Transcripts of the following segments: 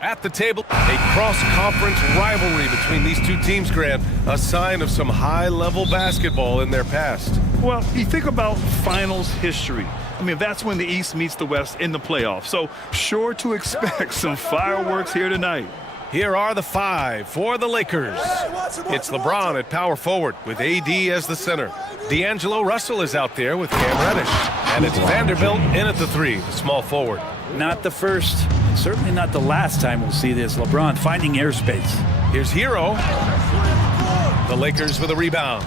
At the table, a cross-conference rivalry between these two teams, Grant, a sign of some high-level basketball in their past. Well, you think about finals history. I mean, that's when the East meets the West in the playoffs. So sure to expect some fireworks here tonight. Here are the five for the Lakers. It's LeBron at power forward with AD as the center. D'Angelo Russell is out there with Cam Reddish. And it's Vanderbilt in at the three, the small forward. Not the first, and certainly not the last time we'll see this. LeBron finding airspace. Here's Hero. The Lakers with a rebound.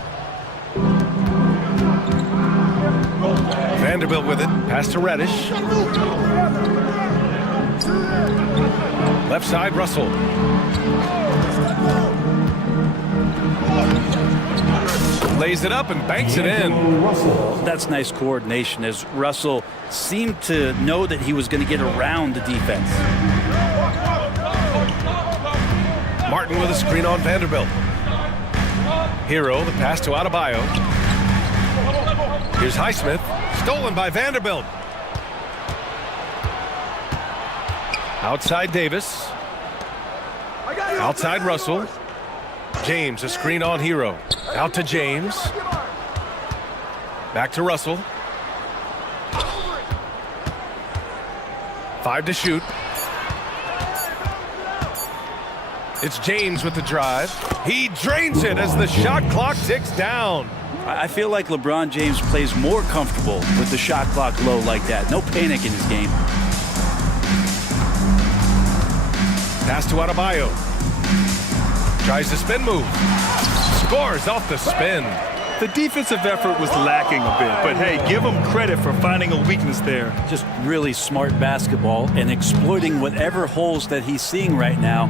Vanderbilt with it. Pass to Reddish. Left side, Russell. Lays it up and banks it in. That's nice coordination as Russell seemed to know that he was going to get around the defense. Martin with a screen on Vanderbilt. Hero, the pass to Adebayo. Here's Highsmith, stolen by Vanderbilt. Outside Davis. Outside Russell. James, a screen on Hero. Out to James. Back to Russell. 5 to shoot. It's James with the drive. He drains it as the shot clock ticks down. I feel like LeBron James plays more comfortable with the shot clock low like that. No panic in his game. Pass to Adebayo. Tries the spin move. Scores off the spin. The defensive effort was lacking a bit, but hey, give him credit for finding a weakness there. Just really smart basketball and exploiting whatever holes that he's seeing right now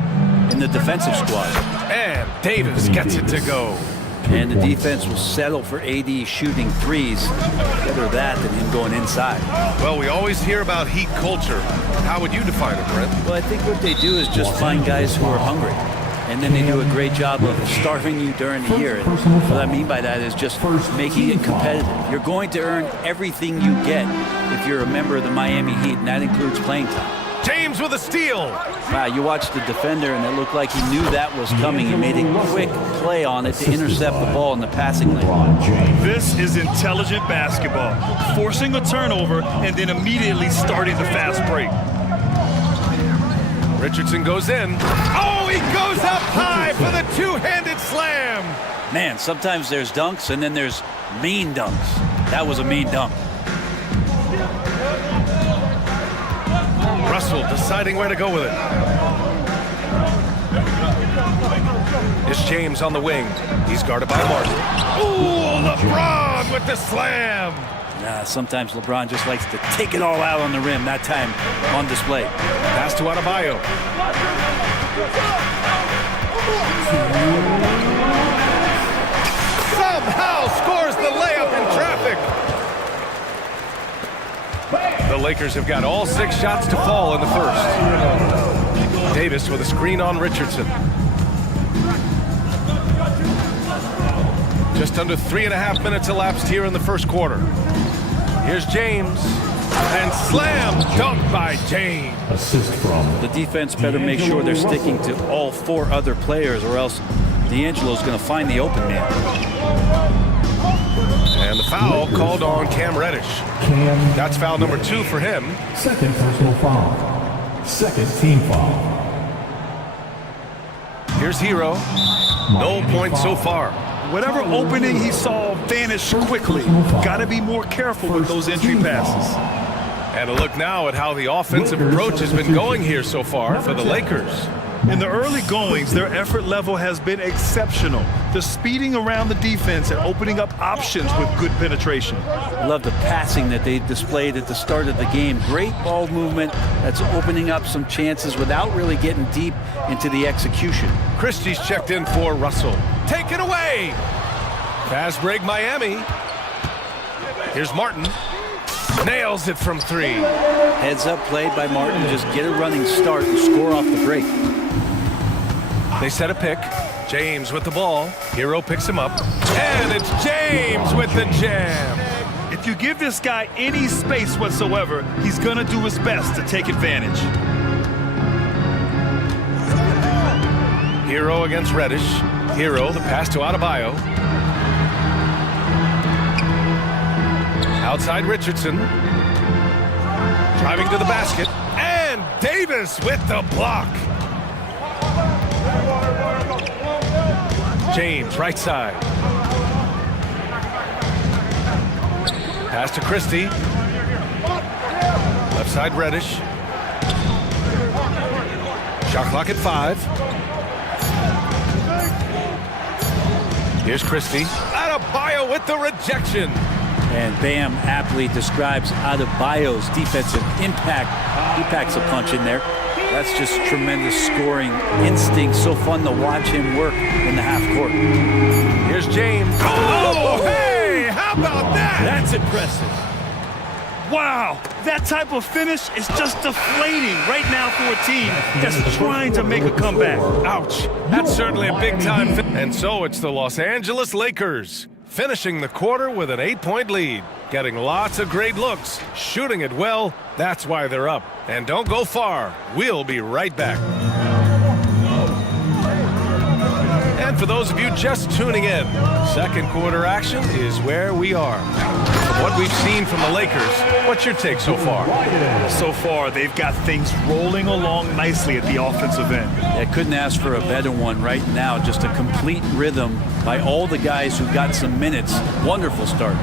in the defensive squad. And Davis gets it to go. And the defense will settle for AD shooting threes. Better that than him going inside. Well, we always hear about heat culture. How would you define it, Brent? Well, I think what they do is just find guys who are hungry. And then they do a great job of starving you during the year. And what I mean by that is just making it competitive. You're going to earn everything you get if you're a member of the Miami Heat, and that includes playing time. James with a steal. Wow, you watched the defender, and it looked like he knew that was coming. He made a quick play on it to intercept the ball in the passing lane. This is intelligent basketball. Forcing a turnover and then immediately starting the fast break. Richardson goes in. Oh, he goes up high for the two-handed slam. Man, sometimes there's dunks and then there's mean dunks. That was a mean dunk. Russell deciding where to go with it. It's James on the wing. He's guarded by Martin. Ooh, LeBron with the slam. Sometimes LeBron just likes to take it all out on the rim, that time on display. Pass to Adebayo. Somehow scores the layup in traffic. The Lakers have got all 6 shots to fall in the first. Davis with a screen on Richardson. Just under 3.5 minutes elapsed here in the first quarter. Here's James, and slam dunk by James. Assist from the defense better make sure they're sticking to all 4 other players, or else D'Angelo's going to find the open man. And the foul called on Cam Reddish. That's foul number 2 for him. Second personal foul. Second team foul. Here's Hero. No points so far. Whatever opening he saw vanished quickly. Got to be more careful with those entry passes. And a look now at how the offensive approach has been going here so far for the Lakers. In the early goings, their effort level has been exceptional. They're speeding around the defense and opening up options with good penetration. I love the passing that they displayed at the start of the game. Great ball movement that's opening up some chances without really getting deep into the execution. Christie's checked in for Russell. Take it away! Fast break Miami. Here's Martin. Nails it from 3. Heads up play by Martin. Just get a running start and score off the break. They set a pick. James with the ball. Hero picks him up. And it's James with the jam. If you give this guy any space whatsoever, he's going to do his best to take advantage. Hero against Reddish. Hero, the pass to Adebayo. Outside Richardson. Driving to the basket. And Davis with the block. James, right side. Pass to Christie. Left side Reddish. Shot clock at 5. Here's Christie. Adebayo with the rejection. And Bam aptly describes Adebayo's defensive impact. He packs a punch in there. That's just tremendous scoring instinct. So fun to watch him work in the half court. Here's James. Oh, hey, how about that? That's impressive. Wow, that type of finish is just deflating right now for a team that's trying to make a comeback. Ouch. That's certainly a big-time And so it's the Los Angeles Lakers, finishing the quarter with an 8-point lead, getting lots of great looks, shooting it well. That's why they're up. And don't go far. We'll be right back. And for those of you just tuning in, second quarter action is where we are. From what we've seen from the Lakers, what's your take so far? So far, they've got things rolling along nicely at the offensive end. I couldn't ask for a better one right now. Just a complete rhythm by all the guys who got some minutes. Wonderful start.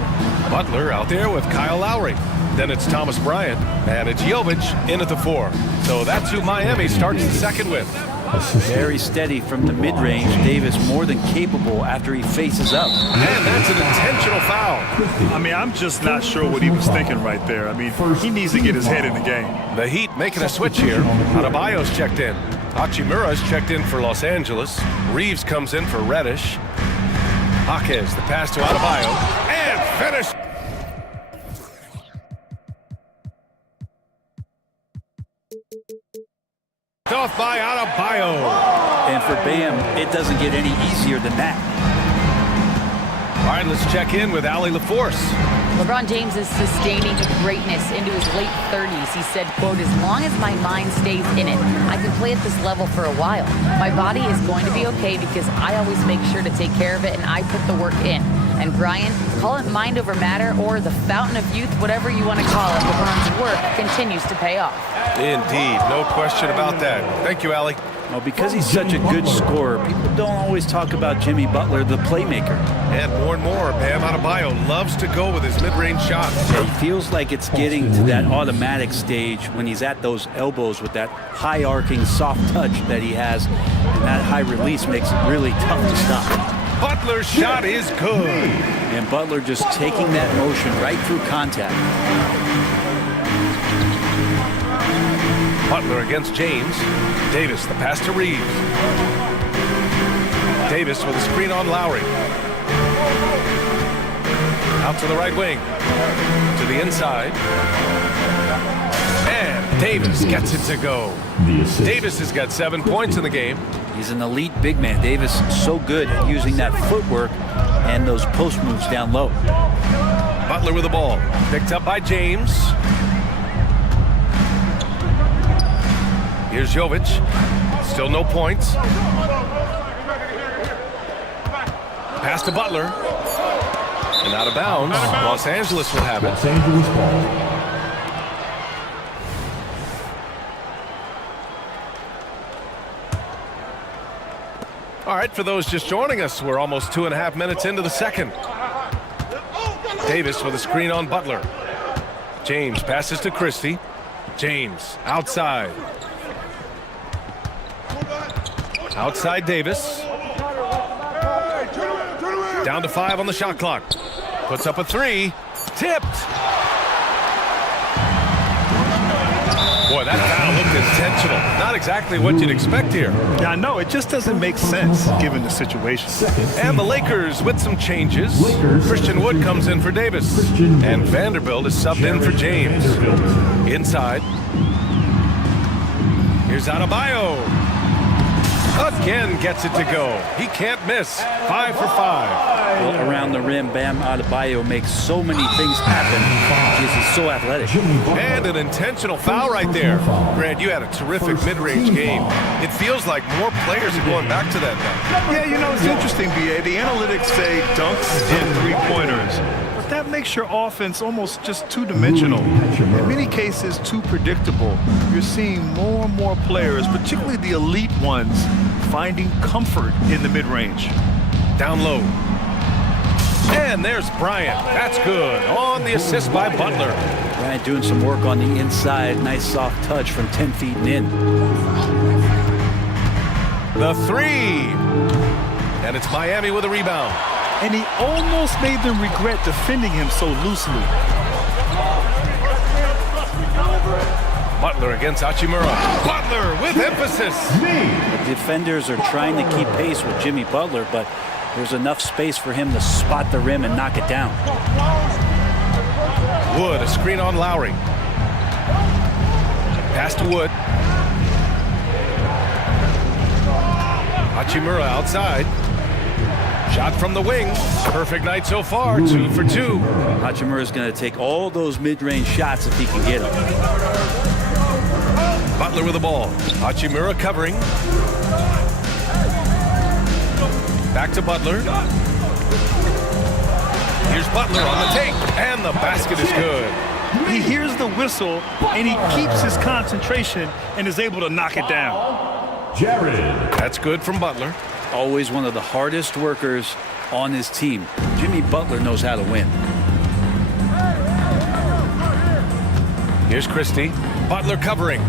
Butler out there with Kyle Lowry. Then it's Thomas Bryant, and it's Jovic in at the 4. So that's who Miami starts the second with. Very steady from the mid-range. Davis more than capable after he faces up. And that's an intentional foul. I mean, I'm just not sure what he was thinking right there. I mean, he needs to get his head in the game. The Heat making a switch here. Adebayo's checked in. Hachimura's checked in for Los Angeles. Reeves comes in for Reddish. Jaquez, the pass to Adebayo. And finish. Off by Adebayo. And for Bam, it doesn't get any easier than that. All right, let's check in with Allie LaForce. LeBron James is sustaining greatness into his late 30s. He said, quote, "As long as my mind stays in it, I can play at this level for a while. My body is going to be okay because I always make sure to take care of it and I put the work in." And Brian, call it mind over matter or the fountain of youth, whatever you want to call it, LeBron's work continues to pay off. Indeed, no question about that. Thank you, Allie. Well, because he's such a good scorer, people don't always talk about Jimmy Butler, the playmaker. And more, Bam Adebayo loves to go with his mid-range shots. It feels like it's getting to that automatic stage when he's at those elbows with that high arcing soft touch that he has, and that high release makes it really tough to stop. Butler's shot is good. And Butler just taking that motion right through contact. Butler against James. Davis, the pass to Reeves. Davis with a screen on Lowry. Out to the right wing. To the inside. And Davis gets it to go. Davis has got 7 points in the game. He's an elite big man. Davis so good at using that footwork and those post moves down low. Butler with the ball. Picked up by James. Here's Jovic. Still no points. Pass to Butler. And out of bounds. Los Angeles will have it. Los Angeles ball. All right, for those just joining us, we're almost 2.5 minutes into the second. Davis with a screen on Butler. James passes to Christie. James outside. Outside Davis. Down to 5 on the shot clock. Puts up a 3. Tipped. Boy, that foul looked intentional. Not exactly what you'd expect here. Yeah, I know. It just doesn't make sense given the situation. And the Lakers with some changes. Christian Wood comes in for Davis. And Vanderbilt is subbed in for James. Inside. Here's Adebayo. Again gets it to go. He can't miss. 5 for 5. Well, around the rim, Bam Adebayo makes so many things happen because he's so athletic. And an intentional foul right there. Grant, you had a terrific mid-range game. It feels like more players are going back to that now. Yeah, you know, it's interesting, B.A. The analytics say dunks and three-pointers. But that makes your offense almost just two-dimensional. In many cases, too predictable. You're seeing more and more players, particularly the elite ones, finding comfort in the mid-range. Down low. And there's Bryant. That's good. On the assist by Butler. Bryant doing some work on the inside. Nice soft touch from 10 feet and in. The three. And it's Miami with a rebound. And he almost made them regret defending him so loosely. Butler against Hachimura. Butler with emphasis. The defenders are trying to keep pace with Jimmy Butler, but there's enough space for him to spot the rim and knock it down. Wood, a screen on Lowry. Pass to Wood. Hachimura outside. Shot from the wing. Perfect night so far. 2 for 2. Hachimura's going to take all those mid-range shots if he can get them. Butler with the ball. Hachimura covering. Back to Butler. Here's Butler on the take, and the basket is good. He hears the whistle, and he keeps his concentration and is able to knock it down. Jared. That's good from Butler. Always one of the hardest workers on his team. Jimmy Butler knows how to win. Here's Christie. Butler covering.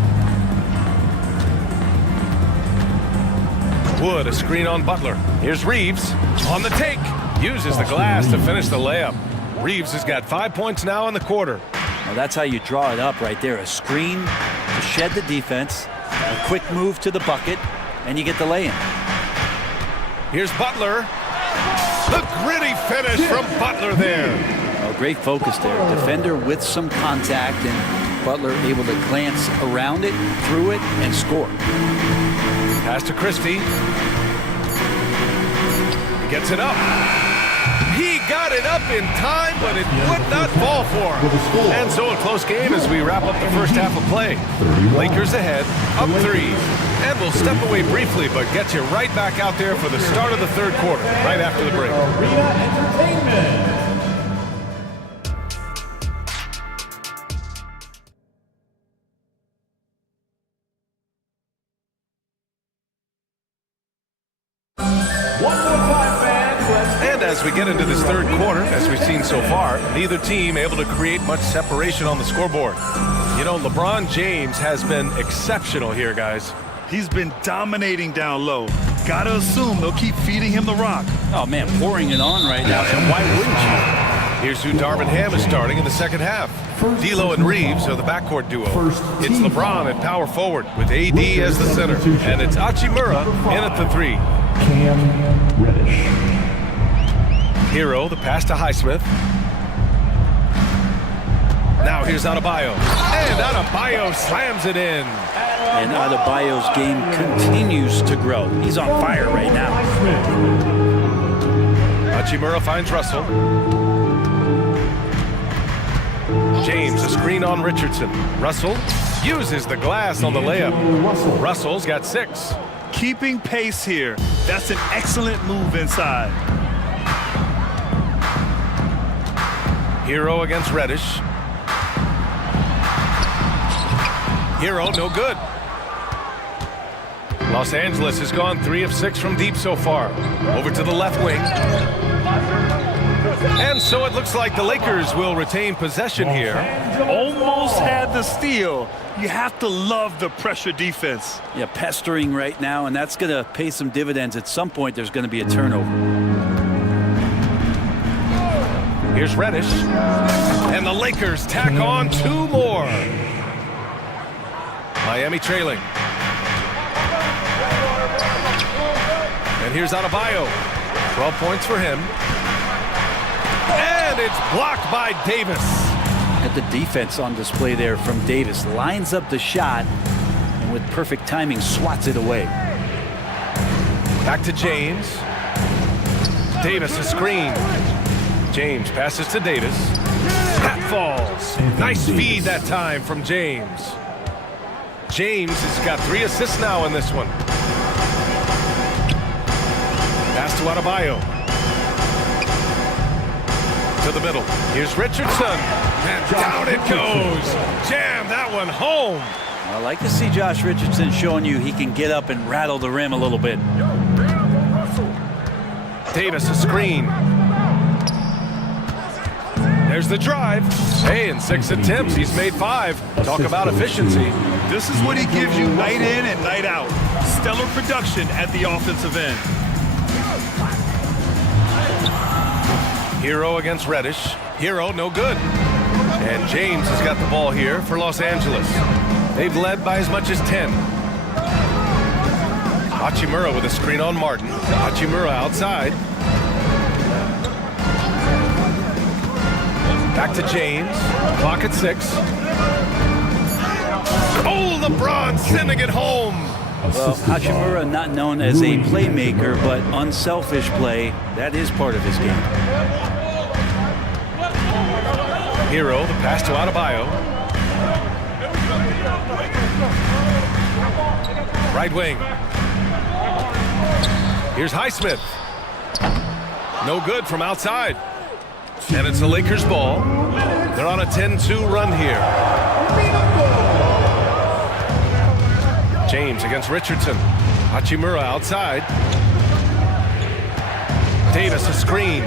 Wood, a screen on Butler. Here's Reeves on the take. Uses the glass to finish the layup. Reeves has got 5 points now in the quarter. Well, that's how you draw it up right there. A screen to shed the defense, a quick move to the bucket, and you get the lay-in. Here's Butler. The gritty finish from Butler there. Oh, great focus there. Defender with some contact, and Butler able to glance around it, through it, and score. Pass to Christie. He gets it up. He got it up in time, but it would not fall for him. And so a close game as we wrap up the first half of play. Lakers ahead, up 3. And we'll step away briefly, but get you right back out there for the start of the third quarter, right after the break. Arena Entertainment. And as we get into this third quarter, as we've seen so far, neither team able to create much separation on the scoreboard. You know, LeBron James has been exceptional here, guys. He's been dominating down low. Gotta assume they'll keep feeding him the rock. Oh, man, pouring it on right now, and why wouldn't you? Here's who Darvin Ham is starting in the second half. D'Lo and Reeves are the backcourt duo. It's LeBron at power forward with AD as the center. And it's Hachimura in at the 3. Cam Reddish. Hero, the pass to Highsmith. Now here's Adebayo. And Adebayo slams it in. And Adebayo's game continues to grow. He's on fire right now. Hachimura finds Russell. James, a screen on Richardson. Russell uses the glass on the layup. Russell's got 6. Keeping pace here. That's an excellent move inside. Hero against Reddish. Hero, no good. Los Angeles has gone 3 of 6 from deep so far. Over to the left wing. And so it looks like the Lakers will retain possession here. Almost had the steal. You have to love the pressure defense. Yeah, pestering right now, and that's going to pay some dividends. At some point, there's going to be a turnover. Here's Reddish. And the Lakers tack on 2 more. Miami trailing. And here's Adebayo. 12 points for him. And it's blocked by Davis. At the defense on display there from Davis. Lines up the shot, and with perfect timing, swats it away. Back to James. Davis, a screen. James passes to Davis. That falls. Nice feed that time from James. James has got 3 assists now in this one. Pass to Adebayo. To the middle. Here's Richardson. And down it goes. Jam that one home. I like to see Josh Richardson showing you he can get up and rattle the rim a little bit. Davis, a screen. There's the drive. Hey, in 6 attempts, he's made 5. Talk about efficiency. This is what he gives you night in and night out. Stellar production at the offensive end. Hero against Reddish. Hero, no good. And James has got the ball here for Los Angeles. They've led by as much as 10. Hachimura with a screen on Martin. Hachimura outside. Back to James. Clock at 6. Oh, LeBron sending it home. Well, Hachimura not known as a playmaker, but unselfish play, that is part of his game. Hero, the pass to Adebayo. Right wing. Here's Highsmith. No good from outside. And it's the Lakers' ball. They're on a 10-2 run here. James against Richardson. Hachimura outside. Davis, a screen.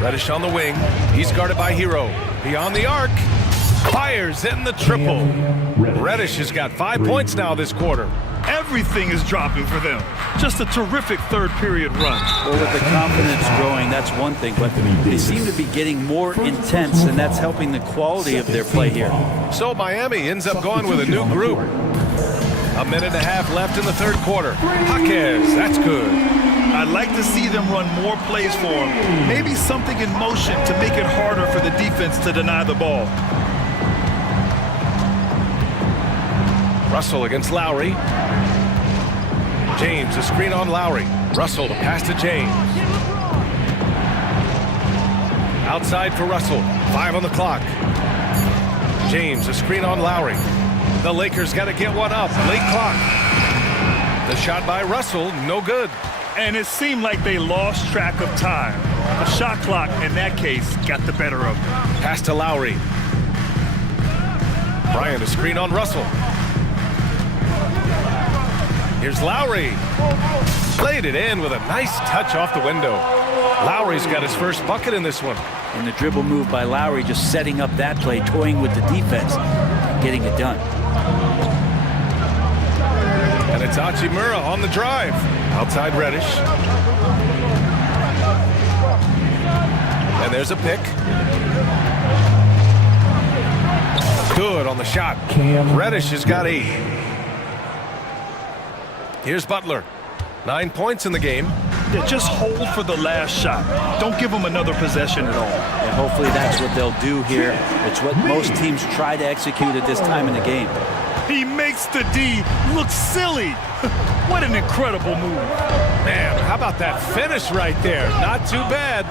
Reddish on the wing. He's guarded by Hero. Beyond the arc. Fires in the triple. Reddish has got 5 points now this quarter. Everything is dropping for them. Just a terrific third period run. Well, with the confidence growing, that's one thing, but they seem to be getting more intense, and that's helping the quality of their play here. So Miami ends up going with a new group. A minute and a half left in the third quarter. Jaquez, that's good. I'd like to see them run more plays for him. Maybe something in motion to make it harder for the defense to deny the ball. Russell against Lowry. James, a screen on Lowry. Russell, the pass to James. Outside for Russell. 5 on the clock. James, a screen on Lowry. The Lakers got to get one up. Late clock. The shot by Russell, no good. And it seemed like they lost track of time. The shot clock, in that case, got the better of them. Pass to Lowry. Bryant, a screen on Russell. Here's Lowry. Played it in with a nice touch off the window. Lowry's got his first bucket in this one. And the dribble move by Lowry, just setting up that play, toying with the defense, getting it done. And it's Hachimura on the drive. Outside Reddish. And there's a pick. Good on the shot. Reddish has got 8. Here's Butler. 9 points in the game. Yeah, just hold for the last shot. Don't give them another possession at all. And hopefully that's what they'll do here. It's what most teams try to execute at this time in the game. He makes the D look silly. What an incredible move. Man, how about that finish right there? Not too bad.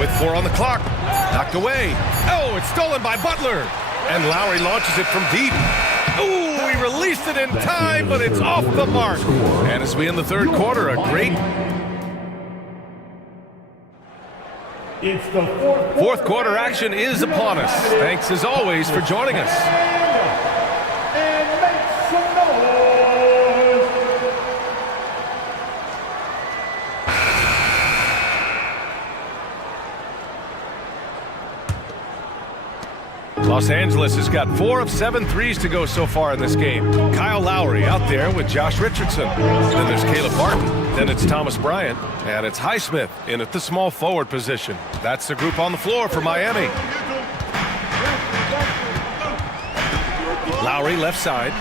With 4 on the clock. Knocked away. Oh, it's stolen by Butler. And Lowry launches it from deep. Ooh, he released it in time, but it's off the mark. And as we end the third quarter, a great It's the fourth quarter action is upon us. Thanks as always for joining us. And make some noise. Los Angeles has got 4 of 7 threes to go so far in this game. Kyle Lowry out there with Josh Richardson. Then there's Caleb Martin. Then it's Thomas Bryant. And it's Highsmith in at the small forward position. That's the group on the floor for Miami. Lowry left side.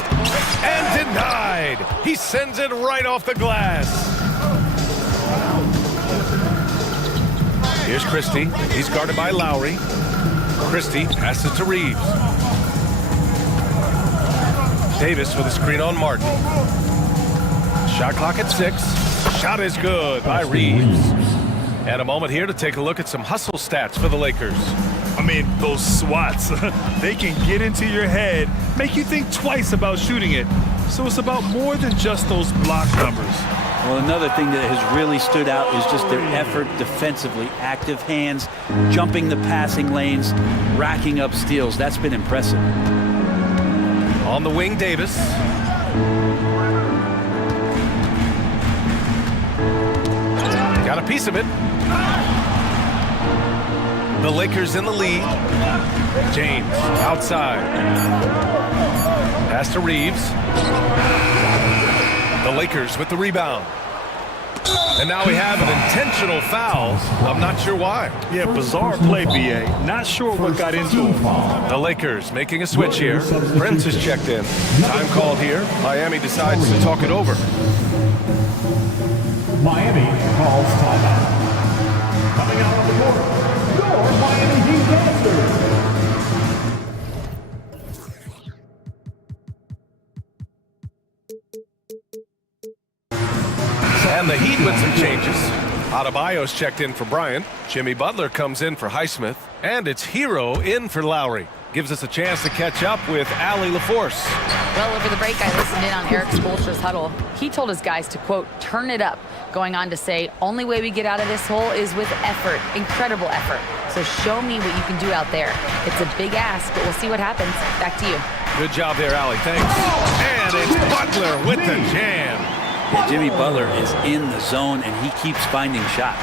And denied. He sends it right off the glass. Here's Christie. He's guarded by Lowry. Christie passes to Reeves. Davis with a screen on Martin. Shot clock at 6. Shot is good by Reeves. And a moment here to take a look at some hustle stats for the Lakers. I mean, those swats, they can get into your head, make you think twice about shooting it. So it's about more than just those block numbers. Well, another thing that has really stood out is just their effort defensively. Active hands, jumping the passing lanes, racking up steals. That's been impressive. On the wing, Davis. Got a piece of it. The Lakers in the lead. James outside. Pass to Reeves. The Lakers with the rebound. And now we have an intentional foul. I'm not sure why. Yeah, bizarre play, BA. Not sure what got into him. The Lakers making a switch here. Prince is checked in. Time called here. Miami decides to talk it over. Miami calls timeout. Coming out of the court, your Miami Heat Masters. And the Heat with some changes. Adebayo's checked in for Bryant. Jimmy Butler comes in for Highsmith. And it's Hero in for Lowry. Gives us a chance to catch up with Allie LaForce. Well, over the break, I listened in on Eric Spoelstra's huddle. He told his guys to, quote, turn it up, going on to say, only way we get out of this hole is with effort, incredible effort. So show me what you can do out there. It's a big ask, but we'll see what happens. Back to you. Good job there, Allie. Thanks. And it's Butler with the jam. Yeah, Jimmy Butler is in the zone, and he keeps finding shots.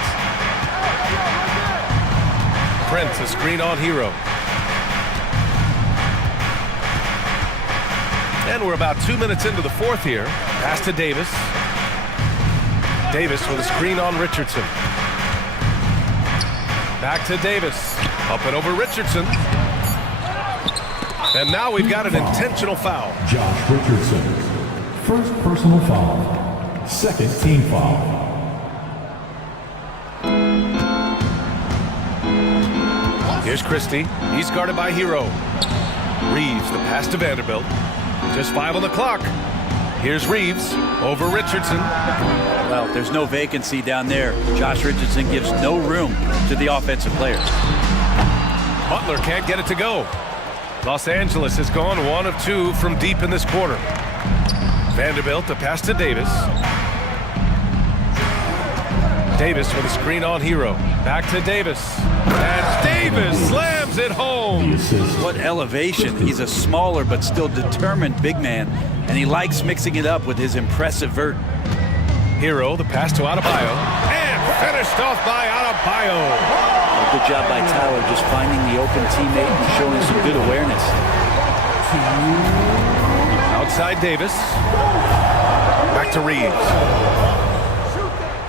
Prince, a screen on Hero. And we're about 2 minutes into the fourth here. Pass to Davis. Davis with a screen on Richardson. Back to Davis. Up and over Richardson. And now we've got an intentional foul. Josh Richardson. First personal foul. Second team foul. Here's Christie. He's guarded by Hero. Reeves, the pass to Vanderbilt. Just 5 on the clock. Here's Reeves over Richardson. Well, there's no vacancy down there. Josh Richardson gives no room to the offensive players. Butler can't get it to go. Los Angeles has gone 1 of 2 from deep in this quarter. Vanderbilt, the pass to Davis. Davis with a screen on Hero. Back to Davis. And Davis slams it home. What elevation. He's a smaller but still determined big man, and he likes mixing it up with his impressive vert. Hero, the pass to Adebayo. And finished off by Adebayo. Well, good job by Tyler just finding the open teammate and showing some good awareness. Outside Davis. Back to Reeves.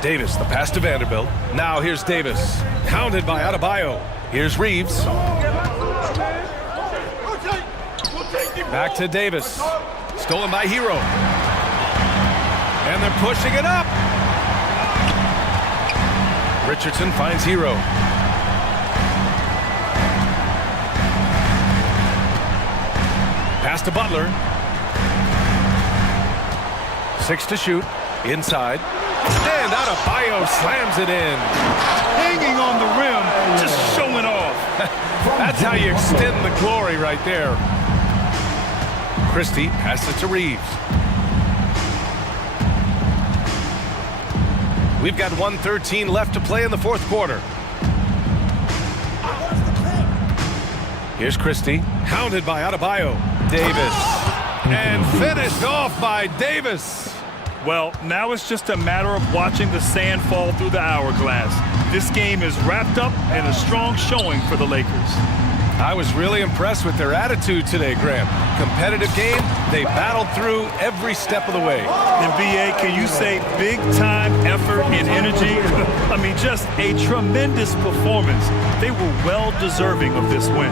Davis, the pass to Vanderbilt. Now here's Davis. Counted by Adebayo. Here's Reeves. Back to Davis. Stolen by Hero. And they're pushing it up. Richardson finds Hero. Pass to Butler. 6 to shoot. Inside. And Adebayo slams it in. Hanging on the rim, just showing off. That's how you extend the glory right there. Christie passes to Reeves. We've got 1:13 left to play in the fourth quarter. Here's Christie, hounded by Adebayo. Davis. And finished off by Davis. Well, now it's just a matter of watching the sand fall through the hourglass. This game is wrapped up in a strong showing for the Lakers. I was really impressed with their attitude today, Graham. Competitive game, they battled through every step of the way. And BA, can you say big time effort and energy? I mean, just a tremendous performance. They were well deserving of this win.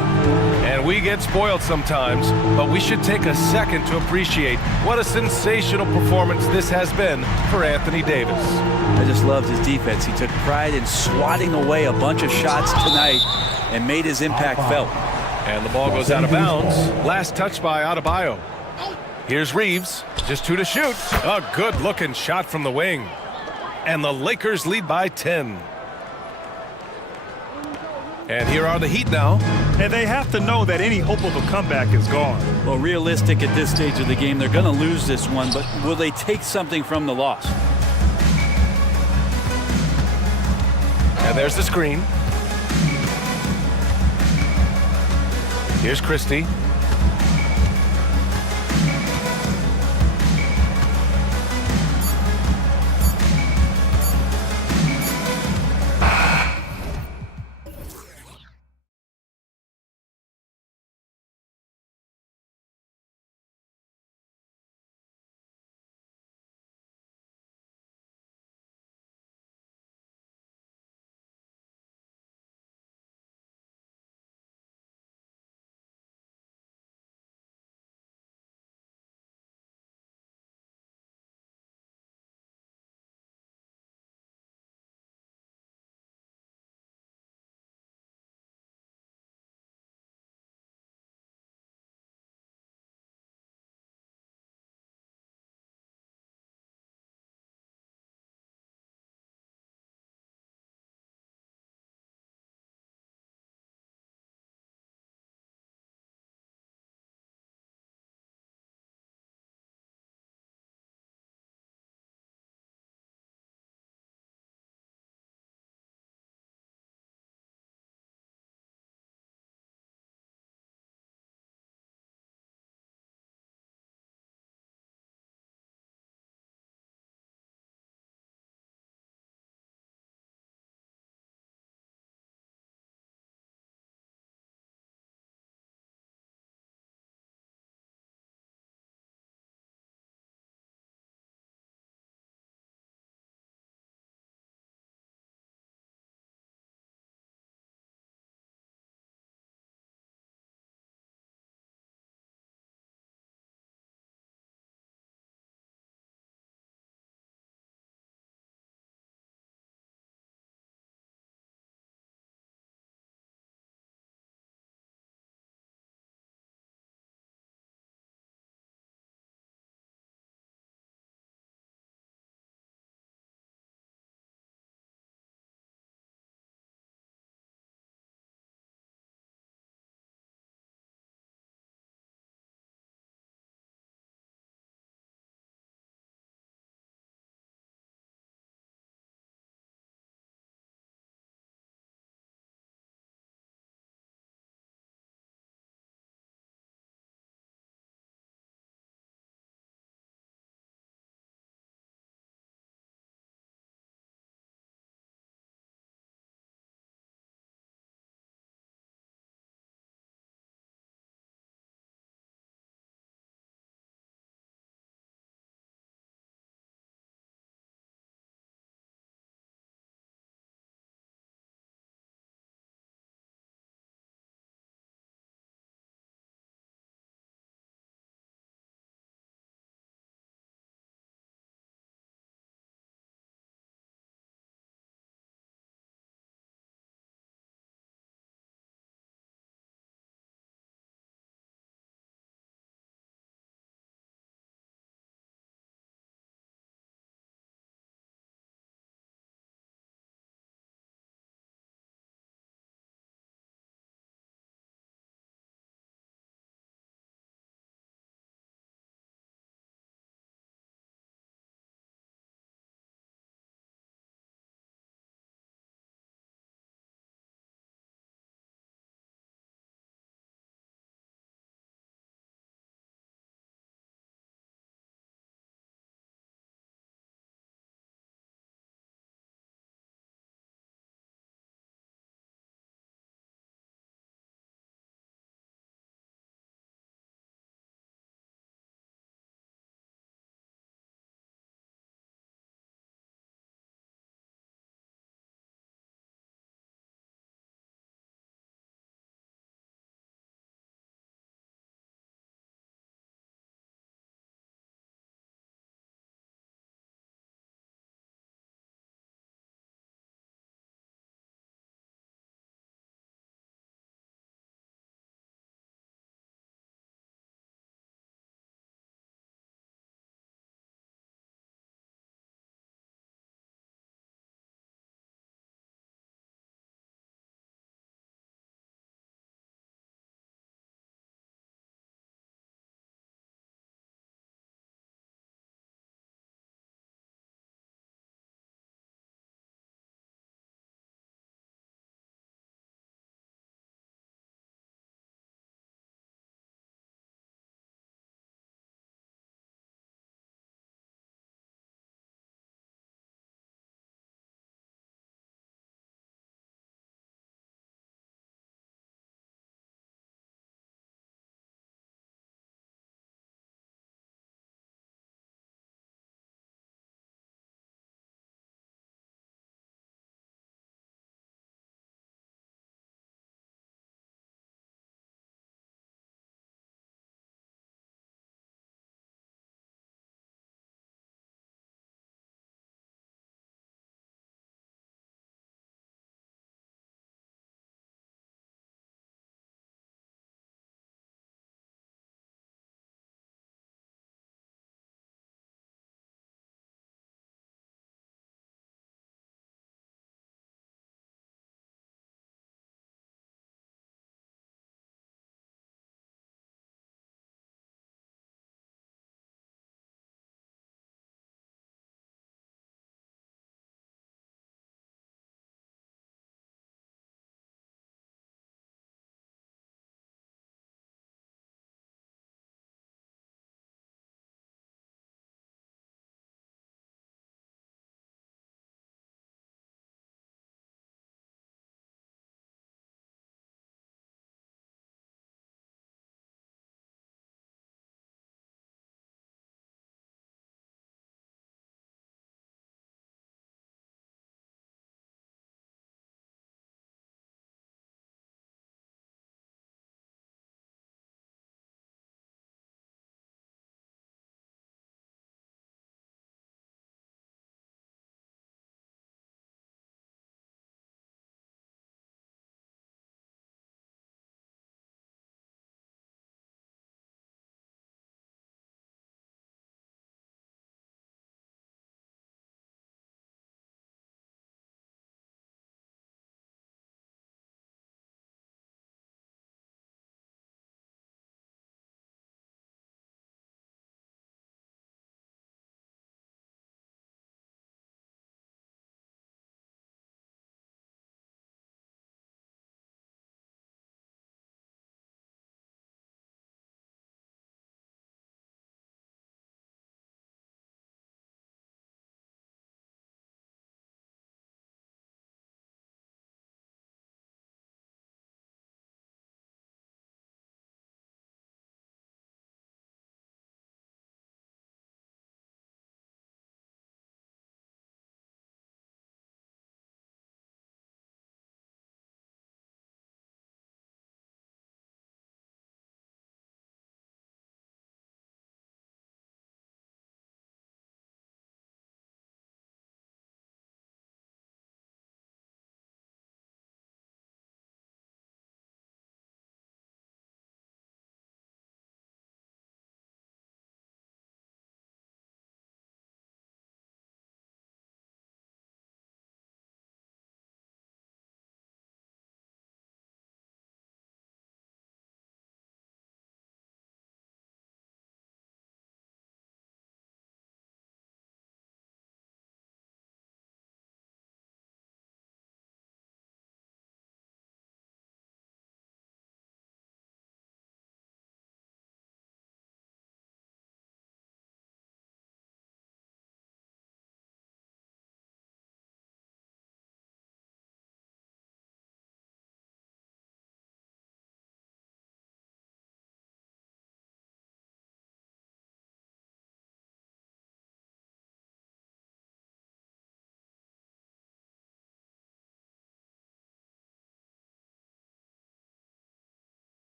And we get spoiled sometimes, but we should take a second to appreciate what a sensational performance this has been for Anthony Davis. I just loved his defense. He took pride in swatting away a bunch of shots tonight and made his impact felt. And the ball goes out of bounds. Last touch by Adebayo. Here's Reeves, just 2 to shoot. A good-looking shot from the wing. And the Lakers lead by 10. And here are the Heat now. And they have to know that any hope of a comeback is gone. Well, realistic at this stage of the game, they're going to lose this one, but will they take something from the loss? And there's the screen. Here's Christie.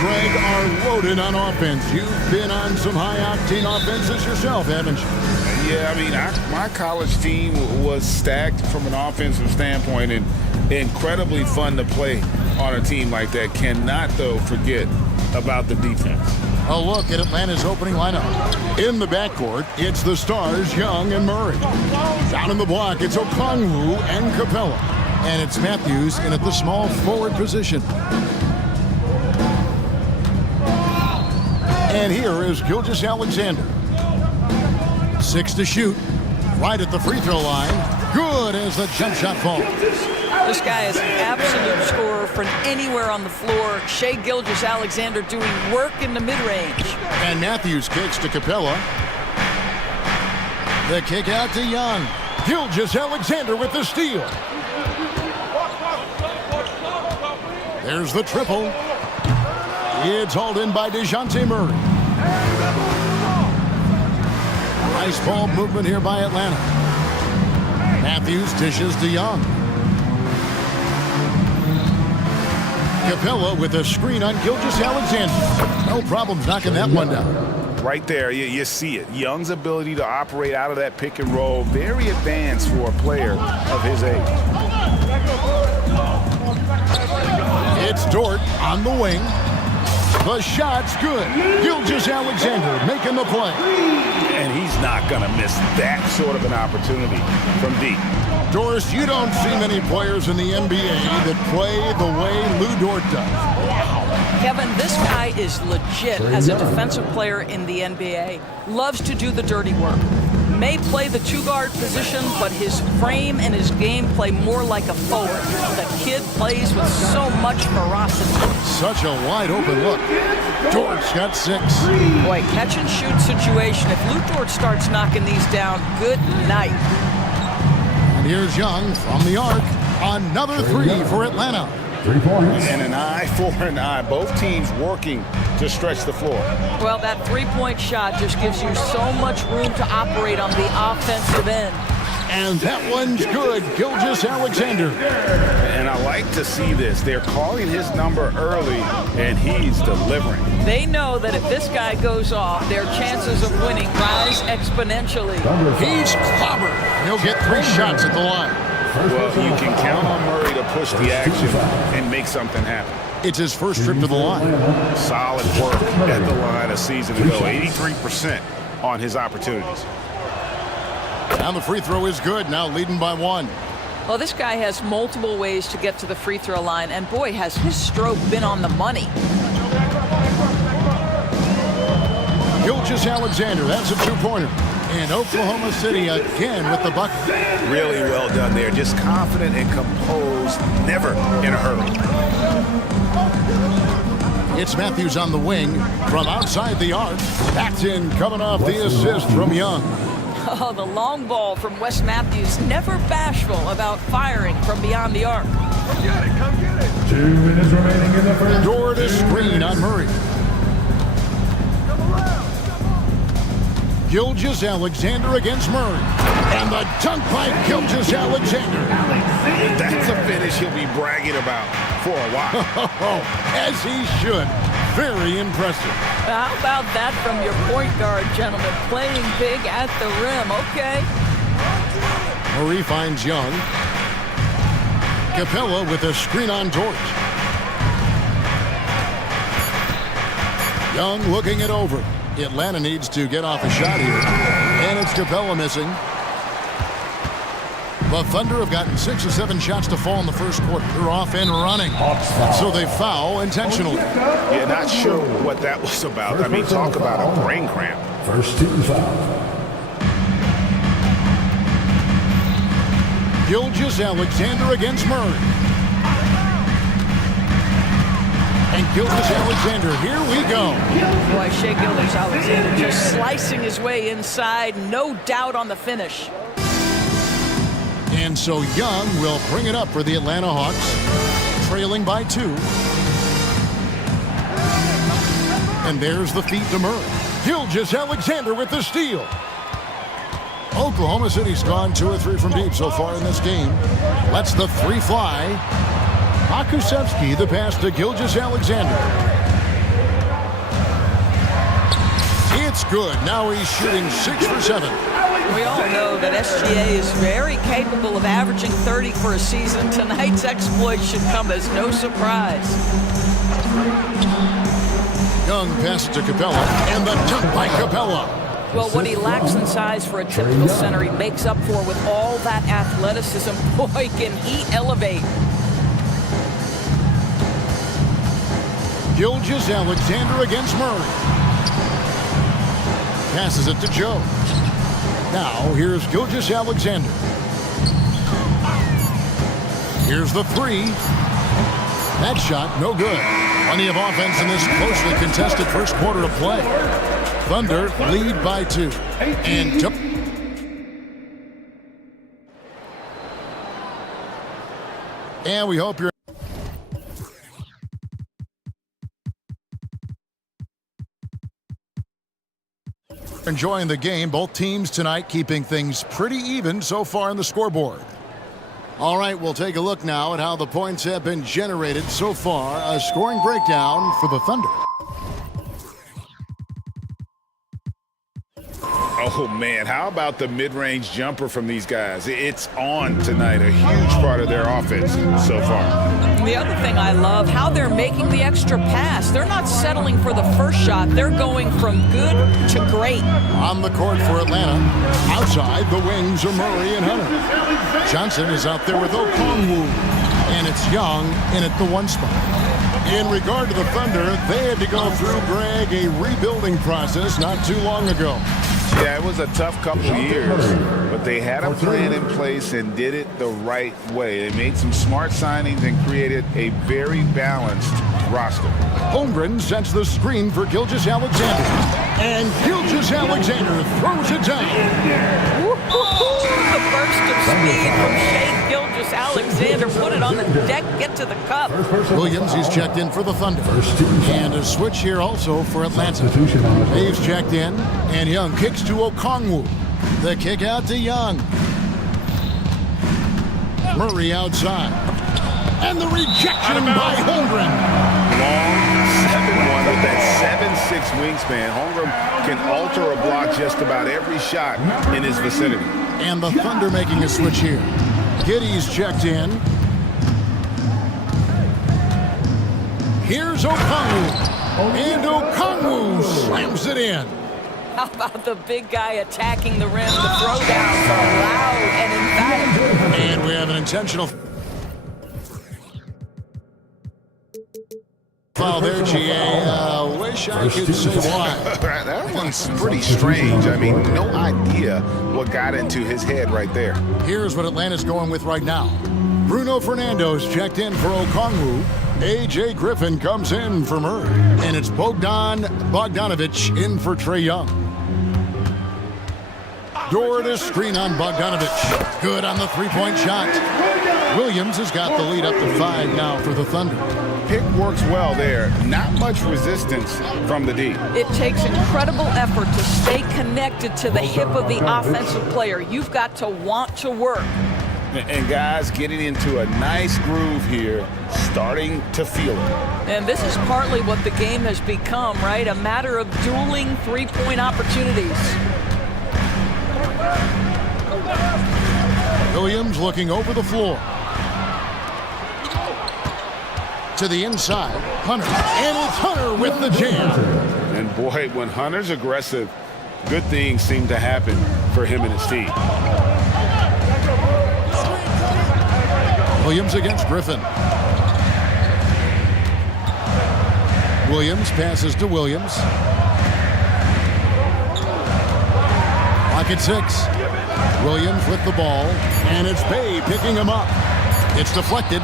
Greg, are loaded on offense. You've been on some high-octane offenses yourself, haven't you? Yeah, I mean, my college team was stacked from an offensive standpoint and incredibly fun to play on a team like that. Cannot, though, forget about the defense. A look at Atlanta's opening lineup. In the backcourt, it's the stars, Young and Murray. Down in the block, it's Okongwu and Capella. And it's Matthews in at the small forward position. And here is Gilgeous-Alexander. 6 to shoot. Right at the free throw line. Good as the jump shot falls. This guy is an absolute scorer from anywhere on the floor. Shai Gilgeous-Alexander doing work in the mid-range. And Matthews kicks to Capella. The kick out to Young. Gilgeous-Alexander with the steal. There's the triple. It's hauled in by DeJounte Murray. Nice ball movement here by Atlanta. Matthews dishes to Young. Capella with a screen on Gilgeous-Alexander. No problems knocking that one down. Right there, you see it. Young's ability to operate out of that pick and roll, very advanced for a player of his age. It's Dort on the wing. The shot's good. Gilgeous-Alexander making the play. And he's not going to miss that sort of an opportunity from deep. Doris, you don't see many players in the NBA that play the way Lou Dort does. Kevin, this guy is legit as a defensive player in the NBA. Loves to do the dirty work. May play the two-guard position, but his frame and his game play more like a forward. The kid plays with so much ferocity. Such a wide-open look. Dort's got 6. Boy, catch-and-shoot situation. If Lou Dort starts knocking these down, good night. And here's Young from the arc. Another 3 for Atlanta. 3 points. And an eye for an eye. Both teams working to stretch the floor. Well, that three-point shot just gives you so much room to operate on the offensive end. And that one's good. Gilgeous-Alexander. And I like to see this. They're calling his number early, and he's delivering. They know that if this guy goes off, their chances of winning rise exponentially. He's clobbered. He'll get 3 shots at the line. Well, you can count on Murray to push the action and make something happen. It's his first trip to the line. Solid work at the line a season ago. 83% on his opportunities. And the free throw is good, now leading by 1. Well, this guy has multiple ways to get to the free throw line, and boy, has his stroke been on the money. Gilgeous-Alexander, that's a 2-pointer. And Oklahoma City again with the bucket. Really well done there. Just confident and composed, never in a hurry. It's Matthews on the wing from outside the arc. Backed in, coming off the assist from Young. Oh, the long ball from Wes Matthews, never bashful about firing from beyond the arc. Come get it. 2 minutes remaining in the first. Door to screen on Murray. Gilgeous-Alexander against Murray. And the dunk by Gilgeous-Alexander. That's a finish he'll be bragging about for a while. As he should. Very impressive. How about that from your point guard, gentlemen? Playing big at the rim, okay. Murray finds Young. Capella with a screen on Dort. Young looking it over. Atlanta needs to get off a shot here. And it's Capella missing. The Thunder have gotten 6 or 7 shots to fall in the first quarter. They're off and running. So they foul intentionally. Yeah, not sure what that was about. I mean, talk about a brain cramp. First team foul. Gilgeous-Alexander against Murray. And Gilgeous-Alexander, here we go. Boy, Shai Gilgeous-Alexander just slicing his way inside. No doubt on the finish. And so Young will bring it up for the Atlanta Hawks, trailing by 2. And there's the feed to Murray. Gilgeous-Alexander with the steal. Oklahoma City's gone 2 or 3 from deep so far in this game. Lets the 3 fly. Akusevsky the pass to Gilgeous-Alexander. It's good. Now he's shooting 6 for 7. We all know that SGA is very capable of averaging 30 for a season. Tonight's exploit should come as no surprise. Young passes to Capella, and the dunk by Capella. Well, what he lacks in size for a typical center, he makes up for with all that athleticism. Boy, can he elevate. Gilgeous-Alexander against Murray. Passes it to Joe. Now, here's Gilgeous-Alexander. Here's the three. That shot, no good. Plenty of offense in this closely contested first quarter of play. Thunder lead by 2. And we hope you're enjoying the game. Both teams tonight keeping things pretty even so far on the scoreboard. All right, we'll take a look now at how the points have been generated so far. A scoring breakdown for the Thunder. Oh, man, how about the mid-range jumper from these guys? It's on tonight, a huge part of their offense so far. The other thing I love, how they're making the extra pass. They're not settling for the first shot. They're going from good to great. On the court for Atlanta. Outside, the wings are Murray and Hunter. Johnson is out there with Okongwu. And it's Young in at the 1 spot. In regard to the Thunder, they had to go through, Greg, a rebuilding process not too long ago. Yeah, it was a tough couple of years, but they had a plan in place and did it the right way. They made some smart signings and created a very balanced roster. Holmgren sets the screen for Gilgeous-Alexander. And Gilgeous-Alexander throws it down. The burst of speed from Shea Gilgeous-Alexander. Put it on the deck, get to the cup. Williams, he's checked in for the Thunder. And a switch here also for Atlanta. He's checked in, and Young kicks to Okongwu. The kick out to Young. Murray outside. And the rejection by Holmgren. Long 7-1 with that 7'6" wingspan. Holmgren can alter a block just about every shot in his vicinity. And the Thunder making a switch here. Giddey's checked in. Here's Okongwu. And Okongwu slams it in. How about the big guy attacking the rim? The throwdowns are loud and emphatic. And we have an intentional foul there, GA. Wish I could say why. That one's pretty strange. I mean, no idea what got into his head right there. Here's what Atlanta's going with right now. Bruno Fernando's checked in for Okongwu. A.J. Griffin comes in for Murray. And it's Bogdanovic in for Trae Young. Dort screen on Bogdanovic. Good on the three-point shot. Williams has got the lead up to 5 now for the Thunder. Pick works well there. Not much resistance from the D. It takes incredible effort to stay connected to the hip of the offensive player. You've got to want to work. And guys getting into a nice groove here, starting to feel it. And this is partly what the game has become, right? A matter of dueling three-point opportunities. Williams looking over the floor. To the inside, Hunter. And it's Hunter with the jam. And boy, when Hunter's aggressive, good things seem to happen for him and his team. Williams against Griffin. Williams passes to Williams. Clock at 6. Williams with the ball, and it's Bay picking him up. It's deflected.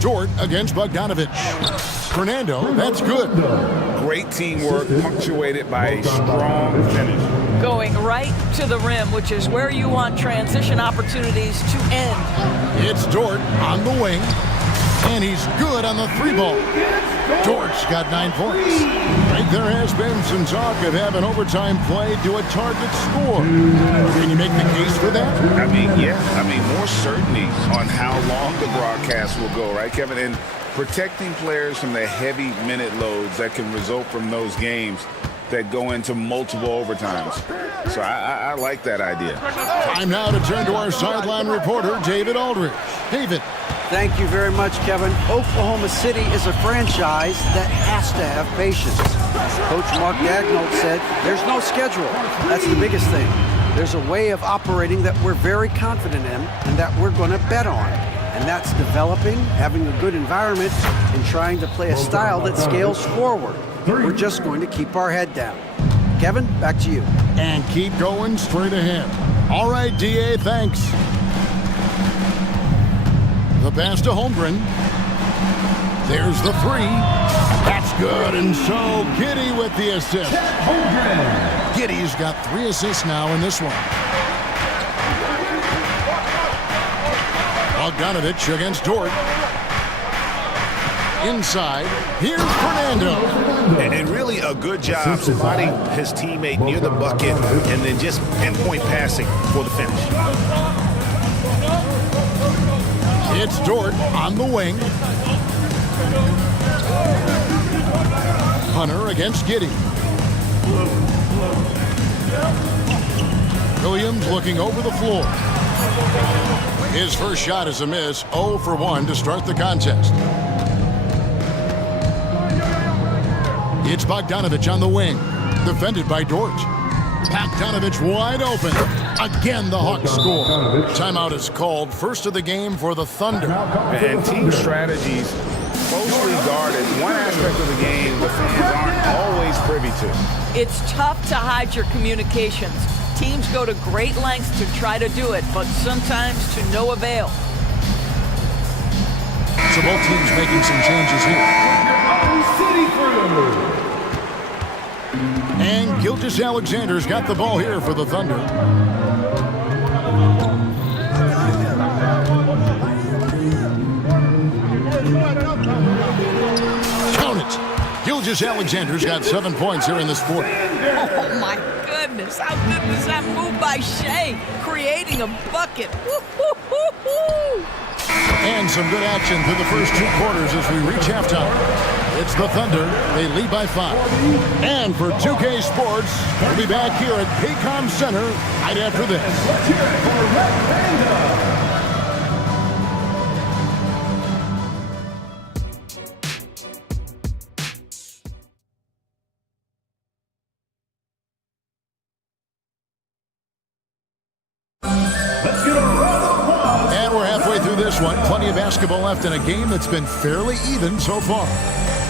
Dort against Bogdanovic. Fernando, that's good. Great teamwork punctuated by a strong finish. Going right to the rim, which is where you want transition opportunities to end. It's Dort on the wing, and he's good on the 3 ball. Dortch got 9 points. I think there has been some talk of having overtime play to a target score. Can you make the case for that? I mean, yeah. I mean, more certainty on how long the broadcast will go, right, Kevin? And protecting players from the heavy minute loads that can result from those games that go into multiple overtimes. So I like that idea. Time now to turn to our sideline reporter, David Aldridge. David. Thank you very much, Kevin. Oklahoma City is a franchise that has to have patience. Coach Mark Daigneault said there's no schedule. That's the biggest thing. There's a way of operating that we're very confident in and that we're going to bet on. And that's developing, having a good environment, and trying to play a style that scales forward. We're just going to keep our head down. Kevin, back to you. And keep going straight ahead. All right, DA, thanks. The pass to Holmgren. There's the 3. That's good, and so Giddy with the assist. Giddy's got 3 assists now in this one. Bogdanovich against Dort. Inside, here's Fernando. And really a good job spotting his teammate near the bucket and then just pinpoint passing for the finish. It's Dort on the wing. Hunter against Giddy. Williams looking over the floor. His first shot is a miss, 0 for 1 to start the contest. It's Bogdanovich on the wing, defended by Dort. Bogdanovich wide open. Again, the Hawks score. Timeout is called, first of the game for the Thunder. And team strategies closely guarded. One aspect of the game the fans aren't always privy to. It's tough to hide your communications. Teams go to great lengths to try to do it, but sometimes to no avail. So both teams making some changes here. And Gilgeous-Alexander's got the ball here for the Thunder. Count it. Gilgeous-Alexander's got 7 points here in this quarter. Oh my goodness, how good was that move by Shea, creating a bucket. Woo-hoo-hoo-hoo. And some good action through the first 2 quarters as we reach halftime. It's the Thunder. They lead by 5. And for 2K Sports, we'll be back here at Paycom Center right after this. Let's hear it for Red Panda. This one, plenty of basketball left in a game that's been fairly even so far.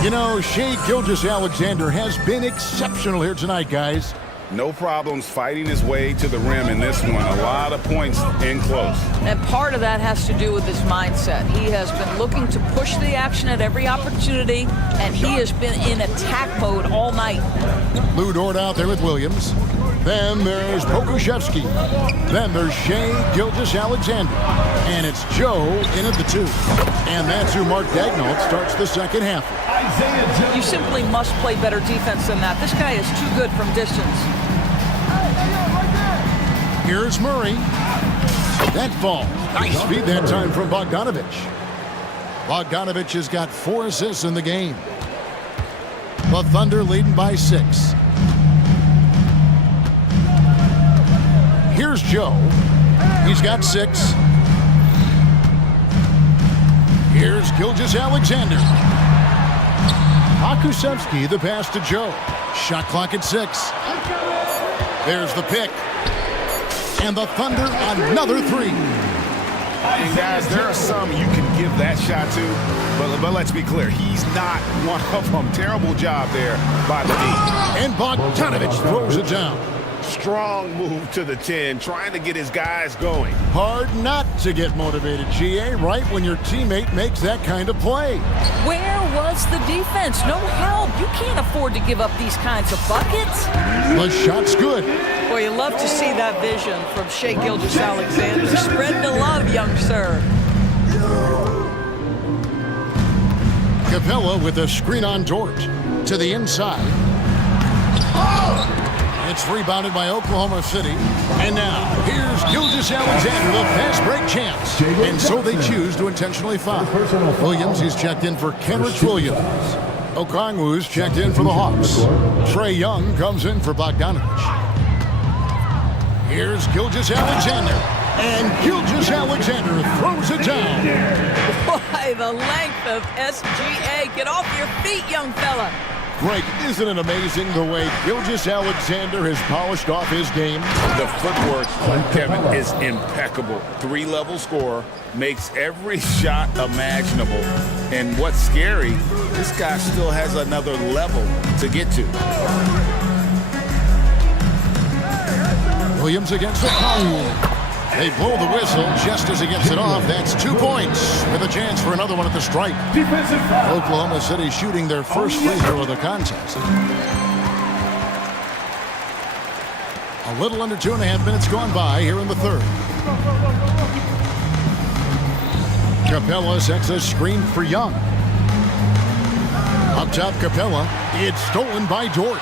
You know, Shea Gilgeous-Alexander has been exceptional here tonight, guys. No problems fighting his way to the rim in this one. A lot of points in close. And part of that has to do with his mindset. He has been looking to push the action at every opportunity, and he has been in attack mode all night. Lou Dort out there with Williams. Then there's Pokuševski. Then there's Shea Gilgeous-Alexander. And it's Joe in at the 2. And that's who Mark Daigneault starts the second half. You simply must play better defense than that. This guy is too good from distance. Here's Murray. That ball. Nice feed that time from Bogdanovich. Bogdanovich has got 4 assists in the game. The Thunder leading by 6. Here's Joe. He's got 6. Here's Gilgeous-Alexander. Pokuševski, the pass to Joe. Shot clock at 6. There's the pick. And the Thunder another 3. And guys, there are some you can give that shot to, but let's be clear, he's not one of them. Terrible job there by the D. And Bogdanovich throws it down. Strong move to the 10, trying to get his guys going. Hard not to get motivated, GA, right when your teammate makes that kind of play. Where was the defense? No help. You can't afford to give up these kinds of buckets. The shot's good. Boy, you love to see that vision from Shea Gilgeous-Alexander. Spread the love, young sir. Capella with a screen on Dort. To the inside. It's rebounded by Oklahoma City. And now, here's Gilgeous-Alexander, the fast break chance. And so they choose to intentionally foul. Williams, he's checked in for Kenrich Williams. Okongwu's checked in for the Hawks. Trae Young comes in for Bogdanovich. Here's Gilgeous-Alexander. And Gilgeous-Alexander throws it down. Boy, the length of SGA. Get off your feet, young fella. Greg, isn't it amazing the way Gilgeous-Alexander has polished off his game? The footwork, Kevin, is impeccable. Three-level scorer, makes every shot imaginable. And what's scary, this guy still has another level to get to. Williams against the foul. They blow the whistle just as he gets it off. That's 2 points with a chance for another one at the stripe. Oklahoma City shooting their first free throw of the contest. A little under 2.5 minutes gone by here in the third. Capella sets a screen for Young. Up top, Capella. It's stolen by Dort.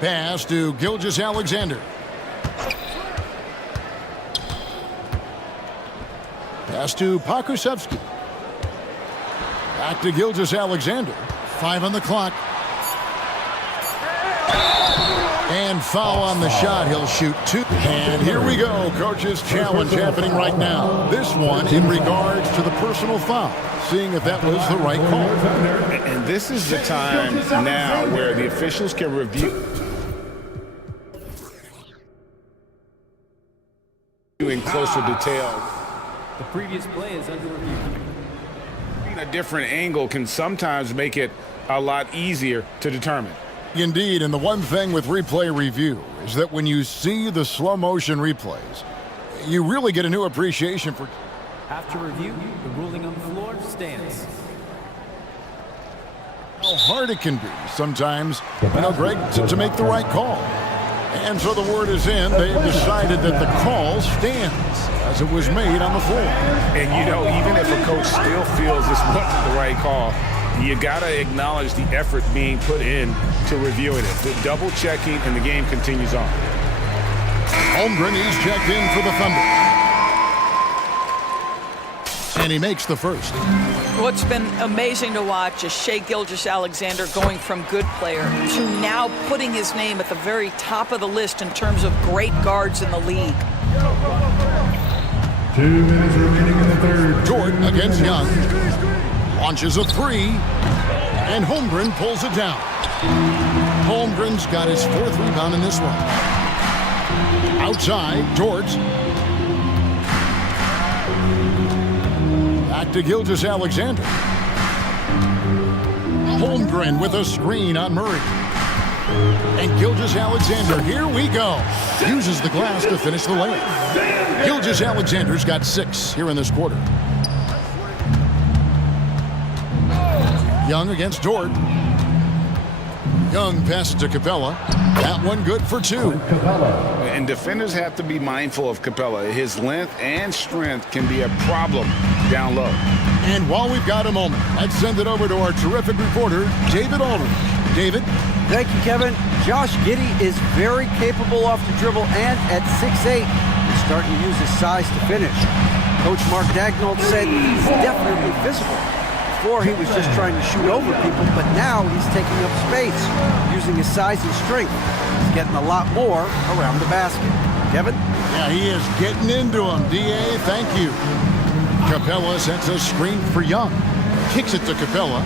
Pass to Gilgeous-Alexander. Pass to Pokusevski. Back to Gilgeous-Alexander. 5 on the clock. And foul on the shot. He'll shoot 2. And here we go. Coach's challenge happening right now. This one in regards to the personal foul. Seeing if that was the right call. And this is the time now where the officials can review in closer detail. The previous play is under review. A different angle can sometimes make it a lot easier to determine. Indeed, and the one thing with replay review is that when you see the slow motion replays, you really get a new appreciation for. After review, the ruling on the floor stands. How hard it can be sometimes, Greg, to make the right call. And so the word is in. They've decided that the call stands as it was made on the floor. And, even if a coach still feels this wasn't the right call, you got to acknowledge the effort being put in to reviewing it. The double checking, and the game continues on. Holmgren, he's checked in for the Thunder. And he makes the first. What's been amazing to watch is Shai Gilgeous-Alexander going from good player to now putting his name at the very top of the list in terms of great guards in the league. 2 minutes remaining in the third. Jordan against Young. Launches a 3. And Holmgren pulls it down. Holmgren's got his 4th rebound in this one. Outside, George. Back to Gilgeous-Alexander. Holmgren with a screen on Murray. And Gilgeous-Alexander, here we go. Uses the glass to finish the layup. Gilgeous-Alexander's got 6 here in this quarter. Young against Dort. Young passes to Capella. That one good for 2. And defenders have to be mindful of Capella. His length and strength can be a problem down low. And while we've got a moment, let's send it over to our terrific reporter, David Aldridge. David? Thank you, Kevin. Josh Giddey is very capable off the dribble, and at 6'8", he's starting to use his size to finish. Coach Mark Daigneault said he's definitely physical. Before, he was just trying to shoot over people, but now he's taking up space, using his size and strength. He's getting a lot more around the basket. Kevin? Yeah, he is getting into him. D.A., thank you. Capella sets a screen for Young. Kicks it to Capella.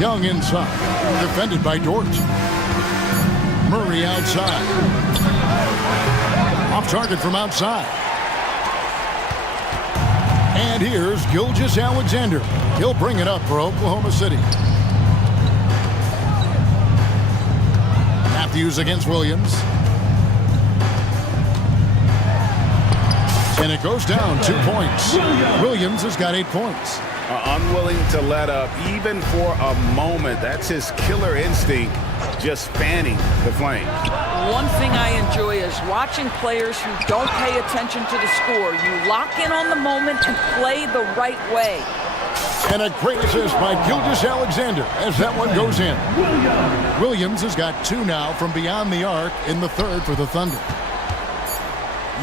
Young inside. Defended by Dort. Murray outside. Off target from outside. And here's Gilgeous-Alexander. He'll bring it up for Oklahoma City. Matthews against Williams. And it goes down 2 points. Williams has got 8 points. unwilling to let up even for a moment. That's his killer instinct, just fanning the flame. One thing I enjoy is watching players who don't pay attention to the score. You lock in on the moment and play the right way. And a great assist by Gilgeous-Alexander as that one goes in. Williams has got 2 now from beyond the arc in the third for the Thunder.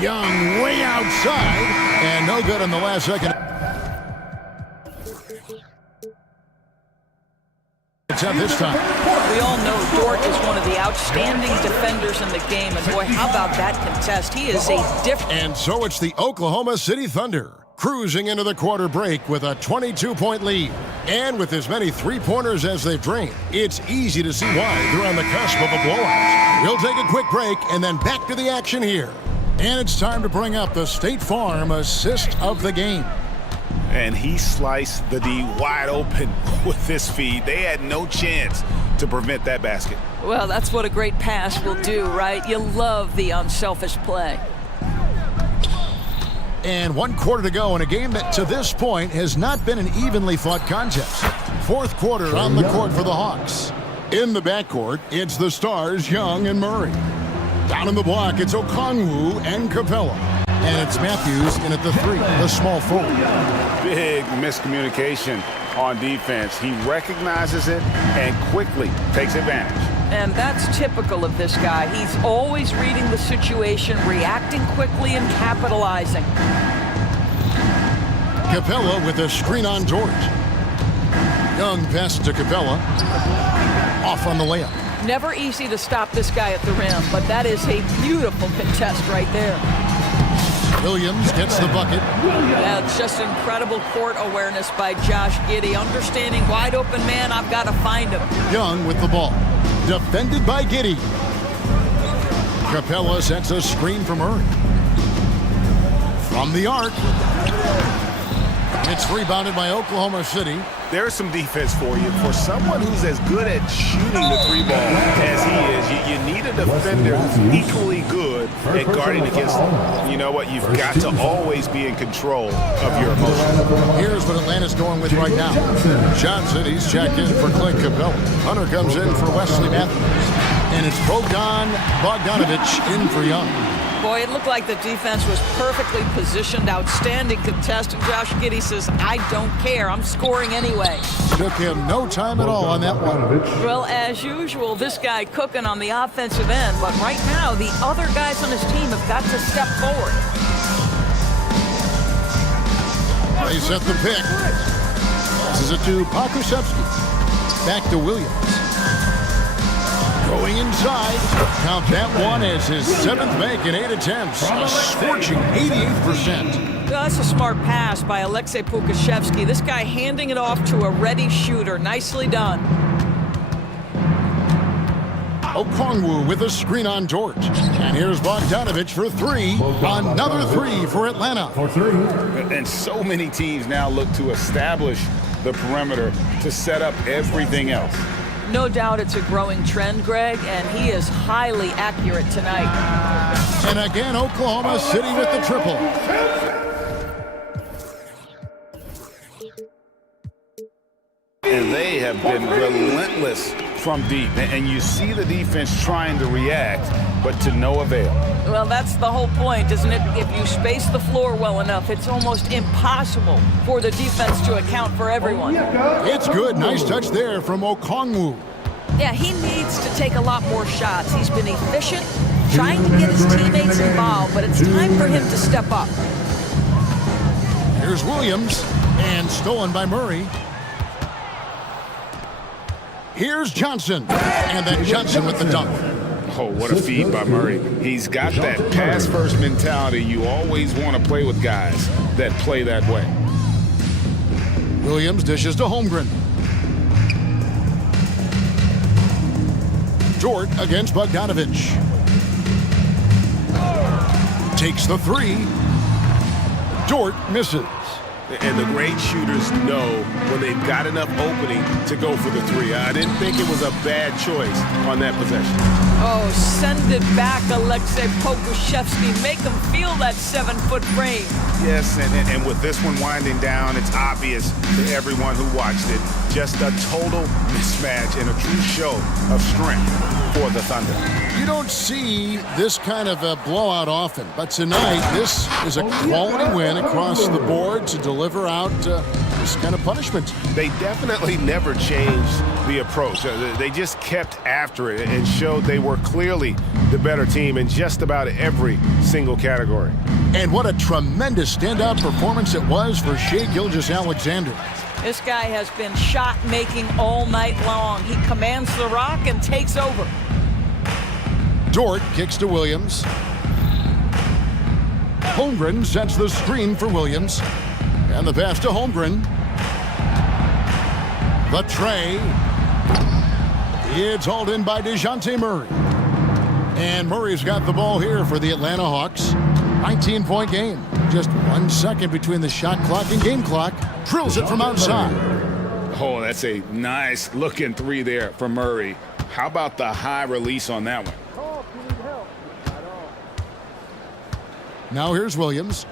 Young way outside, and no good in the last second. It's up this time. We all know Dort is one of the outstanding defenders in the game, and boy, how about that contest? He is a different... And so it's the Oklahoma City Thunder cruising into the quarter break with a 22-point lead. And with as many three-pointers as they've drained, it's easy to see why they're on the cusp of a blowout. We'll take a quick break and then back to the action here. And it's time to bring up the State Farm assist of the game. And he sliced the D wide open with this feed. They had no chance to prevent that basket. Well, that's what a great pass will do, right? You love the unselfish play. And 1 quarter to go in a game that to this point has not been an evenly fought contest. Fourth quarter on the court for the Hawks. In the backcourt, it's the stars Young and Murray. Down in the block, it's Okongwu and Capella. And it's Matthews in at the 3, the small forward. Big miscommunication on defense. He recognizes it and quickly takes advantage. And that's typical of this guy. He's always reading the situation, reacting quickly, and capitalizing. Capella with a screen on George. Young pass to Capella. Off on the layup. Never easy to stop this guy at the rim, but that is a beautiful contest right there. Williams gets the bucket. That's just incredible court awareness by Josh Giddey. Understanding wide open man, I've got to find him. Young with the ball. Defended by Giddey. Capella sets a screen from Murray. From the arc. It's rebounded by Oklahoma City. There's some defense for you. For someone who's as good at shooting the 3-ball as he is, you need a defender who's equally good at guarding against him. You know what? You've got to always be in control of your emotions. Here's what Atlanta's going with right now. Johnson, he's checked in for Clint Capella. Hunter comes in for Wesley Matthews. And it's Bogdanovich in for Young. Boy, it looked like the defense was perfectly positioned. Outstanding contest. And Josh Giddey says, I don't care. I'm scoring anyway. Took him no time at all on that one. Well, as usual, this guy cooking on the offensive end. But right now, the other guys on his team have got to step forward. They set the pick. This is it to Pokusevski. Back to Williams. Going inside. Count that one as his 7th make in 8 attempts. A scorching 88%. That's a smart pass by Aleksej Pokusevski. This guy handing it off to a ready shooter. Nicely done. Okongwu with a screen on George. And here's Bogdanovich for 3. Another 3 for Atlanta. And so many teams now look to establish the perimeter to set up everything else. No doubt it's a growing trend, Greg, and he is highly accurate tonight. And again, Oklahoma City with the triple. And they have been relentless from deep. And you see the defense trying to react, but to no avail. Well, that's the whole point, isn't it? If you space the floor well enough, it's almost impossible for the defense to account for everyone. It's good. Nice touch there from Okongwu. Yeah, he needs to take a lot more shots. He's been efficient, trying to get his teammates involved, but it's time for him to step up. Here's Williams, and stolen by Murray. Here's Johnson, and then Johnson with the dunk. Oh, what a feed by Murray. He's got that pass-first mentality. You always want to play with guys that play that way. Williams dishes to Holmgren. Dort against Bogdanovich. Takes the 3. Dort misses. And the great shooters know when they've got enough opening to go for the three. I didn't think it was a bad choice on that possession. Oh, send it back, Alexei Pokushevsky. Make him feel that 7-foot frame. Yes, and with this one winding down, it's obvious to everyone who watched it. Just a total mismatch and a true show of strength for the Thunder. You don't see this kind of a blowout often, but tonight this is a quality win across the board to deliver out this kind of punishment. They definitely never changed the approach. They just kept after it and showed they were clearly the better team in just about every single category. And what a tremendous standout performance it was for Shai Gilgeous-Alexander. This guy has been shot-making all night long. He commands the rock and takes over. Dort kicks to Williams. Holmgren sets the screen for Williams. And the pass to Holmgren. The tray. It's hauled in by DeJounte Murray. And Murray's got the ball here for the Atlanta Hawks. 19-point game. Just 1 second between the shot clock and game clock. Drills it from outside. Oh, that's a nice looking three there for Murray. How about the high release on that one? Now here's Williams.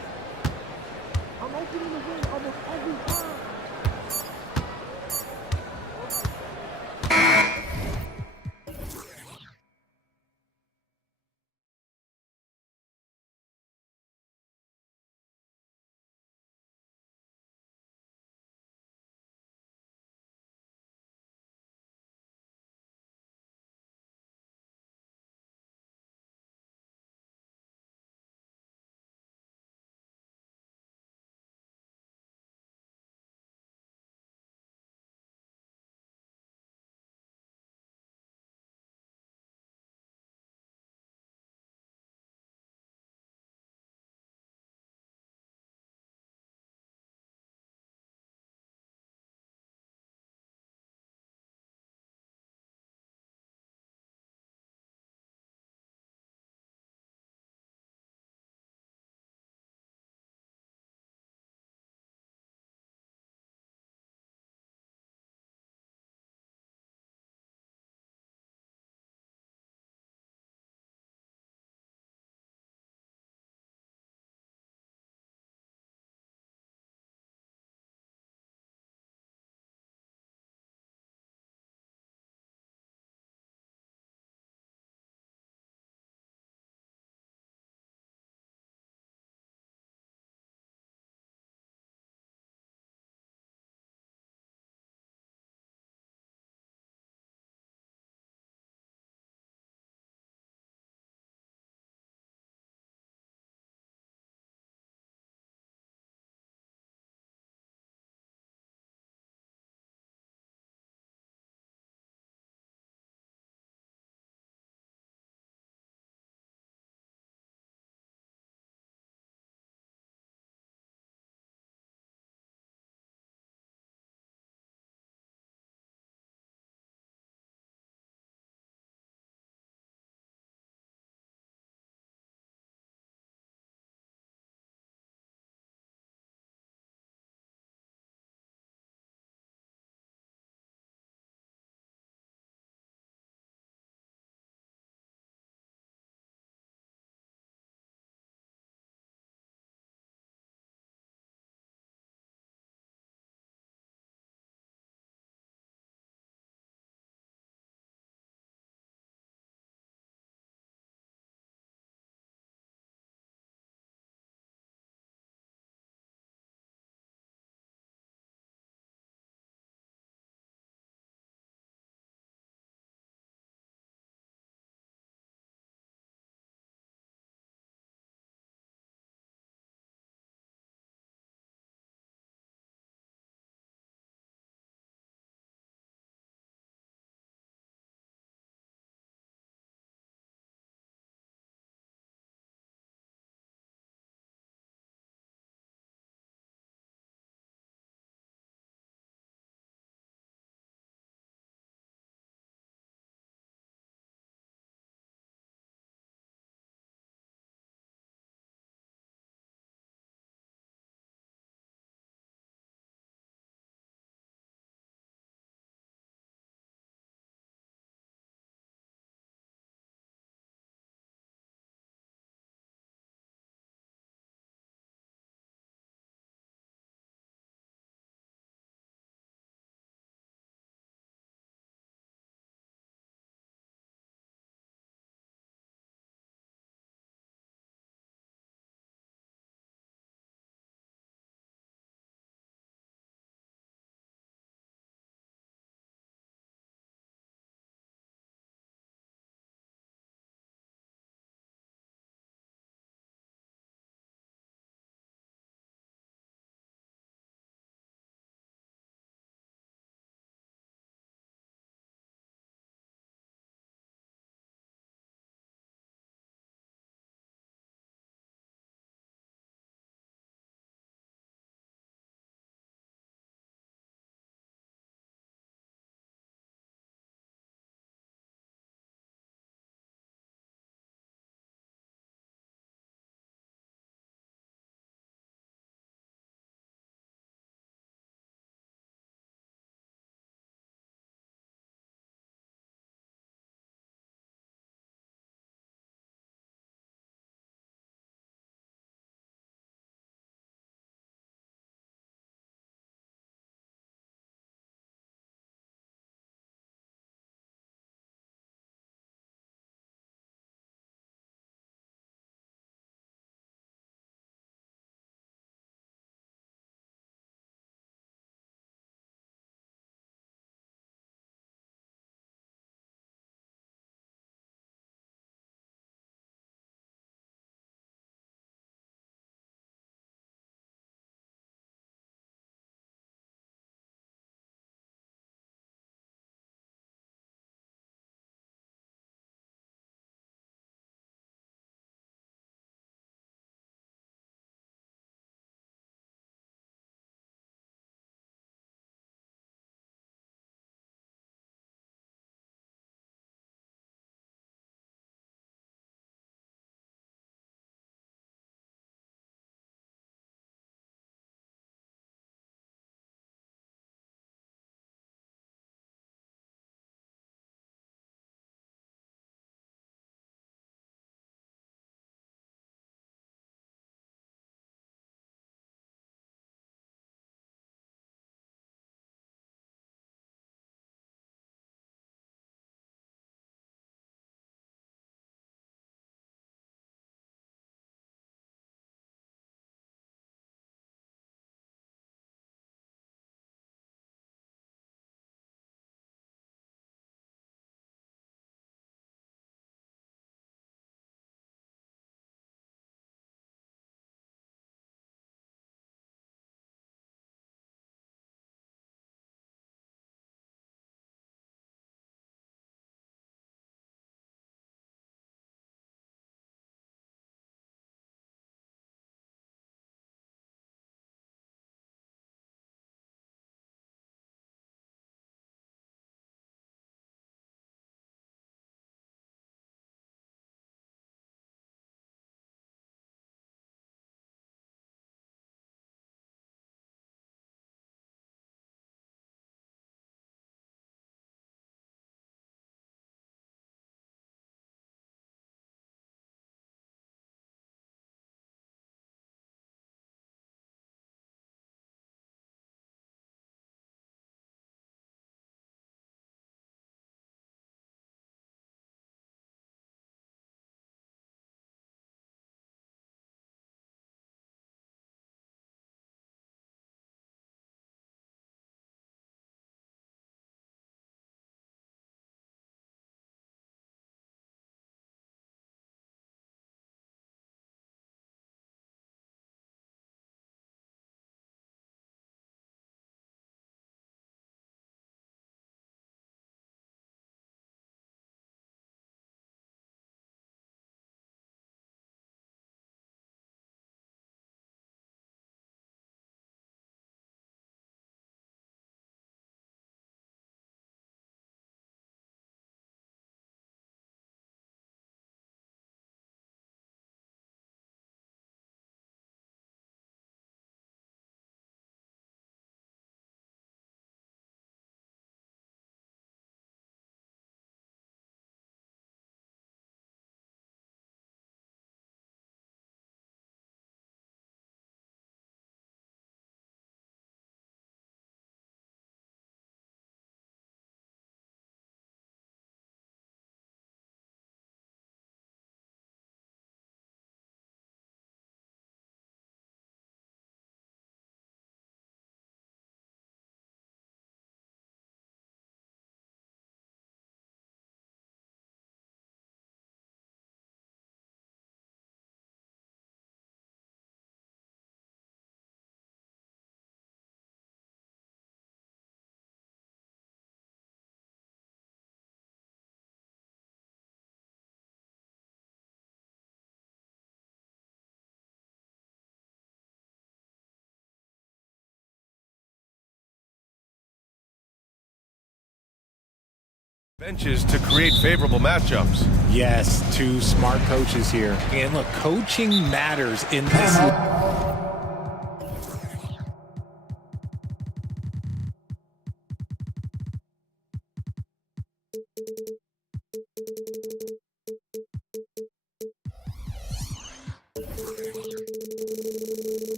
Benches to create favorable matchups. Yes, two smart coaches here. And look, coaching matters in this.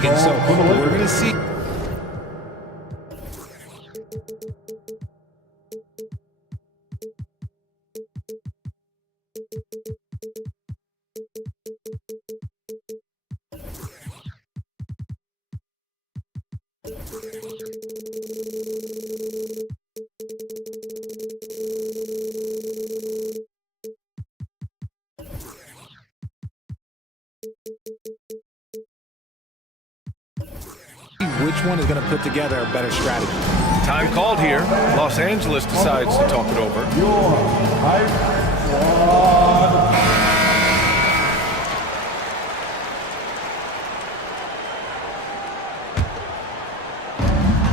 And so we're going to see. Which one is going to put together a better strategy? Time called here. Los Angeles decides to talk it over.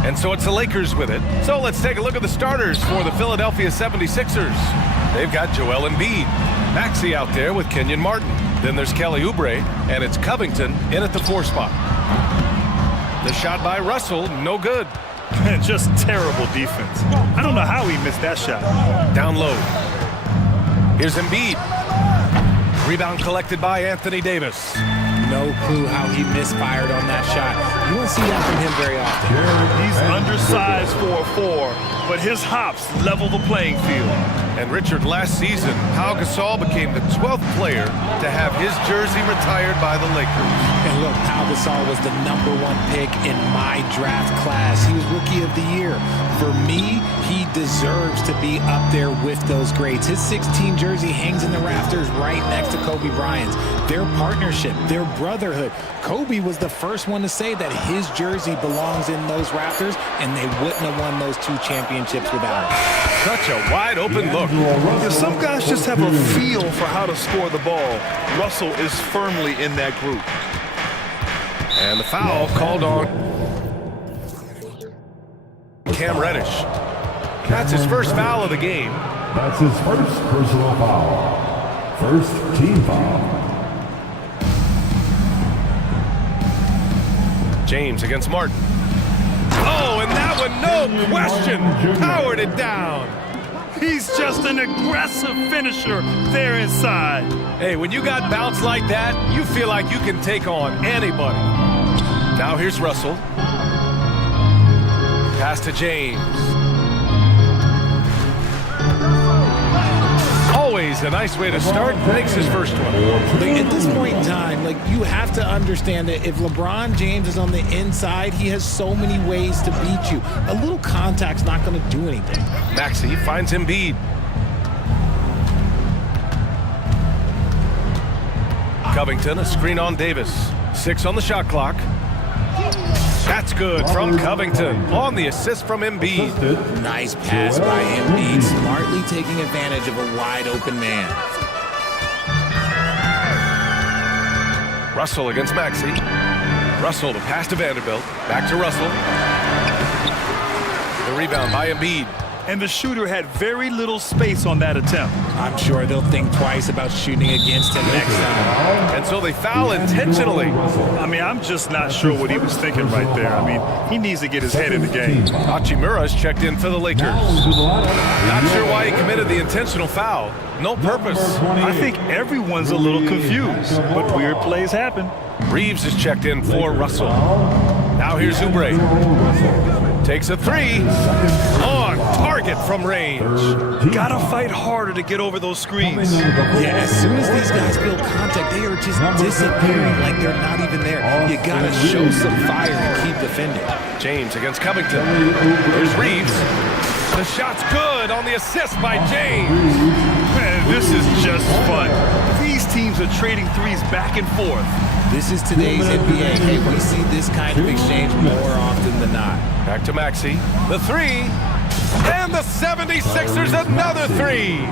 And so it's the Lakers with it. So let's take a look at the starters for the Philadelphia 76ers. They've got Joel Embiid, Maxey out there with Kenyon Martin. Then there's Kelly Oubre, and it's Covington in at the 4 spot. The shot by Russell, no good. Just terrible defense. I don't know how he missed that shot. Down low. Here's Embiid. Rebound collected by Anthony Davis. No clue how he misfired on that shot. You don't see that from him very often. He's undersized for a 4, but his hops level the playing field. And Richard, last season, Pau Gasol became the 12th player to have his jersey retired by the Lakers. And look, Pau Gasol was the #1 pick in my draft class. He was Rookie of the Year. For me, he deserves to be up there with those greats. His 16 jersey hangs in the rafters right next to Kobe Bryant's. Their partnership, their brotherhood. Kobe was the first one to say that his jersey belongs in those rafters, and they wouldn't have won those 2 championships without it. Such a wide open look. Yeah, some guys just have a feel for how to score the ball. Russell is firmly in that group. And the foul called on Cam Reddish. That's his first foul of the game. That's his first personal foul. First team foul. James against Martin. Oh, and that one, no question, powered it down. He's just an aggressive finisher there inside. Hey, when you got bounce like that, you feel like you can take on anybody. Now here's Russell. Pass to James. Always a nice way to start. Makes his first one. At this point in time, you have to understand that if LeBron James is on the inside, he has so many ways to beat you. A little contact's not going to do anything. Maxey finds Embiid. Covington, a screen on Davis. 6 on the shot clock. That's good from Covington on the assist from Embiid. Nice pass by Embiid, smartly taking advantage of a wide open man. Russell against Maxey. Russell to pass to Vanderbilt. Back to Russell. The rebound by Embiid. And the shooter had very little space on that attempt. I'm sure they'll think twice about shooting against him next time. And so they foul intentionally. I mean, I'm just not sure what he was thinking right there. I mean, he needs to get his head in the game. Hachimura's checked in for the Lakers. Not sure why he committed the intentional foul. No purpose. I think everyone's a little confused, but weird plays happen. Reeves is checked in for Russell. Now here's Oubre. Takes a 3. On target from range. Gotta fight harder to get over those screens. Yeah, as soon as these guys feel contact, they are just disappearing like they're not even there. You gotta show some fire and keep defending. James against Covington. There's Reeves. The shot's good on the assist by James. Man, this is just fun. These teams are trading threes back and forth. This is today's NBA. Hey, we see this kind of exchange more often than not. Back to Maxey. The 3. And the 76ers another 3.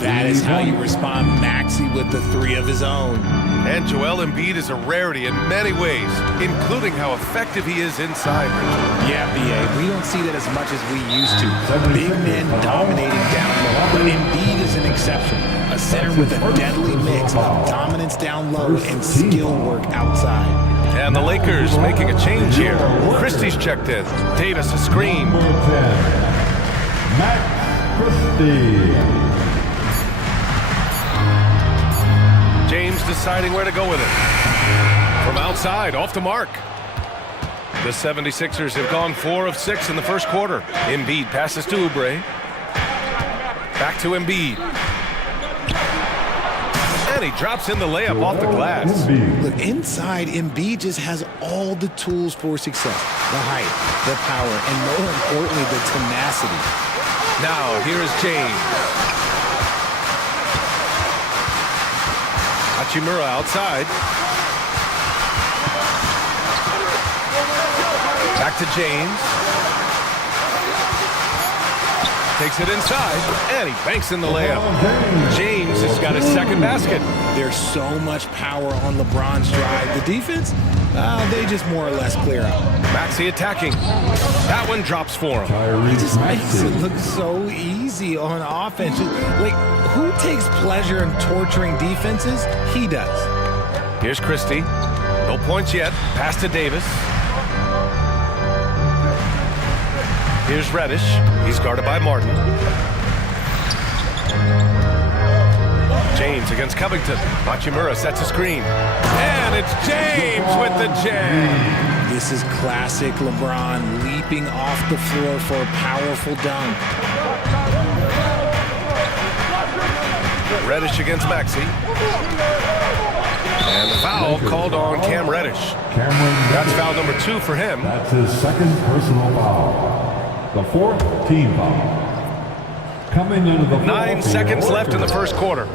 That is how you respond. Maxey with the three of his own. And Joel Embiid is a rarity in many ways, including how effective he is inside. Yeah, BA, we don't see that as much as we used to. Big men dominating down low, but Embiid is an exception. A center with a deadly mix of dominance down low and skill work outside. And the Lakers making a change here. Christie's checked in. Davis a screen. Max Christie. James deciding where to go with it. From outside, off the mark. The 76ers have gone 4 of 6 in the first quarter. Embiid passes to Oubre. Back to Embiid. And he drops in the layup off the glass. Look, inside, Embiid just has all the tools for success. The height, the power, and more importantly, the tenacity. Now, here is James. Hachimura outside. Back to James. Takes it inside, and he banks in the layup. James has got his second basket. There's so much power on LeBron's drive. The defense, they just more or less clear out. Maxey attacking. That one drops for him. He just makes it look so easy on offense. Like, who takes pleasure in torturing defenses? He does. Here's Christie. No points yet. Pass to Davis. Here's Reddish. He's guarded by Martin. James against Covington. Hachimura sets a screen. And it's James with the jam. This is classic LeBron leaping off the floor for a powerful dunk. Reddish against Maxey. And the foul called on Cam Reddish. That's foul number 2 for him. That's his second personal foul. The 4th team foul. Coming into the 9 seconds left in the first quarter.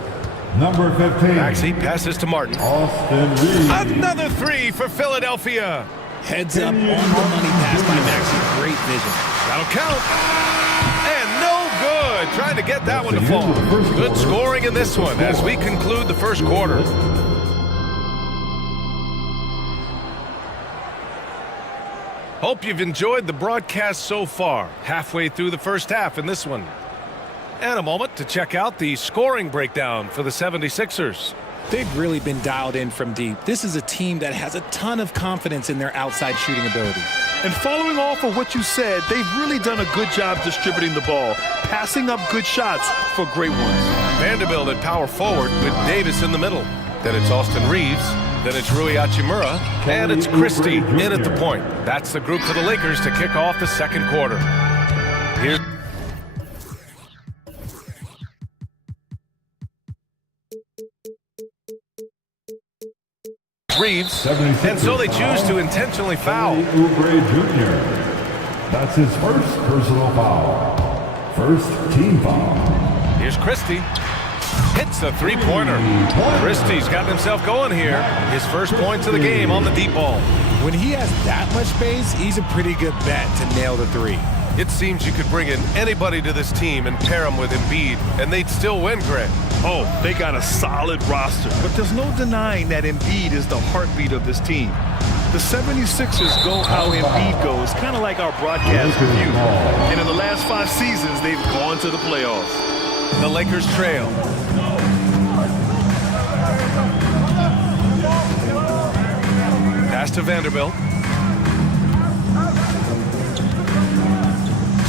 Number 15. Maxey passes to Martin. Austin Reeves. Another 3 for Philadelphia. Heads up on the money pass by Maxey. Great vision. That'll count. And no good. Trying to get that one to fall. Good scoring in this one as we conclude the first quarter. Hope you've enjoyed the broadcast so far. Halfway through the first half in this one. And a moment to check out the scoring breakdown for the 76ers. They've really been dialed in from deep. This is a team that has a ton of confidence in their outside shooting ability. And following off of what you said, they've really done a good job distributing the ball, passing up good shots for great ones. Vanderbilt at power forward with Davis in the middle. Then it's Austin Reeves. Then it's Rui Hachimura. And it's Christie in at the point. That's the group for the Lakers to kick off the second quarter. Here's Reeves, and so they choose to intentionally foul. Oubre Jr. That's his first personal foul. First team foul. Here's Christie. Hits a three-pointer. Christie's got himself going here. His first points of the game on the deep ball. When he has that much space, he's a pretty good bet to nail the 3. It seems you could bring in anybody to this team and pair them with Embiid, and they'd still win, Greg. Oh, they got a solid roster, but there's no denying that Embiid is the heartbeat of this team. The 76ers go how Embiid goes, kind of like our broadcast review. And in the last 5 seasons, they've gone to the playoffs. The Lakers trail. Pass to Vanderbilt.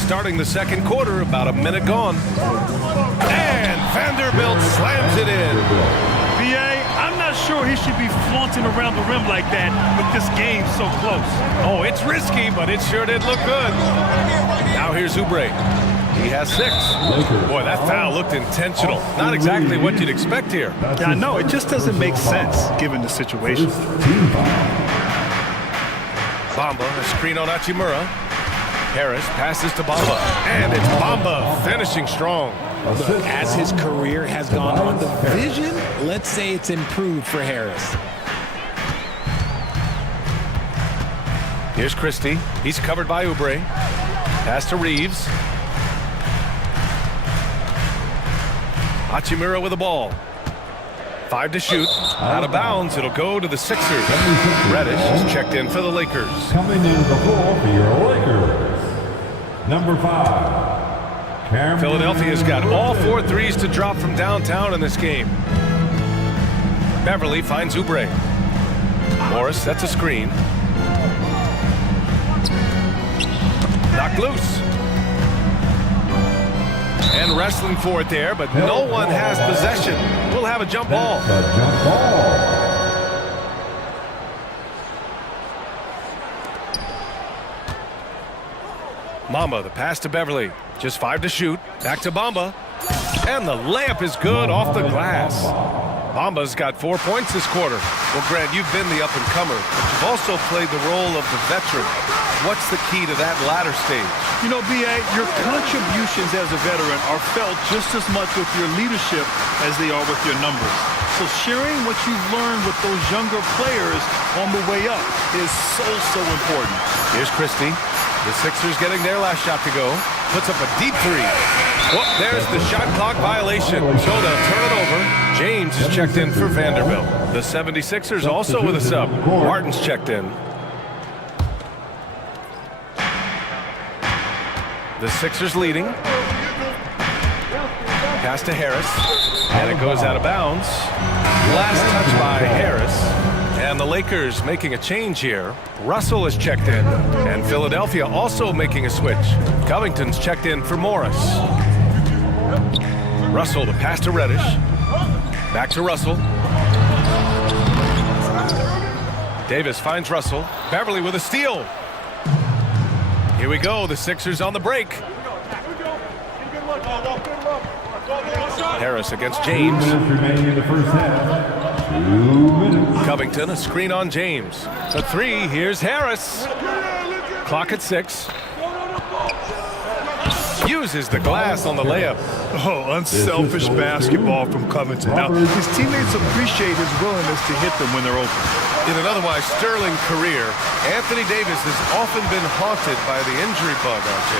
Starting the second quarter, about a minute gone. And Vanderbilt slams it in. BA, I'm not sure he should be flaunting around the rim like that with this game so close. Oh, it's risky, but it sure did look good. Now here's Oubre. He has 6. Boy, that foul looked intentional. Not exactly what you'd expect here. Yeah, no, it just doesn't make sense given the situation. Bamba, a screen on Hachimura. Harris passes to Bamba, and it's Bamba finishing strong. As his career has gone on, the vision, let's say it's improved for Harris. Here's Christie. He's covered by Oubre. Pass to Reeves. Hachimura with the ball. 5 to shoot. Out of bounds. It'll go to the Sixers. Reddish is checked in for the Lakers. Coming into the floor for your Lakers, number 5. Philadelphia's got all 4 threes to drop from downtown in this game. Beverly finds Oubre. Morris sets a screen. Knocked loose. And wrestling for it there, but no one has possession. We'll have a jump ball. Mamba, the pass to Beverly. Just 5 to shoot. Back to Bamba. And the layup is good off the glass. Bamba's got 4 points this quarter. Well, Grant, you've been the up-and-comer, but you've also played the role of the veteran. What's the key to that latter stage? You know, B.A., your contributions as a veteran are felt just as much with your leadership as they are with your numbers. So sharing what you've learned with those younger players on the way up is so important. Here's Christie. The Sixers getting their last shot to go. Puts up a deep 3. Whoop, there's the shot clock violation. So they'll turn it over. James is checked in for Vanderbilt. The 76ers also with a sub. Martin's checked in. The Sixers leading. Pass to Harris. And it goes out of bounds. Last touch by Harris. And the Lakers making a change here. Russell is checked in. And Philadelphia also making a switch. Covington's checked in for Morris. Russell, the pass to Reddish. Back to Russell. Davis finds Russell. Beverly with a steal. Here we go, the Sixers on the break. Harris against James. 2 minutes remaining in the first half. 2 minutes. Covington, a screen on James. The 3, here's Harris. Clock at 6. Uses the glass on the layup. Oh, unselfish basketball from Covington. Now, his teammates appreciate his willingness to hit them when they're open. In an otherwise sterling career, Anthony Davis has often been haunted by the injury bug, RJ.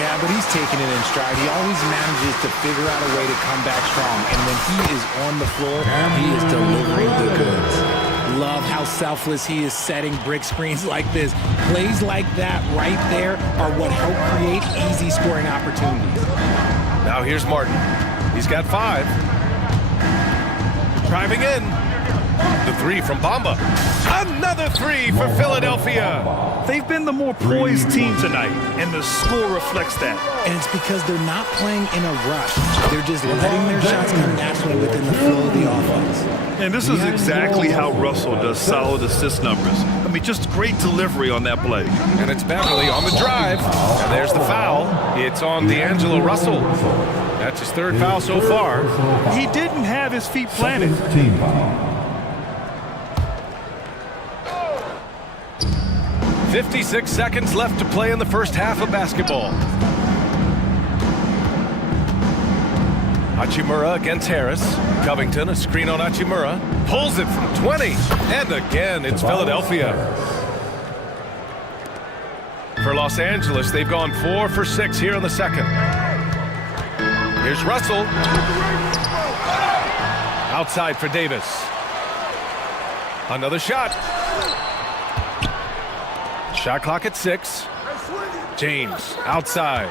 Yeah, but he's taking it in stride. He always manages to figure out a way to come back strong. And when he is on the floor, he is delivering the goods. Love how selfless he is setting brick screens like this. Plays like that right there are what help create easy scoring opportunities. Now here's Martin. He's got 5. Driving in. The 3 from Bamba. Another 3 for Philadelphia. They've been the more poised team tonight, and the score reflects that. And it's because they're not playing in a rush. They're just letting their shots come naturally within the flow of the offense. And this is exactly how Russell does solid assist numbers. I mean, just great delivery on that play. And it's Beverly on the drive. And there's the foul. It's on D'Angelo Russell. That's his 3rd foul so far. He didn't have his feet planted. Team foul. 56 seconds left to play in the first half of basketball. Hachimura against Harris. Covington, a screen on Hachimura. Pulls it from 20. And again, it's Philadelphia. For Los Angeles, they've gone 4 for 6 here in the second. Here's Russell. Outside for Davis. Another shot. Shot clock at 6. James outside.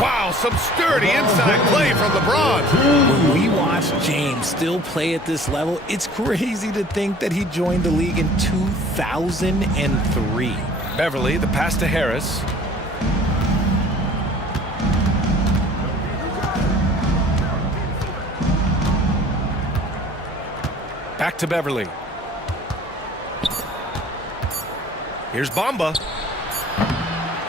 Wow, some sturdy inside play from LeBron. When we watch James still play at this level, it's crazy to think that he joined the league in 2003. Beverly, the pass to Harris. Back to Beverly. Here's Bamba.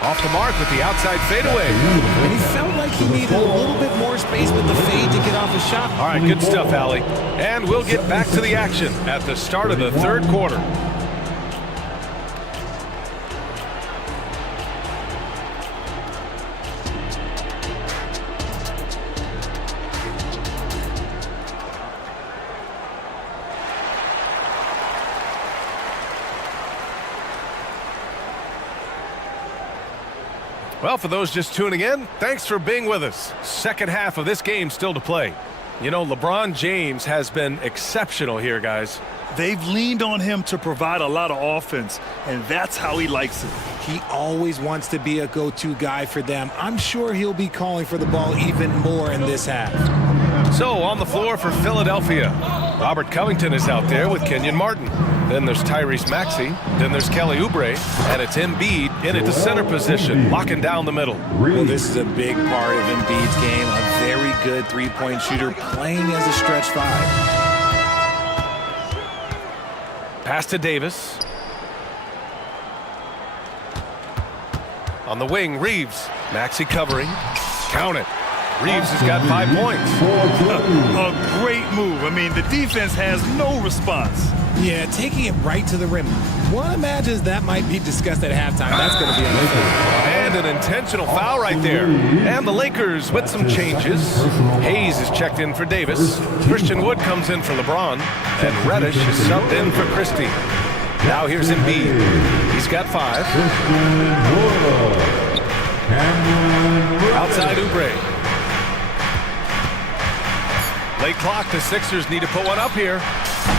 Off the mark with the outside fadeaway. And he felt like he needed a little bit more space with the fade to get off a shot. All right, good stuff, Allie. And we'll get back to the action at the start of the 3rd quarter. Well, Well, for those just tuning in, thanks for being with us. Second half of this game still to play. You know, LeBron James has been exceptional here, guys. They've leaned on him to provide a lot of offense, and that's how he likes it. He always wants to be a go-to guy for them. I'm sure he'll be calling for the ball even more in this half. So, on the floor for Philadelphia, Robert Covington is out there with Kenyon Martin. Then there's Tyrese Maxey. Then there's Kelly Oubre. And it's Embiid in at the center position, locking down the middle. Well, this is a big part of Embiid's game. A very good three-point shooter playing as a stretch five. Pass to Davis. On the wing, Reeves. Maxey covering. Count it. Reeves has got 5 points. A great move. I mean, the defense has no response. Yeah, taking it right to the rim. One imagines that might be discussed at halftime. That's going to be a And an intentional foul right there. And the Lakers with some changes. Hayes is checked in for Davis. Christian Wood comes in for LeBron. And Reddish is subbed in for Christie. Now here's Embiid. He's got 5. Outside Oubre. Late clock, the Sixers need to put one up here.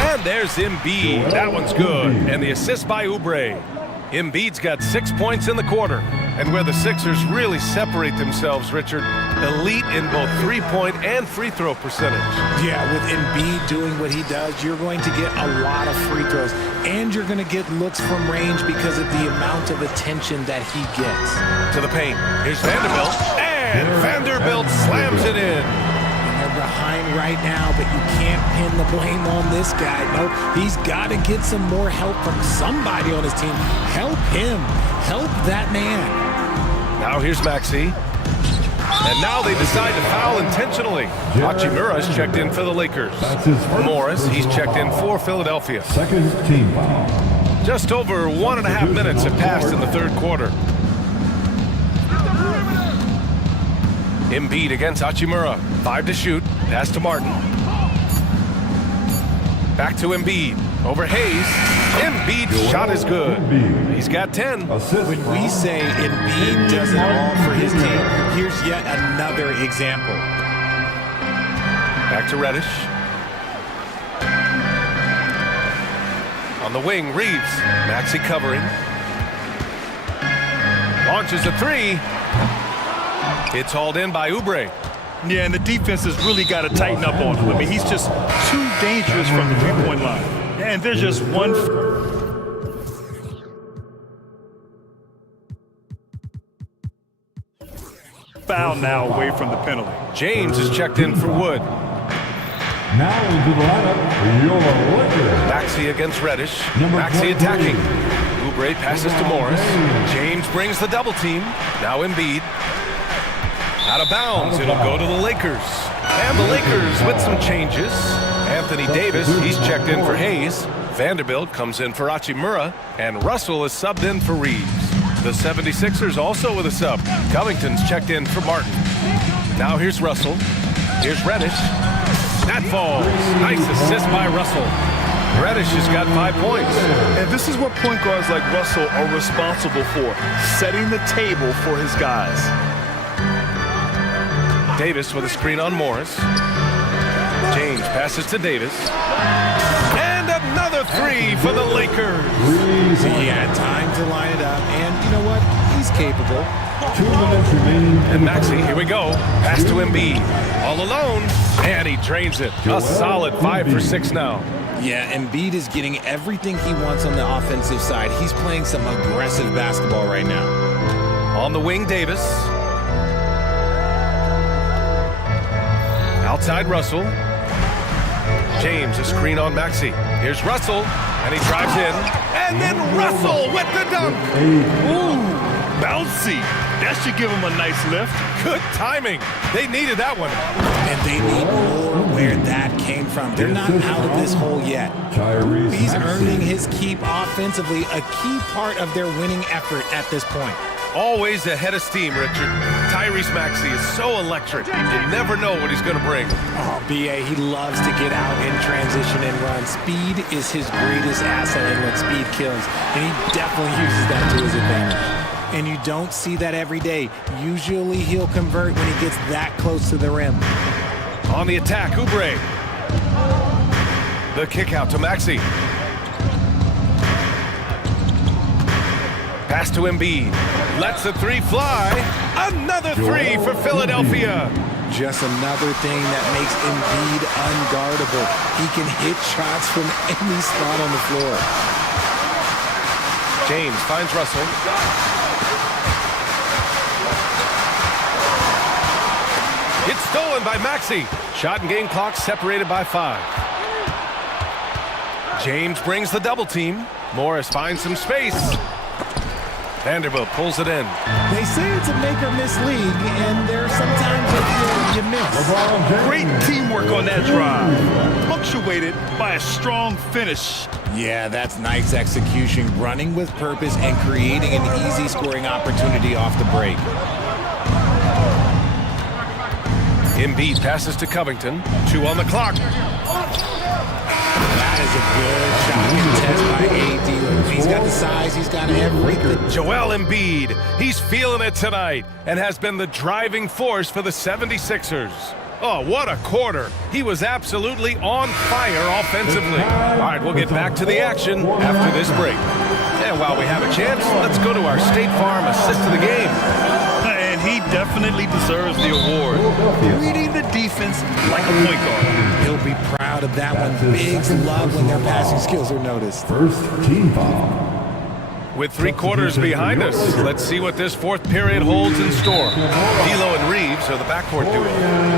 And there's Embiid. That one's good. And the assist by Oubre. Embiid's got 6 points in the quarter. And where the Sixers really separate themselves, Richard, elite in both three-point and free throw percentage. Yeah, with Embiid doing what he does, you're going to get a lot of free throws. And you're going to get looks from range because of the amount of attention that he gets. To the paint. Here's Vanderbilt. And Vanderbilt slams it in. They're behind right now, but you can't pin the blame on this guy. No, he's got to get some more help from somebody on his team. Help him. Help that man. Now here's Maxey. And now they decide to foul intentionally. Hachimura's checked in for the Lakers. Morris, he's checked in for Philadelphia. Second team foul. Just over 1.5 minutes have passed in the third quarter. Embiid against Hachimura. 5 to shoot. Pass to Martin. Back to Embiid. Over Hayes. Embiid's shot is good. He's got 10. When we say Embiid does it all for his team, here's yet another example. Back to Reddish. On the wing, Reeves. Maxey covering. Launches a 3. It's hauled in by Oubre. Yeah, and the defense has really got to tighten up on him. I mean, he's just too dangerous from the three-point line. And there's just one foul now away from the penalty. James is checked in for Wood. Now into the lineup, your Lakers. Maxey against Reddish. Maxey attacking. Oubre passes to Morris. James brings the double team. Now Embiid. Out of bounds, it'll go to the Lakers. And the Lakers with some changes. Anthony Davis, he's checked in for Hayes. Vanderbilt comes in for Hachimura. And Russell is subbed in for Reeves. The 76ers also with a sub. Covington's checked in for Martin. Now here's Russell. Here's Reddish. That falls. Nice assist by Russell. Reddish has got 5 points. And this is what point guards like Russell are responsible for, setting the table for his guys. Davis with a screen on Morris. James passes to Davis. And another 3 for the Lakers. So he had time to line it up, and you know what? He's capable. 2 minutes remaining. And Maxey, here we go. Pass to Embiid. All alone. And he drains it. A solid 5 for 6 now. Yeah, Embiid is getting everything he wants on the offensive side. He's playing some aggressive basketball right now. On the wing, Davis. Outside Russell. James, a screen on Maxey. Here's Russell, and he drives in. And then Russell with the dunk. Ooh, bouncy. That should give him a nice lift. Good timing. They needed that one. And they need more where that came from. They're not out of this hole yet. He's earning his keep offensively, a key part of their winning effort at this point. Always ahead of steam, Richard. Tyrese Maxey is so electric. You never know what he's going to bring. Oh, B.A., he loves to get out in transition and run. Speed is his greatest asset, and when speed kills, and he definitely uses that to his advantage. and you don't see that every day. Usually he'll convert when he gets that close to the rim. On the attack, Oubre. The kick out to Maxey. Pass to Embiid. Lets the three fly. Another three for Philadelphia. Just another thing that makes Embiid unguardable. He can hit shots from any spot on the floor. James finds Russell. It's stolen by Maxey. Shot and game clock separated by 5. James brings the double team. Morris finds some space. Vanderbilt pulls it in. They say it's a make or miss league, and there's sometimes you miss. Great teamwork on that drive, punctuated by a strong finish. Yeah, that's nice execution, running with purpose and creating an easy scoring opportunity off the break. Embiid passes to Covington. 2 on the clock. That is a good shot contest by AD. He's got the size, he's got everything. Joel Embiid, he's feeling it tonight and has been the driving force for the 76ers. Oh, what a quarter. He was absolutely on fire offensively. All right, we'll get back to the action after this break. And while we have a chance, let's go to our State Farm assist of the game. And he definitely deserves the award. Reading the defense like a point guard. He'll be proud of that one. Bigs love when their passing skills are noticed. First team foul. With 3 quarters behind us, let's see what this 4th period holds in store. D'Lo and Reeves are the backcourt duo.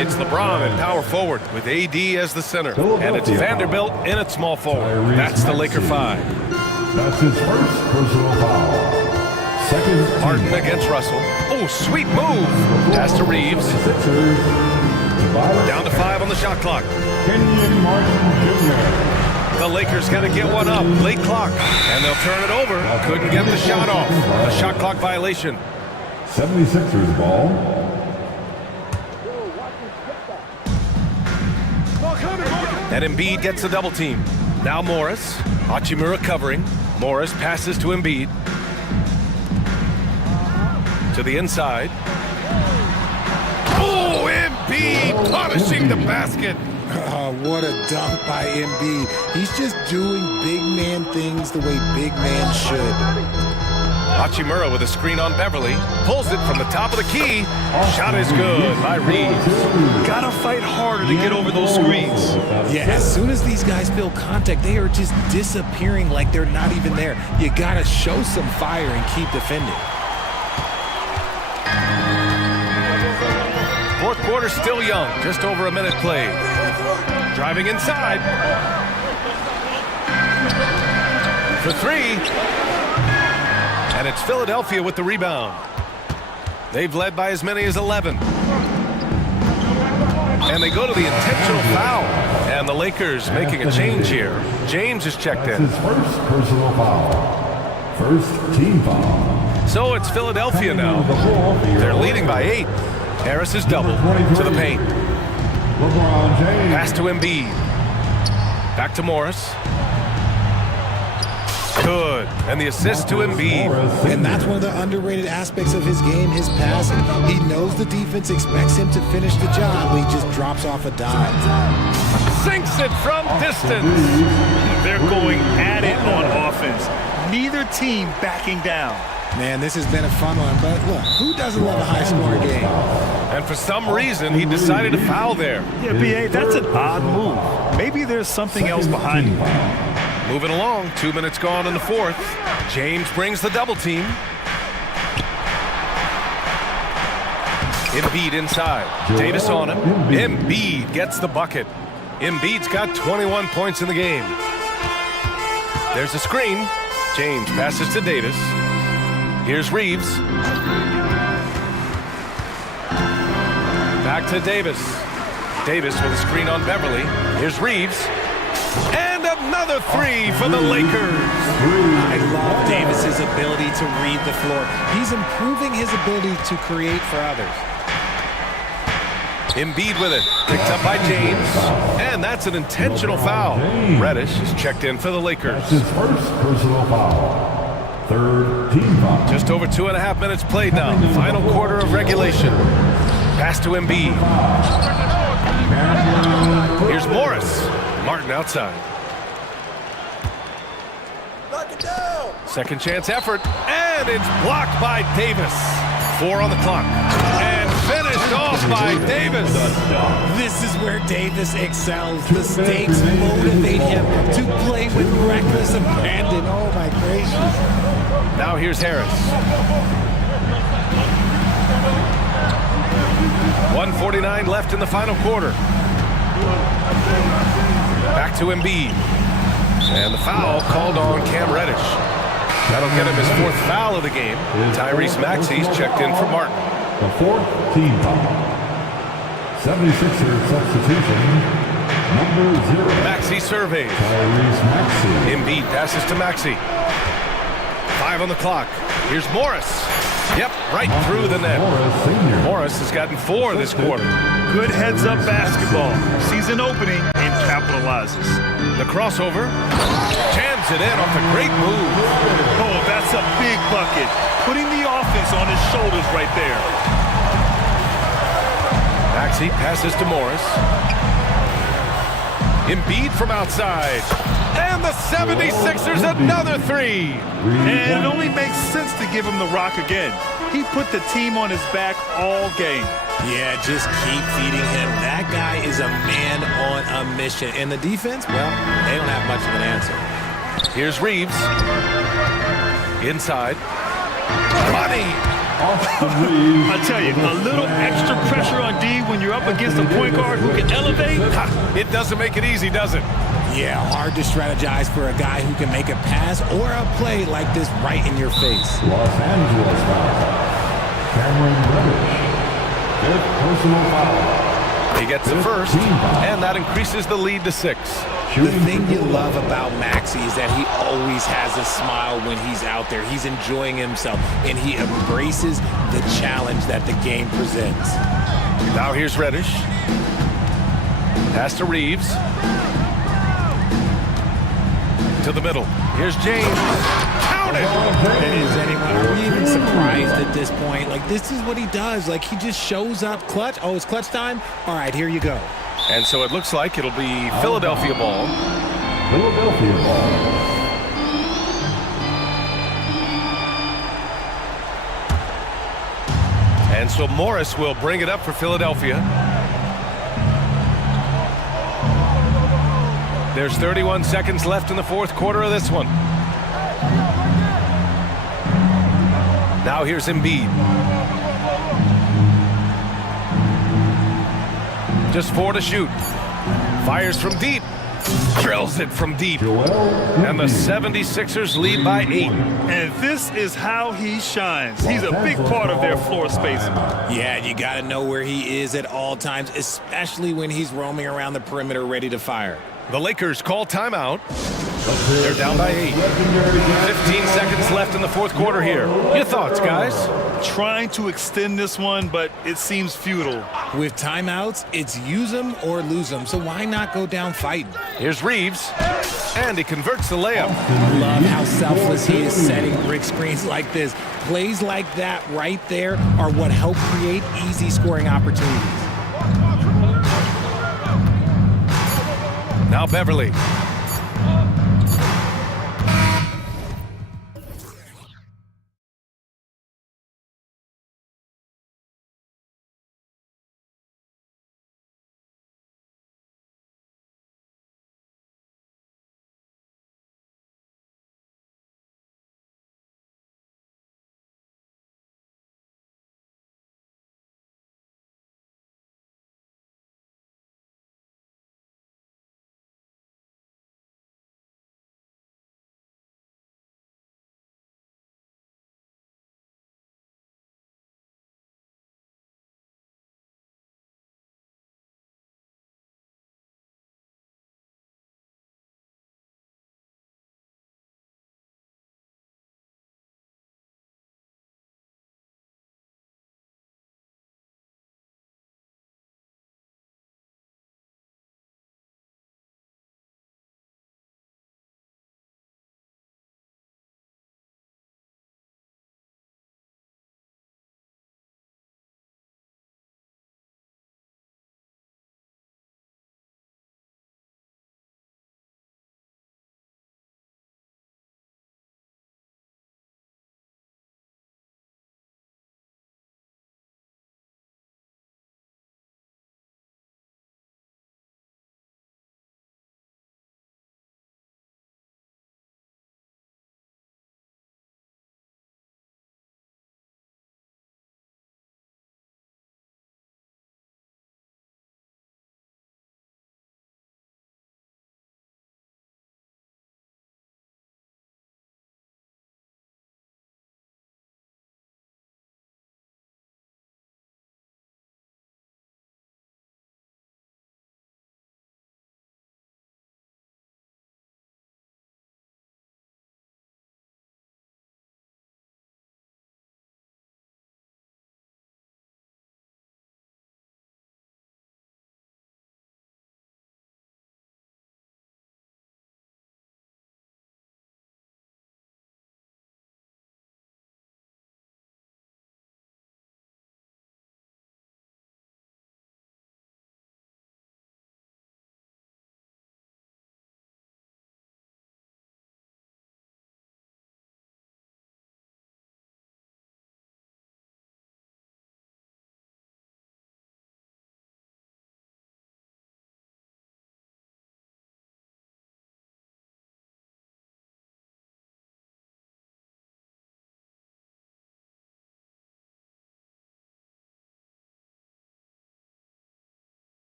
It's LeBron at power forward with AD as the center. And it's Vanderbilt in at small forward. That's the Laker 5. That's his first personal foul. Second. Martin against Russell. Oh, sweet move. Pass to Reeves. Down to 5 on the shot clock. Kenyon Martin Jr. The Lakers got to get one up. Late clock. And they'll turn it over. Couldn't get the shot off. A shot clock violation. 76ers ball. And Embiid gets the double team. Now Morris. Hachimura covering. Morris passes to Embiid. To the inside. Oh, Embiid punishing the basket. Oh, what a dunk by Embiid. He's just doing big man things the way big man should. Hachimura with a screen on Beverly. Pulls it from the top of the key. Shot is good by Reeves. Gotta fight harder to get over those screens. Yeah, as soon as these guys feel contact, they are just disappearing like they're not even there. You gotta show some fire and keep defending. 4th quarter still young. Just over a minute played. Driving inside. For 3. And it's Philadelphia with the rebound. They've led by as many as 11. And they go to the intentional foul. And the Lakers making a change here. James is checked in. His first personal foul. First team foul. So it's Philadelphia now. They're leading by 8. Harris is doubled to the paint. LeBron James. Pass to Embiid. Back to Morris. Good. And the assist to Embiid. And that's one of the underrated aspects of his game, his passing. He knows the defense expects him to finish the job. He just drops off a dime. Sinks it from distance. They're going at it on offense. Neither team backing down. Man, this has been a fun one, but look, who doesn't love a high-scoring game? And for some reason, he decided to foul there. Yeah, B.A., that's an odd move. Maybe there's something else behind it. Moving along, 2 minutes gone in the 4th. James brings the double team. Embiid inside. Davis on him. Embiid gets the bucket. Embiid's got 21 points in the game. There's a screen. James passes to Davis. Here's Reeves. Back to Davis. Davis with a screen on Beverly. Here's Reeves. And another 3 for the Lakers. I love Davis's ability to read the floor. He's improving his ability to create for others. Embiid with it. Picked up by James. And that's an intentional foul. Reddish is checked in for the Lakers. That's his first personal foul. Third team foul. Just over 2.5 minutes played now. Final quarter of regulation. Pass to Embiid. Here's Morris. Martin outside. Second chance effort, and it's blocked by Davis. 4 on the clock, and finished off by Davis. This is where Davis excels. The stakes motivate him to play with reckless abandon. Oh my gracious. Now here's Harris. 1:49 left in the final quarter. Back to Embiid. And the foul called on Cam Reddish. That'll get him his 4th foul of the game. Tyrese Maxey's checked in for Martin. The 4th team foul. 76ers substitution, number 0. Maxey surveys. Tyrese Maxey. Embiid passes to Maxey. 5 on the clock. Here's Morris. Yep, right through the net. Morris has gotten 4 this quarter. Good heads-up basketball. Sees an opening and capitalizes. The crossover. Jams it in off a great move. Oh, that's a big bucket. Putting the offense on his shoulders right there. Maxey passes to Morris. Embiid from outside. And the 76ers another 3. And it only makes sense to give him the rock again. He put the team on his back all game. Yeah, just keep feeding him. That guy is a man on a mission. And the defense, well, they don't have much of an answer. Here's Reeves. Inside. Money. I tell you, a little extra pressure on D when you're up against a point guard who can elevate. It doesn't make it easy, does it? Yeah, hard to strategize for a guy who can make a pass or a play like this right in your face. Los Angeles foul. Cameron Reddish. 5th personal foul. He gets the first, and that increases the lead to 6. The thing you love about Maxey is that he always has a smile when he's out there. He's enjoying himself, and he embraces the challenge that the game presents. Now here's Reddish. Pass to Reeves. To the middle. Here's James. Counted! Is anyone, are we even surprised at this point? Like, this is what he does. Like, he just shows up clutch. Oh, it's clutch time? All right, here you go. And so it looks like it'll be Philadelphia ball. Philadelphia ball. And so Morris will bring it up for Philadelphia. There's 31 seconds left in the 4th quarter of this one. Now here's Embiid. Just 4 to shoot. Fires from deep. Drills it from deep. And the 76ers lead by 8. And this is how he shines. He's a big part of their floor spacing. Yeah, you got to know where he is at all times, especially when he's roaming around the perimeter ready to fire. The Lakers call timeout. They're down by 8. 15 seconds left in the 4th quarter here. Your thoughts, guys? Trying to extend this one, but it seems futile. With timeouts, it's use them or lose them, so why not go down fighting? Here's Reeves, and he converts the layup. Love how selfless he is setting brick screens like this. Plays like that right there are what help create easy scoring opportunities. Now Beverly.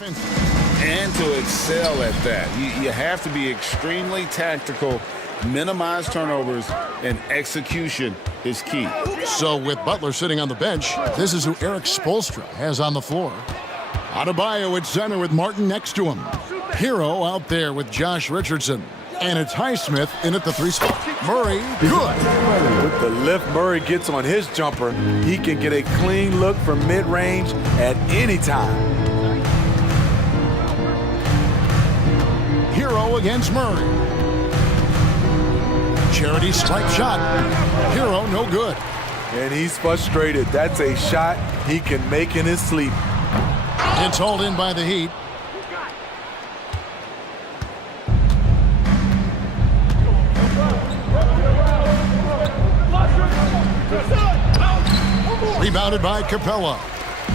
And to excel at that, you have to be extremely tactical, minimize turnovers, and execution is key. So with Butler sitting on the bench, this is who Eric Spoelstra has on the floor. Adebayo at center with Martin next to him. Hero out there with Josh Richardson. And it's Highsmith in at the 3 spot. Murray, good. With the lift Murray gets on his jumper, he can get a clean look from mid-range at any time. Hero against Murray. Charity stripe shot. Hero no good. And he's frustrated. That's a shot he can make in his sleep. It's hauled in by the Heat. Rebounded by Capella.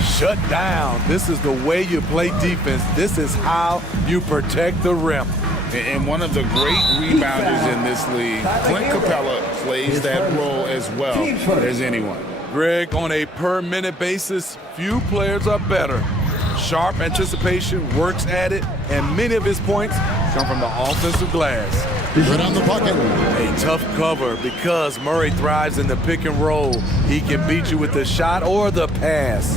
Shut down. This is the way you play defense. This is how you protect the rim. And one of the great rebounders in this league, Clint Capella, plays that role as well as anyone. Greg, on a per-minute basis, few players are better. Sharp anticipation, works at it, and many of his points come from the offensive glass. Good on the bucket. A tough cover because Murray thrives in the pick and roll. He can beat you with the shot or the pass.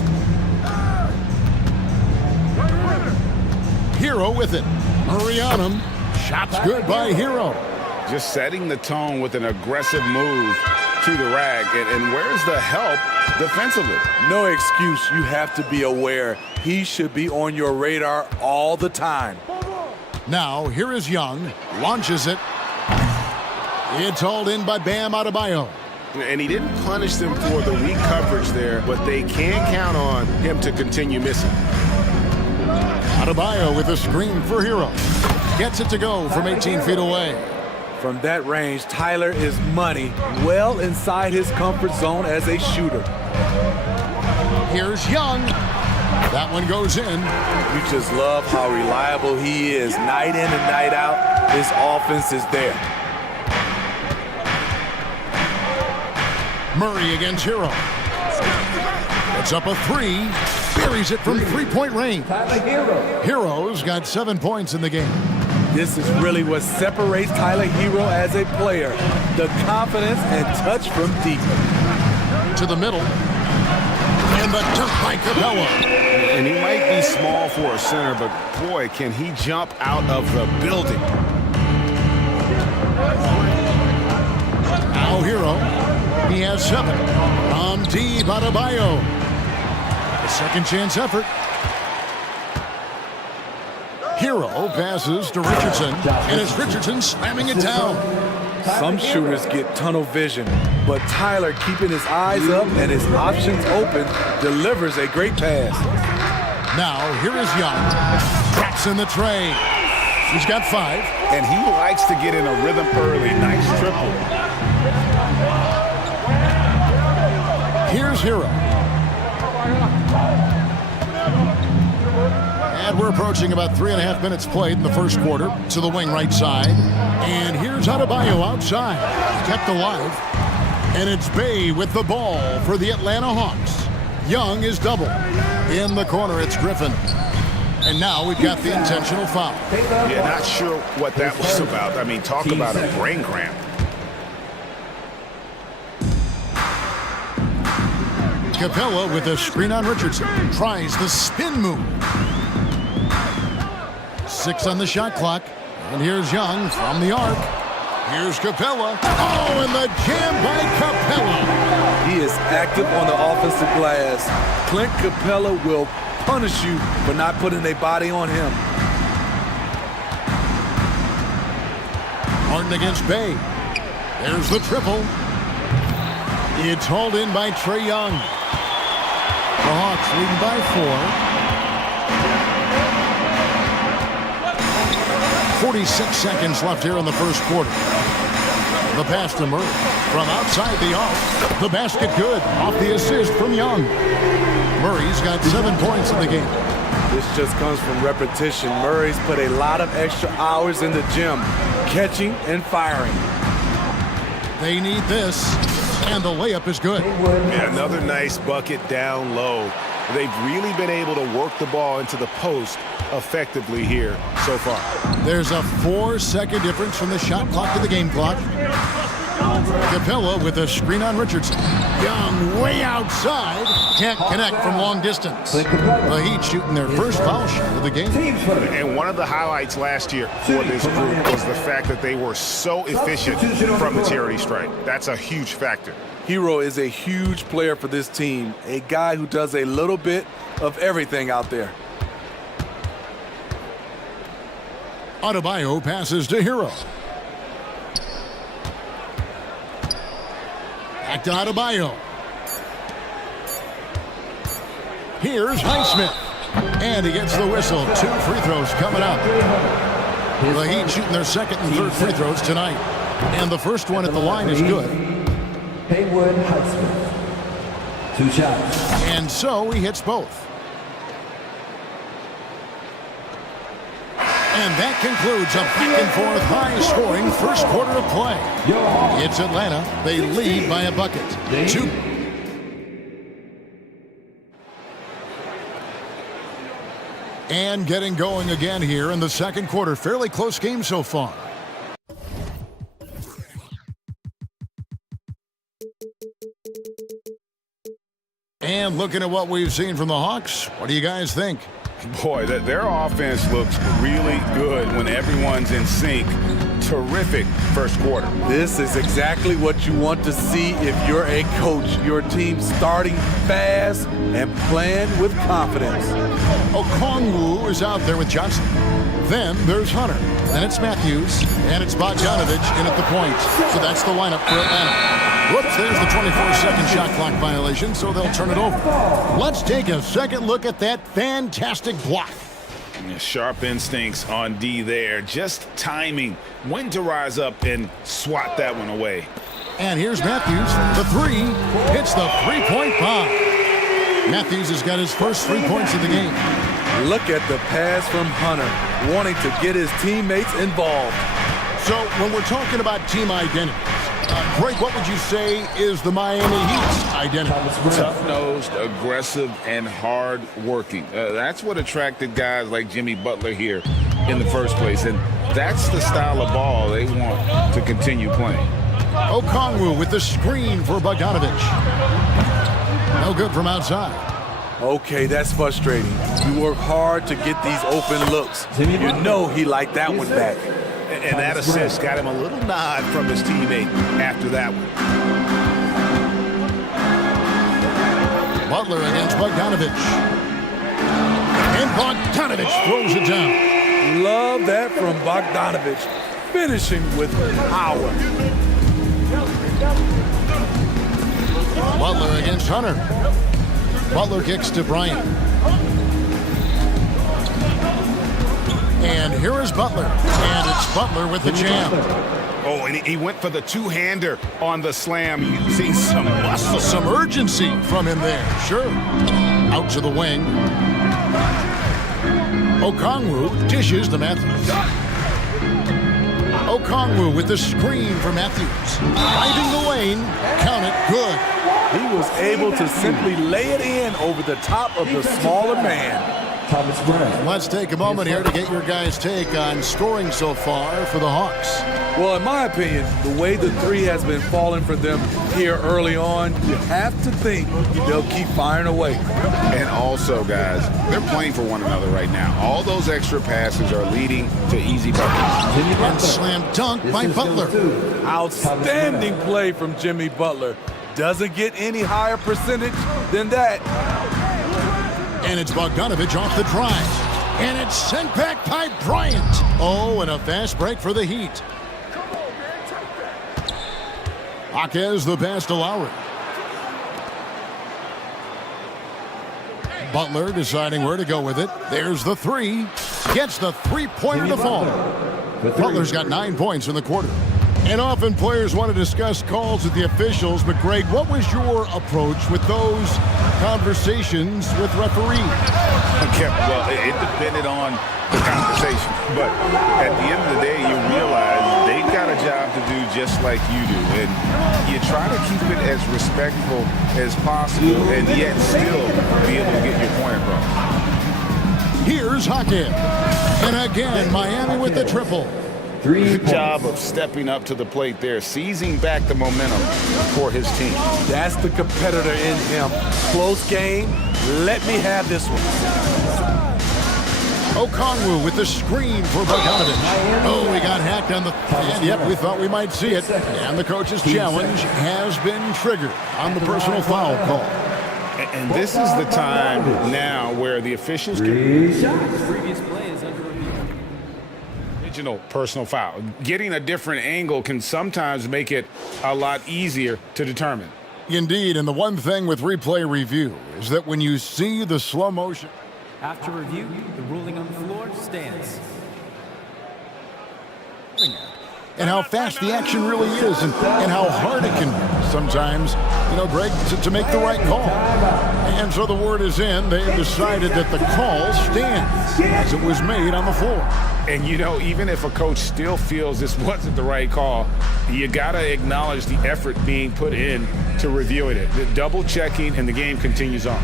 Hero with it. Murray on him. Shot's good by Hero. Just setting the tone with an aggressive move to the rack. And where's the help defensively? No excuse. You have to be aware. He should be on your radar all the time. Now, here is Young. Launches it. It's hauled in by Bam Adebayo. And he didn't punish them for the weak coverage there, but they can count on him to continue missing. Adebayo with a screen for Hero. Gets it to go from 18 feet away. From that range, Tyler is money, well inside his comfort zone as a shooter. Here's Young. That one goes in. You just love how reliable he is. Night in and night out, his offense is there. Murray against Hero. It's up a 3. Buries it from 3-point range. Hero's got 7 points in the game. This is really what separates Tyler Hero as a player. The confidence and touch from deep. To the middle. And the dunk by Capella. And he might be small for a center, but boy, can he jump out of the building. Now Hero. He has 7. From deep, Adebayo. A second chance effort. Hero passes to Richardson, and it's Richardson slamming it down. Some shooters get tunnel vision, but Tyler, keeping his eyes up and his options open, delivers a great pass. Now, here is Young. Drops in the tray. He's got 5. And he likes to get in a rhythm early. Nice triple. Here's Hero. And we're approaching about 3.5 minutes played in the first quarter. To the wing right side. And here's Adebayo outside. Kept alive. And it's Bay with the ball for the Atlanta Hawks. Young is double. In the corner, it's Griffin. And now we've got the intentional foul. Yeah, not sure what that was about. I mean, talk about a brain cramp. Capella with a screen on Richardson. Tries the spin move. 6 on the shot clock. And here's Young from the arc. Here's Capella. Oh, and the jam by Capella. He is active on the offensive glass. Clint Capella will punish you for not putting a body on him. Martin against Bay. There's the triple. It's hauled in by Trae Young. The Hawks leading by 4. 46 seconds left here in the first quarter. The pass to Murray. From outside the arc. The basket good. Off the assist from Young. Murray's got 7 points in the game. This just comes from repetition. Murray's put a lot of extra hours in the gym, catching and firing. They need this. And the layup is good. Yeah, another nice bucket down low. They've really been able to work the ball into the post effectively here so far. There's a 4-second difference from the shot clock to the game clock. Capella with a screen on Richardson. Young way outside. Can't connect from long distance. The Heat shooting their first foul shot of the game. And one of the highlights last year for this group was the fact that they were so efficient from the charity stripe. That's a huge factor. Hero is a huge player for this team, a guy who does a little bit of everything out there. Adebayo passes to Hero. Back to Adebayo. Here's Highsmith. And he gets the whistle. 2 free throws coming up. The Heat shooting their second and third free throws tonight. And the first one at the line is good. Haywood Highsmith. 2 shots. And so he hits both. And that concludes a back-and-forth, high-scoring first quarter of play. It's Atlanta. They lead by a bucket. 2. And getting going again here in the second quarter. Fairly close game so far. And looking at what we've seen from the Hawks, what do you guys think? Boy, their offense looks really good when everyone's in sync. Terrific first quarter. This is exactly what you want to see if you're a coach. Your team starting fast and playing with confidence. Okongwu is out there with Johnson. Then there's Hunter. Then it's Matthews. And it's Bogdanovich in at the point. So that's the lineup for Atlanta. Whoops, there's the 24-second shot clock violation, so they'll turn it over. Let's take a second look at that fantastic block. Sharp instincts on D there. Just timing when to rise up and swat that one away. And here's Matthews. The 3 hits the three-point bomb. Matthews has got his first 3 points of the game. Look at the pass from Hunter, wanting to get his teammates involved. So when we're talking about team identity, Greg, what would you say is the Miami Heat's identity? Tough-nosed, aggressive, and hard-working. That's what attracted guys like Jimmy Butler here in the first place, and that's the style of ball they want to continue playing. Okongwu with the screen for Bogdanovich. No good from outside. Okay, that's frustrating. You work hard to get these open looks. You know he liked that one back. And that assist got him a little nod from his teammate after that one. Butler against Bogdanovich. And Bogdanovich throws it down. Love that from Bogdanovich. Finishing with power. Butler against Hunter. Butler kicks to Bryant. And here is Butler. And it's Butler with the jam. Oh, and he went for the two-hander on the slam, using some muscle. Some urgency from him there. Sure. Out to the wing. Okongwu dishes to Matthews. Okongwu with the screen for Matthews. Driving the lane. Count it. Good. He was able to simply lay it in over the top of the smaller man. Let's take a moment here to get your guys' take on scoring so far for the Hawks. Well, in my opinion, the way the 3 has been falling for them here early on, you have to think they'll keep firing away. And also, guys, they're playing for one another right now. All those extra passes are leading to easy buckets. And slam dunk by Butler. Outstanding play from Jimmy Butler. Doesn't get any higher percentage than that. And it's Bogdanovich off the drive. And it's sent back by Bryant. Oh, and a fast break for the Heat. Jaquez the pass to Lowry. Butler deciding where to go with it. There's the 3. Gets the three-pointer to fall. Butler's got 9 points in the quarter. And often players want to discuss calls with the officials, but Greg, what was your approach with those conversations with referees. Okay, well, it depended on the conversation. But at the end of the day, you realize they've got a job to do just like you do. And you try to keep it as respectful as possible and yet still be able to get your point across. Here's Hockey. And again, Miami with the triple. Good job of stepping up to the plate there, seizing back the momentum for his team. That's the competitor in him. Close game. Let me have this one. Okongwu with the screen for Bogdanovich. Oh, we got hacked on the... And yep, we thought we might see it. And the coach's challenge has been triggered on the personal foul call. And this is the time now where the officials can... Previous play is under review. Original personal foul. Getting a different angle can sometimes make it a lot easier to determine. Indeed, and the one thing with replay review is that when you see the slow motion... After review, the ruling on the floor stands. And how fast the action really is and how hard it can be sometimes, you know, Greg, to make the right call. And so the word is in. They've decided that the call stands as it was made on the floor. And, you know, even if a coach still feels this wasn't the right call, you got to acknowledge the effort being put in to reviewing it. The double checking, and the game continues on.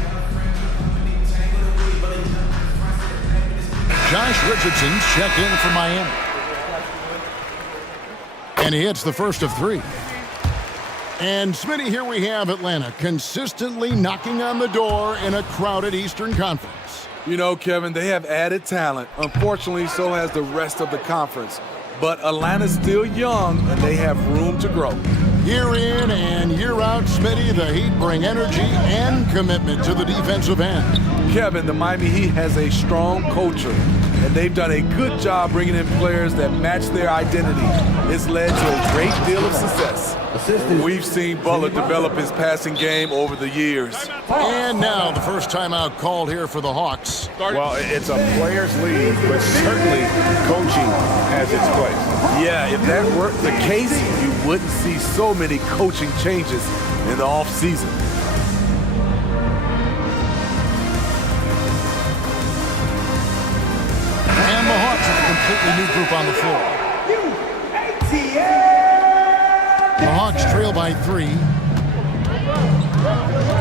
Josh Richardson's check in for Miami. And he hits the first of three. And Smitty, here we have Atlanta consistently knocking on the door in a crowded Eastern Conference. You know, Kevin, they have added talent. Unfortunately, so has the rest of the conference. But Atlanta's still young, and they have room to grow. Year in and year out, Smitty, the Heat bring energy and commitment to the defensive end. Kevin, the Miami Heat has a strong culture, and they've done a good job bringing in players that match their identity. It's led to a great deal of success. We've seen Butler develop his passing game over the years. And now the first timeout called here for the Hawks. Well, it's a players' league, but certainly coaching has its place. Yeah, if that were the case, you wouldn't see so many coaching changes in the offseason. And the Hawks have a completely new group on the floor. The Hawks trail by 3.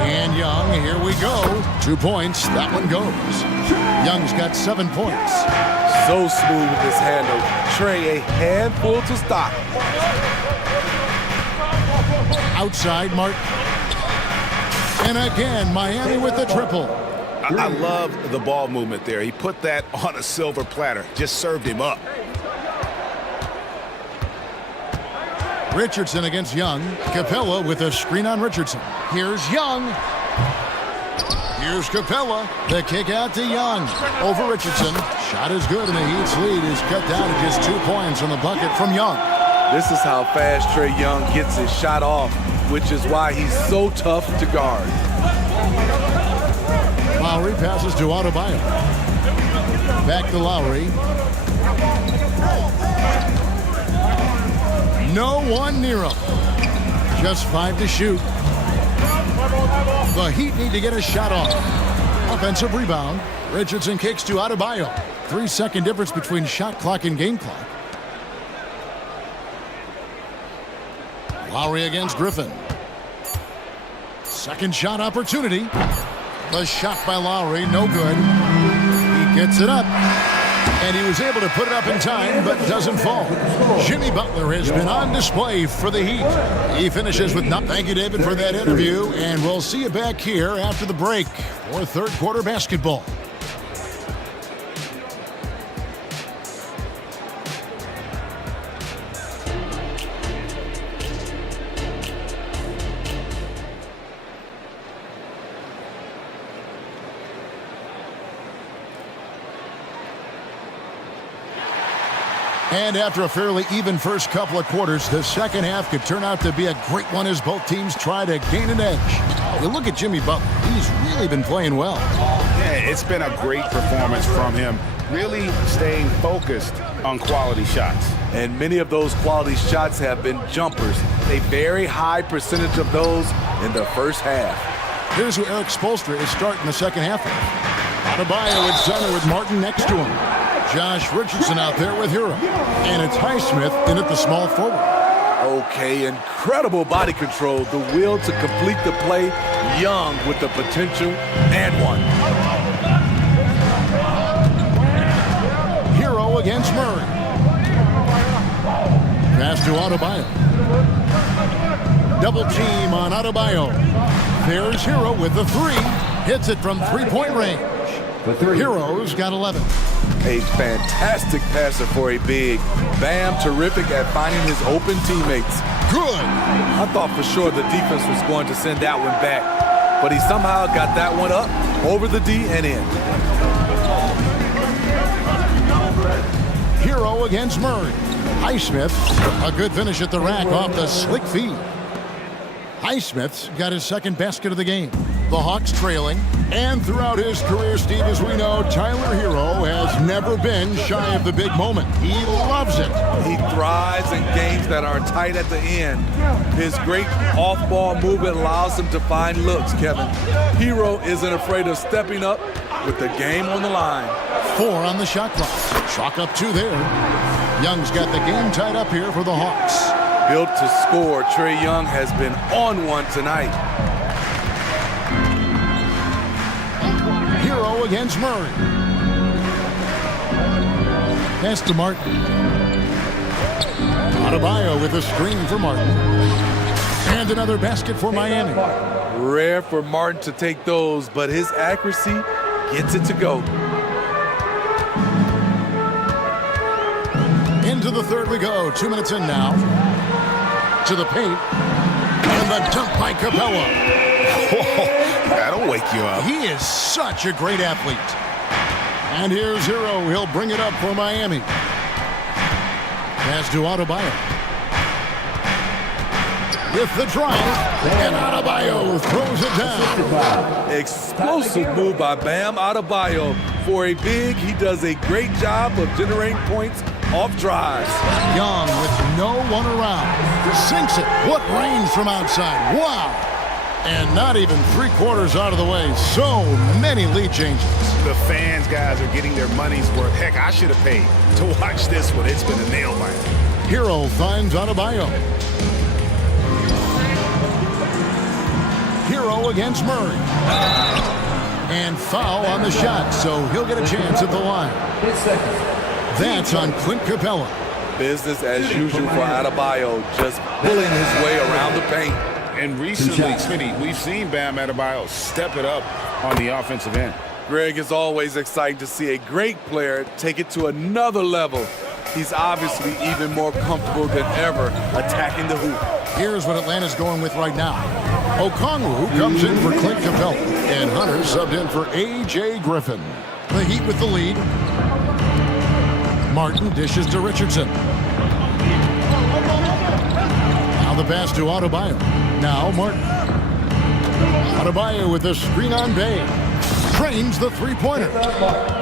And Young, here we go. 2 points, that one goes. Young's got 7 points. So smooth with his handle. Trey, a handful to stop. Outside, Martin. And again, Miami with the triple. I love the ball movement there. He put that on a silver platter. Just served him up. Richardson against Young. Capella with a screen on Richardson. Here's Young. Here's Capella. The kick out to Young. Over Richardson. Shot is good, and the Heat's lead is cut down to just 2 points on the bucket from Young. This is how fast Trae Young gets his shot off, which is why he's so tough to guard. Lowry passes to Adebayo. Back to Lowry. No one near him. Just 5 to shoot. The Heat need to get a shot off. Offensive rebound. Richardson kicks to Adebayo. 3-second difference between shot clock and game clock. Lowry against Griffin. Second shot opportunity. The shot by Lowry, no good. He gets it up. And he was able to put it up in time, but doesn't fall. Jimmy Butler has been on display for the Heat. He finishes with nothing. Thank you, David, for that interview. And we'll see you back here after the break for third quarter basketball. And after a fairly even first couple of quarters, the second half could turn out to be a great one as both teams try to gain an edge. You look at Jimmy Butler. He's really been playing well. Yeah, it's been a great performance from him, really staying focused on quality shots. And many of those quality shots have been jumpers. A very high percentage of those in the first half. Here's who Eric Spoelstra is starting the second half with. Adebayo at center with Martin next to him. Josh Richardson out there with Hero. And it's Highsmith in at the small forward. Okay, incredible body control. The will to complete the play. Young with the potential and one. Hero against Murray. Pass to Adebayo. Double team on Adebayo. There's Hero with the three. Hits it from three-point range. Hero's got 11. A fantastic passer for a big. Bam, terrific at finding his open teammates. Good. I thought for sure the defense was going to send that one back, but he somehow got that one up, over the D and in. Hero against Murray. Highsmith, a good finish at the rack off the slick feed. Highsmith's got his second basket of the game. The Hawks trailing. And throughout his career, Steve, as we know, Tyler Hero has never been shy of the big moment. He loves it. He thrives in games that are tight at the end. His great off-ball movement allows him to find looks, Kevin. Hero isn't afraid of stepping up with the game on the line. 4 on the shot clock. Chalk up 2 there. Young's got the game tied up here for the Hawks. Built to score, Trae Young has been on one tonight. Hero against Murray. Pass to Martin. Adebayo with a screen for Martin. And another basket for Miami. Rare for Martin to take those, but his accuracy gets it to go. Into the third we go. 2 minutes in now. To the paint. And the dunk by Capella. That'll wake you up. He is such a great athlete. And here's Hero. He'll bring it up for Miami. Pass to Adebayo. With the drive. And Adebayo throws it down. Explosive move by Bam Adebayo. For a big, he does a great job of generating points off drives. Young with no one around. Sinks it. What range from outside. Wow. And not even 3/4 out of the way. So many lead changes. The fans, guys, are getting their money's worth. Heck, I should have paid to watch this one. It's been a nail biter. Hero finds Adebayo. Hero against Murray. And foul on the shot, so he'll get a chance at the line. That's on Clint Capella. Business as usual for Adebayo, just pulling his way around the paint. And recently, Smitty, we've seen Bam Adebayo step it up on the offensive end. Greg, is always exciting to see a great player take it to another level. He's obviously even more comfortable than ever attacking the hoop. Here's what Atlanta's going with right now. Okongwu comes in for Clint Capella. And Hunter subbed in for A.J. Griffin. The Heat with the lead. Martin dishes to Richardson. Now the pass to Adebayo. Now Martin. Adebayo with the screen on Bay. Trains the three-pointer.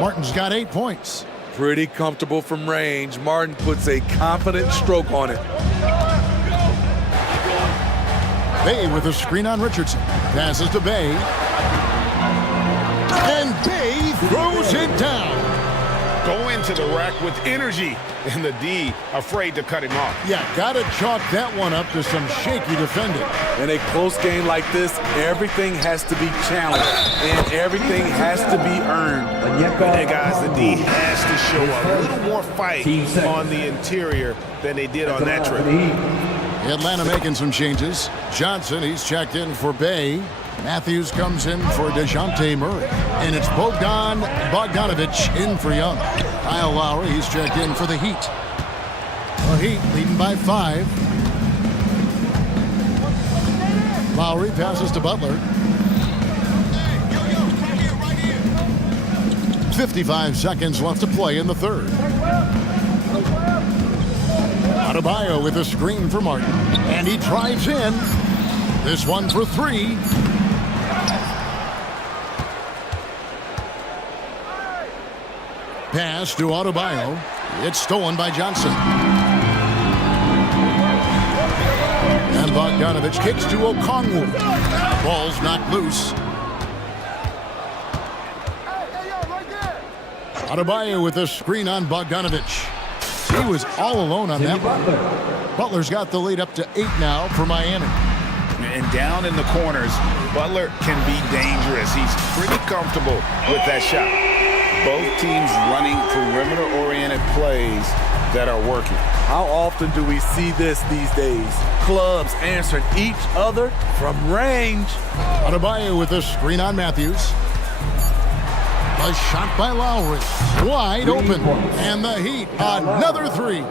Martin's got 8 points. Pretty comfortable from range. Martin puts a confident stroke on it. Bay with a screen on Richardson. Passes to Bay. And Bay throws it down. Go into the rack with energy. And the D afraid to cut him off. Yeah, gotta chalk that one up to some shaky defending. In a close game like this, everything has to be challenged and everything has to be earned. Hey guys, the D has to show a little more fight on the interior than they did on that trip. Atlanta making some changes. Johnson, he's checked in for Bay. Matthews comes in for DeJounte Murray. And it's Bogdanovich in for Young. Kyle Lowry, he's checked in for the Heat. The Heat leading by 5. Lowry passes to Butler. 55 seconds left to play in the third. Adebayo with a screen for Martin. And he drives in. This one for 3. Pass to Adebayo. It's stolen by Johnson. And Bogdanovich kicks to Okongwu. Ball's knocked loose. Adebayo with a screen on Bogdanovich. He was all alone on that one. Butler's got the lead up to 8 now for Miami. And down in the corners, Butler can be dangerous. He's pretty comfortable with that shot. Both teams running perimeter-oriented plays that are working. How often do we see this these days? Clubs answering each other from range. Adebayo with a screen on Matthews. A shot by Lowry. Wide open. And the Heat, another three.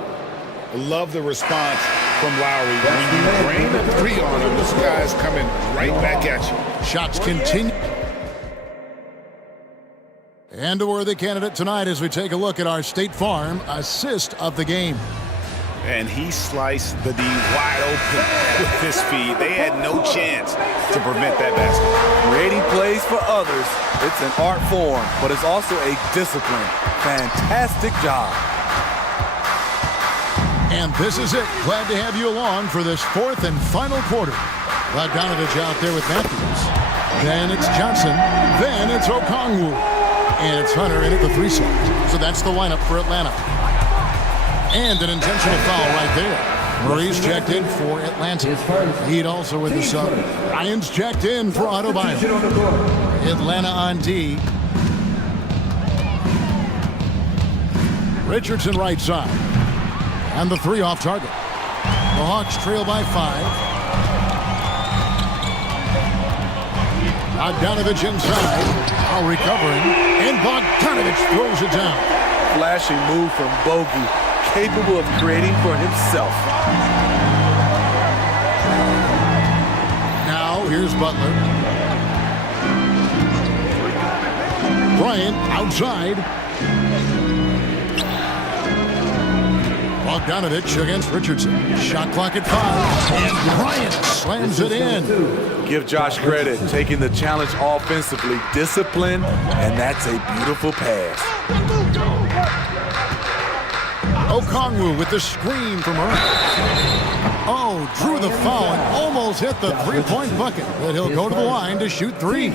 Love the response from Lowry. When you rain a three on him, this guy's coming right back at you. Shots continue. And a worthy candidate tonight as we take a look at our State Farm assist of the game. And he sliced the D wide open with his feed. They had no chance to prevent that basket. Creating plays for others, it's an art form, but it's also a discipline. Fantastic job. And this is it. Glad to have you along for this fourth and final quarter. Bogdanovich out there with Matthews. Then it's Johnson. Then it's Okongwu. And it's Hunter in at the 3 slot. So that's the lineup for Atlanta. And an intentional foul right there. Murray's checked in for Atlanta. Heat also with the sub. Ryan's checked in for Adebayo. Atlanta on D. Richardson right side. And the 3 off target. The Hawks trail by 5. Bogdanovich inside. Now recovering. And Bogdanovich throws it down. Flashing move from Bogey. Capable of creating for himself. Now here's Butler. Bryant outside. Bogdanovich against Richardson. Shot clock at 5. And Bryant slams it in. Give Josh credit, taking the challenge offensively, discipline, and that's a beautiful pass. Okongwu with the screen from Murray. Oh, drew the foul and almost hit the 3-point bucket. But he'll go to the line to shoot 3.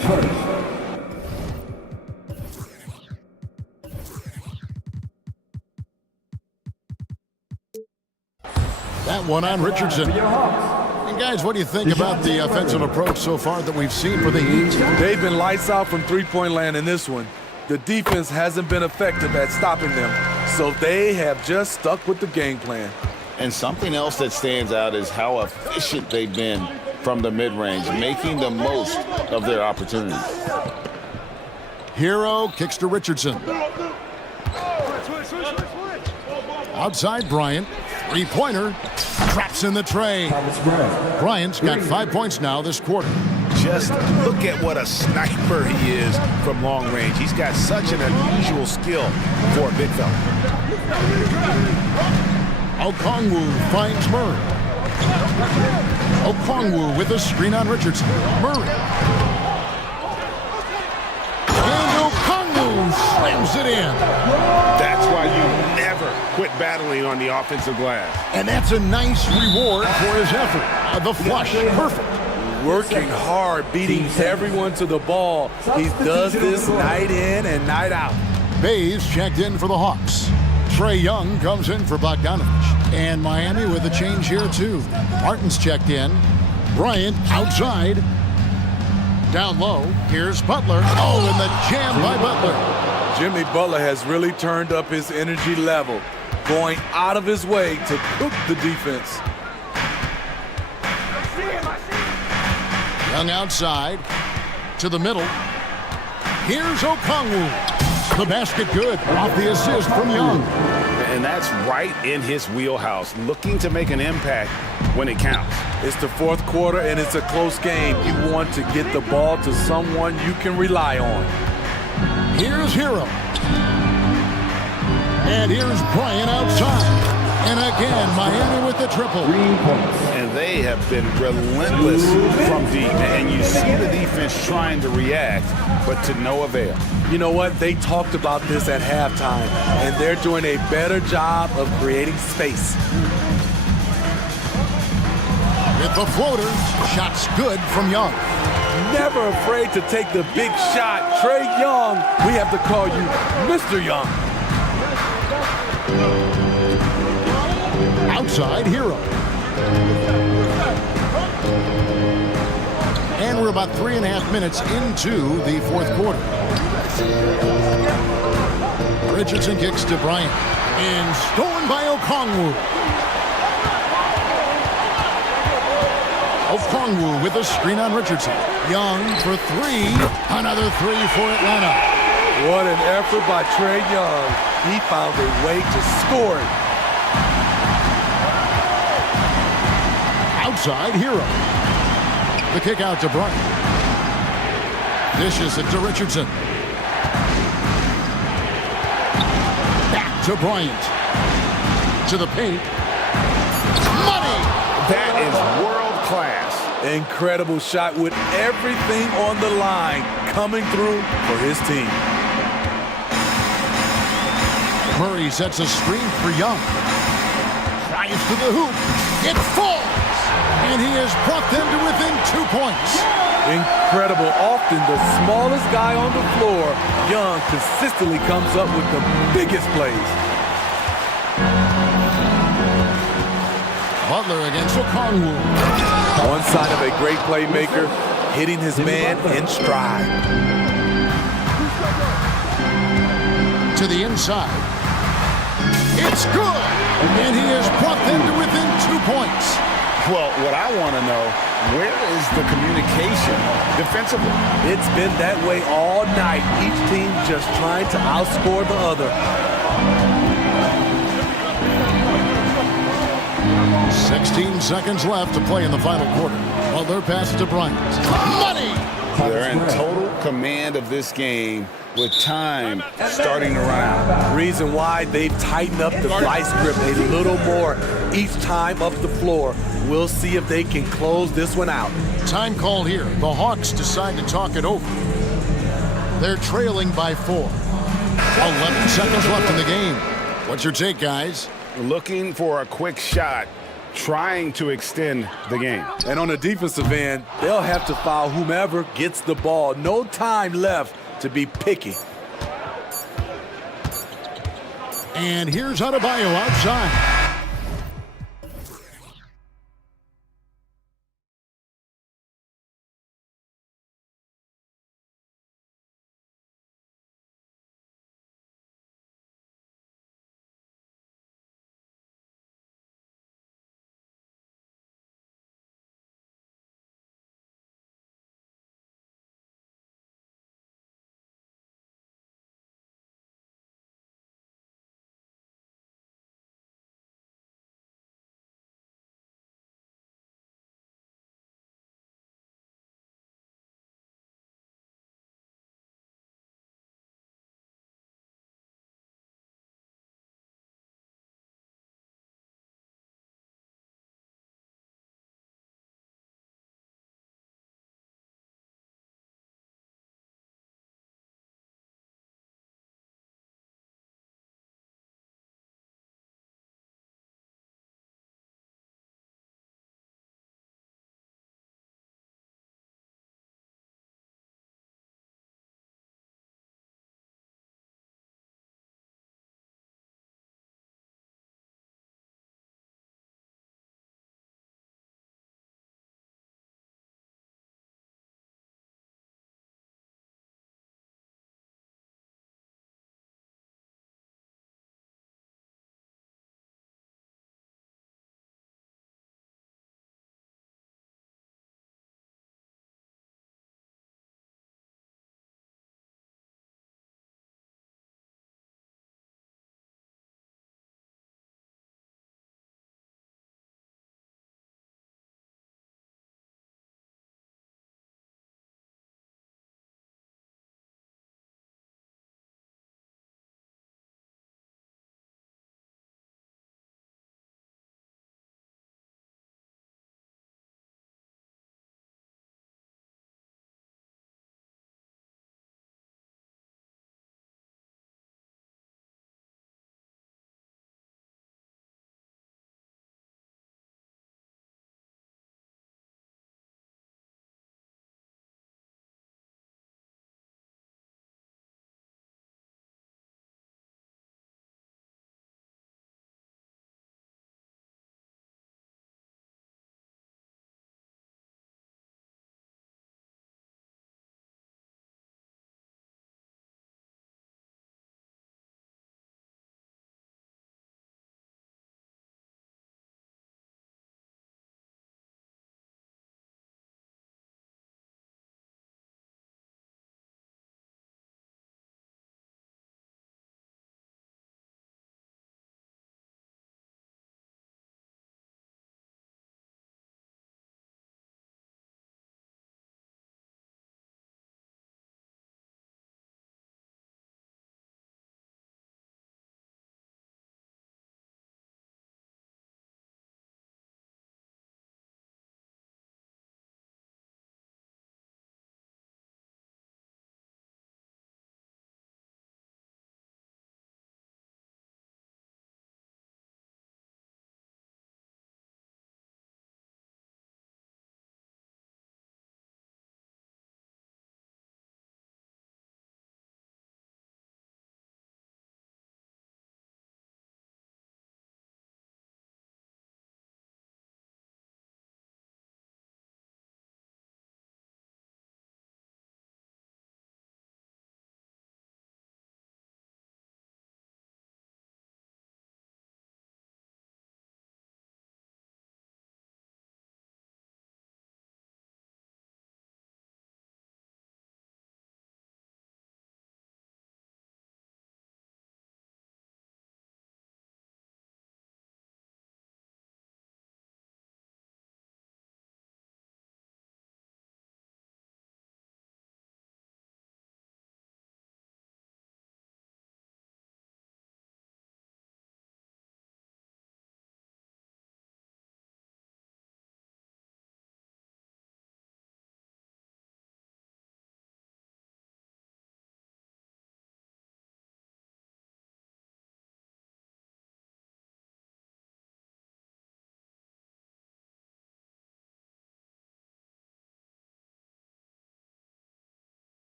That one on Richardson. And guys, what do you think about the offensive approach so far that we've seen for the Heat? They've been lights out from 3-point land in this one. The defense hasn't been effective at stopping them, so they have just stuck with the game plan. And something else that stands out is how efficient they've been from the mid-range, making the most of their opportunities. Hero kicks to Richardson. Outside Bryant. 3-pointer. Traps in the tray. Bryant's got 5 points now this quarter. Just look at what a sniper he is from long range. He's got such an unusual skill for a big fella. Okongwu finds Murray. Okongwu with a screen on Richardson. Murray. And Okongwu slams it in. That's why you never quit battling on the offensive glass. And that's a nice reward for his effort. The flush, perfect. Working hard, beating everyone to the ball. He does this night in and night out. Bays checked in for the Hawks. Trey Young comes in for Bogdanovich. And Miami with a change here too. Martin's checked in. Bryant outside. Down low. Here's Butler. Oh, and the jam by Butler. Jimmy Butler has really turned up his energy level, going out of his way to cook the defense. Young outside to the middle. Here's Okongwu. The basket good off the assist from Young. And that's right in his wheelhouse, looking to make an impact when it counts. It's the 4th quarter and it's a close game. You want to get the ball to someone you can rely on. Here's Hero. And here's Bryant outside. And again, Miami with the triple. And they have been relentless from deep. And you see the defense trying to react, but to no avail. You know what? They talked about this at halftime, and they're doing a better job of creating space. With the floater, shots good from Young. Never afraid to take the big shot. Trae Young, we have to call you Mr. Young. Outside hero. And we're about 3.5 minutes into the fourth quarter. Richardson kicks to Bryant. And stolen by Okongwu. Okongwu with a screen on Richardson. Young for three. Another three for Atlanta. What an effort by Trae Young. He found a way to score it. Outside hero. The kick out to Bryant. Dishes it to Richardson. Back to Bryant. To the paint. Money! That is world class. Incredible shot with everything on the line coming through for his team. Murray sets a screen for Young. Drives to the hoop. It falls! And he has brought them to within 2 points. Incredible. Often the smallest guy on the floor, Young consistently comes up with the biggest plays. Butler against Okongwu. One side of a great playmaker, hitting his man in stride. To the inside. It's good! And he has brought them to within 2 points. Well, what I want to know, where is the communication defensively? It's been that way all night. Each team just trying to outscore the other. 16 seconds left to play in the final quarter. Butler passes to Bryant. Money! They're in total command of this game with time starting to run out. Reason why they've tightened up the vice grip a little more each time up the floor. We'll see if they can close this one out. Time called here. The Hawks decide to talk it over. They're trailing by 4. 11 seconds left in the game. What's your take, guys? Looking for a quick shot, trying to extend the game. And on the defensive end, they'll have to foul whomever gets the ball. No time left to be picky. And here's Adebayo outside.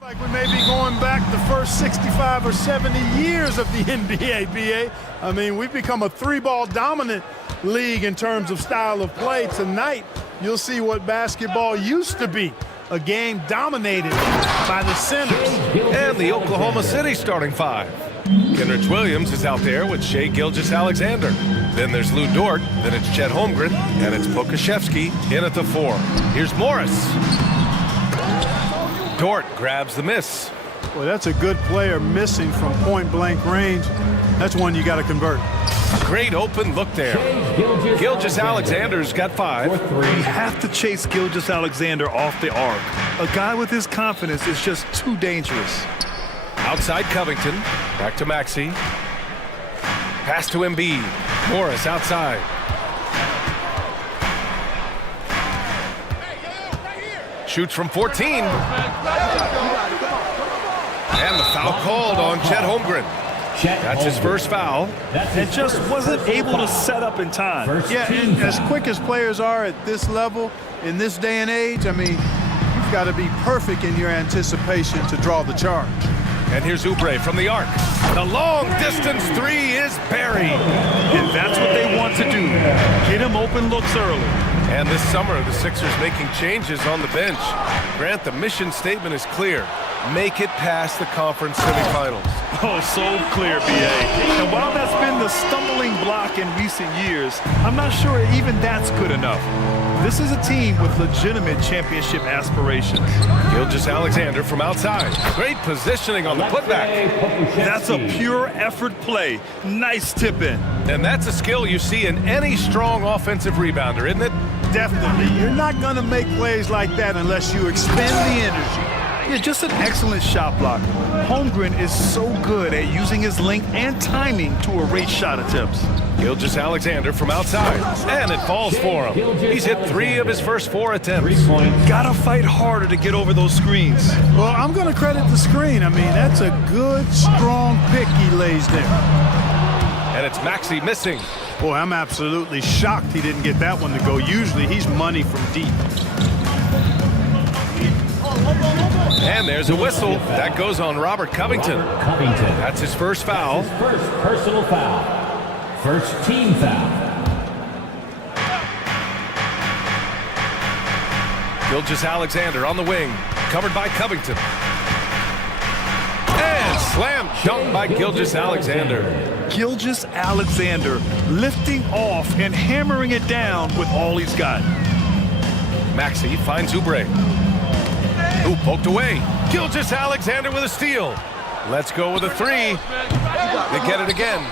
Like we may be going back the first 65 or 70 years of the NBA, BA. I mean, we've become a three-ball dominant league in terms of style of play. Tonight, you'll see what basketball used to be, a game dominated by the centers. And the Oklahoma City starting five. Kenrich Williams is out there with Shai Gilgeous-Alexander. Then there's Lou Dort, then it's Chet Holmgren, and it's Pokashevsky in at the 4. Here's Morris. Dort grabs the miss. Well, that's a good player missing from point-blank range. That's one you got to convert. Great open look there. Gilgeous-Alexander's got 5. You have to chase Gilgeous-Alexander off the arc. A guy with his confidence is just too dangerous. Outside Covington, back to Maxey. Pass to Embiid. Morris outside. Shoots from 14. And the foul called on Chet Holmgren. That's his first foul. And just wasn't able to set up in time. Yeah, and as quick as players are at this level, in this day and age, I mean, you've got to be perfect in your anticipation to draw the charge. And here's Oubre from the arc. The long-distance 3 is buried. And that's what they want to do. Get him open looks early. And this summer, the Sixers making changes on the bench. Grant, the mission statement is clear. Make it past the conference semifinals. Oh, so clear, BA. And while that's been the stumbling block in recent years, I'm not sure even that's good enough. This is a team with legitimate championship aspirations. Gilgeous-Alexander from outside. Great positioning on the putback. That's a pure effort play. Nice tip in. And that's a skill you see in any strong offensive rebounder, isn't it? Definitely. You're not going to make plays like that unless you expend the energy. Yeah, just an excellent shot blocker. Holmgren is so good at using his length and timing to erase shot attempts. Gilgeous-Alexander from outside, and it falls for him. He's hit 3 of his first 4 attempts. Gotta fight harder to get over those screens. Well, I'm gonna credit the screen. I mean, that's a good, strong pick he lays there. And it's Maxey missing. Boy, I'm absolutely shocked he didn't get that one to go. Usually, he's money from deep. And there's a whistle. That goes on Robert Covington. That's his first foul. His first personal foul. First team foul. Gilgeous-Alexander on the wing, covered by Covington. And slam dunk by Gilgeous-Alexander. Gilgeous-Alexander lifting off and hammering it down with all he's got. Maxey finds Oubre. Ooh, poked away. Gilgeous-Alexander with a steal. Let's go with a 3. They get it again.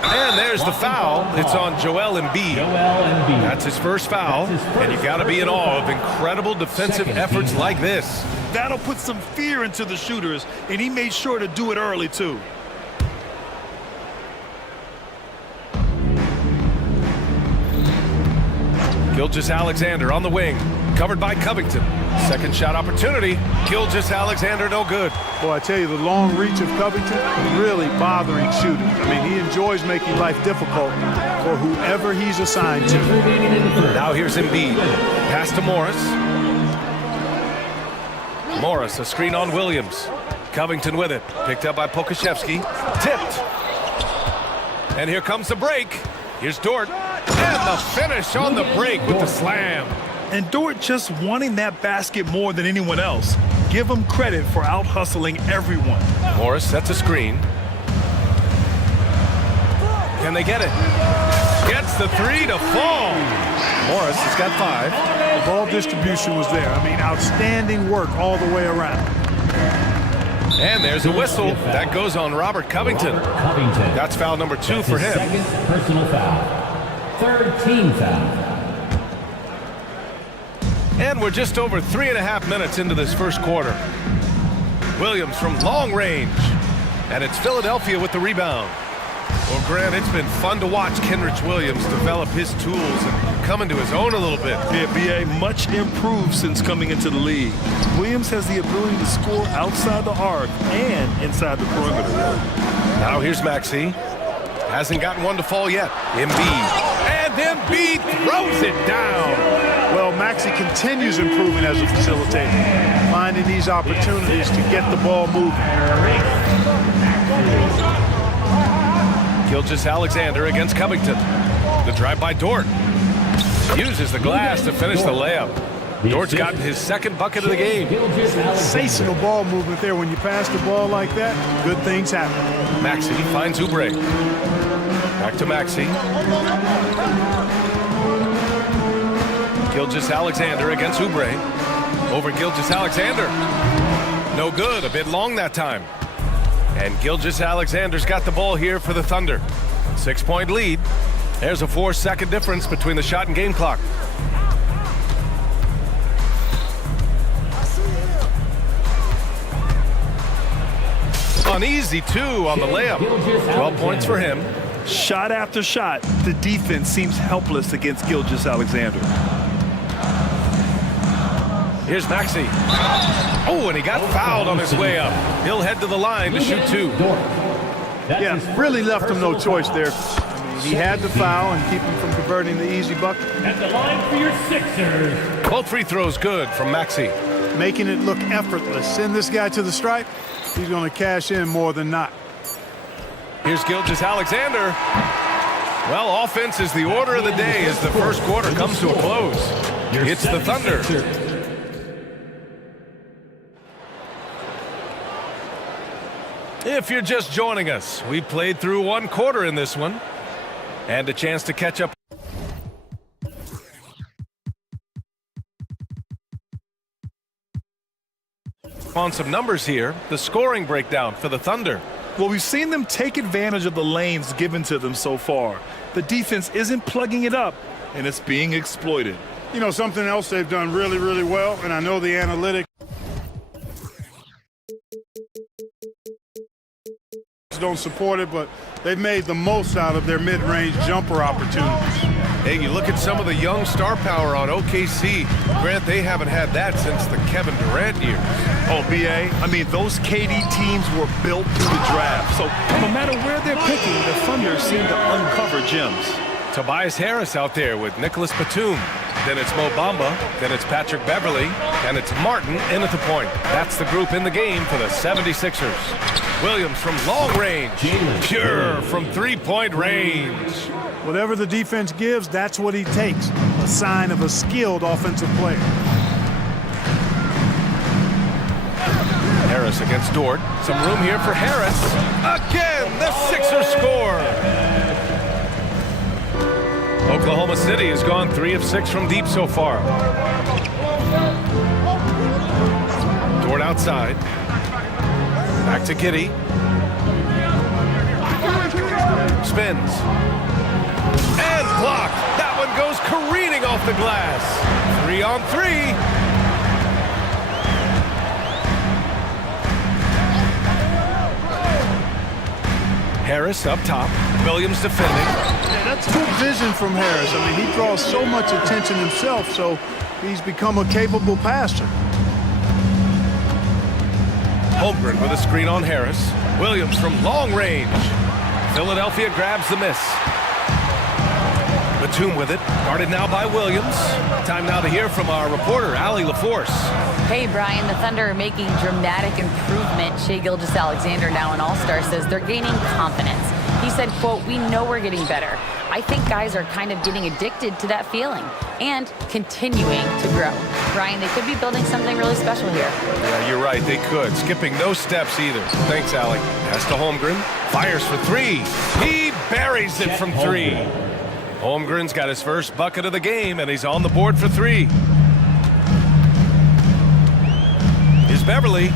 And there's the foul. It's on Joel Embiid. That's his first foul. And you got to be in awe of incredible defensive efforts like this. That'll put some fear into the shooters, and he made sure to do it early, too. Gilgeous-Alexander on the wing, covered by Covington. Second shot opportunity. Gilgeous-Alexander no good. Boy, I tell you, the long reach of Covington really bothering shooters. I mean, he enjoys making life difficult for whoever he's assigned to. Now here's Embiid. Pass to Morris. Morris, a screen on Williams. Covington with it. Picked up by Pokashevsky. Tipped. And here comes the break. Here's Dort. And the finish on the break with the slam. And Dort just wanting that basket more than anyone else. Give him credit for out-hustling everyone. Morris sets a screen. Can they get it? Gets the 3 to fall. Morris has got 5. The ball distribution was there. I mean, outstanding work all the way around. And there's a whistle. That goes on Robert Covington. That's foul number 2 for him. Second personal foul. Third team foul. And we're just over 3.5 minutes into this first quarter. Williams from long range. And it's Philadelphia with the rebound. Well, Grant, it's been fun to watch Kenrich Williams develop his tools and come into his own a little bit. Yeah, BA, much improved since coming into the league. Williams has the ability to score outside the arc and inside the perimeter. Now here's Maxey. Hasn't gotten one to fall yet. Embiid. And Embiid throws it down. Well, Maxey continues improving as a facilitator, finding these opportunities to get the ball moving. Gilgeous-Alexander against Covington. The drive by Dort. Uses the glass to finish the layup. Dort's gotten his second bucket of the game. Sensational ball movement there. When you pass the ball like that, good things happen. Maxey finds Oubre. Back to Maxey. Gilgeous-Alexander against Oubre. Over Gilgeous-Alexander. No good, a bit long that time. And Gilgeous-Alexander's got the ball here for the Thunder. 6-point lead. There's a 4-second difference between the shot and game clock. An easy 2 on the layup. 12 points for him. Shot after shot, the defense seems helpless against Gilgeous-Alexander. Here's Maxey. Oh, and he got fouled on his way up. He'll head to the line to shoot 2. Yeah, really left him no choice there. He had to foul and keep him from converting the easy bucket. At the line for your Sixers. Both free throws good from Maxey. Making it look effortless. Send this guy to the stripe. He's going to cash in more than not. Here's Gilgeous-Alexander. Well, offense is the order of the day as the first quarter comes to a close. It's the Thunder. If you're just joining us, we played through one quarter in this one. And a chance to catch up. On some numbers here, the scoring breakdown for the Thunder. Well, we've seen them take advantage of the lanes given to them so far. The defense isn't plugging it up, and it's being exploited. You know, something else they've done really, really well, and I know the analytics don't support it, but they've made the most out of their mid-range jumper opportunities. Hey, you look at some of the young star power on OKC. Grant, they haven't had that since the Kevin Durant years. Oh, B.A., I mean, those KD teams were built through the draft. So no matter where they're picking, the Thunder seem to uncover gems. Tobias Harris out there with Nicholas Batum. Then it's Mo Bamba. Then it's Patrick Beverly. And it's Martin in at the point. That's the group in the game for the 76ers. Williams from long range. Pure from three-point range. Whatever the defense gives, that's what he takes. A sign of a skilled offensive player. Harris against Dort. Some room here for Harris. Again, the Sixers score. Oklahoma City has gone 3 of 6 from deep so far. Dort outside. Back to Giddey. Spins. And blocked. That one goes careening off the glass. 3 on 3. Harris up top. Williams defending. Yeah, that's good vision from Harris. I mean, he draws so much attention himself, so he's become a capable passer. Holmgren with a screen on Harris. Williams from long range. Philadelphia grabs the miss. Batum with it. Guarded now by Williams. Time now to hear from our reporter, Allie LaForce. Hey, Brian, the Thunder are making dramatic improvement. Shai Gilgeous-Alexander, now an all-star, says they're gaining confidence. He said, quote, "We know we're getting better. I think guys are kind of getting addicted to that feeling and continuing to grow." Brian, they could be building something really special here. Yeah, you're right. They could. Skipping no steps either. Thanks, Allie. Pass to Holmgren. Fires for 3. He buries it from 3. Holmgren's got his first bucket of the game, and he's on the board for 3. Here's Beverly.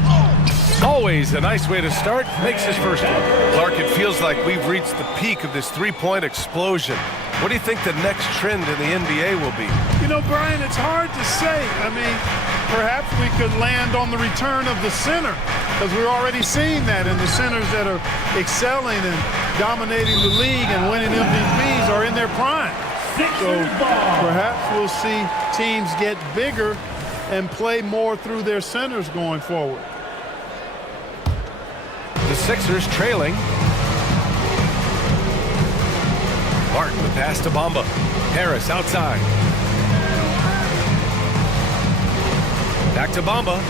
Always a nice way to start. Makes his first one. Clark, it feels like we've reached the peak of this three-point explosion. What do you think the next trend in the NBA will be? You know, Brian, it's hard to say. I mean, perhaps we could land on the return of the center, because we're already seeing that in the centers that are excelling and dominating the league and winning MVPs are in their prime. So perhaps we'll see teams get bigger and play more through their centers going forward. The Sixers trailing. Martin, the pass to Bamba. Harris outside. Back to Bamba.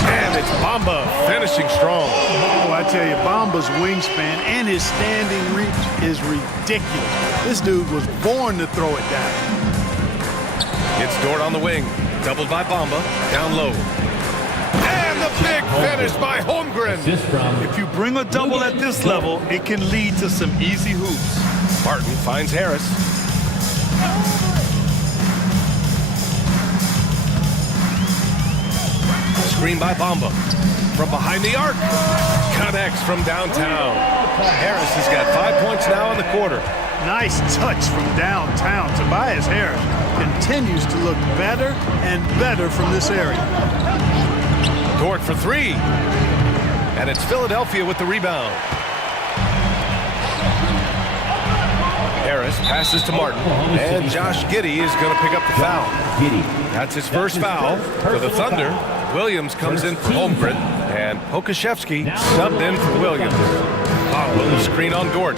And it's Bamba finishing strong. Oh, I tell you, Bamba's wingspan and his standing reach is ridiculous. This dude was born to throw it down. It's Dort on the wing. Doubled by Bamba. Down low. And the big finish by Holmgren. If you bring a double at this level, it can lead to some easy hoops. Martin finds Harris. Screen by Bamba. From behind the arc. Connects from downtown. Harris has got 5 points now in the quarter. Nice touch from downtown. Tobias Harris continues to look better and better from this area. Dort for three. And it's Philadelphia with the rebound. Harris passes to Martin. And Josh Giddey is going to pick up the foul. That's his first foul for the Thunder. Williams comes in for Holmgren. And Pokashevsky subbed in for Williams. Little screen on Dort.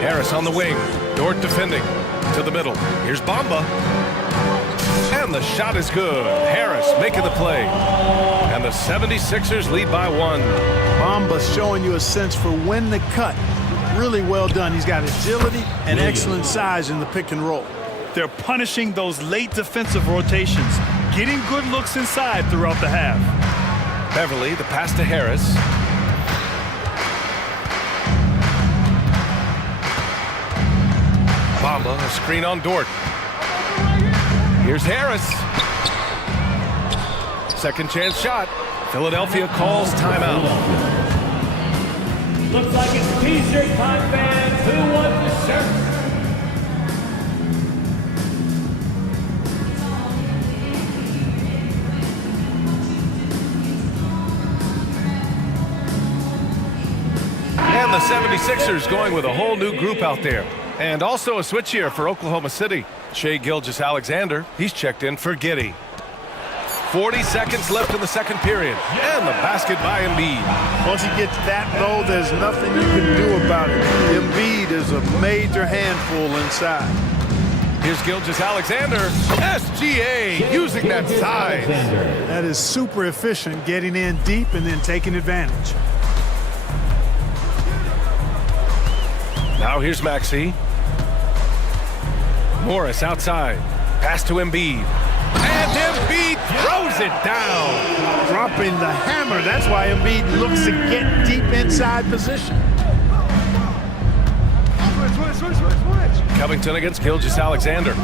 Harris on the wing. Dort defending. To the middle. Here's Bamba. And the shot is good. Harris making the play. And the 76ers lead by one. Bamba's showing you a sense for when to cut. Really well done. He's got agility and excellent size in the pick and roll. They're punishing those late defensive rotations, getting good looks inside throughout the half. Beverly, the pass to Harris. Bamba, a screen on Dort. Here's Harris. Second chance shot. Philadelphia calls timeout. Looks like it's T-shirt time, fans. Who wants the shirt? And the 76ers going with a whole new group out there. And also a switch here for Oklahoma City. Shai Gilgeous-Alexander, he's checked in for Giddey. 40 seconds left in the second period. And the basket by Embiid. Once he gets that low, there's nothing you can do about it. Embiid is a major handful inside. Here's Gilgeous-Alexander. SGA using that size. That is super efficient, getting in deep and then taking advantage. Now here's Maxey. Morris outside. Pass to Embiid. And Embiid throws it down. Dropping the hammer. That's why Embiid looks to get deep inside position. Switch. Covington against Gilgeous-Alexander.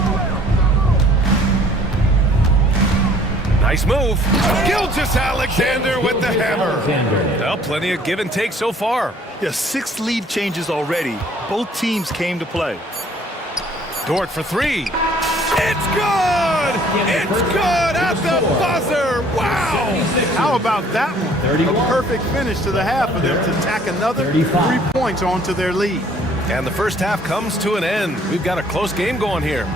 Nice move. Gilgeous-Alexander with the hammer. Well, plenty of give and take so far. Yeah, 6 lead changes already. Both teams came to play. Dort for three. It's good! It's good at the buzzer! Wow! How about that one? A perfect finish to the half for them to tack another 3 points onto their lead. And the first half comes to an end. We've got a close game going here.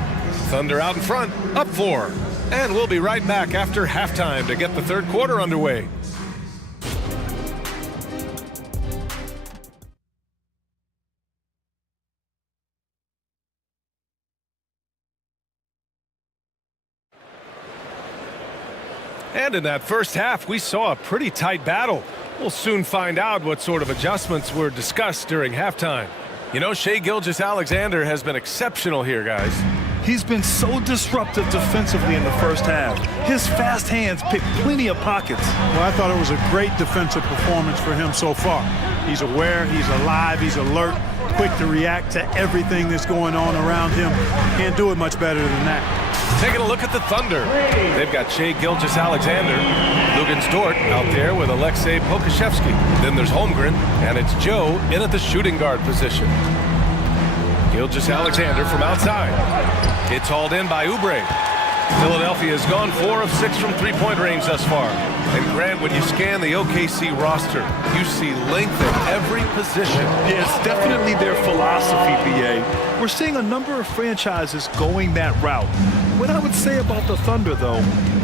Thunder out in front, up 4. And we'll be right back after halftime to get the third quarter underway. And in that first half, we saw a pretty tight battle. We'll soon find out what sort of adjustments were discussed during halftime. You know, Shai Gilgeous-Alexander has been exceptional here, guys. He's been so disruptive defensively in the first half. His fast hands pick plenty of pockets. Well, I thought it was a great defensive performance for him so far. He's aware, he's alive, he's alert, quick to react to everything that's going on around him. Can't do it much better than that. Taking a look at the Thunder. They've got Shai Gilgeous-Alexander, Luguentz Dort out there with Alexei Pokashevsky. Then there's Holmgren, and it's Joe in at the shooting guard position. Gilgeous-Alexander from outside. It's hauled in by Oubre. Philadelphia has gone 4 of 6 from three-point range thus far. And Grant, when you scan the OKC roster, you see length at every position. Yeah, it's definitely their philosophy, BA. We're seeing a number of franchises going that route. What I would say about the Thunder, though,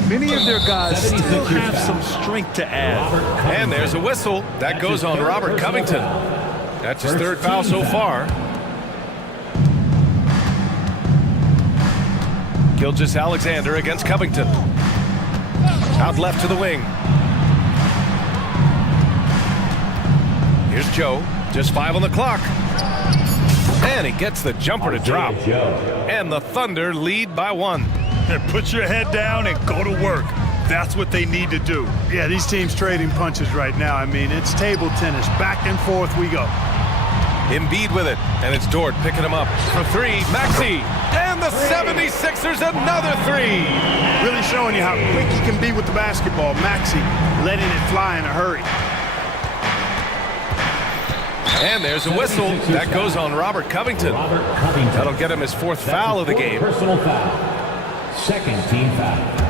many of their guys still have some strength to add. And there's a whistle. That goes on Robert Covington. That's his third foul so far. Gilgeous-Alexander against Covington. Out left to the wing. Here's Joe, just 5 on the clock. And he gets the jumper to drop. And the Thunder lead by 1. Put your head down and go to work. That's what they need to do. Yeah, these teams trading punches right now. I mean, it's table tennis. Back and forth we go. Embiid with it, and it's Dort picking him up for 3. Maxey, and the 76ers another 3. Really showing you how quick he can be with the basketball. Maxey letting it fly in a hurry. And there's a whistle. That goes on Robert Covington. That'll get him his 4th foul of the game. Personal foul. Second team foul.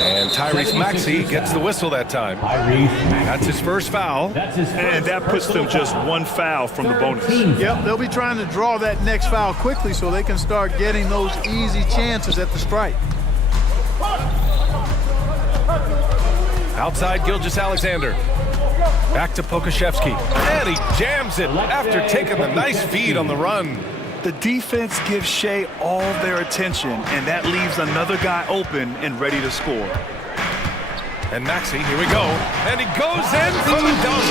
And Tyrese Maxey gets the whistle that time. That's his 1st foul. And that puts them just 1 foul from the bonus. Yep, they'll be trying to draw that next foul quickly so they can start getting those easy chances at the strike. Outside Gilgeous-Alexander. Back to Pokashevsky. And he jams it after taking the nice feed on the run. The defense gives Shea all their attention, and that leaves another guy open and ready to score. And Maxey, here we go. And he goes in for the dunk.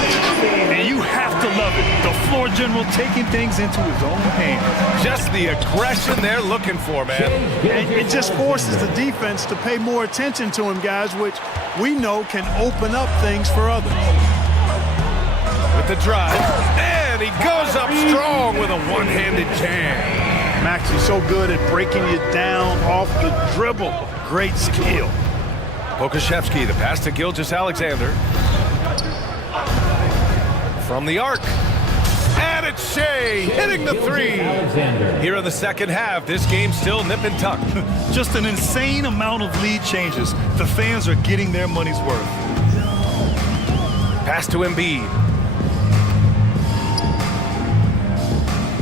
And you have to love it. The floor general taking things into his own hands. Just the aggression they're looking for, man. And it just forces the defense to pay more attention to him, guys, which we know can open up things for others. With the drive. And he goes up strong with a one-handed jam. Maxey's so good at breaking you down off the dribble. Great skill. Pokashevsky, the pass to Gilgeous-Alexander. From the arc. And it's Shea hitting the 3. Here in the second half, this game's still nip and tuck. Just an insane amount of lead changes. The fans are getting their money's worth. Pass to Embiid.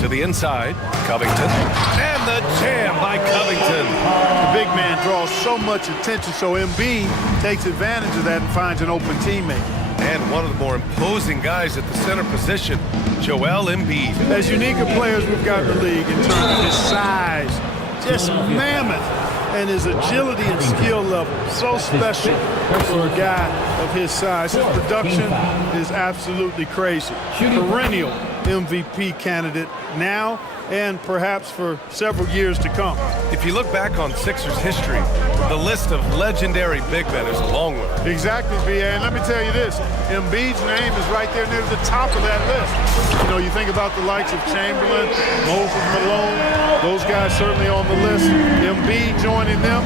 To the inside, Covington. And the jam by Covington. The big man draws so much attention, so Embiid takes advantage of that and finds an open teammate. And one of the more imposing guys at the center position, Joel Embiid. As unique a player as we've got in the league in terms of his size, just mammoth, and his agility and skill level, so special for a guy of his size. His production is absolutely crazy. Perennial MVP candidate now and perhaps for several years to come. If you look back on Sixers history, the list of legendary big men is a long one. Exactly, B.A. And let me tell you this, Embiid's name is right there near the top of that list. You know, you think about the likes of Chamberlain, Moses Malone, those guys certainly on the list. Embiid joining them,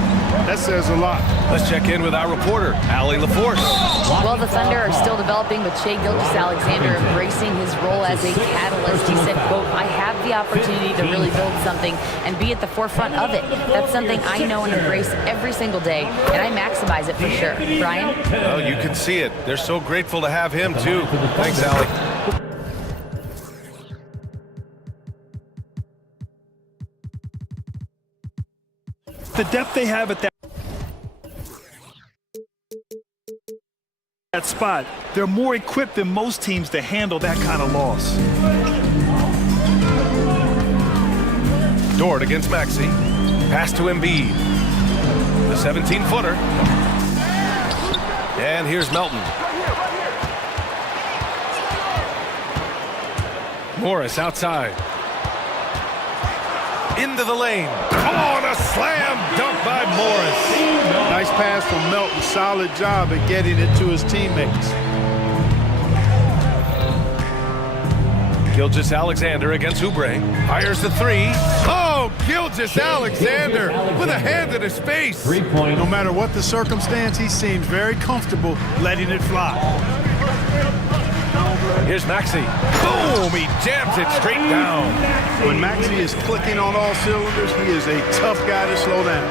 that says a lot. Let's check in with our reporter, Allie LaForce. Well, the Thunder are still developing with Shea Gilgeous-Alexander embracing his role as a catalyst. He said, quote, I have the opportunity to really build something and be at the forefront of it. That's something I know and embrace every single day, and I maximize it for sure. Brian? Well, you can see it. They're so grateful to have him, too. Thanks, Allie. The depth they have at that spot, they're more equipped than most teams to handle that kind of loss. Dort against Maxey. Pass to Embiid. The 17-footer. And here's Melton. Morris outside. Into the lane. Oh, and a slam dunk by Morris. Nice pass from Melton. Solid job at getting it to his teammates. Gilgeous-Alexander against Oubre. Fires the 3. Oh, Gilgeous-Alexander with a hand in his face. 3-point. No matter what the circumstance, he seems very comfortable letting it fly. Here's Maxey. Boom! He jams it straight down. When Maxey is clicking on all cylinders, he is a tough guy to slow down.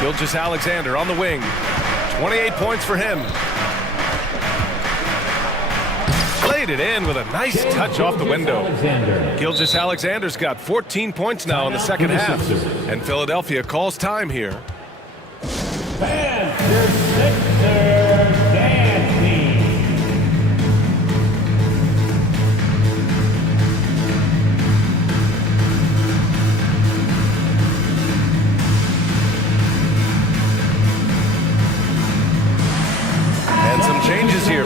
Gilgeous-Alexander on the wing. 28 points for him. Played it in with a nice touch off the window. Gilgeous-Alexander's got 14 points now in the second half. And Philadelphia calls time here.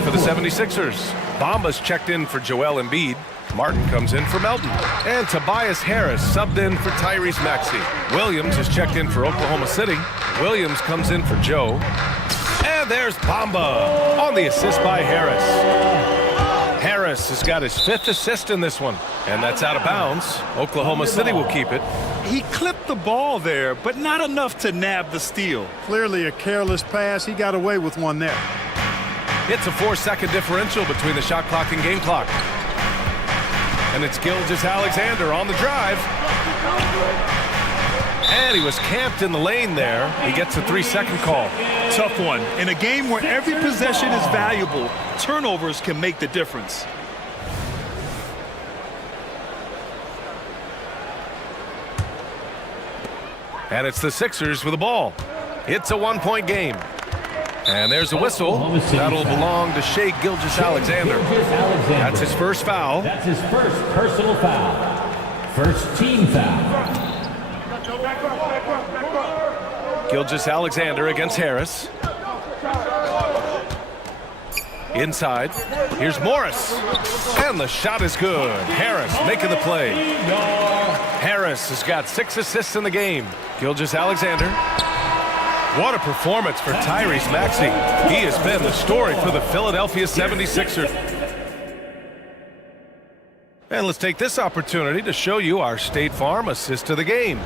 for the 76ers. Bamba's checked in for Joel Embiid. Martin comes in for Melton. And Tobias Harris subbed in for Tyrese Maxey. Williams is checked in for Oklahoma City. Williams comes in for Joe. And there's Bamba on the assist by Harris. Harris has got his 5th assist in this one. And that's out of bounds. Oklahoma City will keep it. He clipped the ball there, but not enough to nab the steal. Clearly a careless pass. He got away with one there. It's a 4-second differential between the shot clock and game clock. And it's Gilgeous-Alexander on the drive. And he was camped in the lane there. He gets a 3-second call. Tough one. In a game where every possession is valuable, turnovers can make the difference. And it's the Sixers with the ball. It's a 1-point game. And there's a whistle. That'll belong to Shai Gilgeous-Alexander. That's his first foul. That's his first personal foul. First team foul. Gilgeous-Alexander against Harris. Inside. Here's Morris. And the shot is good. Harris making the play. Harris has got 6 assists in the game. Gilgeous-Alexander. What a performance for Tyrese Maxey. He has been the story for the Philadelphia 76ers. And let's take this opportunity to show you our State Farm assist of the game.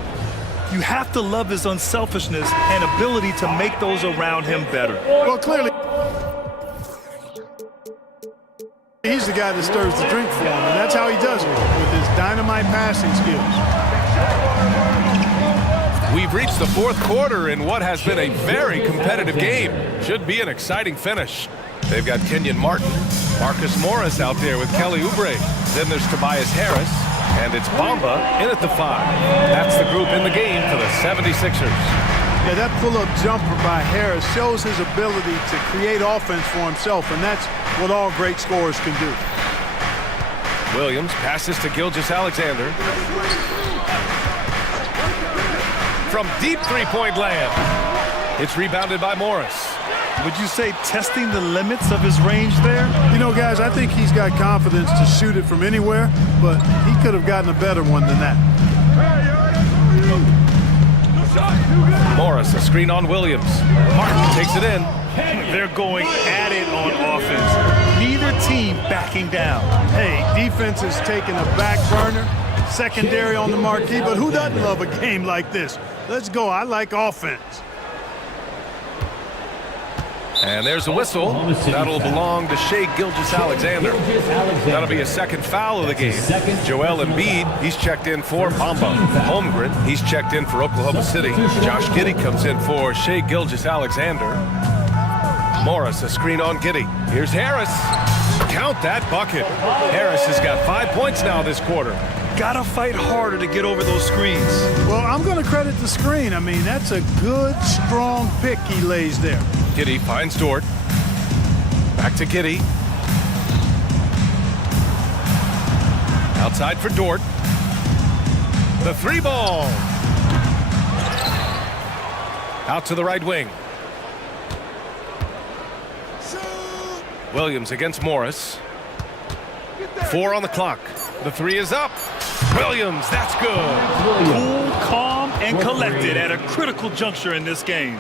You have to love his unselfishness and ability to make those around him better. Well, clearly, he's the guy that stirs the drink for him, and that's how he does it, with his dynamite passing skills. We've reached the 4th quarter in what has been a very competitive game. Should be an exciting finish. They've got Kenyon Martin, Marcus Morris out there with Kelly Oubre. Then there's Tobias Harris, and it's Bamba in at the 5. That's the group in the game for the 76ers. Yeah, that pull-up jumper by Harris shows his ability to create offense for himself, and that's what all great scorers can do. Williams passes to Gilgeous-Alexander. From deep 3-point land. It's rebounded by Morris. Would you say testing the limits of his range there? You know, guys, I think he's got confidence to shoot it from anywhere, but he could have gotten a better one than that. Morris, a screen on Williams. Martin takes it in. They're going at it on offense. Neither team backing down. Hey, defense is taking a back burner, secondary on the marquee, but who doesn't love a game like this? Let's go. I like offense. And there's a whistle. That'll belong to Shai Gilgeous-Alexander. That'll be a 2nd foul of the game. Joel Embiid, he's checked in for Bamba. Holmgren, he's checked in for Oklahoma City. Josh Giddey comes in for Shai Gilgeous-Alexander. Morris, a screen on Giddey. Here's Harris. Count that bucket. Harris has got 5 points now this quarter. Gotta fight harder to get over those screens. Well, I'm going to credit the screen. I mean, that's a good, strong pick he lays there. Giddey finds Dort. Back to Giddey. Outside for Dort. The 3-ball. Out to the right wing. Williams against Morris. 4 on the clock. The 3 is up. Williams, that's good. Cool, calm, and collected at a critical juncture in this game.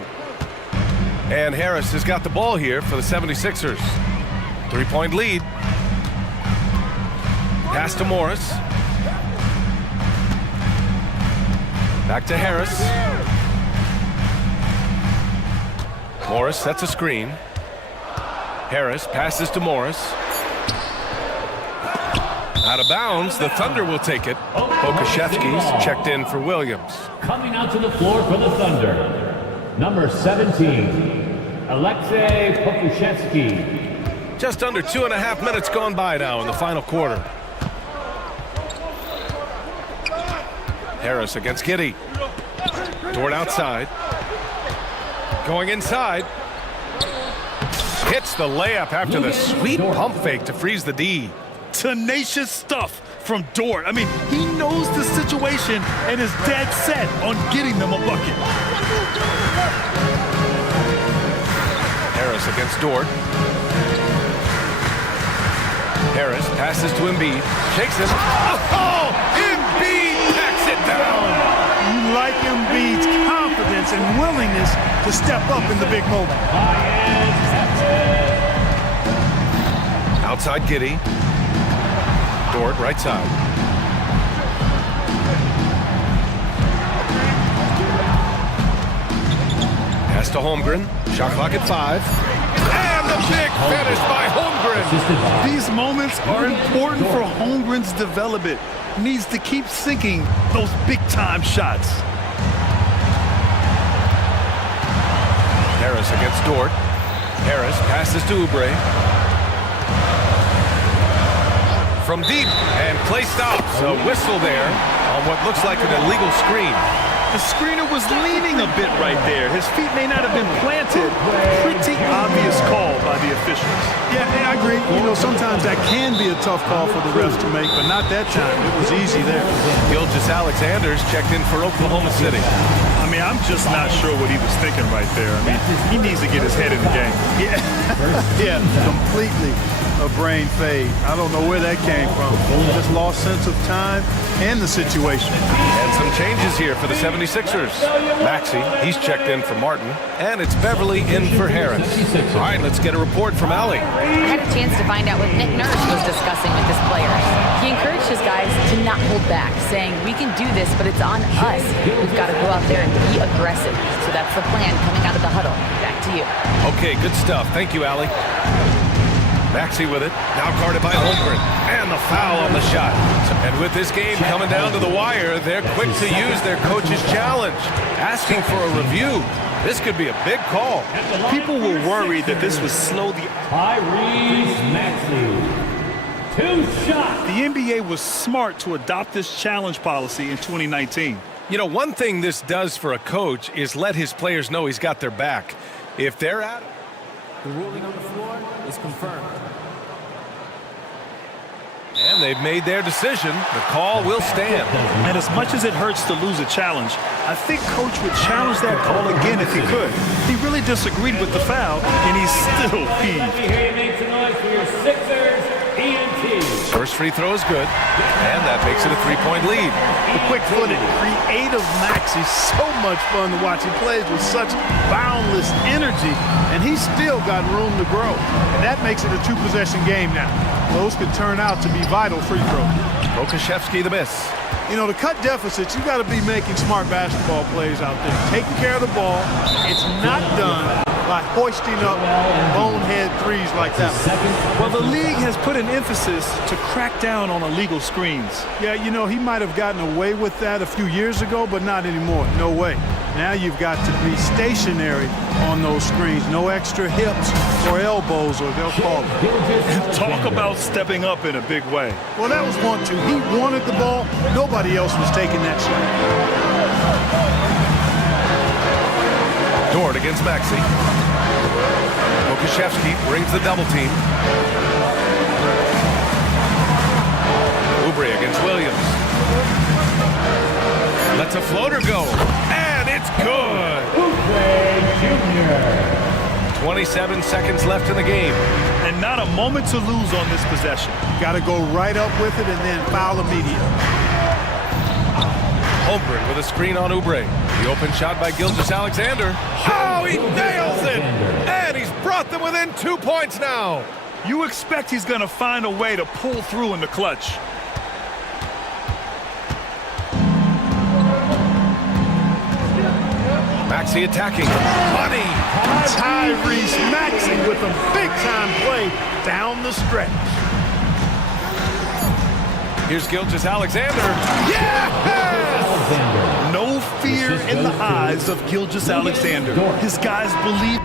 And Harris has got the ball here for the 76ers. 3-point lead. Pass to Morris. Back to Harris. Morris sets a screen. Harris passes to Morris. Out of bounds, the Thunder will take it. Pokashevsky's checked in for Williams. Coming out to the floor for the Thunder, number 17, Alexei Pokashevsky. Just under 2.5 minutes gone by now in the final quarter. Harris against Giddey. Dort outside. Going inside. Hits the layup after the sweet pump fake to freeze the D. Tenacious stuff from Dort. I mean, he knows the situation and is dead set on getting them a bucket. Harris against Dort. Harris passes to Embiid, shakes him. Oh, Embiid packs it down. You like Embiid's confidence and willingness to step up in the big moment. Outside Giddey. Dort, right side. Pass to Holmgren. Shot clock at 5. And the big finish by Holmgren. These moments are important for Holmgren's development. He needs to keep sinking those big-time shots. Harris against Dort. Harris passes to Oubre. From deep, and play stops. A whistle there on what looks like an illegal screen. The screener was leaning a bit right there. His feet may not have been planted. Pretty obvious call by the officials. Yeah, I agree. You know, sometimes that can be a tough call for the refs to make, but not that time. It was easy there. Gilgeous-Alexander's checked in for Oklahoma City. I mean, I'm just not sure what he was thinking right there. I mean, he needs to get his head in the game. Yeah, completely a brain fade. I don't know where that came from. Just lost sense of time and the situation. And some changes here for the 76ers. Maxey, he's checked in for Martin, and it's Beverly in for Harris. All right, let's get a report from Allie. I had a chance to find out what Nick Nurse was discussing with his players. He encouraged his guys to not hold back, saying, we can do this, but it's on us. We've got to go out there and be aggressive. So that's the plan coming out of the huddle. Back to you. Okay, good stuff. Thank you, Allie. Maxey with it, now guarded by Holmgren, and the foul on the shot. And with this game coming down to the wire, they're quick to use their coach's challenge, asking for a review. This could be a big call. People were worried that this would slow the... Tyrese Maxey. 2 shots. The NBA was smart to adopt this challenge policy in 2019. You know, one thing this does for a coach is let his players know he's got their back. If they're out... The ruling on the floor is confirmed. And they've made their decision. The call will stand. And as much as it hurts to lose a challenge, I think Coach would challenge that call again if he could. He really disagreed with the foul, and he's still peeved. Here you make some noise for your Sixers, ENT. First free throw is good, and that makes it a 3-point lead. The quick-footed, creative Maxey, so much fun to watch. He plays with such boundless energy, and he's still got room to grow. And that makes it a 2-possession game now. Those could turn out to be vital free throws. Okashevsky the miss. You know, to cut deficits, you got to be making smart basketball plays out there. Taking care of the ball. It's not done by hoisting up bonehead threes like that. Well, the league has put an emphasis to crack down on illegal screens. Yeah, you know, he might have gotten away with that a few years ago, but not anymore. No way. Now you've got to be stationary on those screens. No extra hips or elbows, or they'll call it. Talk about stepping up in a big way. Well, that was 1-2. He wanted the ball. Nobody else was taking that shot. Dort against Maxey. Okashevsky brings the double team. Oubre against Williams. Lets a floater go. And it's good. Oubre Jr. 27 seconds left in the game. And not a moment to lose on this possession. Got to go right up with it and then foul immediately. Holmgren with a screen on Oubre. The open shot by Gilgeous-Alexander. Oh, he nails it! And he's brought them within 2 points now. You expect he's going to find a way to pull through in the clutch. Maxey attacking. Money! Tyrese Maxey with a big-time play down the stretch. Here's Gilgeous-Alexander. Yes! No fear in the eyes of Gilgeous-Alexander. His guys believe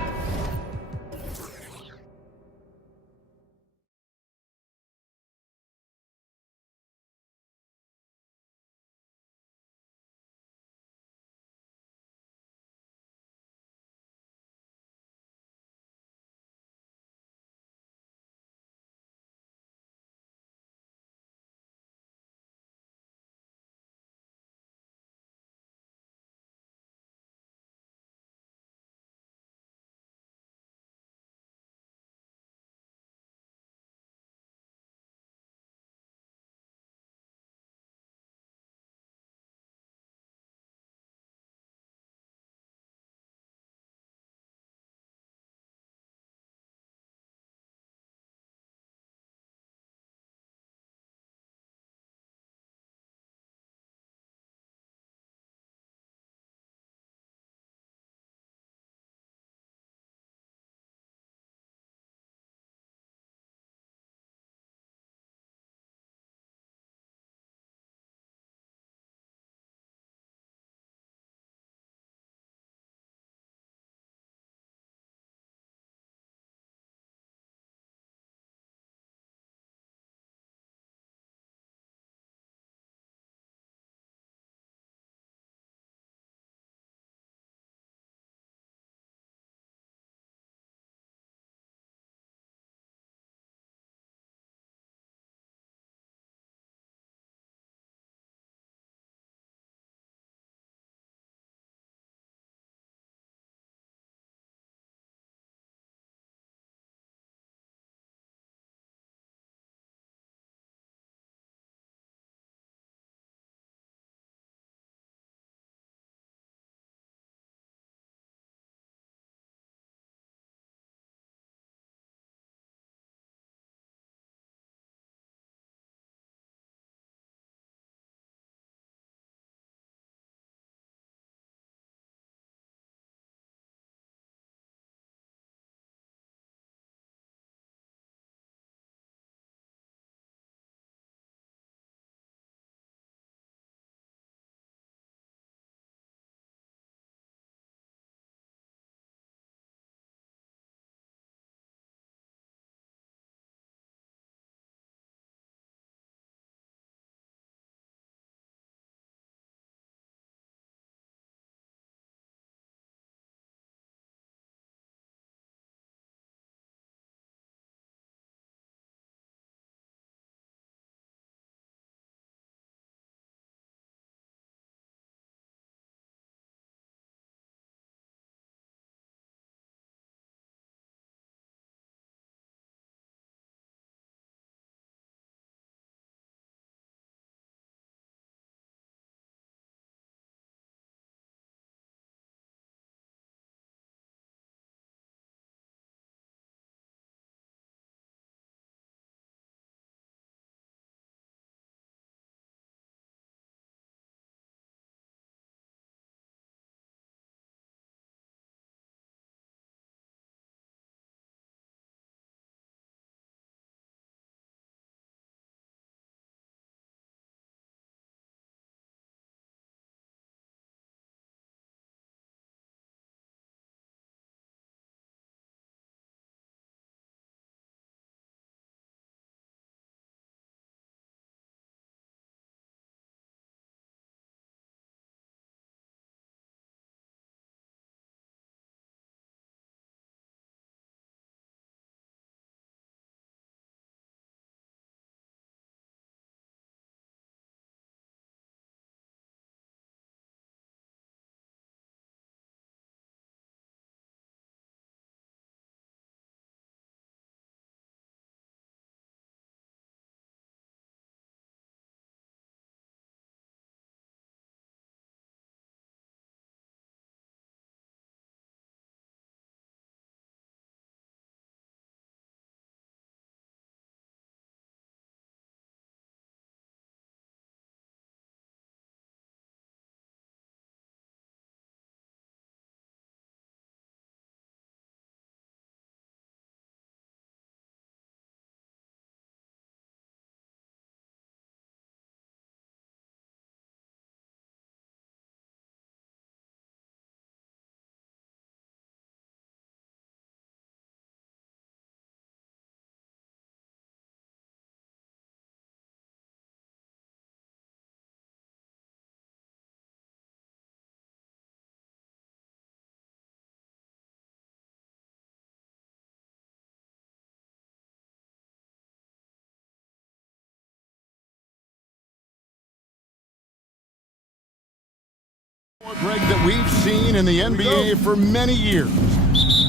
Greg, that we've seen in the NBA for many years.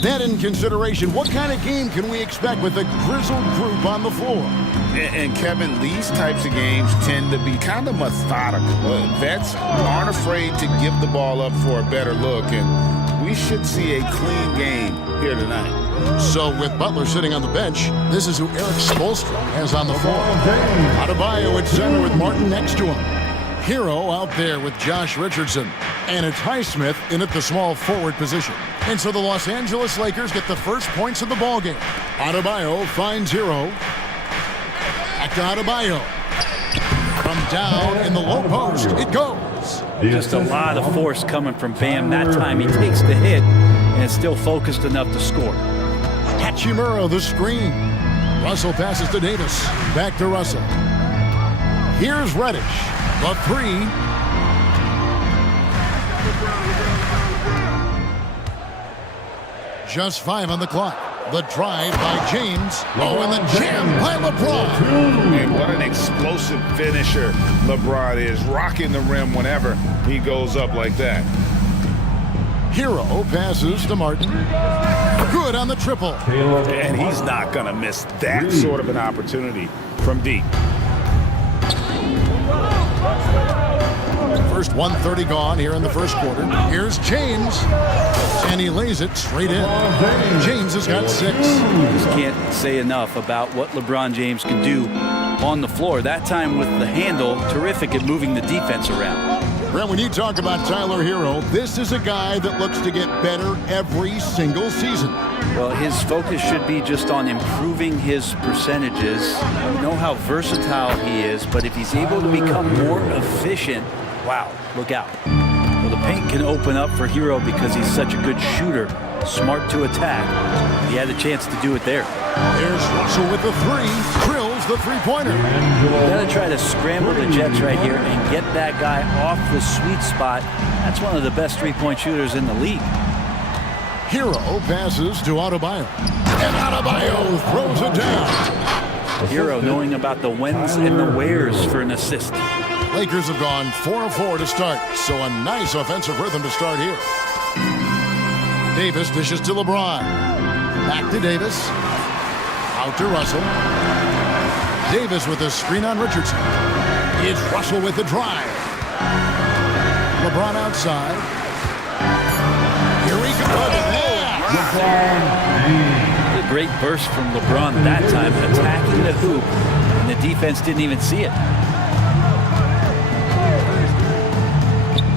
That in consideration, what kind of game can we expect with a grizzled group on the floor? And Kevin, these types of games tend to be kind of methodical. Vets aren't afraid to give the ball up for a better look, and we should see a clean game here tonight. So with Butler sitting on the bench, this is who Eric Spoelstra has on the floor. Adebayo at center with Martin next to him. Hero out there with Josh Richardson. And it's Highsmith in at the small forward position. And so the Los Angeles Lakers get the first points of the ballgame. Adebayo finds Hero. Back to Adebayo. From down in the low post, it goes. Just a lot of force coming from Bam. That time he takes the hit and is still focused enough to score. Hachimura, the screen. Russell passes to Davis. Back to Russell. Here's Reddish. The three. Just 5 on the clock. The drive by James. Oh, and the jam by LeBron. And what an explosive finisher LeBron is, rocking the rim whenever he goes up like that. Hero passes to Martin. Good on the triple. And he's not going to miss that sort of an opportunity from deep. First 1:30 gone here in the first quarter. Here's James. And he lays it straight in. James has got 6. Just can't say enough about what LeBron James can do on the floor. That time with the handle, terrific at moving the defense around. Brent, when you talk about Tyler Hero, this is a guy that looks to get better every single season. Well, his focus should be just on improving his percentages. You know how versatile he is, but if he's able to become more efficient, wow, look out. Well, the paint can open up for Hero because he's such a good shooter, smart to attack. He had a chance to do it there. There's Russell with the 3, drills the three-pointer. We're going to try to scramble the Jets right here and get that guy off the sweet spot. That's one of the best three-point shooters in the league. Hero passes to Adebayo. And Adebayo throws it down. Hero knowing about the whens and the wheres for an assist. Lakers have gone 4 of 4 to start, so a nice offensive rhythm to start here. Davis dishes to LeBron. Back to Davis. Out to Russell. Davis with a screen on Richardson. It's Russell with the drive. LeBron outside. Here he goes. A great burst from LeBron that time, attacking the hoop, and the defense didn't even see it.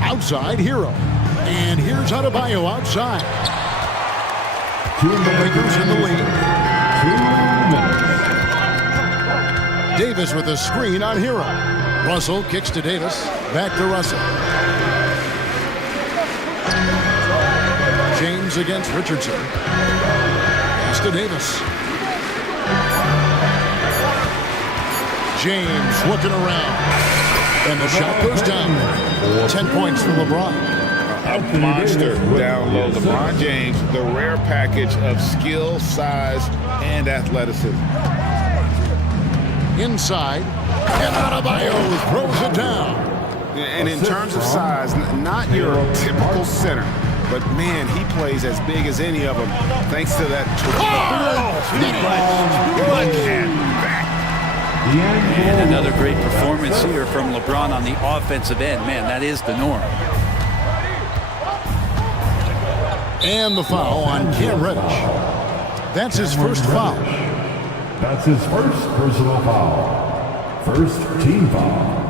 Outside, Hero. And here's Adebayo outside. The Lakers in the lead. Davis with a screen on Hero. Russell kicks to Davis. Back to Russell. James against Richardson. Pass to Davis. James looking around. And the shot goes down. 10 points for LeBron. A monster down low. LeBron James, the rare package of skill, size, and athleticism. Inside. And Adebayo throws it down. And in terms of size, not your typical center. But, man, he plays as big as any of them, thanks to that. And another great performance here from LeBron on the offensive end. Man, that is the norm. And the foul on Cam Reddish. That's his first foul. That's his first personal foul. First team foul.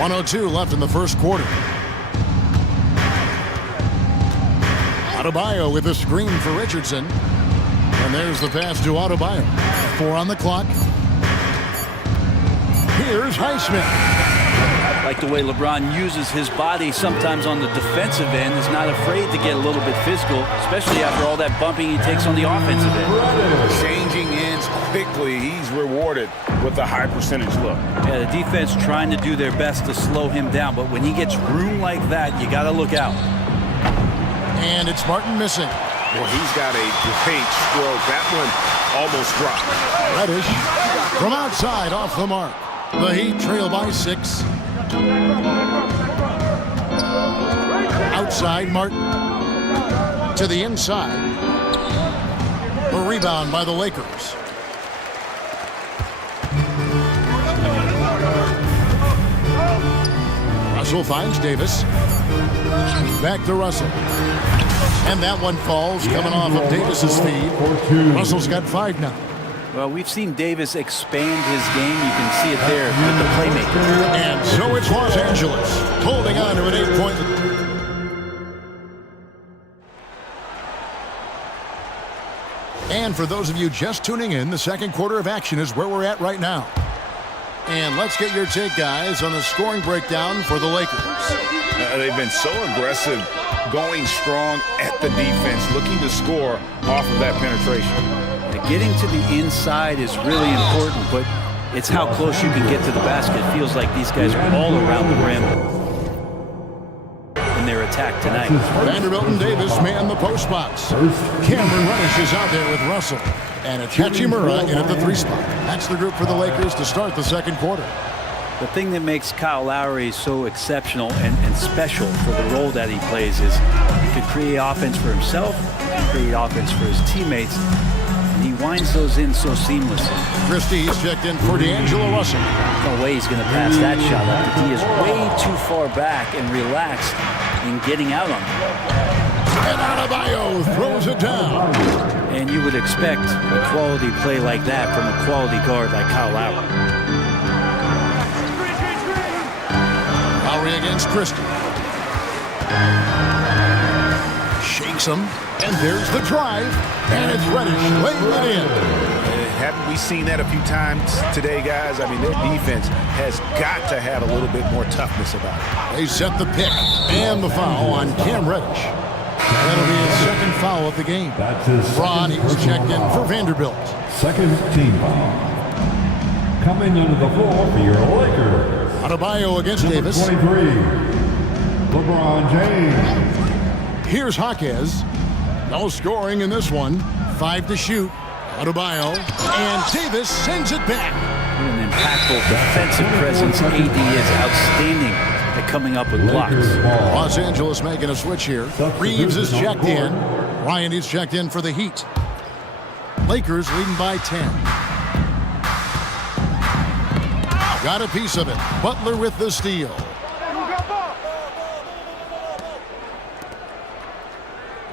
1:02 left in the first quarter. Adebayo with a screen for Richardson. And there's the pass to Adebayo. 4 on the clock. Here's Highsmith. Like the way LeBron uses his body sometimes on the defensive end, is not afraid to get a little bit physical, especially after all that bumping he takes on the offensive end. Changing ends quickly, he's rewarded with a high percentage look. Yeah, the defense trying to do their best to slow him down, but when he gets room like that, you got to look out. And it's Martin missing. Well, he's got a great stroke. That one almost dropped. Reddish from outside off the mark. The Heat trail by 6. outside, Martin. To the inside. A rebound by the Lakers. Russell finds Davis. Back to Russell. And that one falls, coming off of Davis's feed. Russell's got 5 now. Well, we've seen Davis expand his game. You can see it there with the playmaking. And so it's Los Angeles holding on to an 8-point. And for those of you just tuning in, the second quarter of action is where we're at right now. And let's get your take, guys, on the scoring breakdown for the Lakers. They've been so aggressive, going strong at the defense, looking to score off of that penetration. Getting to the inside is really important, but it's how close you can get to the basket. It feels like these guys are all around the rim in their attack tonight. Vanderbilt and Davis man the post box. Cameron Reddish is out there with Russell. And it's Hachimura in at the 3 spot. That's the group for the Lakers to start the second quarter. The thing that makes Kyle Lowry so exceptional and special for the role that he plays is he could create offense for himself, create offense for his teammates, and he winds those in so seamlessly. Christie's checked in for D'Angelo Russell. No way he's going to pass that shot up. He is way too far back and relaxed in getting out on it. And Adebayo throws it down. And you would expect a quality play like that from a quality guard like Kyle Lowry. Lowry against Christie. Shakes him. And there's the drive. And it's Reddish laying it in. Haven't we seen that a few times today, guys? I mean, their defense has got to have a little bit more toughness about it. They set the pick and the foul on Cam Reddish. That'll be his second foul of the game. Ron, he was checked in for Vanderbilt. Second team foul. Coming onto the floor for your Lakers. Adebayo against Davis. 23, LeBron James. Here's Jaquez. No scoring in this one. 5 to shoot. Adebayo. And Davis sends it back. What an impactful defensive presence. AD is outstanding at coming up with blocks. Los Angeles making a switch here. Reeves is checked in. Ryan is checked in for the Heat. Lakers leading by 10. Got a piece of it. Butler with the steal.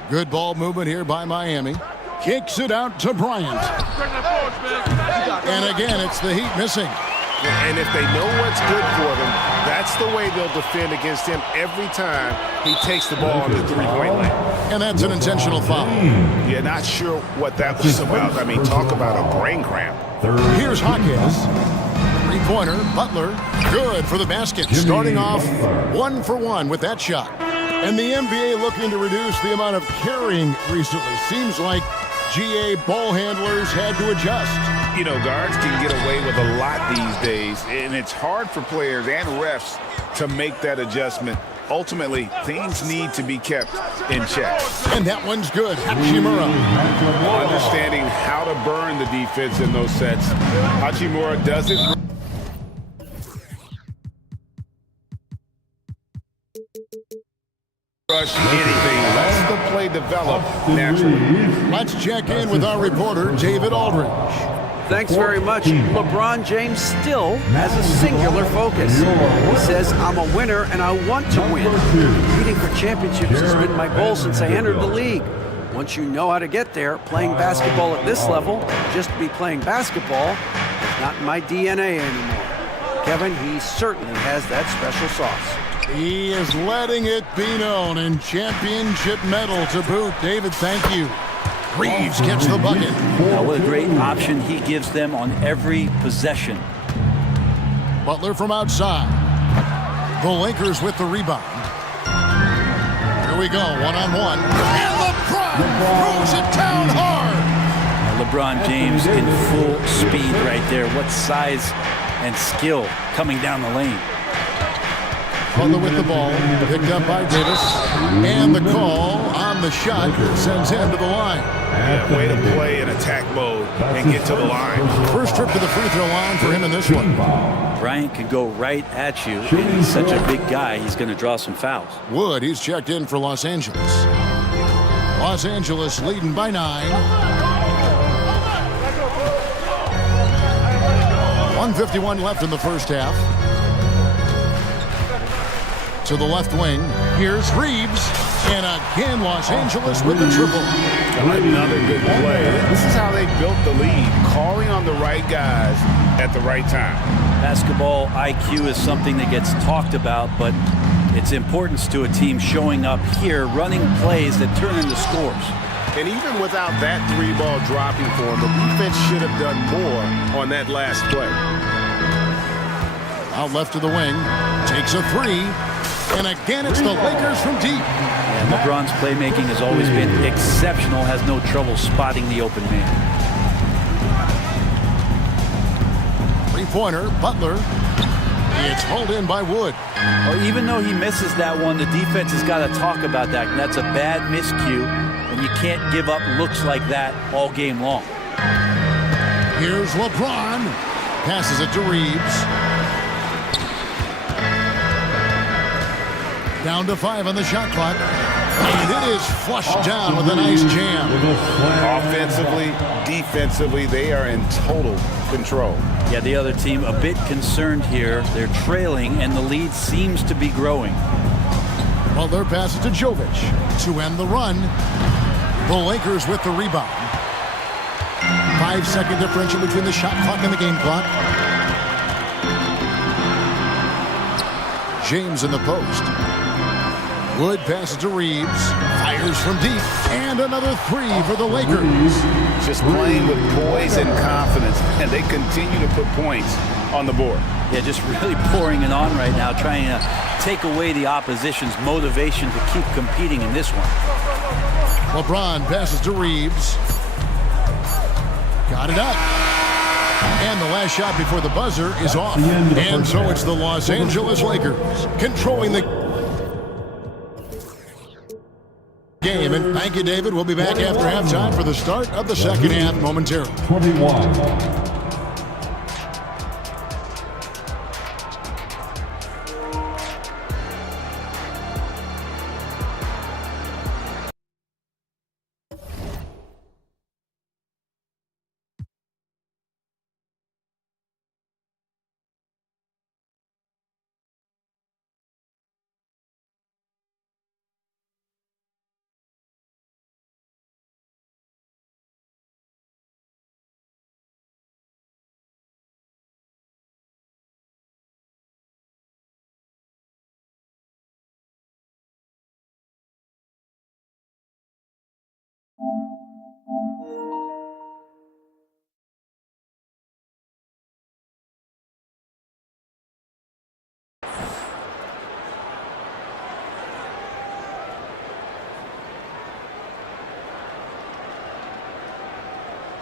Good ball movement here by Miami. Kicks it out to Bryant. And again, it's the Heat missing. And if they know what's good for them, that's the way they'll defend against him every time he takes the ball on the 3-point line. And that's an intentional foul. Yeah, not sure what that was about. I mean, talk about a brain cramp. Here's Jaquez. 3-pointer, Butler, good for the basket. Starting off 1 for 1 with that shot. And the NBA looking to reduce the amount of carrying recently. Seems like GA ball handlers had to adjust. You know, guards can get away with a lot these days, and it's hard for players and refs to make that adjustment. Ultimately, things need to be kept in check. And that one's good. Hachimura. Understanding how to burn the defense in those sets. Hachimura does it. Rush anything. Let's the play develop naturally. Let's check in with our reporter, David Aldridge. Thanks very much. LeBron James still has a singular focus. He says, I'm a winner and I want to win. Competing for championships has been my goal since I entered the league. Once you know how to get there, playing basketball at this level, just to be playing basketball, is not in my DNA anymore. Kevin, he certainly has that special sauce. He is letting it be known, and championship medal to boot. David, thank you. Reeves gets the bucket. What a great option he gives them on every possession. Butler from outside. The Lakers with the rebound. Here we go, one-on-one. And LeBron throws it down hard. LeBron James in full speed right there. What size and skill coming down the lane. Butler with the ball, picked up by Davis, and the call on the shot sends him to the line. Yeah, way to play in attack mode and get to the line. First trip to the free throw line for him in this one. Bryant can go right at you, and he's such a big guy, he's going to draw some fouls. Wood, he's checked in for Los Angeles. Los Angeles leading by 9. 1:51 left in the first half. To the left wing, here's Reeves, and again Los Angeles with the triple. Another good play. This is how they built the lead, calling on the right guys at the right time. Basketball IQ is something that gets talked about, but its importance to a team showing up here, running plays that turn into scores. And even without that three ball dropping for him, the defense should have done more on that last play. Out left to the wing, takes a three, and again it's the Lakers from deep. And LeBron's playmaking has always been exceptional, has no trouble spotting the open man. Three-pointer, Butler. It's hauled in by Wood. Well, even though he misses that one, the defense has got to talk about that. And that's a bad miscue, and you can't give up looks like that all game long. Here's LeBron. Passes it to Reeves. Down to 5 on the shot clock. And it is flushed down with a nice jam. Offensively, defensively, they are in total control. Yeah, the other team a bit concerned here. They're trailing, and the lead seems to be growing. Butler passes to Jovic to end the run. The Lakers with the rebound. 5-second differential between the shot clock and the game clock. James in the post. Wood passes to Reeves. Fires from deep. And another three for the Lakers. Just playing with poise and confidence, and they continue to put points on the board. Yeah, just really pouring it on right now, trying to take away the opposition's motivation to keep competing in this one. LeBron passes to Reeves. Got it up. And the last shot before the buzzer is off. And so it's the Los Angeles Lakers controlling the game. And thank you, David. We'll be back after halftime for the start of the second half momentarily. 21.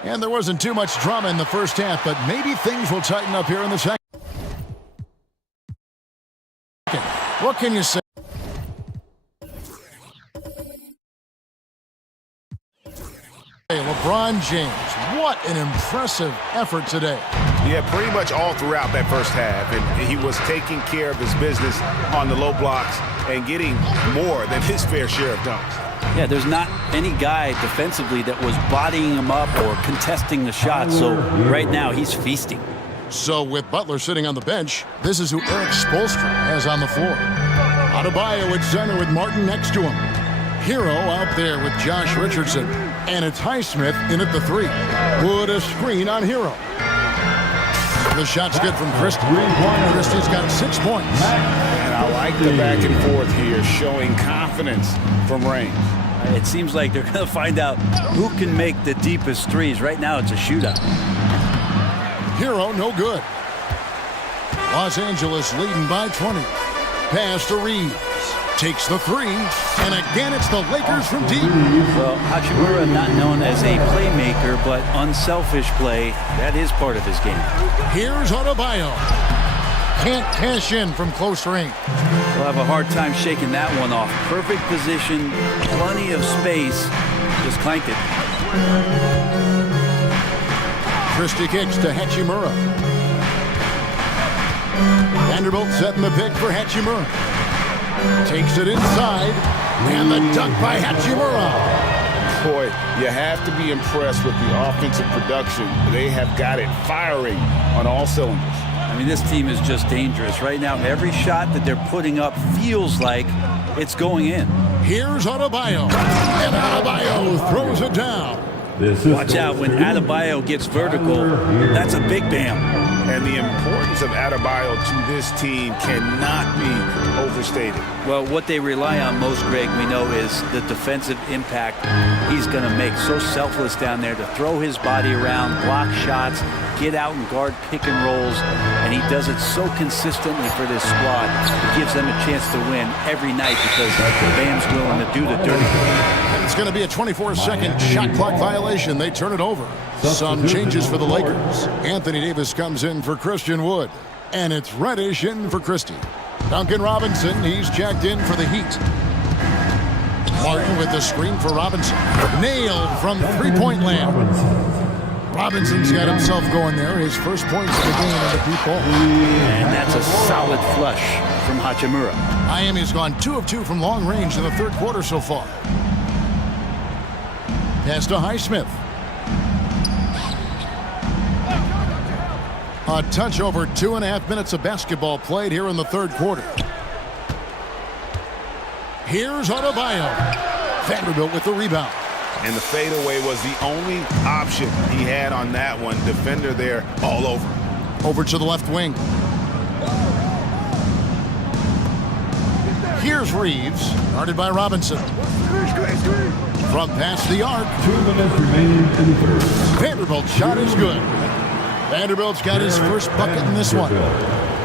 And there wasn't too much drama in the first half, but maybe things will tighten up here in the second. What can you say? LeBron James, what an impressive effort today. Yeah, pretty much all throughout that first half. And he was taking care of his business on the low blocks and getting more than his fair share of dunks. Yeah, there's not any guy defensively that was bodying him up or contesting the shot, so right now he's feasting. So with Butler sitting on the bench, this is who Eric Spoelstra has on the floor. Adebayo at center with Martin next to him. Hero out there with Josh Richardson. And it's Highsmith in at the three. Wood a screen on Hero. The shot's good from Christie. Christie's got 6 points. And I like the back and forth here, showing confidence from range. It seems like they're going to find out who can make the deepest threes. Right now it's a shootout. Hero no good. Los Angeles leading by 20. Pass to Reeves. Takes the three, and again it's the Lakers from deep. Well, Hachimura not known as a playmaker, but unselfish play, that is part of his game. Here's Adebayo. can't cash in from close range. We'll have a hard time shaking that one off. Perfect position, plenty of space. Just clanked it. Christie kicks to Hachimura. Vanderbilt setting the pick for Hachimura. Takes it inside, and the dunk by Hachimura. Boy, you have to be impressed with the offensive production. They have got it firing on all cylinders. I mean, this team is just dangerous. Right now, every shot that they're putting up feels like it's going in. Here's Adebayo, and Adebayo throws it down. Watch out, when Adebayo gets vertical, that's a big bam. And the importance of Adebayo to this team cannot be overstated. Well, what they rely on most, Greg, we know, is the defensive impact he's going to make. So selfless down there to throw his body around, block shots, get out and guard pick and rolls, and he does it so consistently for this squad. It gives them a chance to win every night because Bam's willing to do the dirty work. It's going to be a 24-second shot clock violation. They turn it over. Some changes for the Lakers. Anthony Davis comes in for Christian Wood, and it's Reddish in for Christie. Duncan Robinson, he's checked in for the Heat. Martin with the screen for Robinson. Nailed from three-point land. Robinson's got himself going there. His first points of the game on the deep ball. And that's a solid flush from Hachimura. Miami's gone 2 of 2 from long range in the third quarter so far. Pass to Highsmith. A touch over 2.5 minutes of basketball played here in the third quarter. Here's Adebayo. Vanderbilt with the rebound. And the fadeaway was the only option he had on that one. Defender there all over. Over to the left wing. Here's Reeves, guarded by Robinson. From past the arc. 2 minutes remaining in the third. Vanderbilt's shot is good. Vanderbilt's got his first bucket in this one.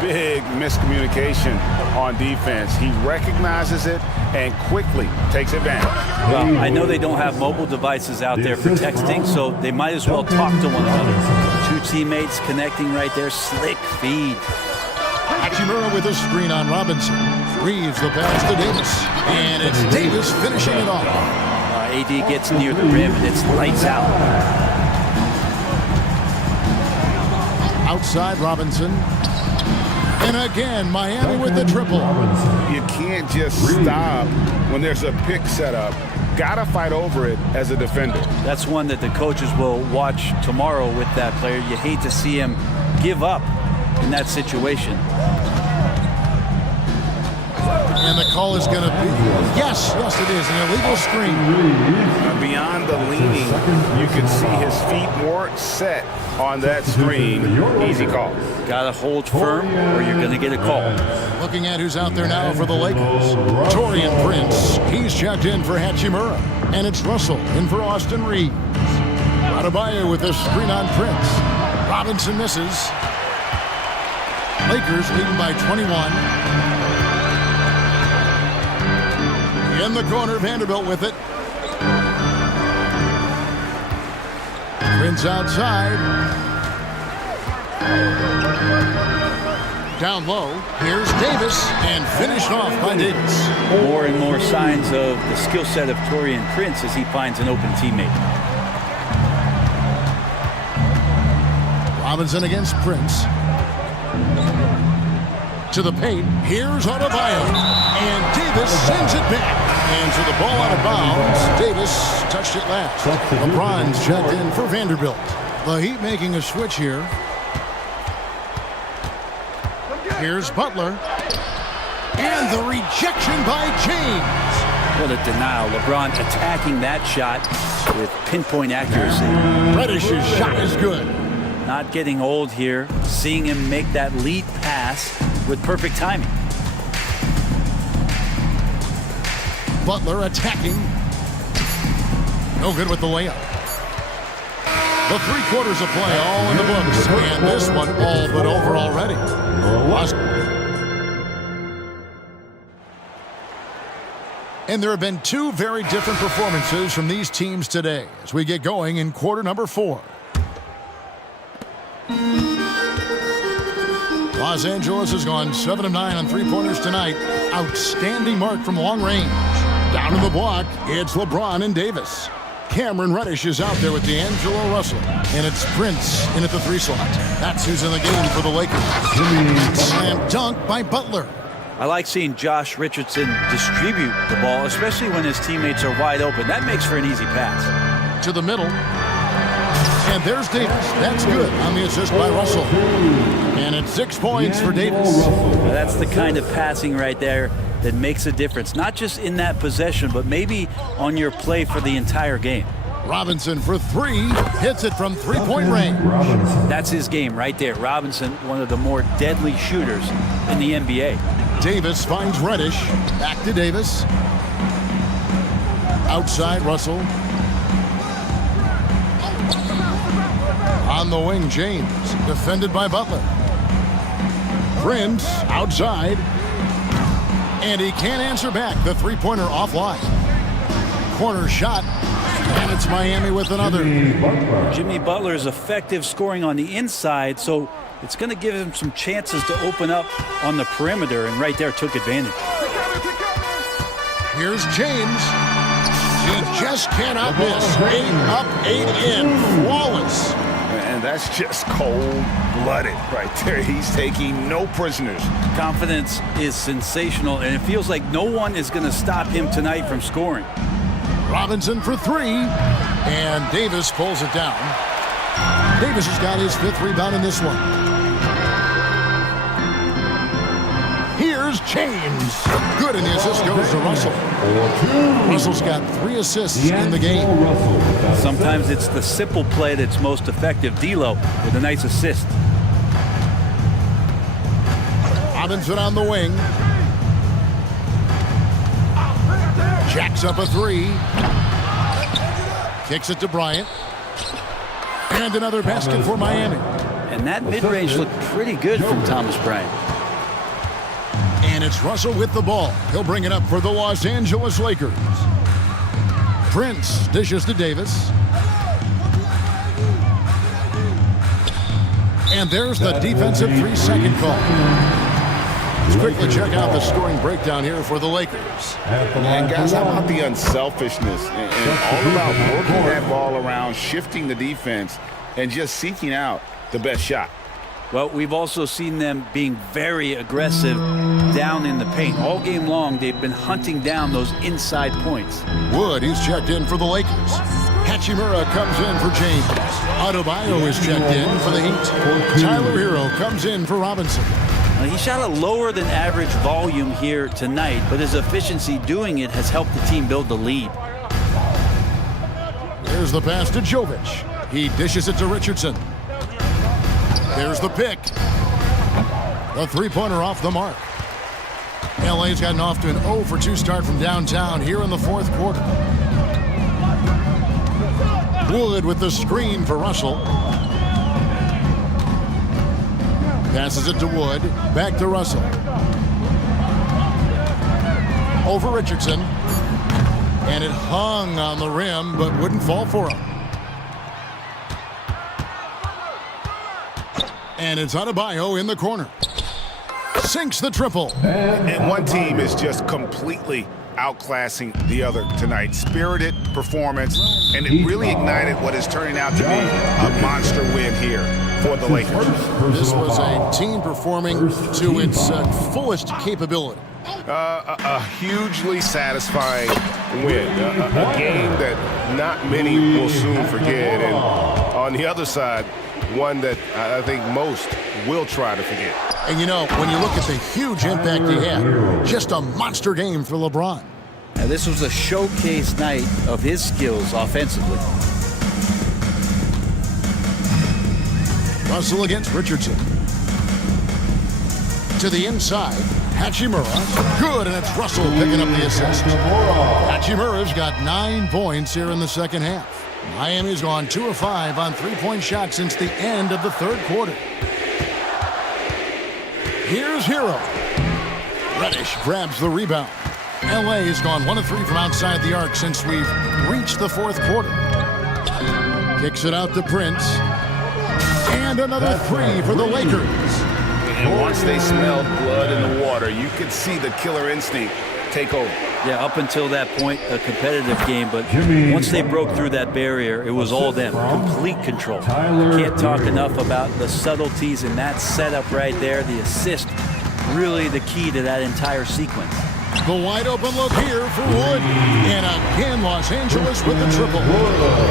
Big miscommunication on defense. He recognizes it and quickly takes advantage. Well, I know they don't have mobile devices out there for texting, so they might as well talk to one another. 2 teammates connecting right there. Slick feed. Hachimura with a screen on Robinson. Reeves the pass to Davis. And it's Davis finishing it off. AD gets near the rim and it's lights out. Outside Robinson. And again, Miami with the triple. You can't just stop when there's a pick set up. Gotta fight over it as a defender. That's one that the coaches will watch tomorrow with that player. You hate to see him give up in that situation. And the call is going to be, yes, it is, an illegal screen. Beyond the leaning, you can see his feet more set on that screen. Easy call. Got to hold firm or you're going to get a call. Looking at who's out there now for the Lakers. Taurean Prince, he's checked in for Hachimura. And it's Russell in for Austin Reeves. Adebayo with a screen on Prince. Robinson misses. Lakers leading by 21. In the corner, Vanderbilt with it. Prince outside. Down low, here's Davis, and finished off by Davis. More and more signs of the skill set of Taurean Prince as he finds an open teammate. Robinson against Prince. To the paint, here's Adebayo, and Davis sends it back. And to the ball out of bounds, Davis touched it last. LeBron's checked in for Vanderbilt. The Heat making a switch here. Here's Butler. And the rejection by James. What a denial. LeBron attacking that shot with pinpoint accuracy. Reddish's shot is good. Not getting old here. Seeing him make that lead pass with perfect timing. Butler attacking. No good with the layup. The 3 quarters of play all in the books. And this one all but over already. And there have been 2 very different performances from these teams today as we get going in quarter number 4. Los Angeles has gone 7 of 9 on three-pointers tonight. Outstanding mark from long range. Down in the block, it's LeBron and Davis. Cameron Reddish is out there with D'Angelo Russell. And it's Prince in at the 3 slot. That's who's in the game for the Lakers. Slam dunk by Butler. I like seeing Josh Richardson distribute the ball, especially when his teammates are wide open. That makes for an easy pass. To the middle. And there's Davis. That's good on the assist by Russell. And it's 6 points for Davis. Now that's the kind of passing right there that makes a difference, not just in that possession, but maybe on your play for the entire game. Robinson for 3, hits it from three-point range. That's his game right there. Robinson, one of the more deadly shooters in the NBA. Davis finds Reddish. Back to Davis. Outside Russell. On the wing, James, defended by Butler. Prince outside. And he can't answer back. The three-pointer offline. Corner shot. And it's Miami with another. Jimmy Butler is effective scoring on the inside, so it's going to give him some chances to open up on the perimeter, and right there took advantage. Here's James. He just cannot miss. 8 up, 8 in. Flawless. And that's just cold-blooded right there. He's taking no prisoners. Confidence is sensational, and it feels like no one is going to stop him tonight from scoring. Robinson for 3, and Davis pulls it down. Davis has got his 5th rebound in this one. Here's James. Good, and the assist goes to Russell. Russell's got 3 assists in the game. Sometimes it's the simple play that's most effective. D'Lo with a nice assist. Robinson on the wing. Jacks up a 3. Kicks it to Bryant. And another basket for Miami. And that mid-range looked pretty good from Thomas Bryant. And it's Russell with the ball. He'll bring it up for the Los Angeles Lakers. Prince dishes to Davis. And there's the defensive 3-second call. Let's quickly check out the scoring breakdown here for the Lakers. And guys, how about the unselfishness and all about working that ball around, shifting the defense, and just seeking out the best shot? Well, we've also seen them being very aggressive down in the paint. All game long, they've been hunting down those inside points. Wood, he's checked in for the Lakers. Hachimura comes in for James. Adebayo is checked in for the Heat. Tyler Hero comes in for Robinson. Now, he shot a lower than average volume here tonight, but his efficiency doing it has helped the team build the lead. There's the pass to Jovic. He dishes it to Richardson. There's the pick. The three-pointer off the mark. LA's gotten off to an 0 for 2 start from downtown here in the 4th quarter. Wood with the screen for Russell. Passes it to Wood. Back to Russell. Over Richardson. And it hung on the rim, but wouldn't fall for him. And it's Adebayo in the corner. Sinks the triple. And one team is just completely outclassing the other tonight. Spirited performance, and it really ignited what is turning out to be a monster win here for the Lakers. This was a team performing to its fullest capability. A hugely satisfying win. A game that not many will soon forget. And on the other side, one that I think most will try to forget. And you know, when you look at the huge impact he had, just a monster game for LeBron. Now, this was a showcase night of his skills offensively. Russell against Richardson. To the inside, Hachimura. Good, and it's Russell picking up the assist. Hachimura's got 9 points here in the second half. Miami's gone 2 of 5 on three-point shots since the end of the 3rd quarter. Here's Hero. Reddish grabs the rebound. LA has gone 1 of 3 from outside the arc since we've reached the 4th quarter. Kicks it out to Prince. And another 3 for the Lakers. And once they smelled blood in the water, you could see the killer instinct take over. Yeah, up until that point, a competitive game, but once they broke through that barrier, it was all them, complete control. Can't talk enough about the subtleties in that setup right there, the assist, really the key to that entire sequence. The wide open look here for Wood. And again, Los Angeles with the triple.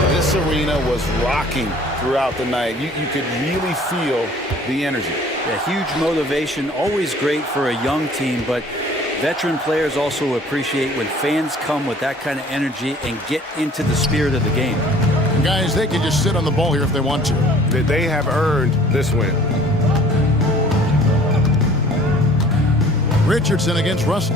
This arena was rocking throughout the night. You could really feel the energy. Yeah, huge motivation, always great for a young team, but veteran players also appreciate when fans come with that kind of energy and get into the spirit of the game. And guys, they can just sit on the ball here if they want to. They have earned this win. Richardson against Russell.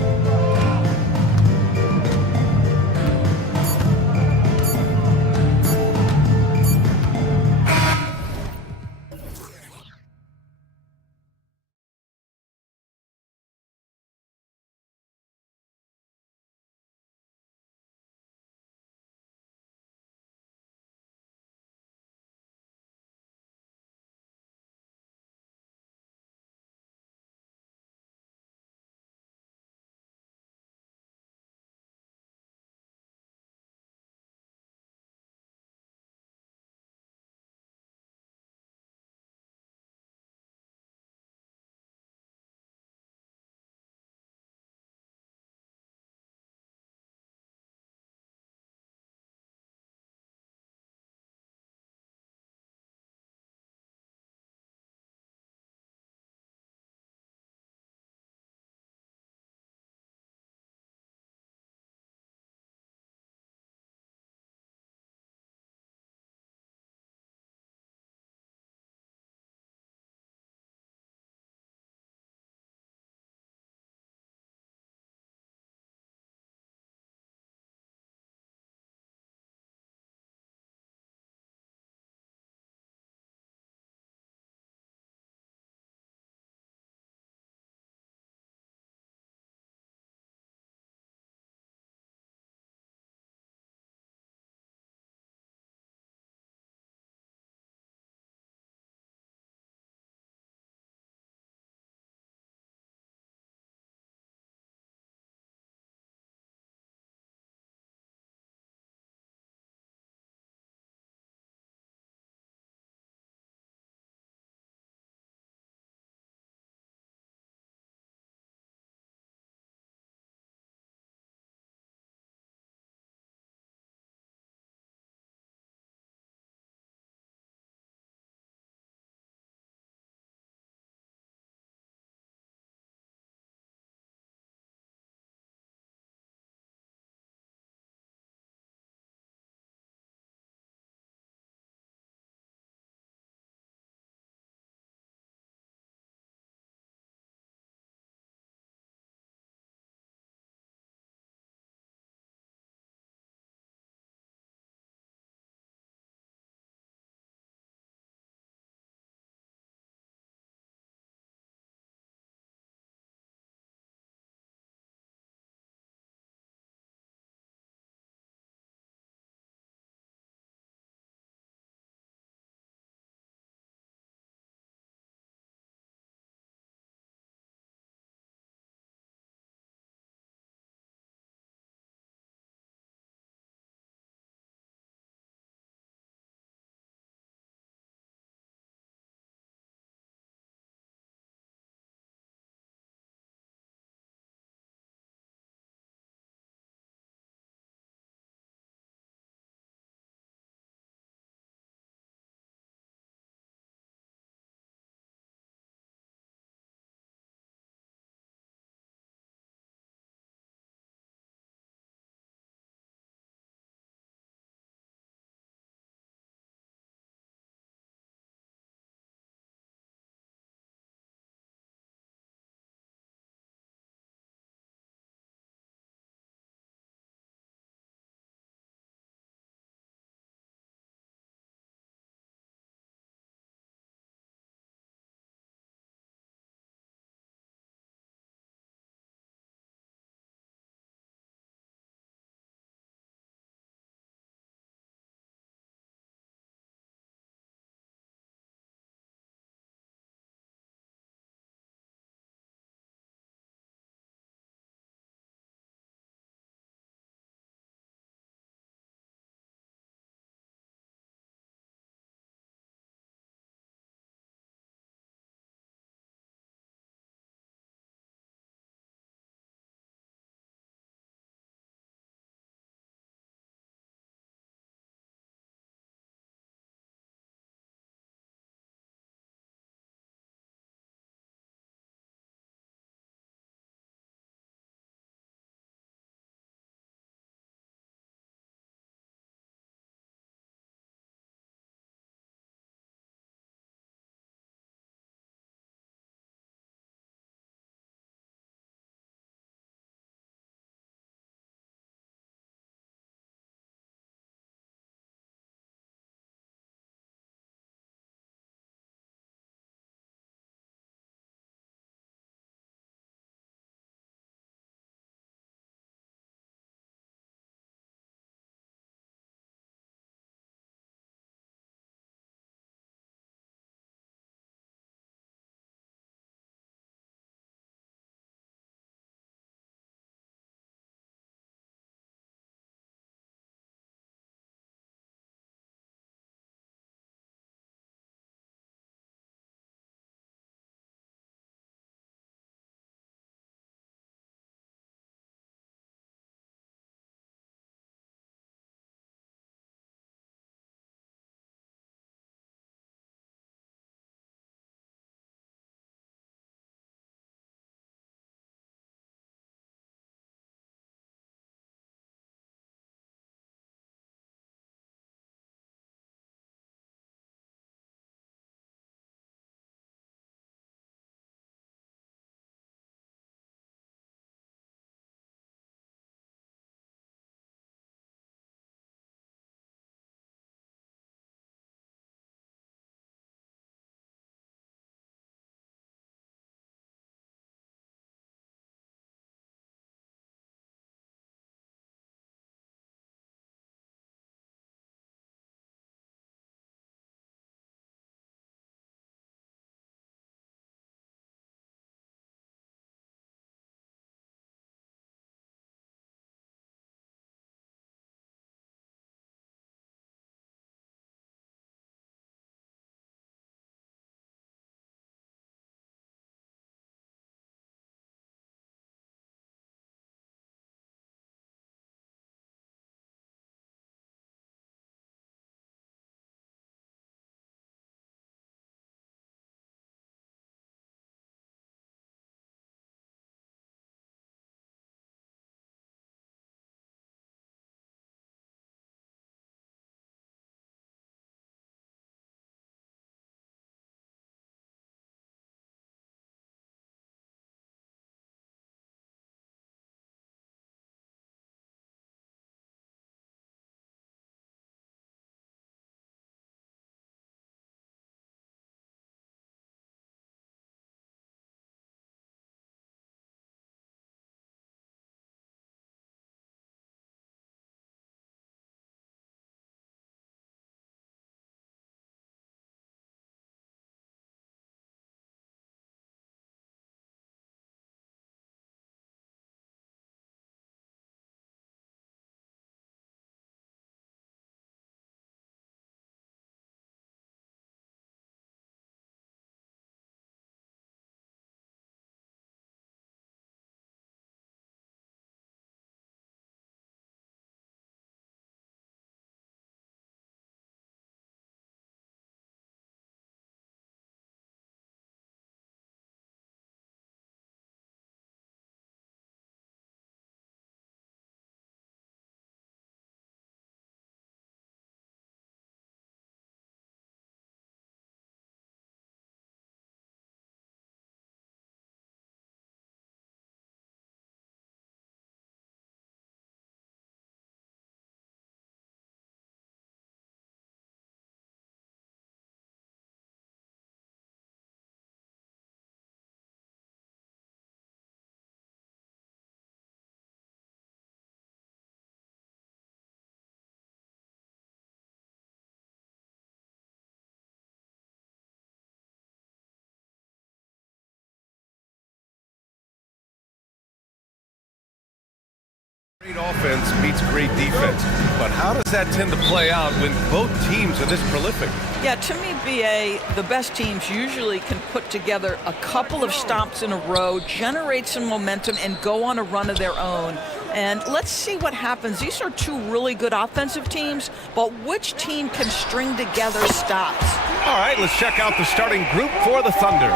Great offense beats great defense. But how does that tend to play out when both teams are this prolific? Yeah, to me, BA, the best teams usually can put together a couple of stops in a row, generate some momentum, and go on a run of their own. And let's see what happens. These are two really good offensive teams, but which team can string together stops? All right, let's check out the starting group for the Thunder.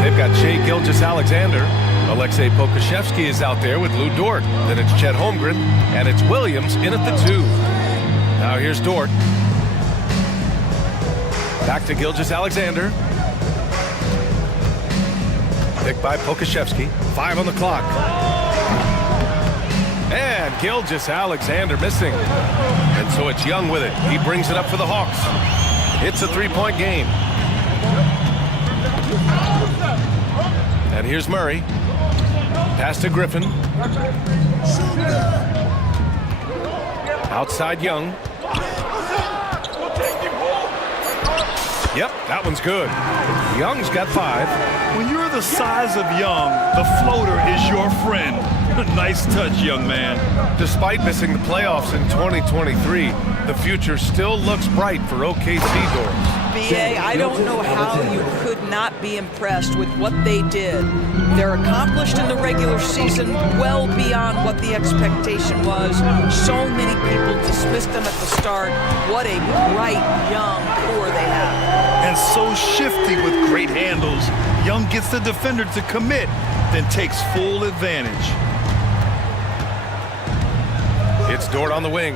They've got Shai Gilgeous-Alexander. Alexei Pokusevski is out there with Lou Dort. Then it's Chet Holmgren, and it's Williams in at the 2. Now here's Dort. Back to Gilgeous-Alexander. Picked by Pokusevski. 5 on the clock. And Gilgeous-Alexander missing. And so it's Young with it. He brings it up for the Hawks. It's a 3-point game. And here's Murray. Pass to Griffin. Outside Young. Yep, that one's good. Young's got 5. When you're the size of Young, the floater is your friend. Nice touch, young man. Despite missing the playoffs in 2023, the future still looks bright for OKC Doors. BA, I don't know how you could not be impressed with what they did. They're accomplished in the regular season well beyond what the expectation was. So many people dismissed them at the start. What a bright young core they have. And so shifty with great handles. Young gets the defender to commit, then takes full advantage. It's Dort on the wing.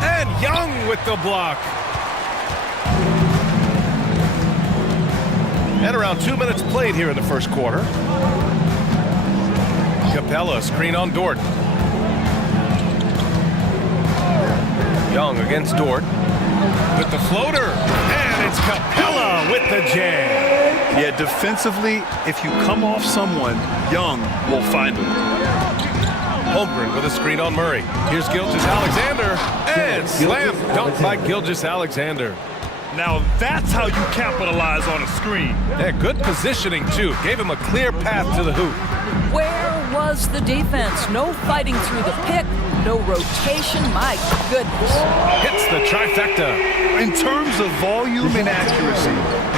And Young with the block. And around 2 minutes played here in the first quarter. Capella screen on Dort. Young against Dort with the floater. And it's Capella with the jam. Yeah, defensively, if you come off someone, Young will find him. Holmgren with a screen on Murray. Here's Gilgeous-Alexander. And slam dunk by Gilgeous-Alexander. Now that's how you capitalize on a screen. Yeah, good positioning, too. Gave him a clear path to the hoop. Where was the defense? No fighting through the pick, no rotation, my goodness. Hits the trifecta. In terms of volume and accuracy,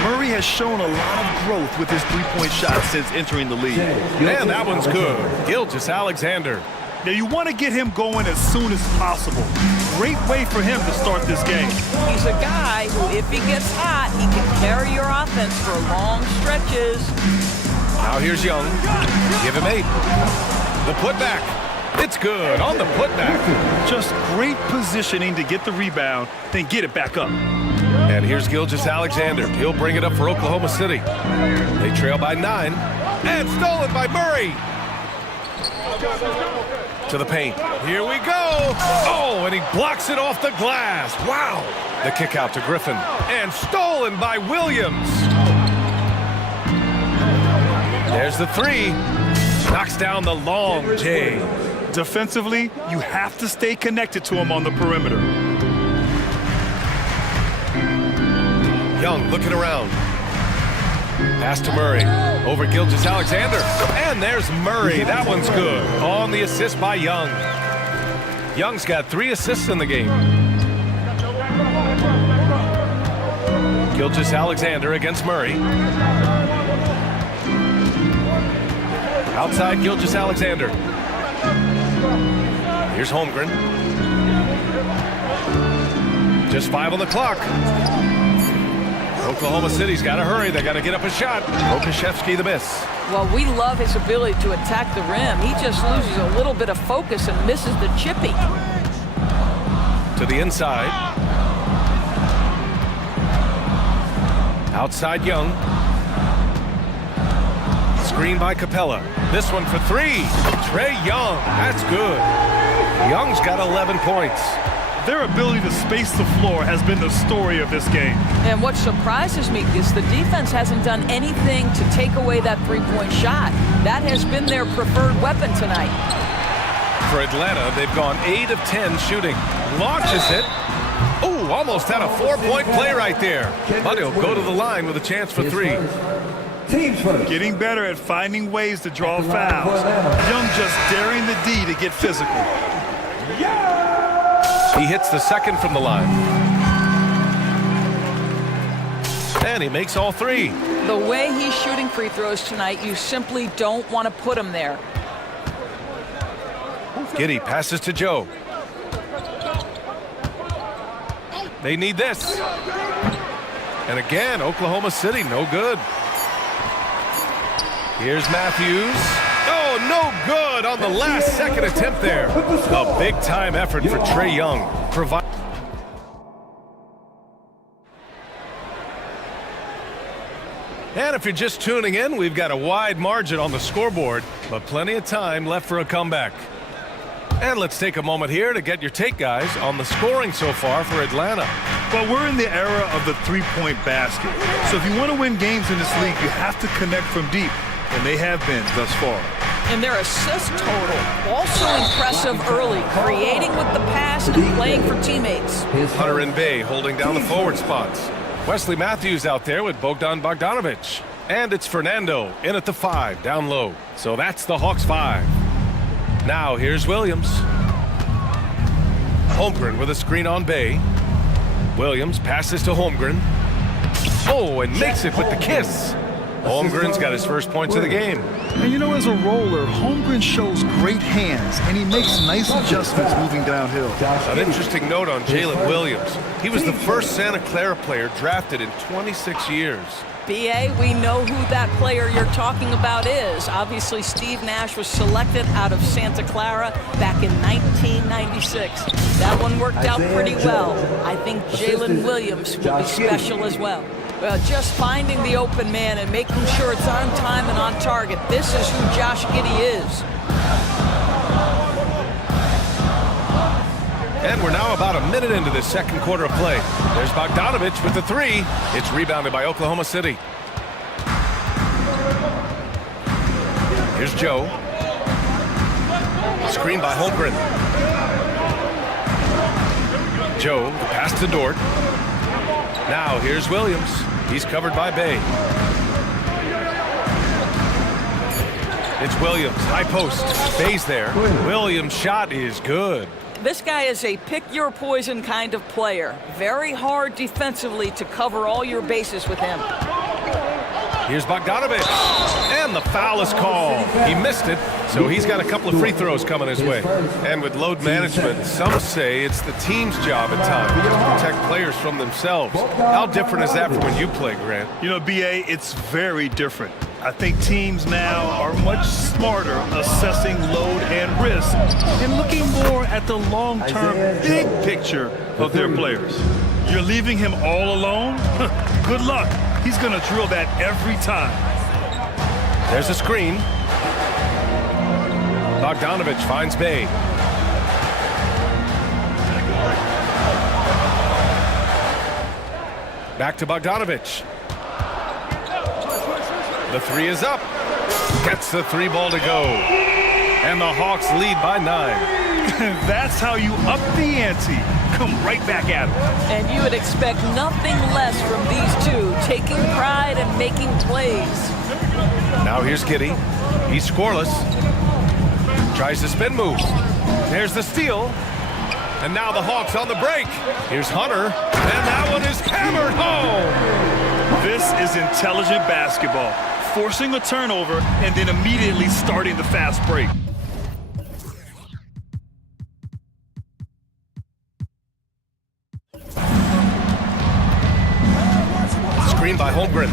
Murray has shown a lot of growth with his three-point shot since entering the league. And that one's good. Gilgeous-Alexander. Now you want to get him going as soon as possible. Great way for him to start this game. He's a guy who, if he gets hot, he can carry your offense for long stretches. Now here's Young. Give him 8. The putback. It's good on the putback. Just great positioning to get the rebound, then get it back up. And here's Gilgeous-Alexander. He'll bring it up for Oklahoma City. They trail by 9. And stolen by Murray. To the paint. Here we go. Oh, and he blocks it off the glass. Wow. The kick out to Griffin. And stolen by Williams. There's the 3. Knocks down the long J. Defensively, you have to stay connected to him on the perimeter. Young looking around. Pass to Murray. Over Gilgeous-Alexander. And there's Murray. That one's good. On the assist by Young. Young's got 3 assists in the game. Gilgeous-Alexander against Murray. Outside Gilgeous-Alexander. Here's Holmgren. Just 5 on the clock. Oklahoma City's got to hurry. They got to get up a shot. Pokusevski the miss. Well, we love his ability to attack the rim. He just loses a little bit of focus and misses the chippy. To the inside. Outside Young. Screen by Capella. This one for 3. Trae Young. That's good. Young's got 11 points. Their ability to space the floor has been the story of this game. And what surprises me is the defense hasn't done anything to take away that three-point shot. That has been their preferred weapon tonight. For Atlanta, they've gone 8 of 10 shooting. Launches it. Ooh, almost had a 4-point play right there. But he'll go to the line with a chance for 3. Teams first. Getting better at finding ways to draw fouls. Young just daring the D to get physical. He hits the second from the line. And he makes all three. The way he's shooting free throws tonight, you simply don't want to put him there. Giddey passes to Joe. They need this. And again, Oklahoma City, no good. Here's Matthews. Oh, no good on the last second attempt there. A big-time effort for Trae Young. And if you're just tuning in, we've got a wide margin on the scoreboard, but plenty of time left for a comeback. And let's take a moment here to get your take, guys, on the scoring so far for Atlanta. Well, we're in the era of the three-point basket. So if you want to win games in this league, you have to connect from deep, and they have been thus far. And their assist total, also impressive early, creating with the pass and playing for teammates. Hunter and Bay holding down the forward spots. Wesley Matthews out there with Bogdan Bogdanovic. And it's Fernando in at the 5, down low. So that's the Hawks 5. Now here's Williams. Holmgren with a screen on Bay. Williams passes to Holmgren. Oh, and makes it with the kiss. Holmgren's got his first points of the game. And you know, as a roller, Holmgren shows great hands, and he makes nice adjustments moving downhill. An interesting note on Jalen Williams. He was the first Santa Clara player drafted in 26 years. BA, we know who that player you're talking about is. Obviously, Steve Nash was selected out of Santa Clara back in 1996. That one worked out pretty well. I think Jalen Williams will be special as well. Well, just finding the open man and making sure it's on time and on target. This is who Josh Giddey is. And we're now about a minute into the second quarter of play. There's Bogdanovic with the 3. It's rebounded by Oklahoma City. Here's Joe. Screen by Holmgren. Joe, the pass to Dort. Now here's Williams. He's covered by Bay. It's Williams, high post. Bay's there. Williams' shot is good. This guy is a pick-your-poison kind of player. Very hard defensively to cover all your bases with him. Here's Bogdanovic. And the foul is called. He missed it, so he's got a couple of free throws coming his way. And with load management, some say it's the team's job at times to protect players from themselves. How different is that from when you play, Grant? You know, BA, it's very different. I think teams now are much smarter assessing load and risk and looking more at the long-term big picture of their players. You're leaving him all alone? Good luck. He's going to drill that every time. There's a screen. Bogdanovic finds Bay. Back to Bogdanovic. The 3 is up. Gets the 3 ball to go. And the Hawks lead by 9. That's how you up the ante. Come right back at him. And you would expect nothing less from these two, taking pride and making plays. Now here's Giddey. He's scoreless. Tries the spin move. There's the steal. And now the Hawks on the break. Here's Hunter. And that one is hammered home. This is intelligent basketball. Forcing a turnover and then immediately starting the fast break. Screen by Holmgren.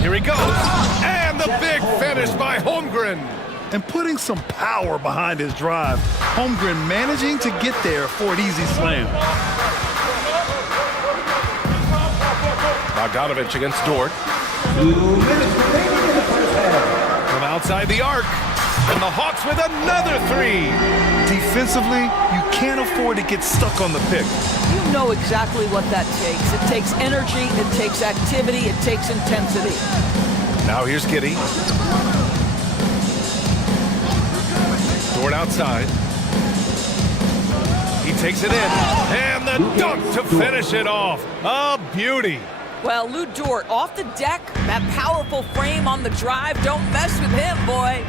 Here he goes. And the big finish by Holmgren. And putting some power behind his drive. Holmgren managing to get there for an easy slam. Bogdanovic against Dort. 2 minutes remaining in the first half. From outside the arc. And the Hawks with another 3. Defensively, you can't afford to get stuck on the pick. You know exactly what that takes. It takes energy, it takes activity, it takes intensity. Now here's Giddey. Dort outside. He takes it in, and the dunk to finish it off. A beauty. Well, Lou Dort off the deck, that powerful frame on the drive. Don't mess with him, boy.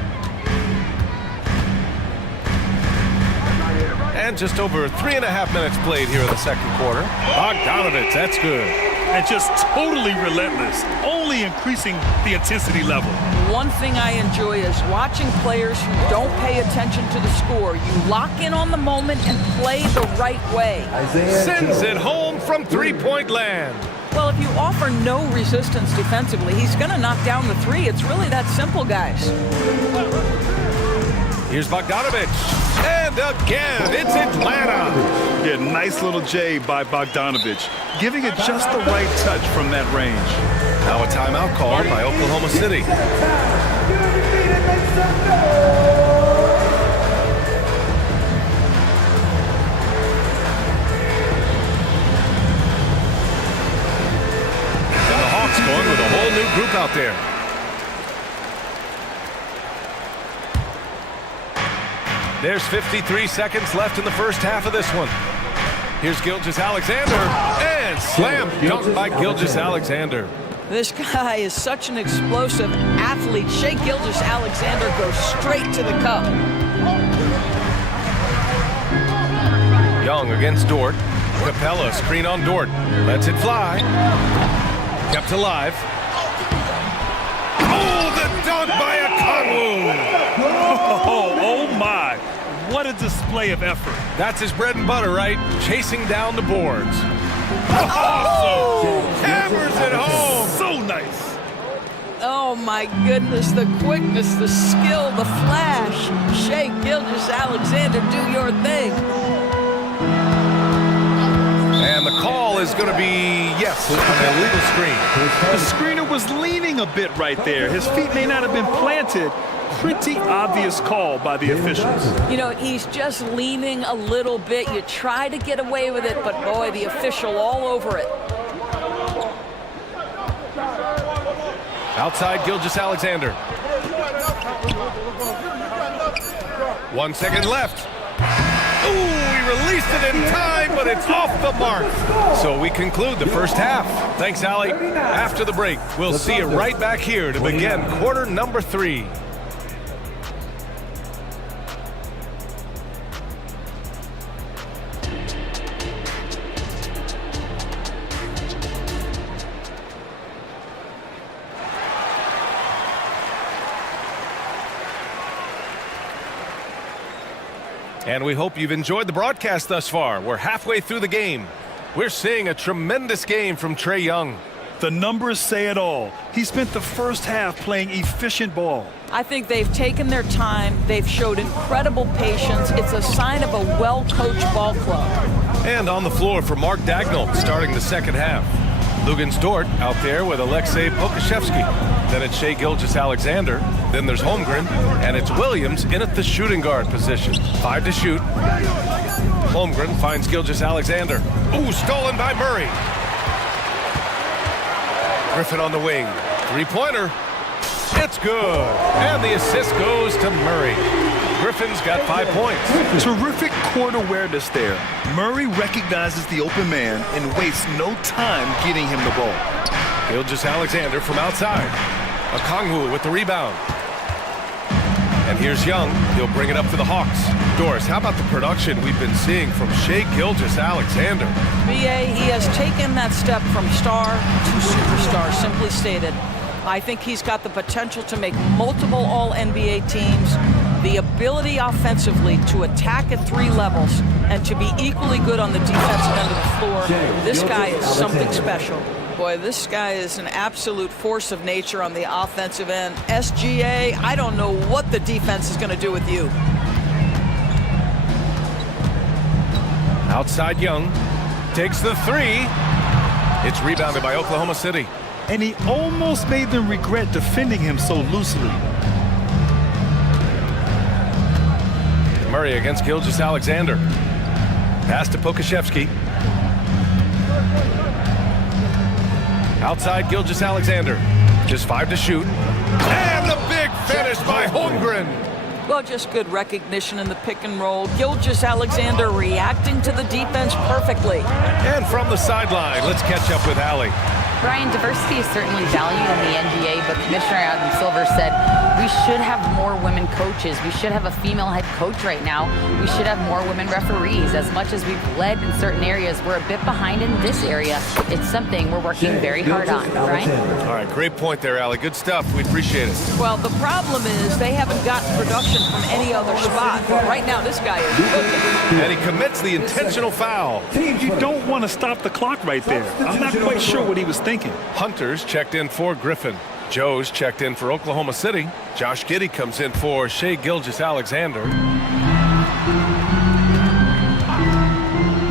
And just over 3.5 minutes played here in the second quarter. Bogdanovich, that's good. And just totally relentless, only increasing the intensity level. One thing I enjoy is watching players who don't pay attention to the score. You lock in on the moment and play the right way. Sends it home from three-point land. Well, if you offer no resistance defensively, he's going to knock down the three. It's really that simple, guys. Here's Bogdanovich. And again, it's Atlanta. Yeah, nice little J by Bogdanovich, giving it just the right touch from that range. Now a timeout called by Oklahoma City. And the Hawks going with a whole new group out there. There's 53 seconds left in the first half of this one. Here's Gilgeous-Alexander, and slam dunk by Gilgeous-Alexander. This guy is such an explosive athlete. Shai Gilgeous-Alexander goes straight to the cup. Young against Dort. Capella, screen on Dort. Lets it fly. Kept alive. Oh, the dunk by Okongwu! Oh my. What a display of effort. That's his bread and butter, right? Chasing down the boards. Oh! Hammers it home! So nice. Oh my goodness, the quickness, the skill, the flash. Shai Gilgeous-Alexander, do your thing. And the call is going to be, yes, an illegal screen. The screener was leaning a bit right there. His feet may not have been planted. Pretty obvious call by the officials. You know, he's just leaning a little bit. You try to get away with it, but boy, the official all over it. Outside Gilgeous-Alexander. 1 second left. Ooh, he released it in time, but it's off the mark. So we conclude the first half. Thanks, Allie. After the break, we'll see you right back here to begin quarter number 3. And we hope you've enjoyed the broadcast thus far. We're halfway through the game. We're seeing a tremendous game from Trae Young. The numbers say it all. He spent the first half playing efficient ball. I think they've taken their time. They've showed incredible patience. It's a sign of a well-coached ball club. And on the floor for Mark Daigneault starting the second half. Luguentz Dort out there with Aleksej Pokusevski. Then it's Shai Gilgeous-Alexander. Then there's Holmgren. And it's Williams in at the shooting guard position. 5 to shoot. Holmgren finds Gilgeous-Alexander. Ooh, stolen by Murray. Griffin on the wing. Three-pointer. It's good. And the assist goes to Murray. Griffin's got 5 points. Terrific court awareness there. Murray recognizes the open man and wastes no time getting him the ball. Gilgeous-Alexander from outside. Okongwu with the rebound. And here's Young. He'll bring it up for the Hawks. Doris, how about the production we've been seeing from Shai Gilgeous-Alexander? BA, he has taken that step from star to superstar, simply stated. I think he's got the potential to make multiple All-NBA teams, the ability offensively to attack at 3 levels, and to be equally good on the defensive end of the floor. This guy is something special. Boy, this guy is an absolute force of nature on the offensive end. SGA, I don't know what the defense is going to do with you. Outside Young. Takes the 3. It's rebounded by Oklahoma City. And he almost made them regret defending him so loosely. Murray against Gilgeous-Alexander. Pass to Pokusevski. Outside Gilgeous-Alexander. Just 5 to shoot. And the big finish by Holmgren. Well, just good recognition in the pick and roll. Gilgeous-Alexander reacting to the defense perfectly. And from the sideline, let's catch up with Allie. Brian, diversity is certainly valued in the NBA, but Commissioner Adam Silver said we should have more women coaches. We should have a female head coach right now. We should have more women referees. As much as we've led in certain areas, we're a bit behind in this area. It's something we're working very hard on. Brian? All right, great point there, Allie. Good stuff. We appreciate it. Well, the problem is they haven't gotten production from any other spot. But right now, this guy is cooking. And he commits the intentional foul. Teams, you don't want to stop the clock right there. I'm not quite sure what he was thinking. Hunter's checked in for Griffin. Joe's checked in for Oklahoma City. Josh Giddey comes in for Shai Gilgeous-Alexander.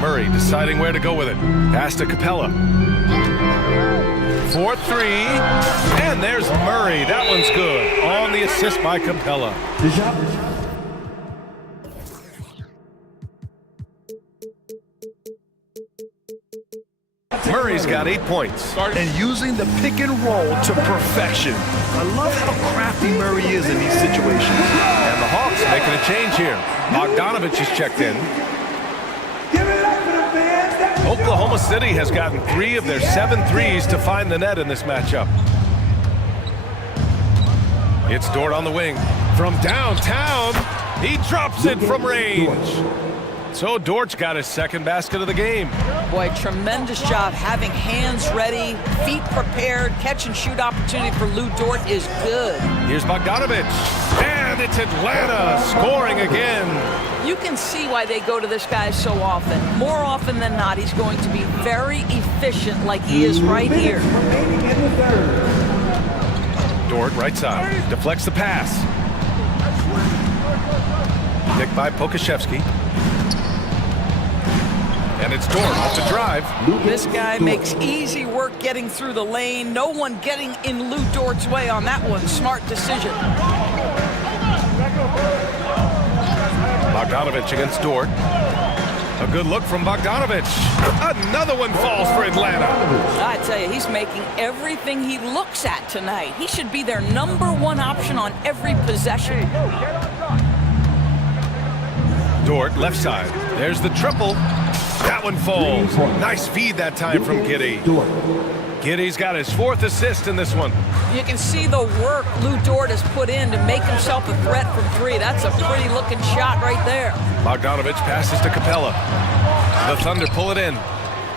Murray deciding where to go with it. Pass to Capella. 4-3. And there's Murray. That one's good. On the assist by Capella. Murray's got 8 points. And using the pick and roll to perfection. I love how crafty Murray is in these situations. And the Hawks making a change here. Bogdanovich is checked in. Oklahoma City has gotten 3 of their 7 threes to find the net in this matchup. It's Dort on the wing. From downtown, he drops it from range. So Dort's got his second basket of the game. Boy, tremendous job having hands ready, feet prepared, catch and shoot opportunity for Lou Dort is good. Here's Bogdanovich. And it's Atlanta scoring again. You can see why they go to this guy so often. More often than not, he's going to be very efficient like he is right here. Dort, right side, deflects the pass. Picked by Pokashevsky. And it's Dort off the drive. This guy makes easy work getting through the lane. No one getting in Lou Dort's way on that one. Smart decision. Bogdanovich against Dort. A good look from Bogdanovich. Another one falls for Atlanta. I tell you, he's making everything he looks at tonight. He should be their #1 option on every possession. Dort, left side. There's the triple. That one falls. Nice feed that time from Giddey. Giddey's got his 4th assist in this one. You can see the work Lou Dort has put in to make himself a threat from 3. That's a pretty looking shot right there. Bogdanovich passes to Capella. The Thunder pull it in.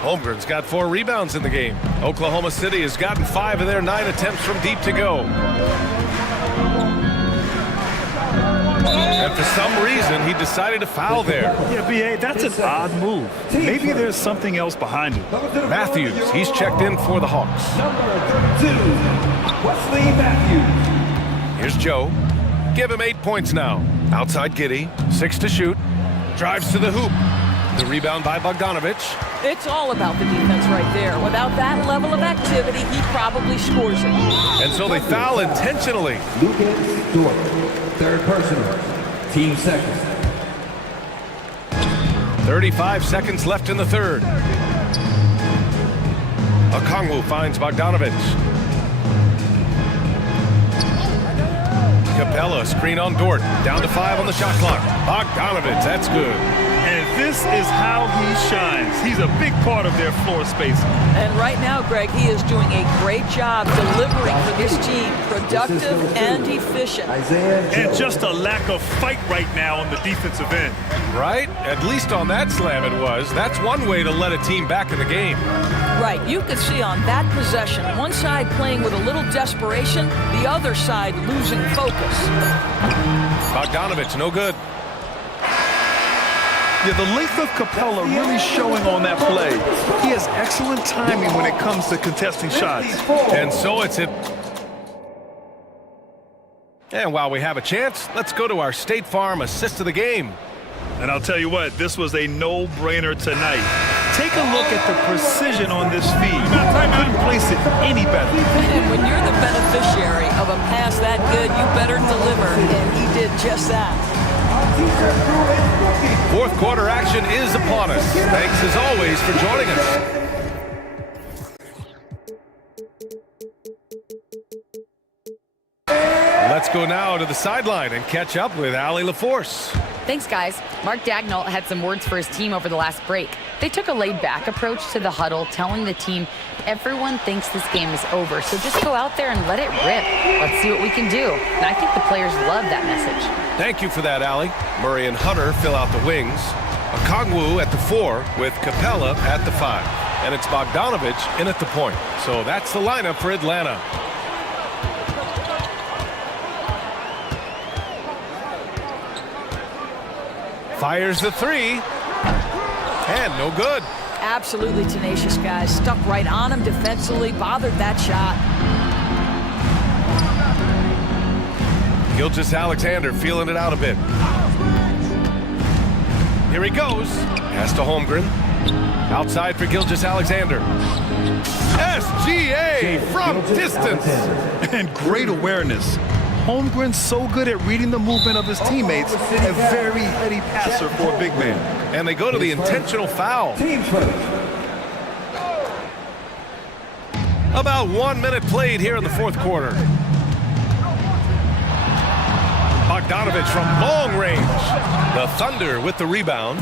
Holmgren's got 4 rebounds in the game. Oklahoma City has gotten 5 of their 9 attempts from deep to go. And for some reason, he decided to foul there. Yeah, B.A., that's an odd move. Maybe there's something else behind it. Matthews, he's checked in for the Hawks. Wesley Matthews. Here's Joe. Give him 8 points now. Outside Giddey, 6 to shoot. Drives to the hoop. The rebound by Bogdanovich. It's all about the defense right there. Without that level of activity, he probably scores it. And so they foul intentionally. Lucas Dort, 3rd personal, team second. 35 seconds left in the 3rd. Okongwu finds Bogdanovich. Capella, screen on Dort. Down to 5 on the shot clock. Bogdanovich, that's good. And this is how he shines. He's a big part of their floor space. And right now, Greg, he is doing a great job delivering for this team. Productive and efficient. And just a lack of fight right now on the defensive end. Right? At least on that slam it was. That's one way to let a team back in the game. Right. You could see on that possession, one side playing with a little desperation, the other side losing focus. Bogdanovich, no good. Yeah, the length of Capella really showing on that play. He has excellent timing when it comes to contesting shots. And so it's it. And while we have a chance, let's go to our State Farm assist of the game. And I'll tell you what, this was a no-brainer tonight. Take a look at the precision on this feed. Couldn't place it any better. And when you're the beneficiary of a pass that good, you better deliver, and he did just that. 4th quarter action is upon us. Thanks as always for joining us. Let's Let's go now to the sideline and catch up with Allie LaForce. Thanks, guys. Mark Dagnall had some words for his team over the last break. They took a laid-back approach to the huddle, telling the team everyone thinks this game is over, so just go out there and let it rip. Let's see what we can do. And I think the players love that message. Thank you for that, Allie. Murray and Hunter fill out the wings. Okongwu at the 4 with Capella at the 5. And it's Bogdanovich in at the point. So that's the lineup for Atlanta. Fires the 3. And no good. Absolutely tenacious, guys. Stuck right on him defensively, bothered that shot. Gilgeous-Alexander feeling it out a bit. Here he goes. Pass to Holmgren. Outside for Gilgeous-Alexander. SGA from distance. And great awareness. Holmgren's so good at reading the movement of his teammates. A very heady passer for a big man. And they go to the intentional foul. About 1 minute played here in the fourth quarter. Bogdanovich from long range. The Thunder with the rebound.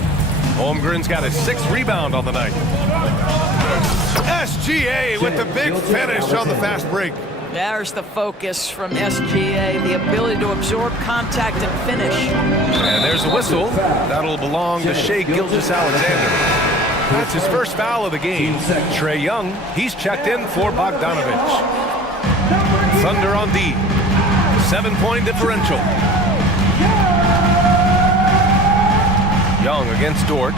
Holmgren's got his 6th rebound on the night. SGA with the big finish on the fast break. There's the focus from SGA, the ability to absorb contact and finish. And there's a whistle. That'll belong to Shai Gilgeous-Alexander. That's his first foul of the game. Trae Young, he's checked in for Bogdanovich. Thunder on D. 7-point differential. Young against Dort.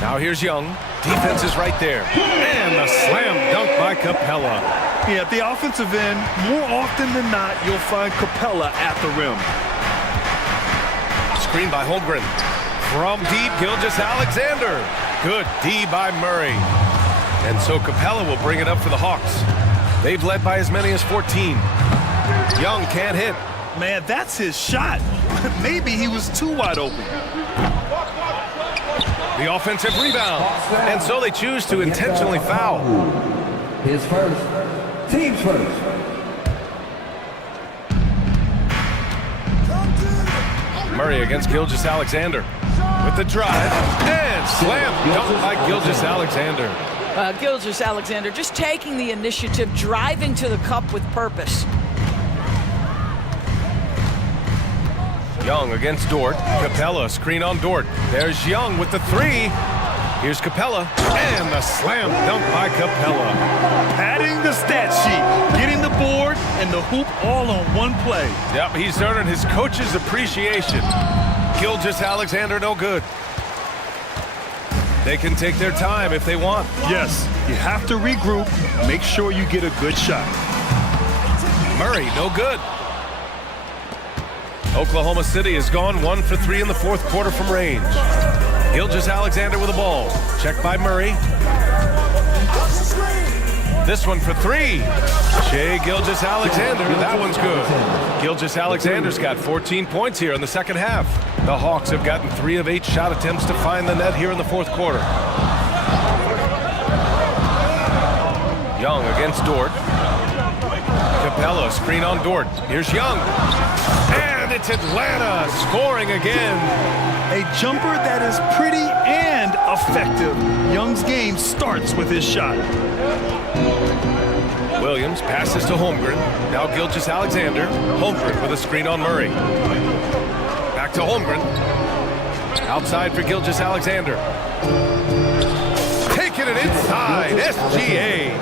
Now here's Young. Defense is right there. And the slam dunk by Capella. Yeah, at the offensive end, more often than not, you'll find Capella at the rim. Screen by Holmgren. From deep, Gilgeous-Alexander. Good D by Murray. And so Capella will bring it up for the Hawks. They've led by as many as 14. Young can't hit. Man, that's his shot. Maybe he was too wide open. The offensive rebound. And so they choose to intentionally foul. His first. Team's first. Murray against Gilgeous-Alexander. With the drive. And slam dunk by Gilgeous-Alexander. Gilgeous-Alexander just taking the initiative, driving to the cup with purpose. Young against Dort. Capella, screen on Dort. There's Young with the 3. Here's Capella. And the slam dunk by Capella. Padding the stat sheet, getting the board and the hoop all on one play. Yep, he's earning his coach's appreciation. Gilgeous-Alexander no good. They can take their time if they want. Yes, you have to regroup, make sure you get a good shot. Murray, no good. Oklahoma City has gone 1 for 3 in the fourth quarter from range. Gilgeous-Alexander with the ball. Checked by Murray. This one for 3. Shai Gilgeous-Alexander, that one's good. Gilgeous-Alexander's got 14 points here in the second half. The Hawks have gotten 3 of 8 shot attempts to find the net here in the fourth quarter. Young against Dort. Capella, screen on Dort. Here's Young. And it's Atlanta scoring again. A jumper that is pretty and effective. Young's game starts with his shot. Williams passes to Holmgren. Now Gilgeous-Alexander. Holmgren with a screen on Murray. Back to Holmgren. Outside for Gilgeous-Alexander. Taking it inside. SGA.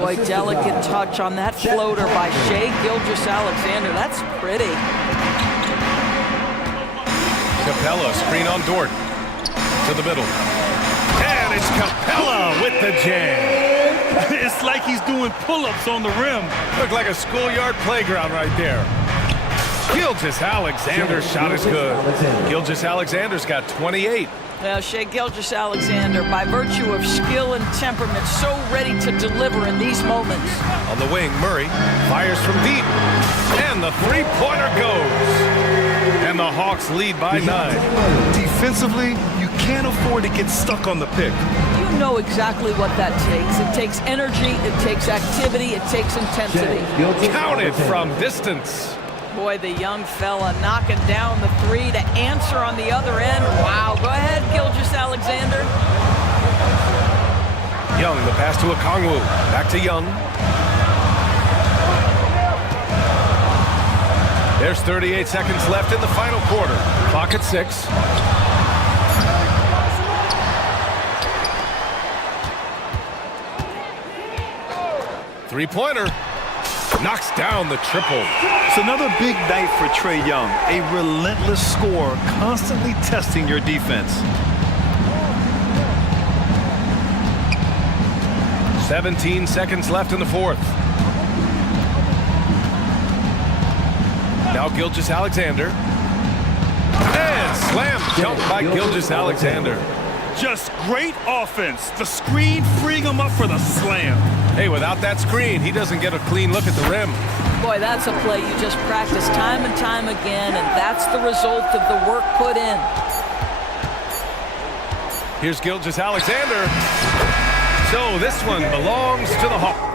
Boy, delicate touch on that floater by Shai Gilgeous-Alexander. That's pretty. Capella, screen on Dort. To the middle. And it's Capella with the jam. It's like he's doing pull-ups on the rim. Looked like a schoolyard playground right there. Gilgeous-Alexander's shot is good. Gilgeous-Alexander's got 28. Shai Gilgeous-Alexander, by virtue of skill and temperament, so ready to deliver in these moments. On the wing, Murray fires from deep. And the three-pointer goes. And the Hawks lead by 9. Defensively, you can't afford to get stuck on the pick. You know exactly what that takes. It takes energy, it takes activity, it takes intensity. Counted from distance. Boy, the young fella knocking down the three to answer on the other end. Wow, go ahead, Gilgeous-Alexander. Young, the pass to Okongwu. Back to Young. There's 38 seconds left in the final quarter. Clock at 6. Three-pointer. Knocks down the triple. It's another big night for Trae Young. A relentless scorer, constantly testing your defense. 17 seconds left in the fourth. Now Gilgeous-Alexander. And slam jump by Gilgeous-Alexander. Just great offense. The screen freeing him up for the slam. Hey, without that screen, he doesn't get a clean look at the rim. Boy, that's a play you just practice time and time again, and that's the result of the work put in. Here's Gilgeous-Alexander. So this one belongs to the Hawks.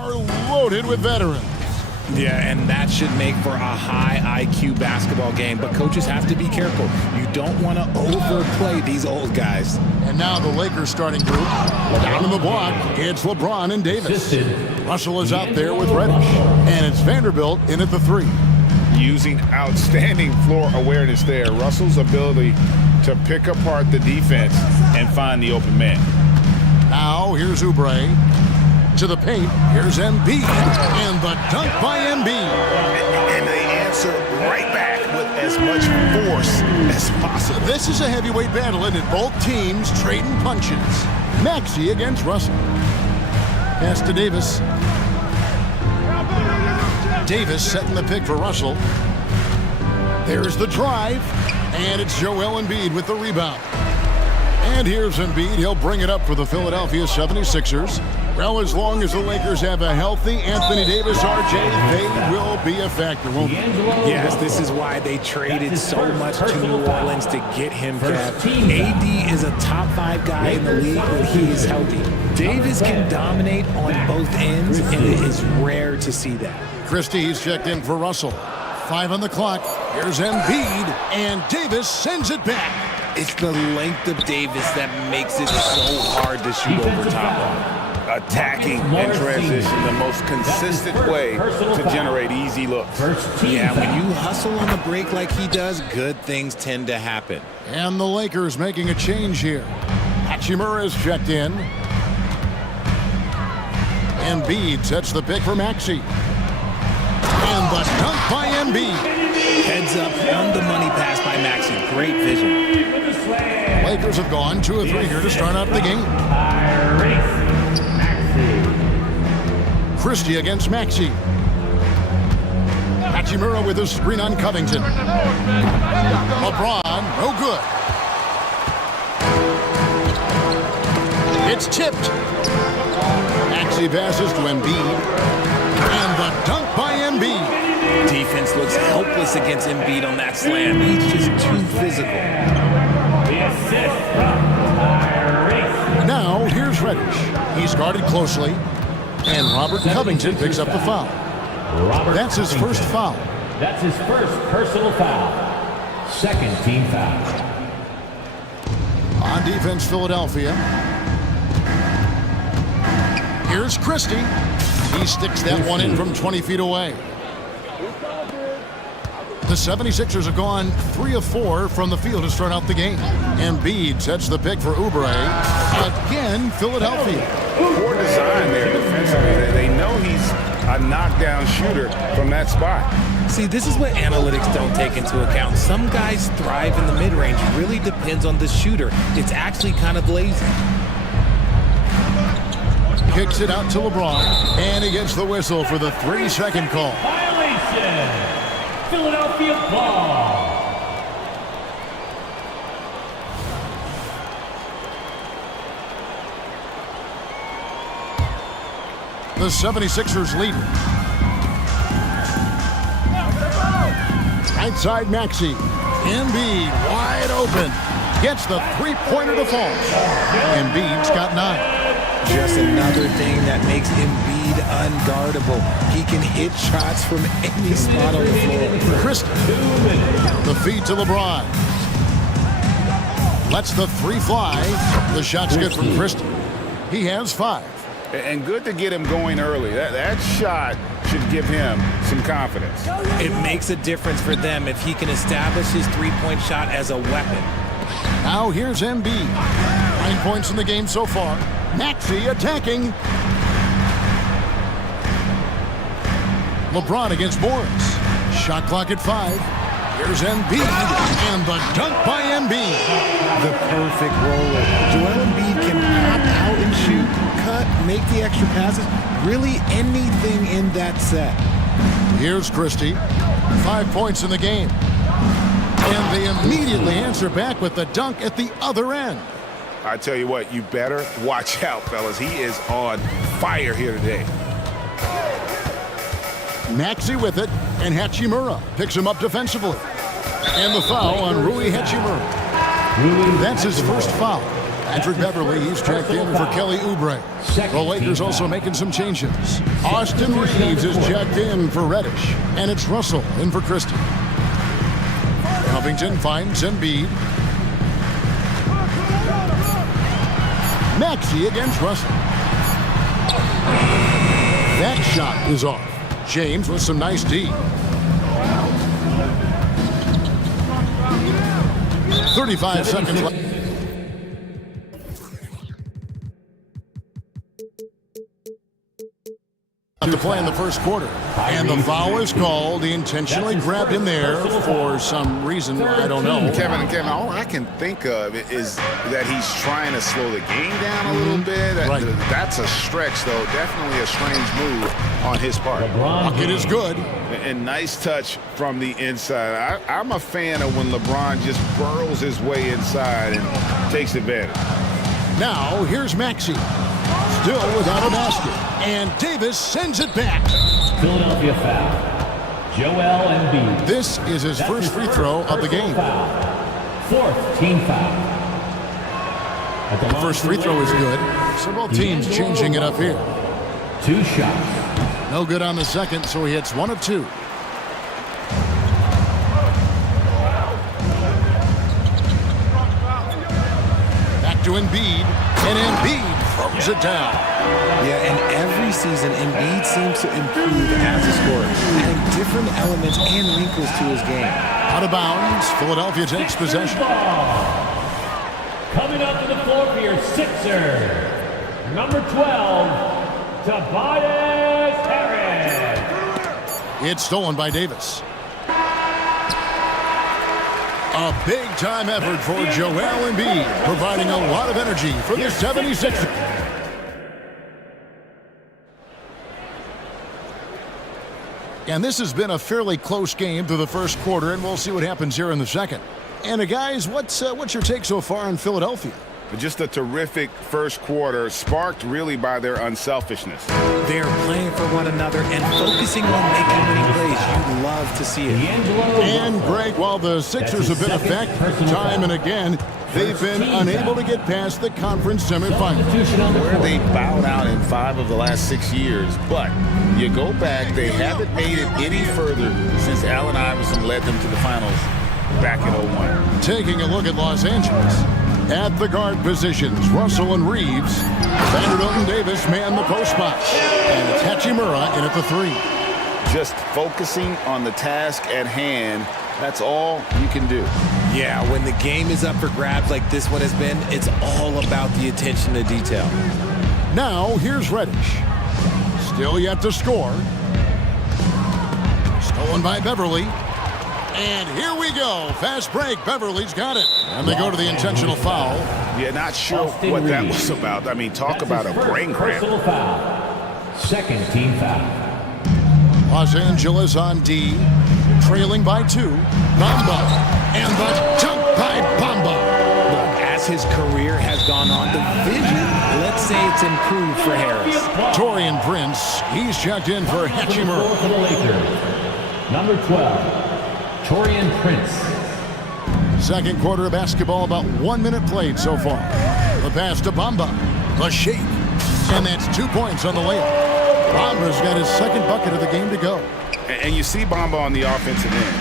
are loaded with veterans. Yeah, and that should make for a high IQ basketball game. But coaches have to be careful. You don't want to overplay these old guys. And now the Lakers starting group. Down in the block, it's LeBron and Davis. Russell is out there with Reddish. And it's Vanderbilt in at the 3. Using outstanding floor awareness there. Russell's ability to pick apart the defense and find the open man. Now here's Oubre. To the paint, here's Embiid, and the dunk by Embiid. And they answer right back with as much force as possible. This is a heavyweight battle, and both teams trading punches. Maxey against Russell. Pass to Davis. Davis setting the pick for Russell. There's the drive, and it's Joel Embiid with the rebound. And here's Embiid. He'll bring it up for the Philadelphia 76ers. Well, as long as the Lakers have a healthy Anthony Davis, RJ, they will be a factor, won't they? Yes, this is why they traded so much to New Orleans to get him, Kev. AD is a top 5 guy in the league when he is healthy. Davis can dominate on both ends, and it is rare to see that. Christie's checked in for Russell. 5 on the clock. Here's Embiid, and Davis sends it back. It's the length of Davis that makes it so hard to shoot over top of. Attacking and transition, the most consistent way to generate easy looks. Yeah, when you hustle on the break like he does, good things tend to happen. And the Lakers making a change here. Hachimura is checked in. Embiid sets the pick for Maxey. And the dunk by Embiid. Heads up on the money pass by Maxey. Great vision. Lakers have gone 2 of 3 here to start out the game. Christie against Maxey. Hachimura with his screen on Covington. LeBron, no good. It's tipped. Maxey passes to Embiid. And the dunk by Embiid. Defense looks helpless against Embiid on that slam. He's just too physical. Now, here's Reddish. He's guarded closely. And Robert Covington picks up the foul. That's his first foul. That's his first personal foul. Second team foul. On defense, Philadelphia. Here's Christie. He sticks that one in from 20 feet away. The 76ers have gone 3 of 4 from the field to start out the game. Embiid sets the pick for Oubre. Again, Philadelphia. Poor design there defensively. They know he's a knockdown shooter from that spot. See, this is what analytics don't take into account. Some guys thrive in the mid-range. Really depends on the shooter. It's actually kind of lazy. Kicks it out to LeBron. And he gets the whistle for the 3-second call. Violation. Philadelphia ball. The 76ers lead. Right side Maxey. Embiid wide open. Gets the 3-pointer to fall. Embiid's got 9. Just another thing that makes Embiid unguardable. He can hit shots from any spot on the floor. Christie. The feed to LeBron. Lets the 3 fly. The shot's good from Christie. He has 5. And good to get him going early. That shot should give him some confidence. It makes a difference for them if he can establish his 3-point shot as a weapon. Now here's Embiid. 9 points in the game so far. Maxey attacking. LeBron against Morris. Shot clock at 5. Here's Embiid. And the dunk by Embiid. The perfect roller. Joel Embiid can pop out and shoot, cut, make the extra passes. Really anything in that set. Here's Christie. 5 points in the game. And they immediately answer back with the dunk at the other end. I tell you what, you better watch out, fellas. He is on fire here today. Maxey with it, and Hachimura picks him up defensively. And the foul on Rui Hachimura. That's his first foul. Patrick Beverly, he's checked in for Kelly Oubre. The Lakers also making some changes. Austin Reeves is checked in for Reddish. And it's Russell in for Christie. Covington finds Embiid. Maxey against Russell. That shot is off. James with some nice D. 35 seconds left. To play in the first quarter. And the foul is called. He intentionally grabbed him there for some reason. I don't know. Kevin, all I can think of is that he's trying to slow the game down a little bit. Right. That's a stretch, though. Definitely a strange move on his part. Bucket is good. And nice touch from the inside. I'm a fan of when LeBron just burrows his way inside and takes advantage. Now, here's Maxey. Still without a basket. And Davis sends it back. Philadelphia foul. Joel Embiid. This is his first free throw of the game. Fourth team foul. The first free throw is good. So both teams changing it up here. 2 shots. No good on the second, so he hits 1 of 2. Back to Embiid. And Embiid throws it down. Yeah, and every season, Embiid seems to improve as a scorer, adding different elements and wrinkles to his game. Out of bounds, Philadelphia takes possession. Coming up to the floor for your Sixers, number 12, Tobias Harris. It's stolen by Davis. A big-time effort for Joel Embiid, providing a lot of energy for the 76ers. And this has been a fairly close game through the first quarter, and we'll see what happens here in the second. And guys, what's your take so far on Philadelphia? Just a terrific first quarter, sparked really by their unselfishness. They're playing for one another and focusing on making winning plays. You love to see it. And Greg, while the Sixers have been effective time and again, they've been unable to get past the conference semifinals. Where they bowed out in 5 of the last 6 years. But you go back, they haven't made it any further since Allen Iverson led them to the finals back in 01. Taking a look at Los Angeles. At the guard positions, Russell and Reeves. Vanderbilt and Davis man the post spot. And it's Hachimura in at the 3. Just focusing on the task at hand, that's all you can do. Yeah, when the game is up for grabs like this one has been, it's all about the attention to detail. Now, here's Reddish. Still yet to score. Stolen by Beverly. And here we go. Fast break. Beverly's got it. And they go to the intentional foul. Yeah, not sure what that was about. I mean, talk about a brain cramp. Personal foul. Second team foul. Los Angeles on D. Trailing by 2. Bamba. And the dunk by Bamba. Look, as his career has gone on, the vision, let's say it's improved for Harris. Torian Prince. He's checked in for Hachimura. For the Lakers, number 12. Torian Prince. Second quarter of basketball, about 1 minute played so far. The pass to Bamba. The shake. And that's 2 points on the layup. Bamba's got his second bucket of the game to go. And you see Bamba on the offensive end.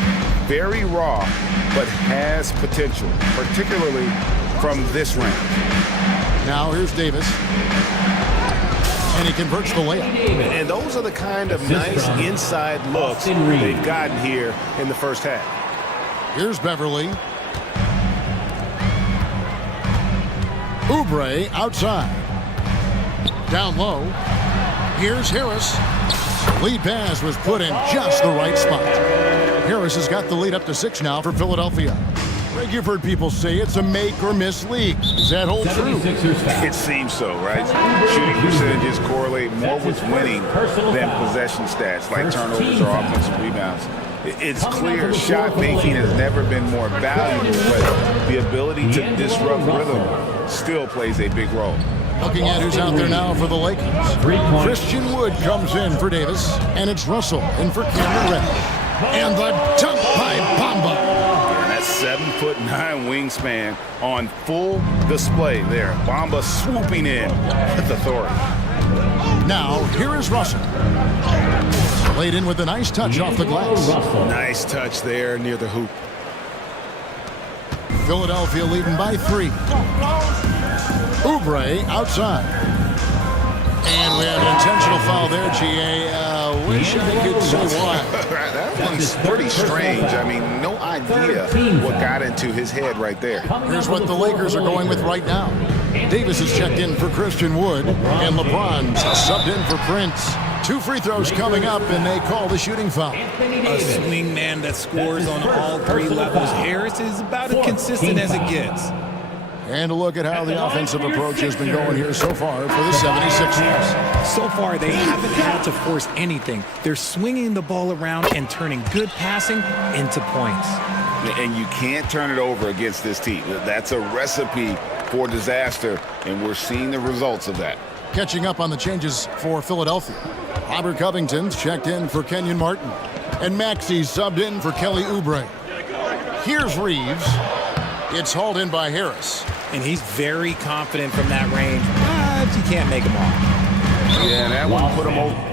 Very raw, but has potential, particularly from this range. Now here's Davis. And he converts the layup. And those are the kind of nice inside looks they've gotten here in the first half. Here's Beverly. Oubre outside. Down low. Here's Harris. Lead pass was put in just the right spot. Harris has got the lead up to 6 now for Philadelphia. Greg, you've heard people say it's a make-or-miss league. Does that hold true? It seems so, right? Shooting percentages correlate more with winning than possession stats, like turnovers or offensive rebounds. It's clear shot making has never been more valuable, but the ability to disrupt rhythm still plays a big role. Looking at who's out there now for the Lakers. Christian Wood comes in for Davis, and it's Russell in for Cameron Reddish. And the dunk by Bamba. And that's 7'9" wingspan on full display there. Bamba swooping in with authority. Now, here is Russell. Played in with a nice touch off the glass. Nice touch there near the hoop. Philadelphia leading by 3. Oubre outside. And we have an intentional foul there, GA. Wish I could say why. That one's pretty strange. I mean, no idea what got into his head right there. Here's what the Lakers are going with right now. Davis is checked in for Christian Wood, and LeBron's subbed in for Prince. 2 free throws coming up, and they call the shooting foul. A swing man that scores on all 3 levels. Harris is about as consistent as it gets. And a look at how the offensive approach has been going here so far for the 76ers. So far, they haven't had to force anything. They're swinging the ball around and turning good passing into points. And you can't turn it over against this team. That's a recipe for disaster, and we're seeing the results of that. Catching up on the changes for Philadelphia. Robert Covington's checked in for Kenyon Martin. And Maxey subbed in for Kelly Oubre. Here's Reeves. It's hauled in by Harris. And he's very confident from that range, but you can't make him all. Yeah, that one put him over.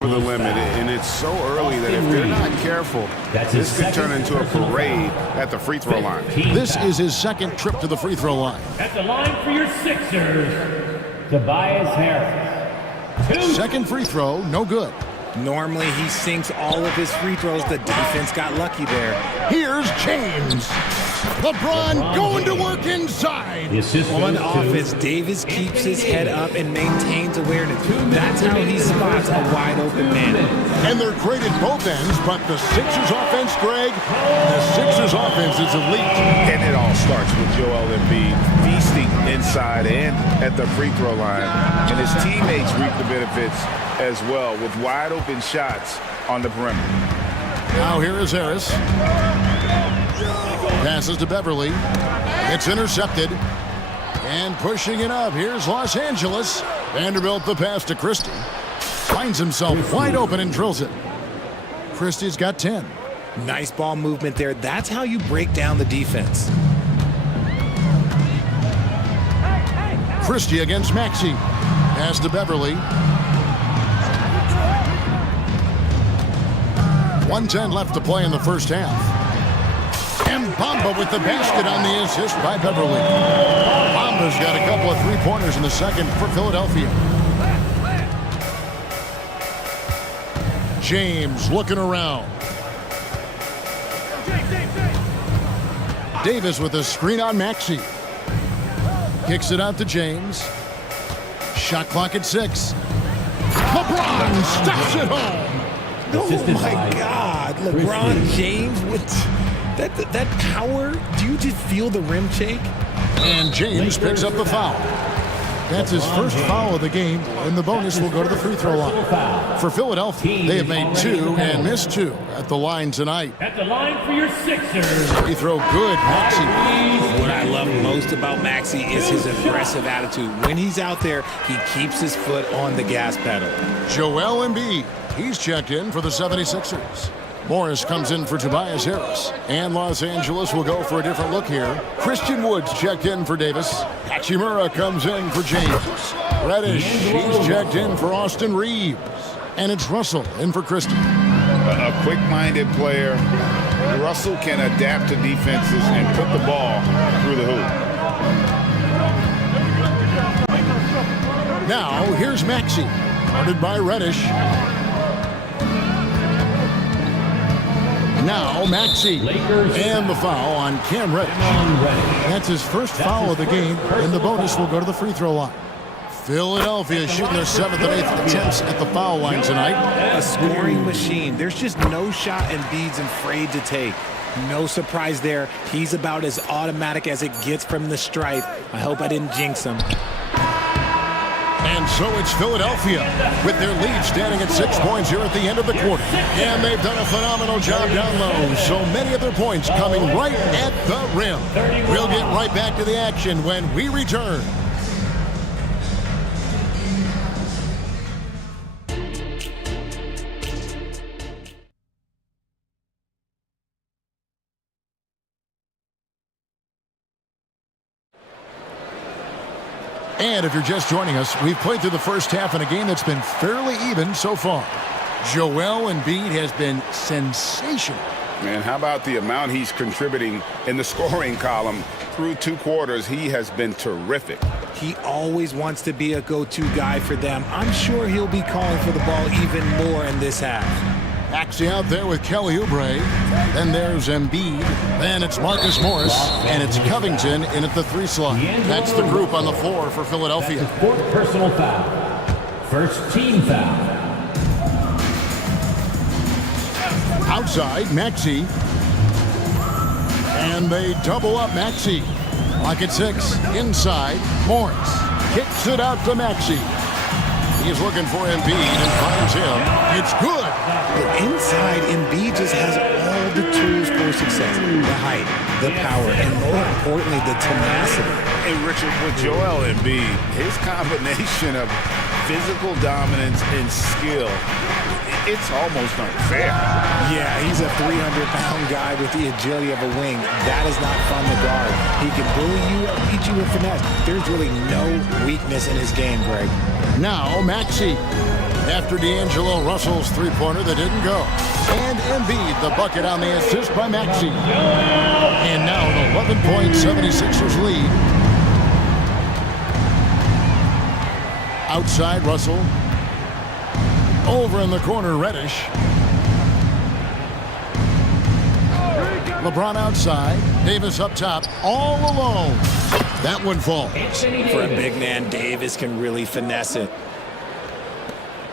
The limit, and it's so early that if they're not careful, this could turn into a parade at the free throw line. This is his 2nd trip to the free throw line. At the line for your Sixers, Tobias Harris. 2nd free throw, no good. Normally he sinks all of his free throws. The defense got lucky there. Here's James. LeBron going to work inside. On offense, Davis keeps his head up and maintains awareness. That's how he spots a wide open man. And they're great at both ends, but the Sixers offense, Greg, the Sixers offense is elite. And it all starts with Joel Embiid feasting inside and at the free throw line. And his teammates reap the benefits as well with wide open shots on the perimeter. Now here is Harris. Passes to Beverly. It's intercepted. And pushing it up. Here's Los Angeles. Vanderbilt the pass to Christie. Finds himself wide open and drills it. Christie's got 10. Nice ball movement there. That's how you break down the defense. Christie against Maxey. Pass to Beverly. 1:10 left to play in the first half. And Bamba with the basket on the assist by Beverly. Bamba's got a couple of 3-pointers in the 2nd for Philadelphia. James looking around. Davis with a screen on Maxey. Kicks it out to James. Shot clock at 6. LeBron stuffs it home. Oh my God, LeBron James with that power. Do you just feel the rim shake? And James picks up the foul. That's his first foul of the game, and the bonus will go to the free throw line. For Philadelphia, they have made 2 and missed 2 at the line tonight. At the line for your Sixers. Free throw good, Maxey. What I love most about Maxey is his aggressive attitude. When he's out there, he keeps his foot on the gas pedal. Joel Embiid, he's checked in for the 76ers. Morris comes in for Tobias Harris. And Los Angeles will go for a different look here. Christian Wood's checked in for Davis. Hachimura comes in for James. Reddish, he's checked in for Austin Reeves. And it's Russell in for Christie. A quick-minded player. Russell can adapt to defenses and put the ball through the hoop. Now, here's Maxey. Guarded by Reddish. Now Maxey, and the foul on Cam Reddish. That's his first foul of the game, and the bonus will go to the free throw line. Philadelphia shooting their 7th and 8th attempts at the foul line tonight. A scoring machine. There's just no shot Embiid's afraid to take. No surprise there. He's about as automatic as it gets from the stripe. I hope I didn't jinx him. And so it's Philadelphia with their lead standing at 6 points here at the end of the quarter. And they've done a phenomenal job down low. So many of their points coming right at the rim. We'll get right back to the action when we return. And if you're just joining us, we've played through the first half in a game that's been fairly even so far. Joel Embiid has been sensational. Man, how about the amount he's contributing in the scoring column through 2 quarters? He has been terrific. He always wants to be a go-to guy for them. I'm sure he'll be calling for the ball even more in this half. Maxey out there with Kelly Oubre. Then there's Embiid. Then it's Marcus Morris. And it's Covington in at the 3 slot. That's the group on the floor for Philadelphia. That's the 4th personal foul. First team foul. Outside, Maxey. And they double up Maxey. Lock at 6. Inside, Morris. Kicks it out to Maxey. He's looking for Embiid and finds him. It's good. The inside, Embiid just has all the tools for success. The height, the power, and more importantly, the tenacity. Hey, Richard, with Joel Embiid, his combination of physical dominance and skill, it's almost unfair. Yeah, he's a 300-pound guy with the agility of a wing. That is not fun to guard. He can bully you and beat you with finesse. There's really no weakness in his game, Greg. Now, Maxey. After D'Angelo Russell's 3-pointer that didn't go. And Embiid, the bucket on the assist by Maxey. And now an 11-point 76ers lead. Outside, Russell. Over in the corner, Reddish. LeBron outside. Davis up top, all alone. That one falls. For a big man, Davis can really finesse it.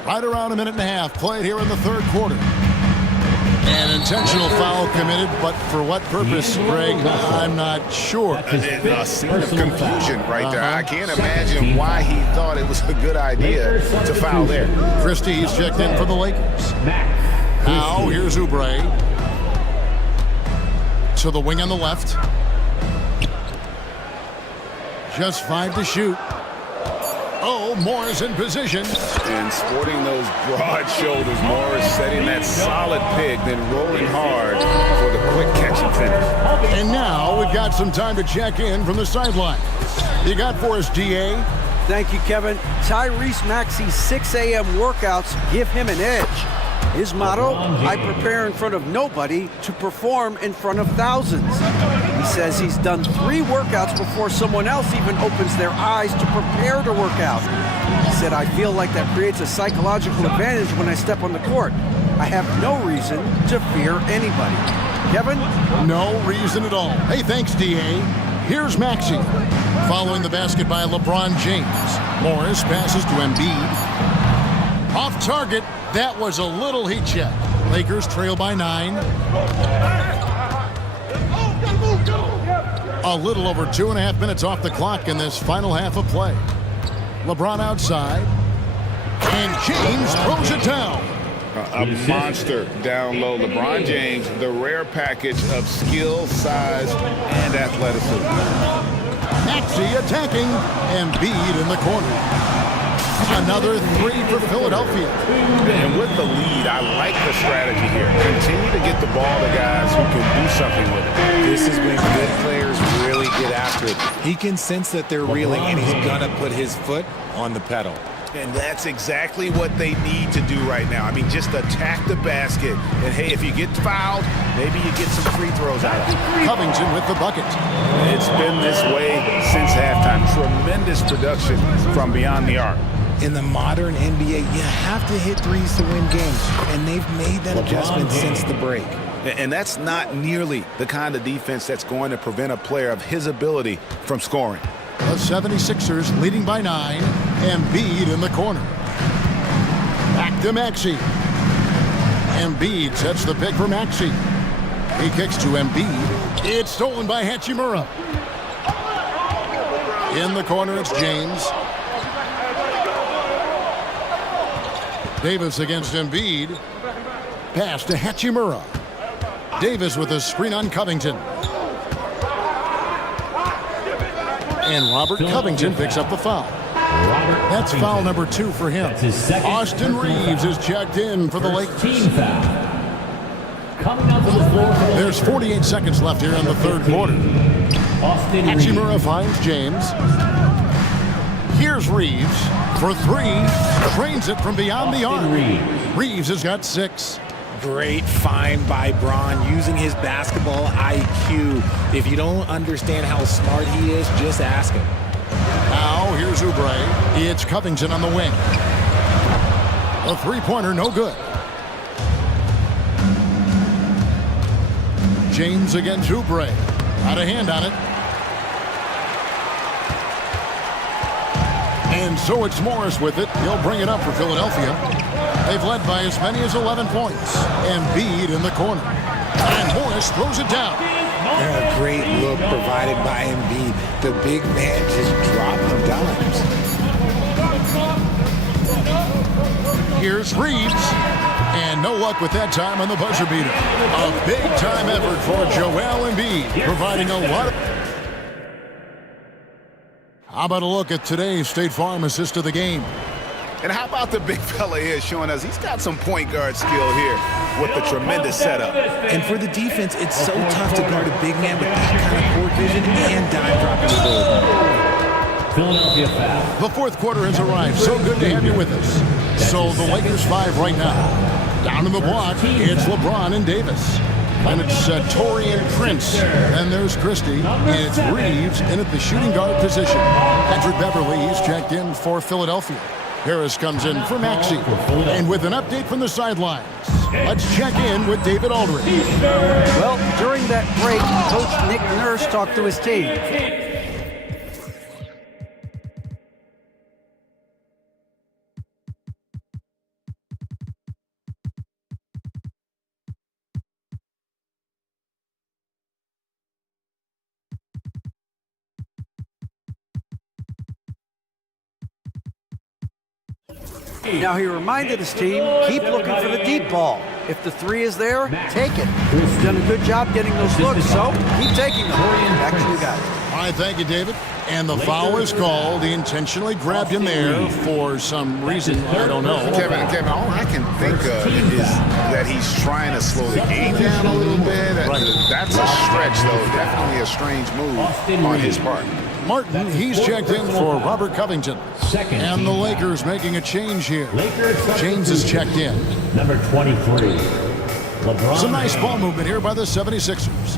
Right around a minute and a half played here in the 3rd quarter. An intentional foul committed, but for what purpose, Greg, I'm not sure. A scene of confusion right there. I can't imagine why he thought it was a good idea to foul there. Christie's checked in for the Lakers. Now, here's Oubre. To the wing on the left. Just 5 to shoot. Oh, Morris in position. And sporting those broad shoulders, Morris setting that solid pick, then rolling hard for the quick catch and finish. And now we've got some time to check in from the sideline. You got for us, DA? Thank you, Kevin. Tyrese Maxey's 6 a.m. workouts give him an edge. His motto, I prepare in front of nobody to perform in front of thousands. He says he's done 3 workouts before someone else even opens their eyes to prepare to work out. He said, I feel like that creates a psychological advantage when I step on the court. I have no reason to fear anybody. Kevin? No reason at all. Hey, thanks, DA. Here's Maxey. Following the basket by LeBron James. Morris passes to Embiid. Off target. That was a little heat check. Lakers trail by 9. A little over 2.5 minutes off the clock in this final half of play. LeBron outside. And James throws it down. A monster down low. LeBron James, the rare package of skill, size, and athleticism. Maxey attacking. Embiid in the corner. Another 3 for Philadelphia. And with the lead, I like the strategy here. Continue to get the ball to guys who can do something with it. This is when good players really get after it. He can sense that they're reeling, and he's going to put his foot on the pedal. And that's exactly what they need to do right now. I mean, just attack the basket. And, hey, if you get fouled, maybe you get some free throws out of it. Covington with the bucket. It's been this way since halftime. Tremendous production from beyond the arc. In the modern NBA, you have to hit threes to win games, and they've made that adjustment since the break. And that's not nearly the kind of defense that's going to prevent a player of his ability from scoring. The 76ers leading by 9. Embiid in the corner. Back to Maxey. Embiid sets the pick for Maxey. He kicks to Embiid. It's stolen by Hachimura. In the corner, it's James. Davis against Embiid. Pass to Hachimura. Davis with a screen on Covington. And Robert Covington picks up the foul. That's foul number 2 for him. Austin Reeves is checked in for the Lakers. There's 48 seconds left here in the third quarter. Hachimura finds James. Here's Reeves for 3. Trains it from beyond the arc. Reeves has got 6. Great find by Braun using his basketball IQ. If you don't understand how smart he is, just ask him. Now here's Oubre. It's Covington on the wing. A three-pointer, no good. James against Oubre. Got a hand on it. And so it's Morris with it. He'll bring it up for Philadelphia. They've led by as many as 11 points. Embiid in the corner. And Morris throws it down. A great look provided by Embiid. The big man just dropping dimes. Here's Reeves. And no luck with that time on the buzzer beater. A big-time effort for Joel Embiid, providing a lot of... How about a look at today's State Farm assist of the game? And how about the big fella here showing us he's got some point guard skill here with the tremendous setup. And for the defense, it's so tough to guard a big man with that kind of court vision and dime dropping the ball. Philadelphia foul. The fourth quarter has arrived. So good to have you with us. So the Lakers 5 right now. Down in the block, it's LeBron and Davis. And it's Torian Prince. And there's Christie. And it's Reeves in at the shooting guard position. Patrick Beverly, he's checked in for Philadelphia. Harris comes in for Maxey. And with an update from the sidelines, let's check in with David Aldridge. Well, during that break, Coach Nick Nurse talked to his team. Now he reminded his team, keep looking for the deep ball. If the 3 is there, take it. He's done a good job getting those looks, so keep taking them. Back to you guys. All right, thank you, David. And the foul is called. He intentionally grabbed him there for some reason. I don't know. Kevin, all I can think of is that he's trying to slow the game down a little bit. That's a stretch, though. Definitely a strange move on his part. Martin, he's checked in for Robert Covington. And the Lakers making a change here. James is checked in. Number 23. It's a nice ball movement here by the 76ers.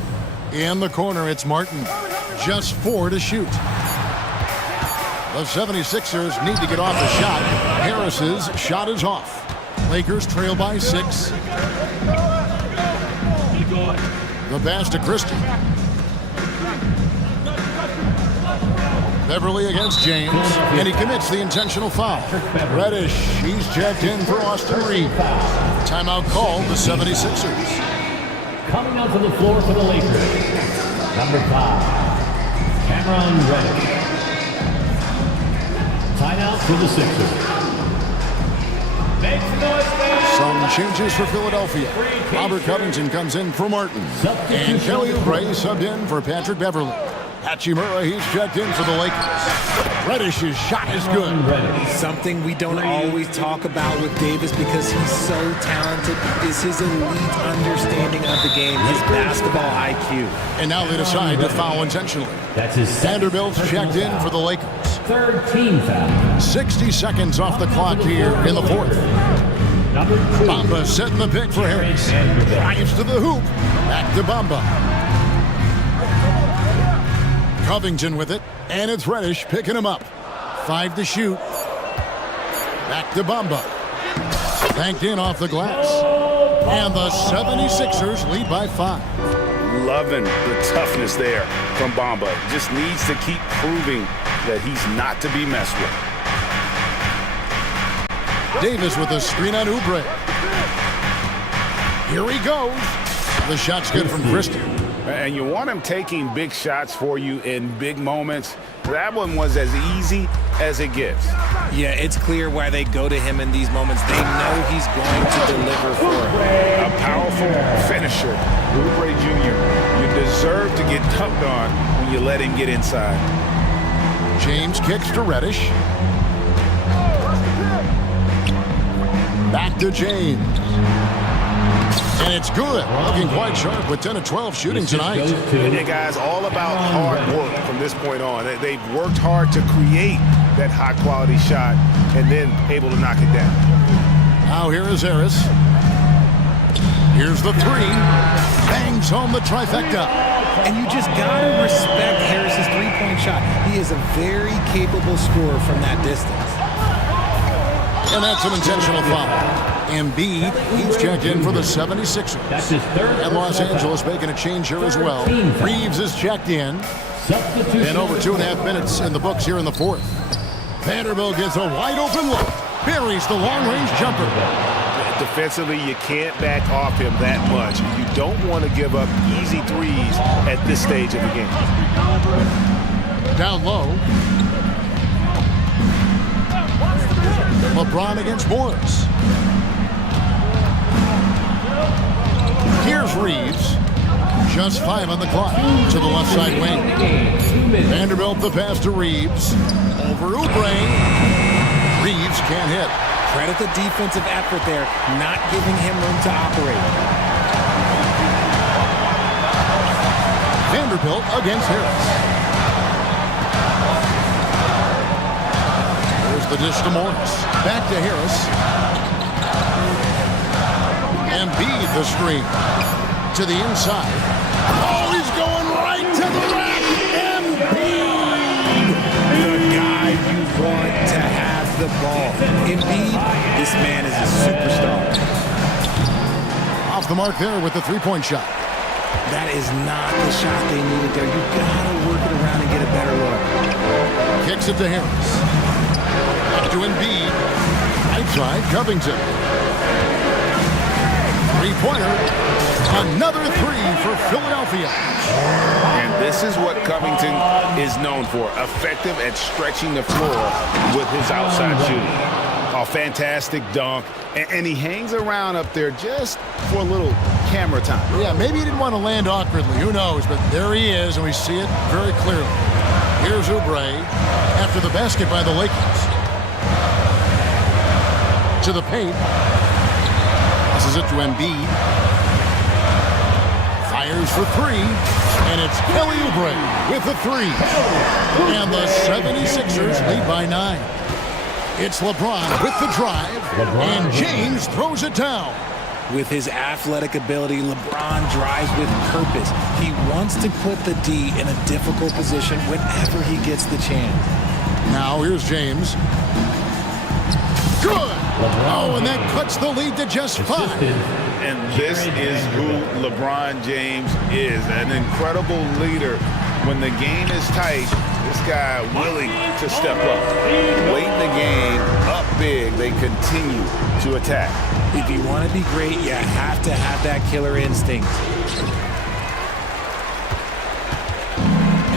In the corner, it's Martin. Just 4 to shoot. The 76ers need to get off the shot. Harris's shot is off. Lakers trail by 6. The pass to Christie. Beverly against James, and he commits the intentional foul. Reddish, he's checked in for Austin Reeves. Timeout called the 76ers. Coming onto the floor for the Lakers, number 5, Cameron Reddish. Timeout for the Sixers. Some changes for Philadelphia. Robert Covington comes in for Martin. And Kelly Oubre subbed in for Patrick Beverly. Hachimura, he's checked in for the Lakers. Reddish's shot is good. Something we don't always talk about with Davis because he's so talented is his elite understanding of the game, his basketball IQ. And now they decide to foul intentionally. That's his Vanderbilt's checked in for the Lakers. Third team foul. 60 seconds off the clock here in the fourth. Bamba setting the pick for Harris. Drives to the hoop. Back to Bamba. Covington with it, and it's Reddish picking him up. 5 to shoot. Back to Bamba. Banked in off the glass. And the 76ers lead by 5. Loving the toughness there from Bamba. Just needs to keep proving that he's not to be messed with. Davis with a screen on Oubre. Here he goes. The shot's good from Christie. And you want him taking big shots for you in big moments. That one was as easy as it gets. Yeah, it's clear why they go to him in these moments. They know he's going to deliver for them. A powerful finisher, Oubre Jr. You deserve to get dunked on when you let him get inside. James kicks to Reddish. Back to James. And it's good. Looking quite sharp with 10 of 12 shooting tonight. And guys, all about hard work from this point on. They've worked hard to create that high-quality shot and then able to knock it down. Now here is Harris. Here's the three. Bangs home the trifecta. And you just got to respect Harris's three-point shot. He is a very capable scorer from that distance. And that's an intentional foul. Embiid, he's checked in for the 76ers. That's his third. And Los Angeles making a change here as well. Reeves is checked in. And over 2.5 minutes in the books here in the fourth. Vanderbilt gets a wide-open look. Buries the long-range jumper. Defensively, you can't back off him that much. You don't want to give up easy threes at this stage of the game. Down low. LeBron against Morris. Here's Reeves. Just 5 on the clock to the left side wing. Vanderbilt the pass to Reeves. Over Oubre. Reeves can't hit. Credit the defensive effort there, not giving him room to operate. Vanderbilt against Harris. There's the dish to Morris. Back to Harris. Embiid the screen. To the inside. Oh, he's going right to the rack. Embiid! The guy you want to have the ball. Embiid, this man is a superstar. Off the mark there with the three-point shot. That is not the shot they needed there. You've got to work it around and get a better look. Kicks it to Harris. Up to Embiid. Outside Covington. Three-pointer. Another three for Philadelphia. And this is what Covington is known for. Effective at stretching the floor with his outside shooting. A fantastic dunk. And he hangs around up there just for a little camera time. Yeah, maybe he didn't want to land awkwardly. Who knows? But there he is, and we see it very clearly. Here's Oubre after the basket by the Lakers. To the paint. Passes it to Embiid. Fires for three. And it's Kelly Oubre with the three. And the 76ers lead by 9. It's LeBron with the drive. And James throws it down. With his athletic ability, LeBron drives with purpose. He wants to put the D in a difficult position whenever he gets the chance. Now here's James. Good! Oh, and that cuts the lead to just 5. And this is who LeBron James is. An incredible leader. When the game is tight, this guy willing to step up. Late in the game, up big, they continue to attack. If you want to be great, you have to have that killer instinct.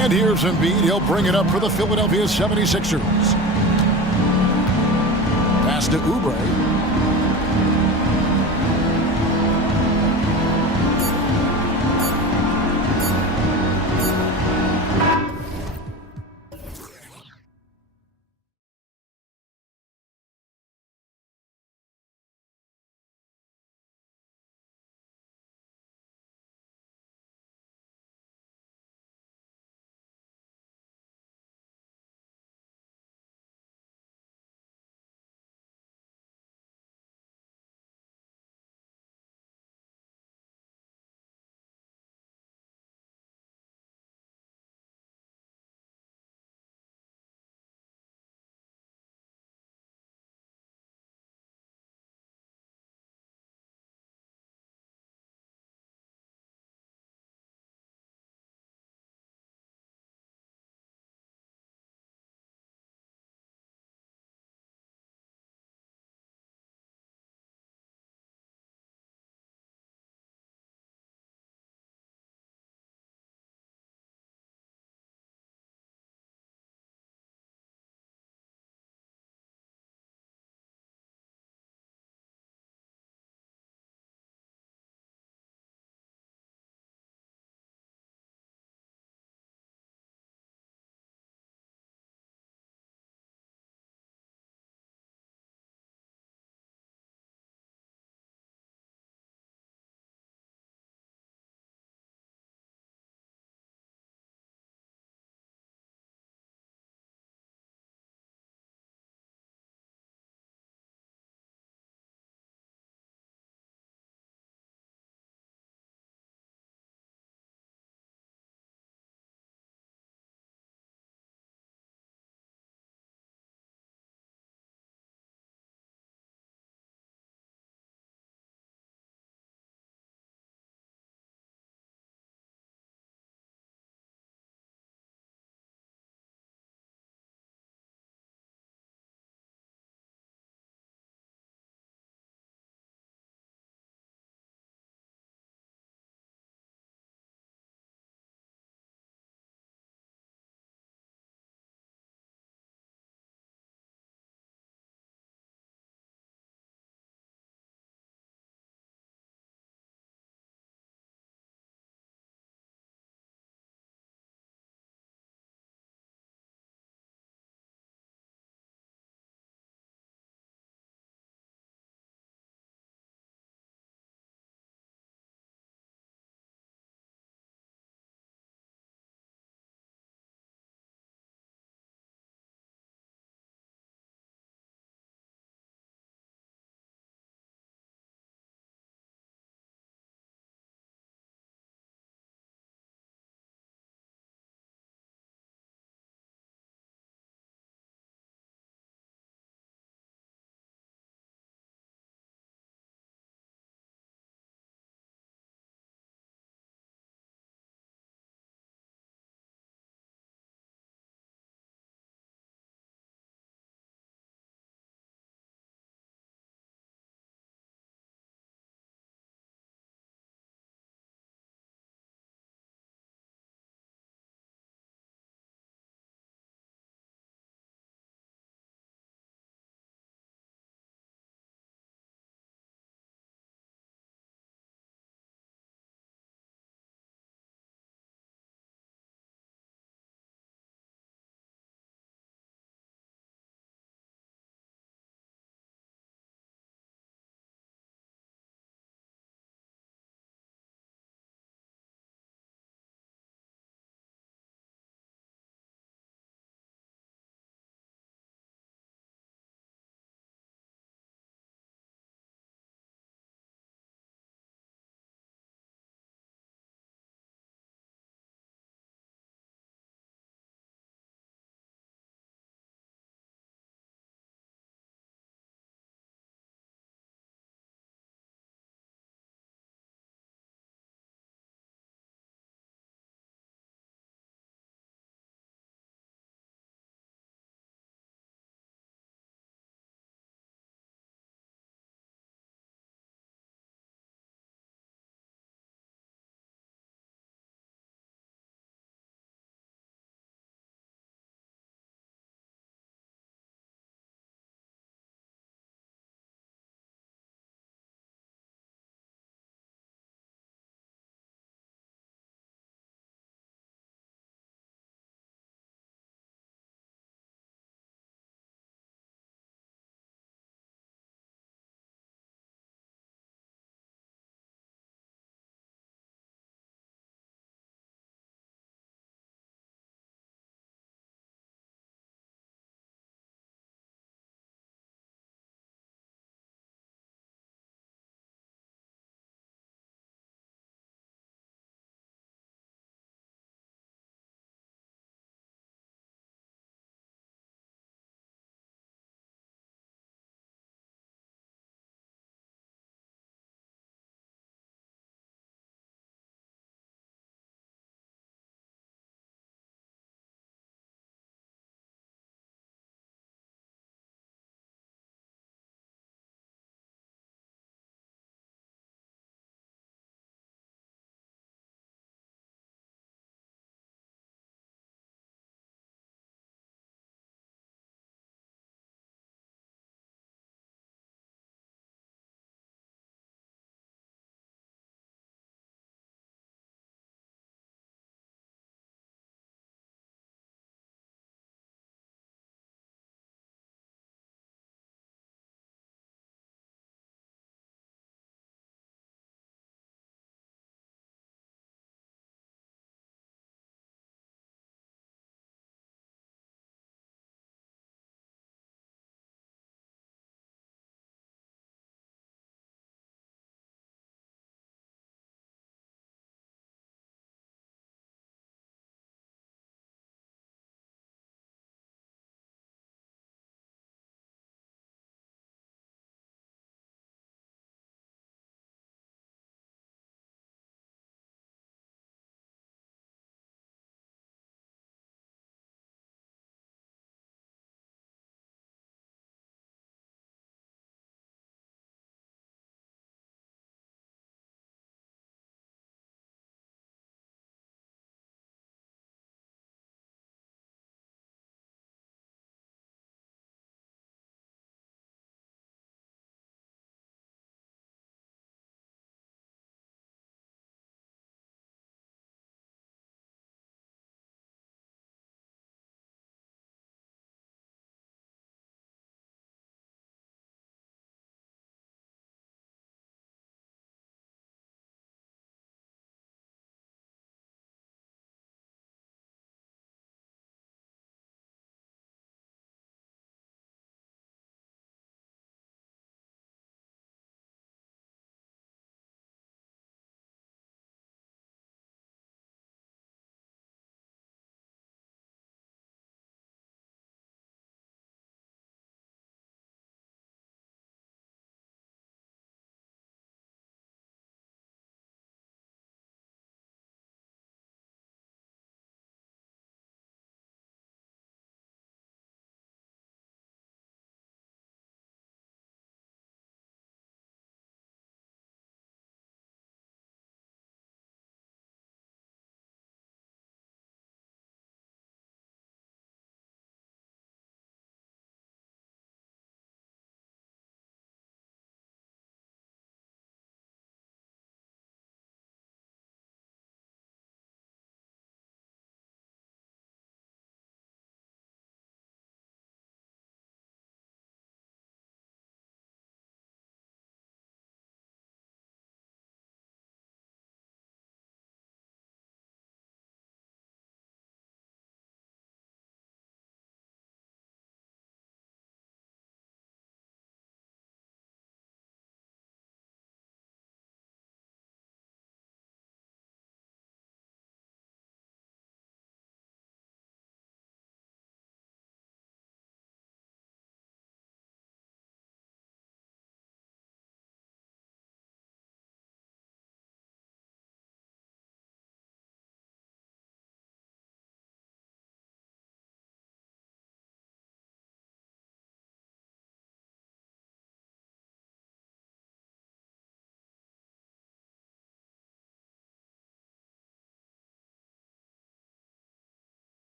And here's Embiid. He'll bring it up for the Philadelphia 76ers. Pass to Oubre.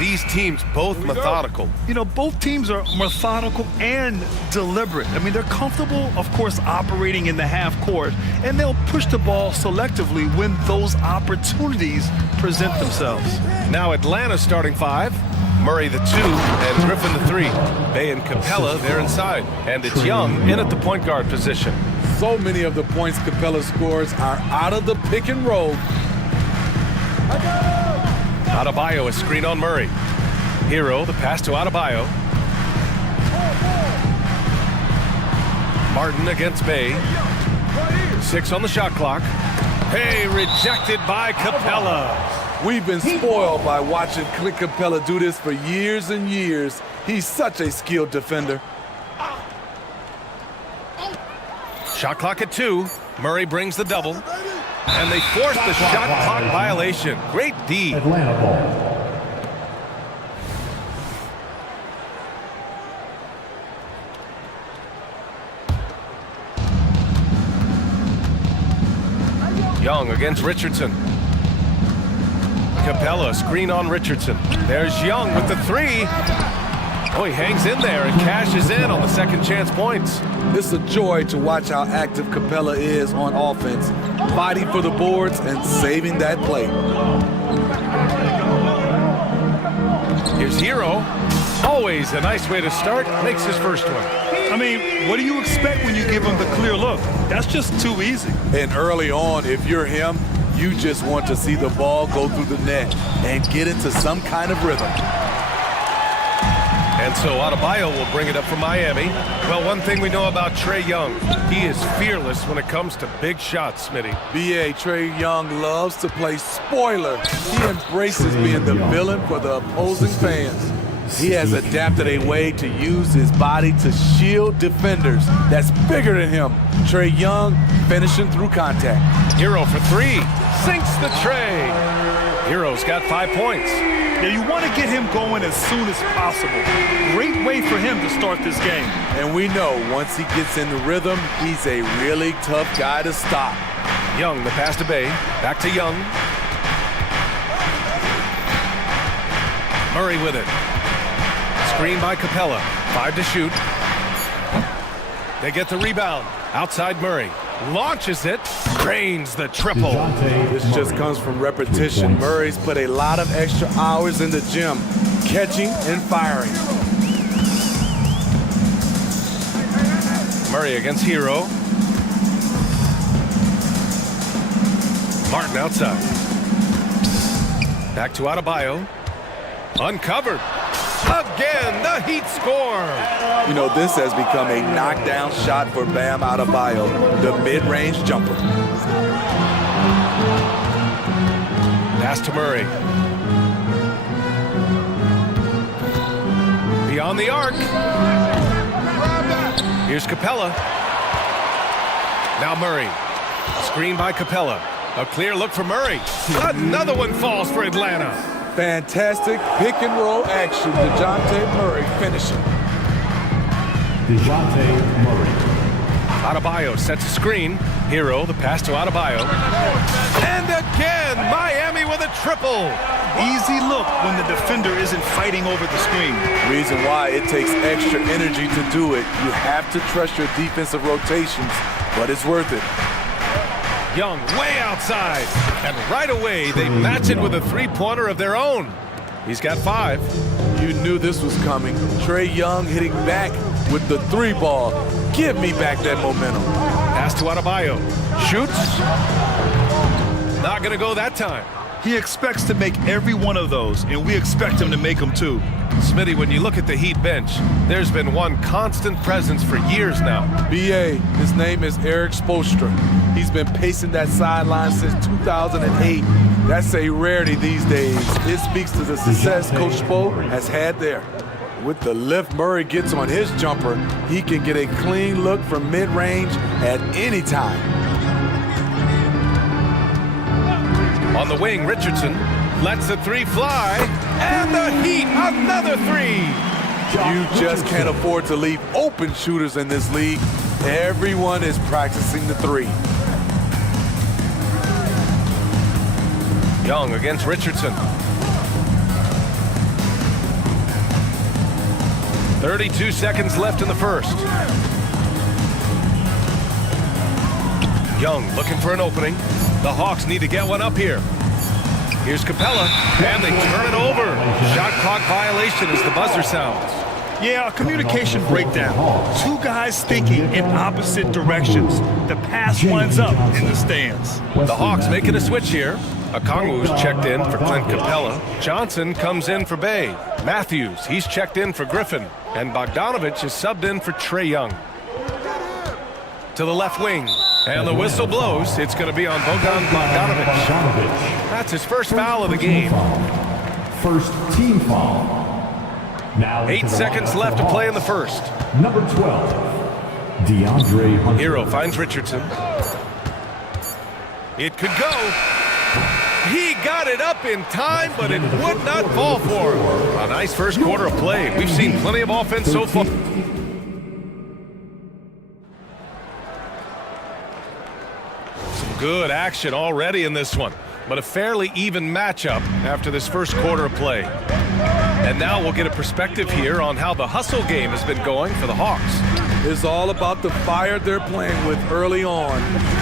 These teams both methodical. You know, both teams are methodical and deliberate. I mean, they're comfortable, of course, operating in the half court, and they'll push the ball selectively when those opportunities present themselves. Now Atlanta starting 5. Murray the 2 and Griffin the 3. Bay and Capella, they're inside. And it's Young in at the point guard position. So many of the points Capella scores are out of the pick and roll. Adebayo a screen on Murray. Hero, the pass to Adebayo. Martin against Bay. 6 on the shot clock. Hey, rejected by Capella. We've been spoiled by watching Clint Capella do this for years and years. He's such a skilled defender. Shot clock at 2. Murray brings the double. And they force the shot clock violation. Great D. Atlanta ball. Young against Richardson. Capella, screen on Richardson. There's Young with the 3. Oh, he hangs in there and cashes in on the second chance points. It's a joy to watch how active Capella is on offense, fighting for the boards and saving that play. Here's Hero. Always a nice way to start. Makes his first one. I mean, what do you expect when you give him the clear look? That's just too easy. And early on, if you're him, you just want to see the ball go through the net and get into some kind of rhythm. And so Adebayo will bring it up for Miami. Well, one thing we know about Trae Young, he is fearless when it comes to big shots, Smitty. B.A. Trae Young loves to play spoiler. He embraces being the villain for the opposing fans. He has adapted a way to use his body to shield defenders that's bigger than him. Trae Young finishing through contact. Hero for 3. Sinks the tray. Hero's got 5 points. Yeah, you want to get him going as soon as possible. Great way for him to start this game. And we know once he gets in the rhythm, he's a really tough guy to stop. Young, the pass to Bay. Back to Young. Murray with it. Screen by Capella. 5 to shoot. They get the rebound. Outside Murray. Launches it. Drains the triple. This just comes from repetition. Murray's put a lot of extra hours in the gym, catching and firing. Murray against Hero. Martin outside. Back to Adebayo. Uncovered. Again, the Heat score. You know, this has become a knockdown shot for Bam Adebayo, the mid-range jumper. Pass to Murray. Beyond the arc. Here's Capella. Now Murray. Screen by Capella. A clear look for Murray. Another one falls for Atlanta. Fantastic pick and roll action. DeJounte Murray finishing. DeJounte Murray. Adebayo sets a screen. Hero, the pass to Adebayo. And again, Miami with a triple. Easy look when the defender isn't fighting over the screen. Reason why it takes extra energy to do it. You have to trust your defensive rotations, but it's worth it. Young way outside, and right away they match it with a 3-pointer of their own. He's got 5. You knew this was coming. Trae Young hitting back with the 3 ball. Give me back that momentum. Pass to Adebayo. Shoots. Not gonna go that time. He expects to make every one of those, and we expect him to make them too. Smitty, when you look at the Heat bench, there's been one constant presence for years now. B.A., his name is Eric Spoelstra. He's been pacing that sideline since 2008. That's a rarity these days. It speaks to the success Coach Spo has had there. With the lift Murray gets on his jumper, he can get a clean look from mid-range at any time. On the wing, Richardson lets the 3 fly, and the Heat, another 3. You just can't afford to leave open shooters in this league. Everyone is practicing the 3. Young against Richardson. 32 seconds left in the first. Young looking for an opening. The Hawks need to get one up here. Here's Capella, and they turn it over. Shot clock violation as the buzzer sounds. Yeah, a communication breakdown. Two guys thinking in opposite directions. The pass winds up in the stands. The Hawks making a switch here. Okongwu's checked in for Clint Capella. Johnson comes in for Bay. Matthews, he's checked in for Griffin. And Bogdanovich is subbed in for Trae Young. To the left wing. And the whistle blows. It's going to be on Bogdanovich. That's his first foul of the game. First team foul. Now 8 seconds left to play in the first. Number 12, DeAndre Hunter. Hero finds Richardson. It could go. He got it up in time, but it would not fall for him. A nice first quarter of play. We've seen plenty of offense so far. Some good action already in this one, but a fairly even matchup after this first quarter of play. And now we'll get a perspective here on how the hustle game has been going for the Hawks. It's all about the fire they're playing with early on,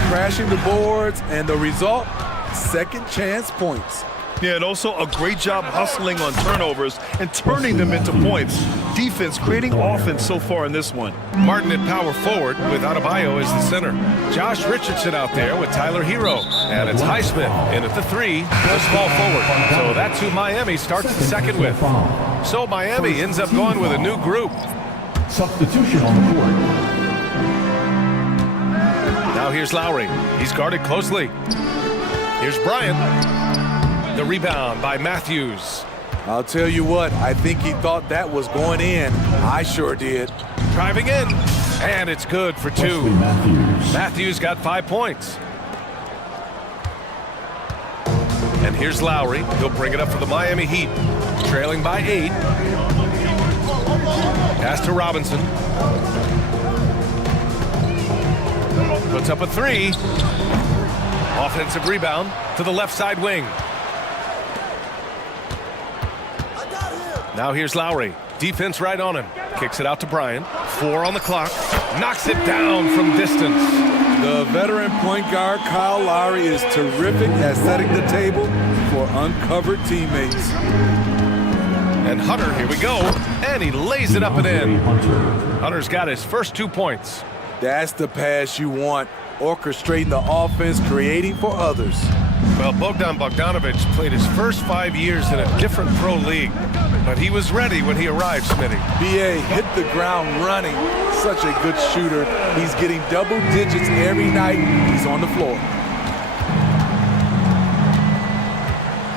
crashing the boards, and the result, second chance points. Yeah, and also a great job hustling on turnovers and turning them into points. Defense creating offense so far in this one. Martin at power forward with Adebayo as the center. Josh Richardson out there with Tyler Hero. And it's Highsmith in at the 3, the small forward. So that's who Miami starts the second with. So Miami ends up going with a new group. Substitution on the court. Now here's Lowry. He's guarded closely. Here's Bryant. The rebound by Matthews. I'll tell you what, I think he thought that was going in. I sure did. Driving in, and it's good for 2. Matthews got 5 points. And here's Lowry. He'll bring it up for the Miami Heat. Trailing by 8. Pass to Robinson. Puts up a 3. Offensive rebound to the left side wing. Now here's Lowry. Defense right on him. Kicks it out to Bryant. 4 on the clock. Knocks it down from distance. The veteran point guard Kyle Lowry is terrific at setting the table for uncovered teammates. And Hunter, here we go. And he lays it up and in. Hunter's got his first 2 points. That's the pass you want. Orchestrating the offense, creating for others. Well, Bogdan Bogdanovich played his first 5 years in a different pro league. But he was ready when he arrived, Smitty. BA hit the ground running. Such a good shooter. He's getting double digits every night he's on the floor.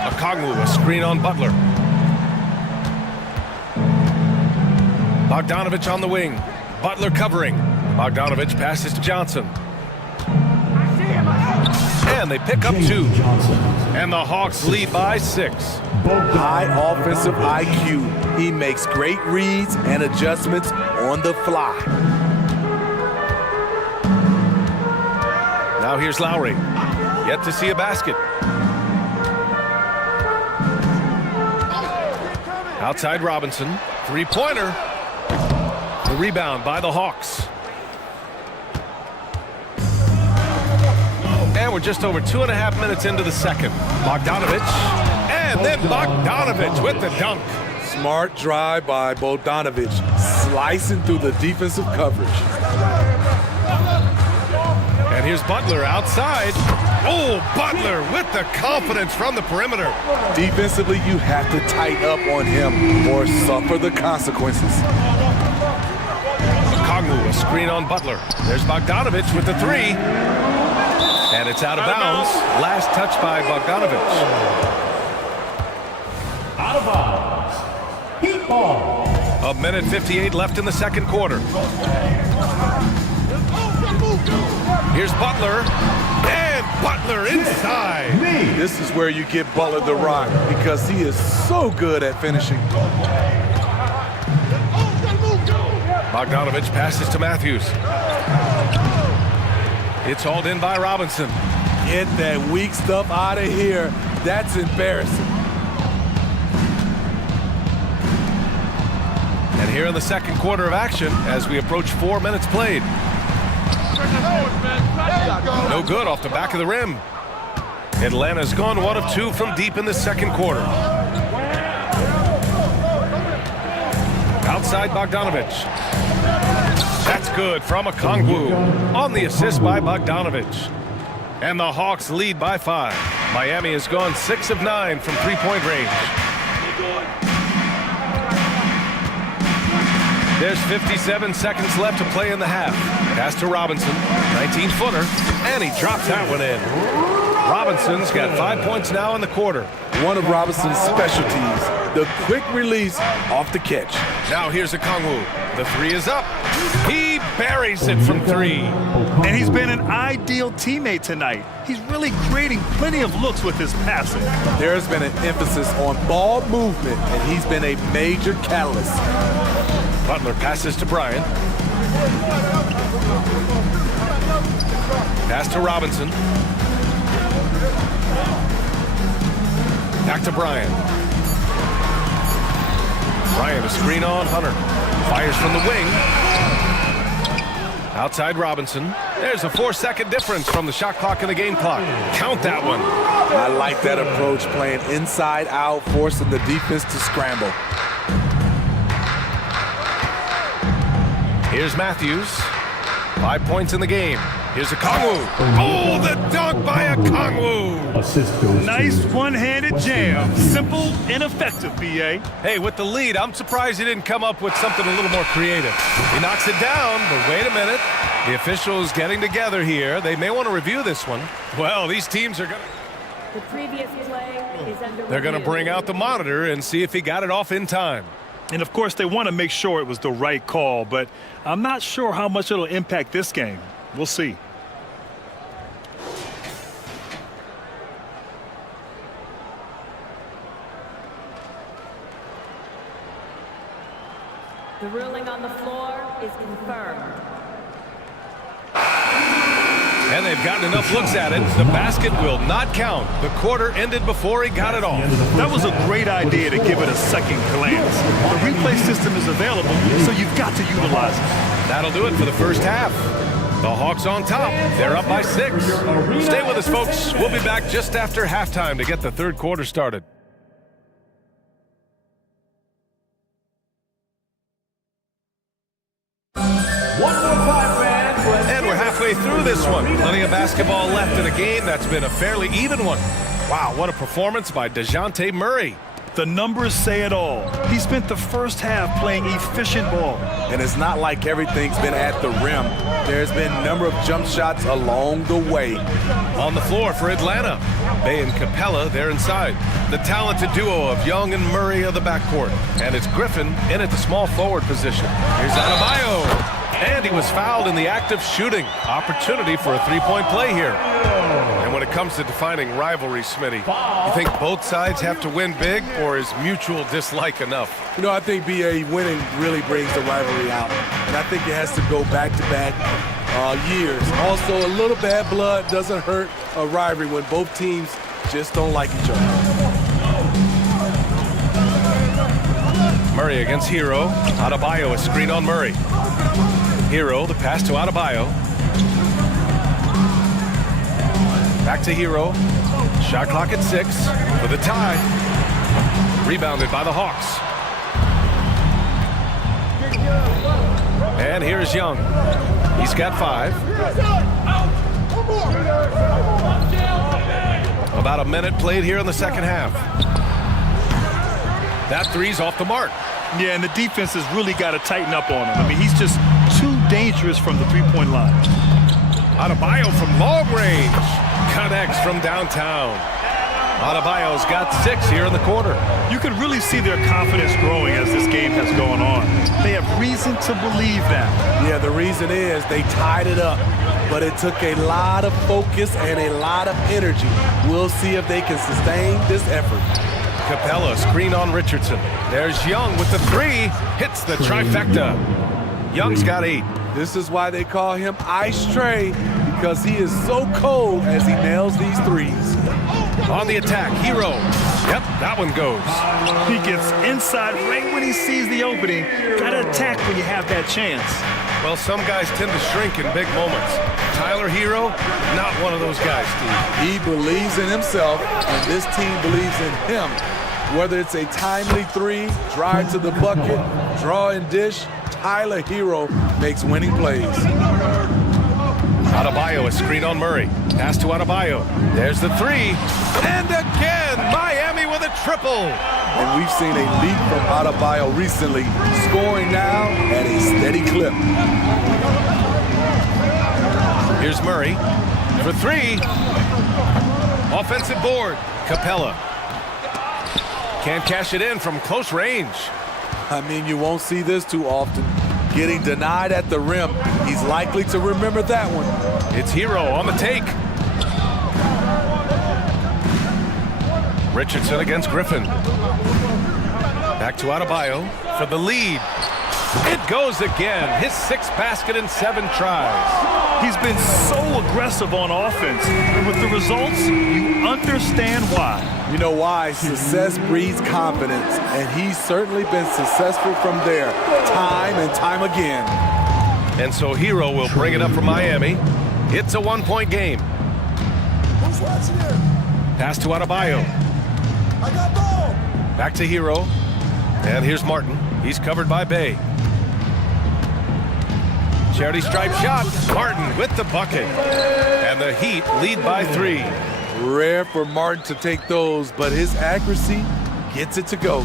Okongwu, a screen on Butler. Bogdanovich on the wing. Butler covering. Bogdanovich passes to Johnson. And they pick up 2. And the Hawks lead by 6. High offensive IQ. He makes great reads and adjustments on the fly. Now here's Lowry. Yet to see a basket. Outside Robinson. 3-pointer. The rebound by the Hawks. And we're just over 2.5 minutes into the second. Bogdanovich. And then Bogdanovich with the dunk. Smart drive by Bogdanovich, slicing through the defensive coverage. And here's Butler outside. Oh, Butler with the confidence from the perimeter. Defensively, you have to tighten up on him or suffer the consequences. Okongwu, a screen on Butler. There's Bogdanovich with the 3. And it's out of bounds. Last touch by Bogdanovich. Out of bounds. Heat ball. 1:58 left in the second quarter. Here's Butler. And Butler inside. This is where you get Butler the rock because he is so good at finishing. Bogdanovich passes to Matthews. It's hauled in by Robinson. Get that weak stuff out of here. That's embarrassing. And here in the second quarter of action as we approach 4 minutes played. No good off the back of the rim. Atlanta's gone 1 of 2 from deep in the second quarter. Outside Bogdanovich. That's good from Okongwu on the assist by Bogdanovich. And the Hawks lead by 5. Miami has gone 6 of 9 from three-point range. There's 57 seconds left to play in the half. Pass to Robinson, 19-footer, and he drops that one in. Robinson's got 5 points now in the quarter. One of Robinson's specialties, the quick release off the catch. Now here's Okongwu. The three is up. He buries it from 3. And he's been an ideal teammate tonight. He's really creating plenty of looks with his passing. There's been an emphasis on ball movement, and he's been a major catalyst. Butler passes to Bryant. Pass to Robinson. Back to Bryant. Bryant, a screen on Hunter. Fires from the wing. Outside Robinson. There's a 4-second difference from the shot clock and the game clock. Count that one. I like that approach, playing inside out, forcing the defense to scramble. Here's Matthews. 5 points in the game. Here's Okongwu. Oh, the dunk by Okongwu. Nice one-handed jam. Simple and effective, B.A. Hey, with the lead, I'm surprised he didn't come up with something a little more creative. He knocks it down, but wait a minute. The officials getting together here. They may want to review this one. Well, these teams are going to... The previous play is under They're going to bring out the monitor and see if he got it off in time. And, of course, they want to make sure it was the right call, but I'm not sure how much it'll impact this game. We'll see. The ruling on the floor is confirmed. And they've gotten enough looks at it. The basket will not count. The quarter ended before he got it off. That was a great idea to give it a second glance. The replay system is available, so you've got to utilize it. That'll do it for the first half. The Hawks on top. They're up by 6. Stay with us, folks. We'll be back just after halftime to get the third quarter started. And we're halfway through this one. Plenty of basketball left in a game that's been a fairly even one. Wow, what a performance by DeJounte Murray. The numbers say it all. He spent the first half playing efficient ball. And it's not like everything's been at the rim. There's been a number of jump shots along the way. On the floor for Atlanta. Bay and Capella, they're inside. The talented duo of Young and Murray of the backcourt. And it's Griffin in at the small forward position. Here's Adebayo. And he was fouled in the act of shooting. Opportunity for a three-point play here. And when it comes to defining rivalry, Smitty, you think both sides have to win big, or is mutual dislike enough? You know, I think BA winning really brings the rivalry out. And I think it has to go back-to-back years. Also, a little bad blood doesn't hurt a rivalry when both teams just don't like each other. Murray against Hero. Adebayo, a screen on Murray. Hero, the pass to Adebayo. Back to Hero. Shot clock at 6 for the tie. Rebounded by the Hawks. And here's Young. He's got 5. About a minute played here in the second half. That three's off the mark. Yeah, and the defense has really got to tighten up on him. I mean, he's just too dangerous from the three-point line. Adebayo from long range. Connects from downtown. Adebayo's got 6 here in the quarter. You can really see their confidence growing as this game has gone on. They have reason to believe that. Yeah, the reason is they tied it up, but it took a lot of focus and a lot of energy. We'll see if they can sustain this effort. Capella, screen on Richardson. There's Young with the 3. Hits the trifecta. Young's got 8. This is why they call him Ice Tray, because he is so cold as he nails these threes. On the attack, Hero. Yep, that one goes. He gets inside right when he sees the opening. Gotta attack when you have that chance. Well, some guys tend to shrink in big moments. Tyler Hero, not one of those guys, Steve. He believes in himself, and this team believes in him. Whether it's a timely three, drive to the bucket, draw and dish, Tyler Hero makes winning plays. Adebayo, a screen on Murray. Pass to Adebayo. There's the three. And again, Miami with a triple. And we've seen a leap from Adebayo recently, scoring now at a steady clip. Here's Murray for three. Offensive board. Capella. Can't cash it in from close range. I mean, you won't see this too often. Getting denied at the rim. He's likely to remember that one. It's Hero on the take. Richardson against Griffin. Back to Adebayo for the lead. It goes again. His 6th basket in 7 tries. He's been so aggressive on offense. And with the results, you understand why. You know why? Success breeds confidence, and he's certainly been successful from there, time and time again. And so Hero will bring it up for Miami. It's a 1-point game. Who's watching here? Pass to Adebayo. I got ball. Back to Hero. And here's Martin. He's covered by Bay. Charity stripe shot. Martin with the bucket. And the Heat lead by 3. Rare for Martin to take those, but his accuracy gets it to go.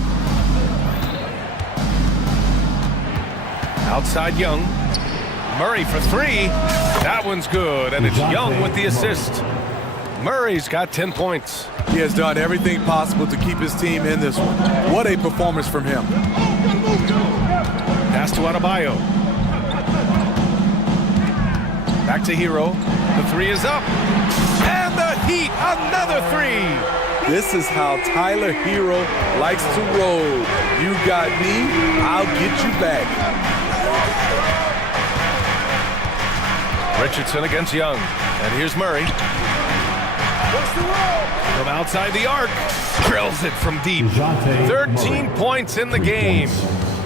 Outside Young. Murray for 3. That one's good, and it's Young with the assist. Murray's got 10 points. He has done everything possible to keep his team in this one. What a performance from him. Pass to Adebayo. Back to Hero. The 3 is up. And the Heat, another 3. This is how Tyler Hero likes to roll. You got me, I'll get you back. Richardson against Young. And here's Murray. From outside the arc. Drills it from deep. 13 points in the game.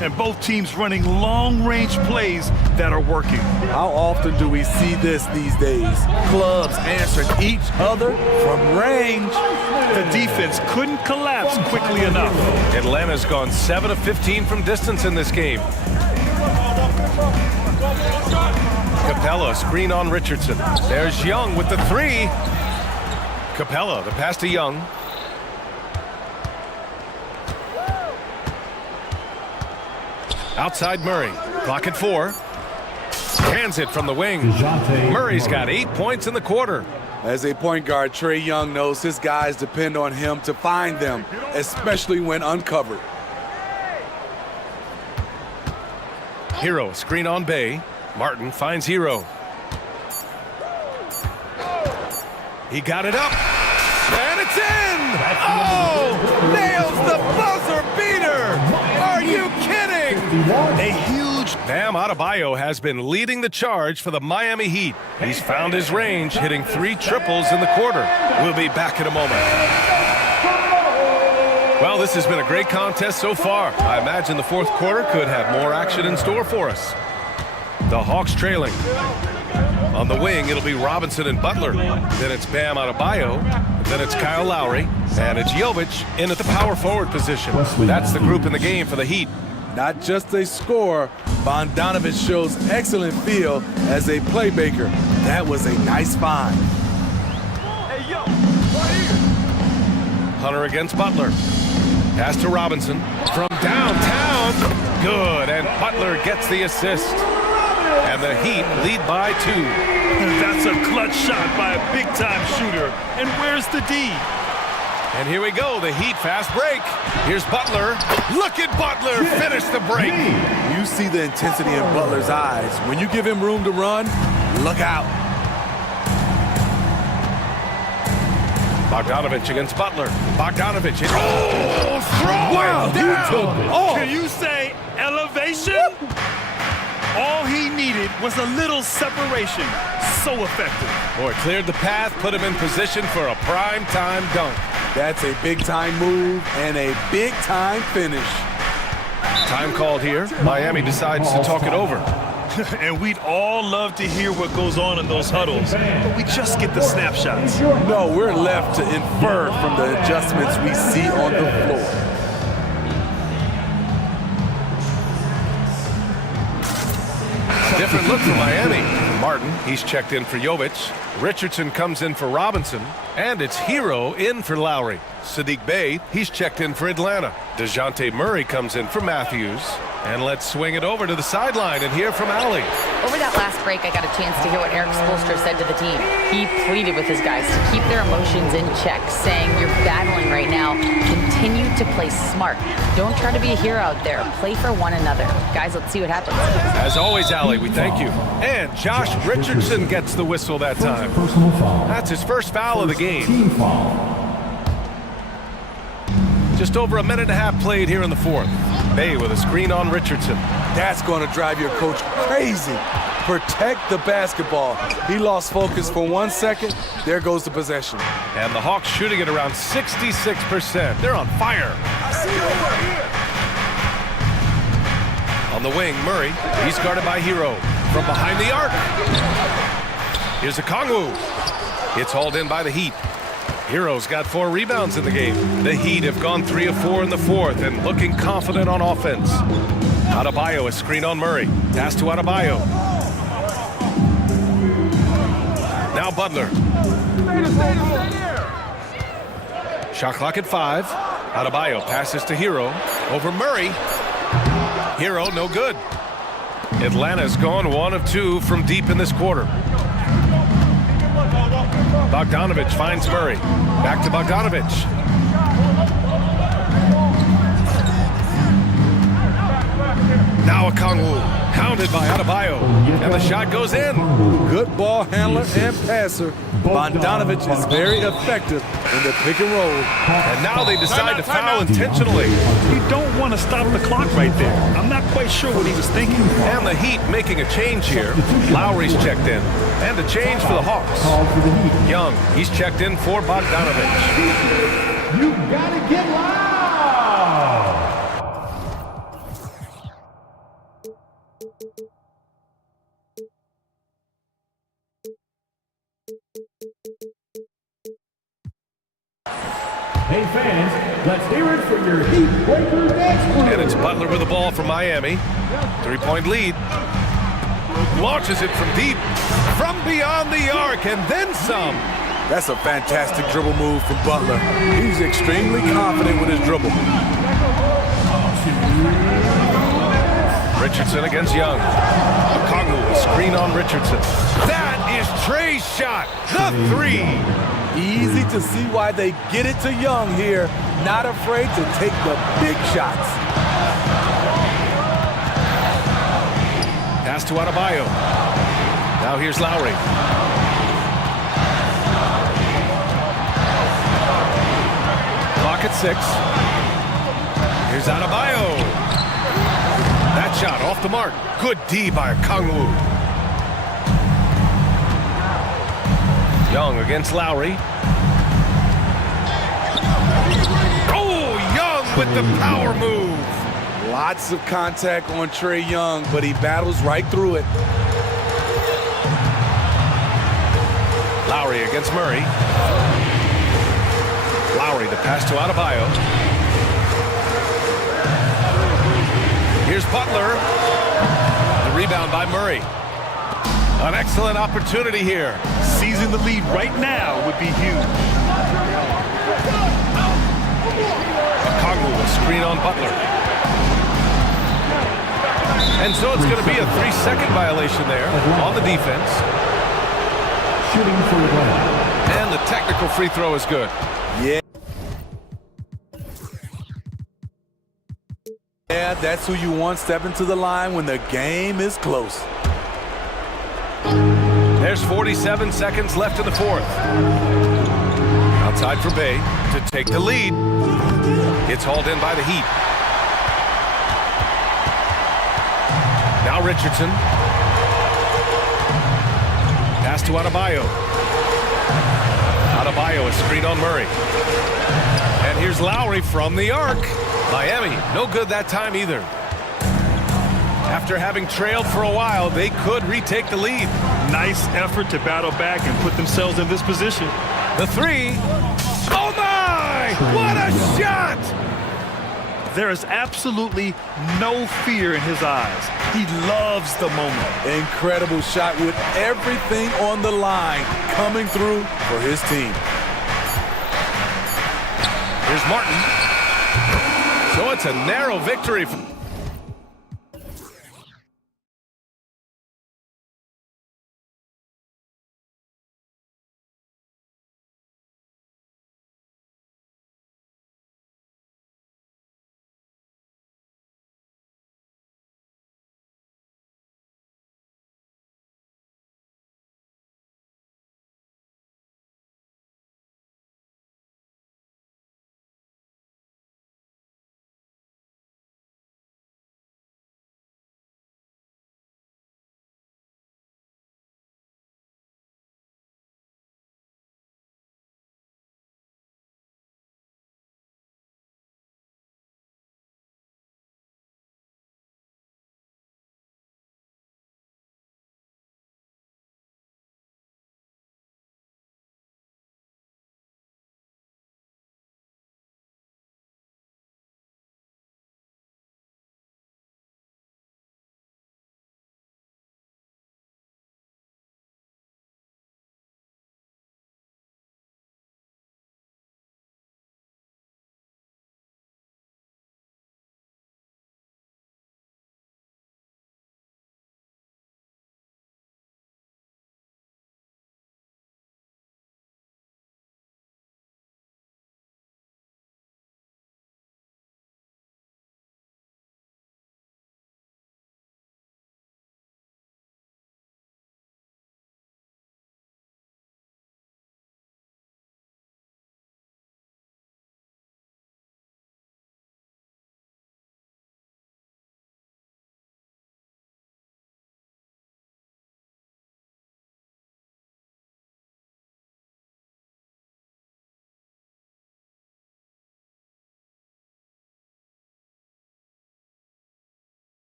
And both teams running long-range plays that are working. How often do we see this these days? Clubs answering each other from range. The defense couldn't collapse quickly enough. Atlanta's gone 7 of 15 from distance in this game. Capella, screen on Richardson. There's Young with the 3. Capella, the pass to Young. Outside Murray. Clock at 4. Hands it from the wing. Murray's got 8 points in the quarter. As a point guard, Trae Young knows his guys depend on him to find them, especially when uncovered. Hero, screen on Bay. Martin finds Hero. He got it up. And it's in! Oh! Nails the buzzer beater! Are you kidding? A huge... Bam Adebayo has been leading the charge for the Miami Heat. He's found his range, hitting 3 triples in the quarter. We'll be back in a moment. Well, this has been a great contest so far. I imagine the 4th quarter could have more action in store for us. The Hawks trailing. On the wing, it'll be Robinson and Butler. Then it's Bam Adebayo. Then it's Kyle Lowry. And it's Jovic in at the power forward position. That's the group in the game for the Heat. Not just a scorer, Bogdanovic shows excellent feel as a playmaker. That was a nice find. Hey, yo, right here. Hunter against Butler. Pass to Robinson. From downtown. Good, and Butler gets the assist. And the Heat lead by 2. That's a clutch shot by a big-time shooter. And where's the D? And here we go, the Heat fast break. Here's Butler. Look at Butler finish the break. You see the intensity in Butler's eyes. When you give him room to run, look out. Bogdanovic against Butler. Bogdanovic. Oh, throw it down. Oh. Can you say elevation? All he needed was a little separation. So effective. Boy, cleared the path, put him in position for a prime-time dunk. That's a big-time move and a big-time finish. Time called here. Miami decides to talk it over. And we'd all love to hear what goes on in those huddles, but we just get the snapshots. No, we're left to infer from the adjustments we see on the floor. Different look for Miami. Martin, he's checked in for Jovic. Richardson comes in for Robinson. And it's Hero in for Lowry. Sadiq Bey, he's checked in for Atlanta. DeJounte Murray comes in for Matthews. And let's swing it over to the sideline and hear from Ali. Over that last break, I got a chance to hear what Eric Spoelstra said to the team. He pleaded with his guys to keep their emotions in check, saying, you're battling right now. Continue to play smart. Don't try to be a hero out there. Play for one another. Guys, let's see what happens. As always, Ali, we thank you. And Josh Richardson gets the whistle that time. That's his first foul of the game. Team foul. Just over a minute and a half played here in the fourth. Bey with a screen on Richardson. That's going to drive your coach crazy. Protect the basketball. He lost focus for 1 second. There goes the possession. And the Hawks shooting at around 66%. They're on fire. On the wing, Murray. He's guarded by Hero. From behind the arc. Here's a Kongwu. It's hauled in by the Heat. Hero's got 4 rebounds in the game. The Heat have gone 3 of 4 in the fourth and looking confident on offense. Adebayo, a screen on Murray. Pass to Adebayo. Now Butler. Shot clock at 5. Adebayo passes to Hero. Over Murray. Hero, no good. Atlanta's gone 1 of 2 from deep in this quarter. Bogdanovic finds Murray. Back to Bogdanovic. Now a Kongwu. Hounded by Adebayo. And the shot goes in. Good ball handler and passer. Bogdanovic is very effective in the pick and roll. And now they decide to foul intentionally. You don't want to stop the clock right there. I'm not quite sure what he was thinking. And the Heat making a change here. Lowry's checked in. And a change for the Hawks. Young, he's checked in for Bogdanovic. You gotta get loud! Hey fans, let's hear it for your Heat Breaker dance crew. And it's Butler with the ball from Miami. 3-point lead. Launches it from deep. From beyond the arc and then some. That's a fantastic dribble move from Butler. He's extremely confident with his dribble. Richardson against Young. Kongwu, a screen on Richardson. That is Trey's shot. The 3. Easy to see why they get it to Young here. Not afraid to take the big shots. Pass to Adebayo. Now here's Lowry. Clock at 6. Here's Adebayo. That shot off the mark. Good D by Kongwu. Young against Lowry. Oh, Young with the power move. Lots of contact on Trae Young, but he battles right through it. Lowry against Murray. Lowry, the pass to Adebayo. Here's Butler. The rebound by Murray. An excellent opportunity here. Seizing the lead right now would be huge. Kongwu will screen on Butler. And so it's going to be a 3-second violation there on the defense. Shooting for the win. And the technical free throw is good. Yeah, that's who you want stepping to the line when the game is close. There's 47 seconds left in the fourth. Outside for Bey to take the lead. It's hauled in by the Heat. Now Richardson. Pass to Adebayo. Adebayo is screened on Murray. Here's Lowry from the arc. Miami, no good that time either. After having trailed for a while, they could retake the lead. Nice effort to battle back and put themselves in this position. The three. Oh my! What a shot! There is absolutely no fear in his eyes. He loves the moment. Incredible shot with everything on the line coming through for his team. Here's Martin. So it's a narrow victory.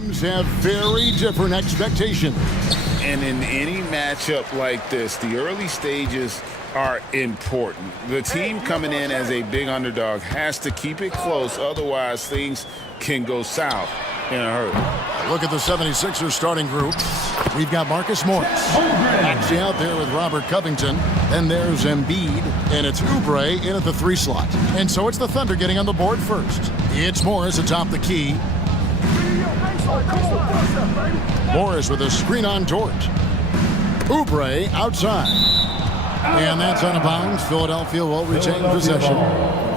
Teams have very different expectations. And in any matchup like this, the early stages are important. The team coming in as a big underdog has to keep it close, otherwise things can go south in a hurry. Look at the 76ers starting group. We've got Marcus Morris actually out there with Robert Covington. Then there's Embiid, and it's Oubre in at the 3 slot. And so it's the Thunder getting on the board first. It's Morris atop the key. Morris with a screen on George. Oubre outside. And that's out of bounds. Philadelphia will retain possession.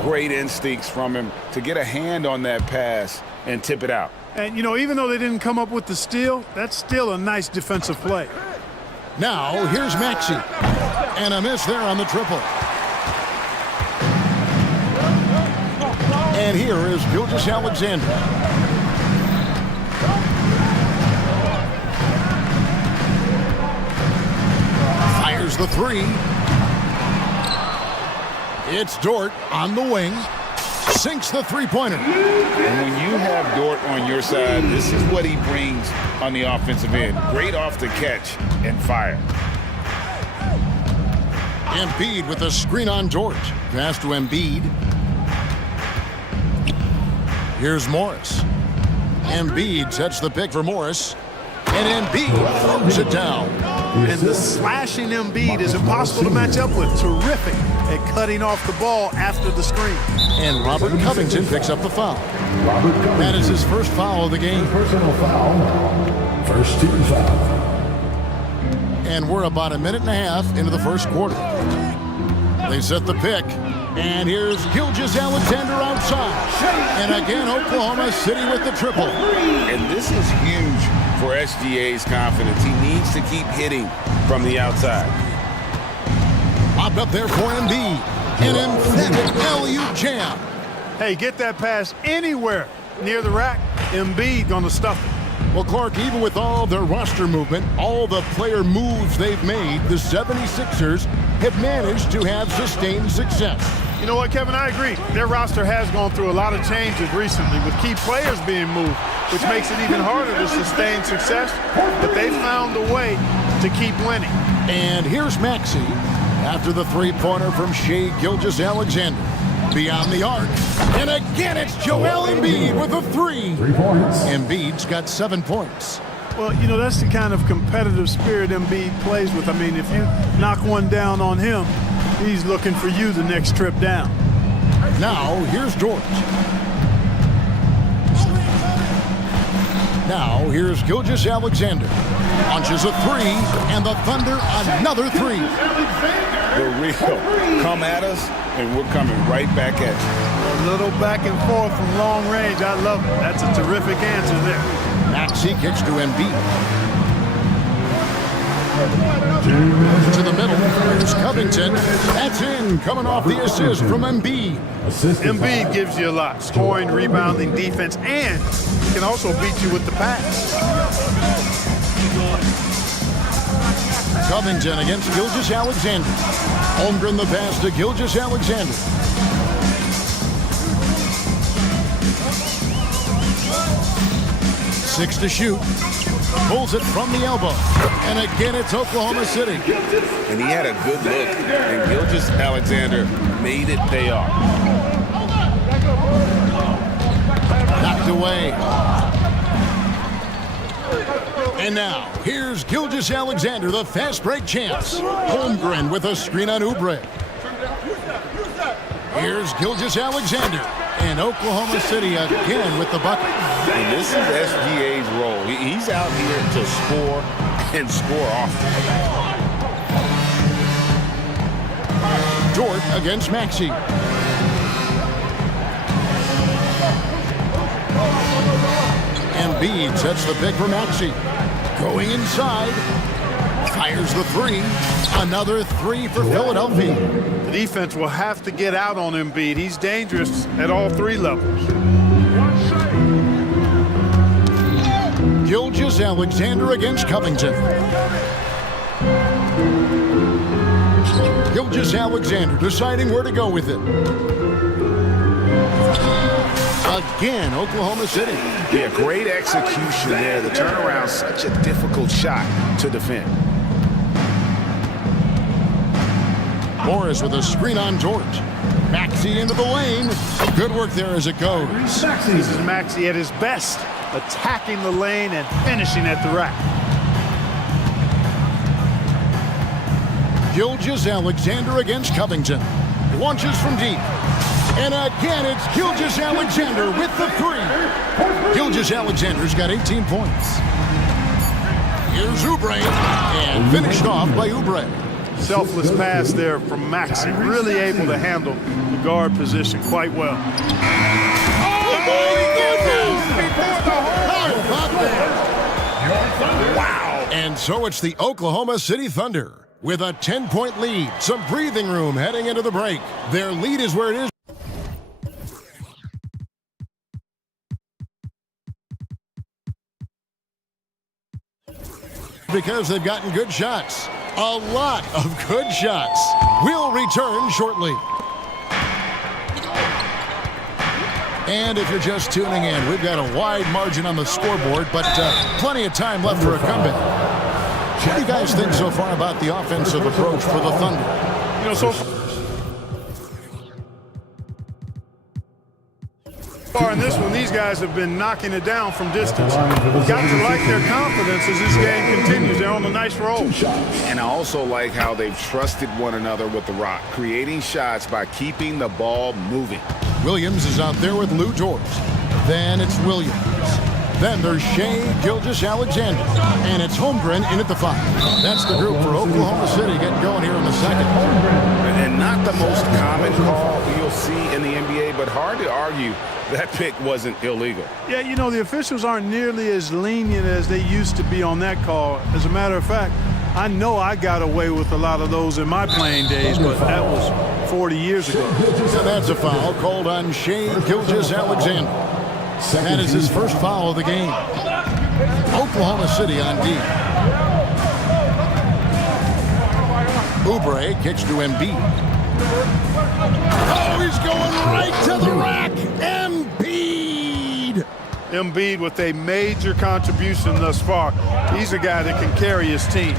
Great instincts from him to get a hand on that pass and tip it out. And, you know, even though they didn't come up with the steal, that's still a nice defensive play. Now, here's Maxey. And a miss there on the triple. And here is Gilgeous-Alexander. Fires the 3. It's Dort on the wing. Sinks the three-pointer. And when you have Dort on your side, this is what he brings on the offensive end. Great off the catch and fire. Embiid with a screen on Dort. Pass to Embiid. Here's Morris. Embiid sets the pick for Morris. And Embiid throws it down. And the slashing Embiid is impossible to match up with. Terrific at cutting off the ball after the screen. And Robert Covington picks up the foul. That is his first foul of the game. Personal foul. First team foul. And we're about a minute and a half into the first quarter. They set the pick. And here's Gilgeous-Alexander outside. And again, Oklahoma City with the triple. And this is huge for SGA's confidence. He needs to keep hitting from the outside. Lobbed up there for Embiid. An emphatic alley-oop jam. Hey, get that pass anywhere near the rack. Embiid gonna stuff it. Well, Clark, even with all their roster movement, all the player moves they've made, the 76ers have managed to have sustained success. You know what, Kevin? I agree. Their roster has gone through a lot of changes recently with key players being moved, which makes it even harder to sustain success. But they found a way to keep winning. And here's Maxey after the three-pointer from Shai Gilgeous-Alexander. Beyond the arc. And again, it's Joel Embiid with a 3. 3 points. Embiid's got 7 points. Well, you know, that's the kind of competitive spirit Embiid plays with. I mean, if you knock one down on him, he's looking for you the next trip down. Now, here's Dort. Now, here's Gilgeous-Alexander. Launches a 3, and the Thunder another 3. The real come at us, and we're coming right back at you. A little back and forth from long range. I love it. That's a terrific answer there. Maxey kicks to Embiid. To the middle. Here's Covington. That's in. Coming off the assist from Embiid. Embiid gives you a lot. Scoring, rebounding, defense, and can also beat you with the pass. Covington against Gilgeous-Alexander. Holmgren the pass to Gilgeous-Alexander. Six to shoot. Pulls it from the elbow. And again, it's Oklahoma City. And he had a good look, and Gilgeous-Alexander made it pay off. Knocked away. And now, here's Gilgeous-Alexander, the fast break champs. Holmgren with a screen on Oubre. Here's Gilgeous-Alexander. And Oklahoma City again with the bucket. And this is SGA's role. He's out here to score and score often. Dort against Maxey. Embiid sets the pick for Maxey. Going inside. Fires the 3. Another 3 for Philadelphia. The defense will have to get out on Embiid. He's dangerous at all 3 levels. Gilgeous-Alexander against Covington. Gilgeous-Alexander deciding where to go with it. Again, Oklahoma City. Yeah, great execution there. The turnaround, such a difficult shot to defend. Morris with a screen on George. Maxey into the lane. Good work there as it goes. This is Maxey at his best, attacking the lane and finishing at the rack. Gilgeous-Alexander against Covington. Launches from deep. And again, it's Gilgeous-Alexander with the three. Gilgeous-Alexander's got 18 points. Here's Oubre, and finished off by Oubre. Selfless pass there from Maxey, really able to handle the guard position quite well. Wow! And so it's the Oklahoma City Thunder with a 10-point lead. Some breathing room heading into the break. Their lead is where it is. Because they've gotten good shots. A lot of good shots. We'll return shortly. And if you're just tuning in, we've got a wide margin on the scoreboard, but plenty of time left for a comeback. What do you guys think so far about the offensive approach for the Thunder? You know, so far in this one, these guys have been knocking it down from distance. Got to like their confidence as this game continues. They're on a nice roll. And I also like how they've trusted one another with the rock, creating shots by keeping the ball moving. Williams is out there with Lou George. Then it's Williams. Then there's Shea Gilgeous-Alexander. And it's Holmgren in at the 5. That's the group for Oklahoma City getting going here in the second. And not the most common call you'll see in the NBA, but hard to argue that pick wasn't illegal. Yeah, you know, the officials aren't nearly as lenient as they used to be on that call. As a matter of fact, I know I got away with a lot of those in my playing days, but that was 40 years ago. So that's a foul called on Shea Gilgeous-Alexander. That is his first foul of the game. Oklahoma City on D. Oubre kicks to Embiid. Oh, he's going right to the rack. Embiid. Embiid with a major contribution thus far. He's a guy that can carry his team.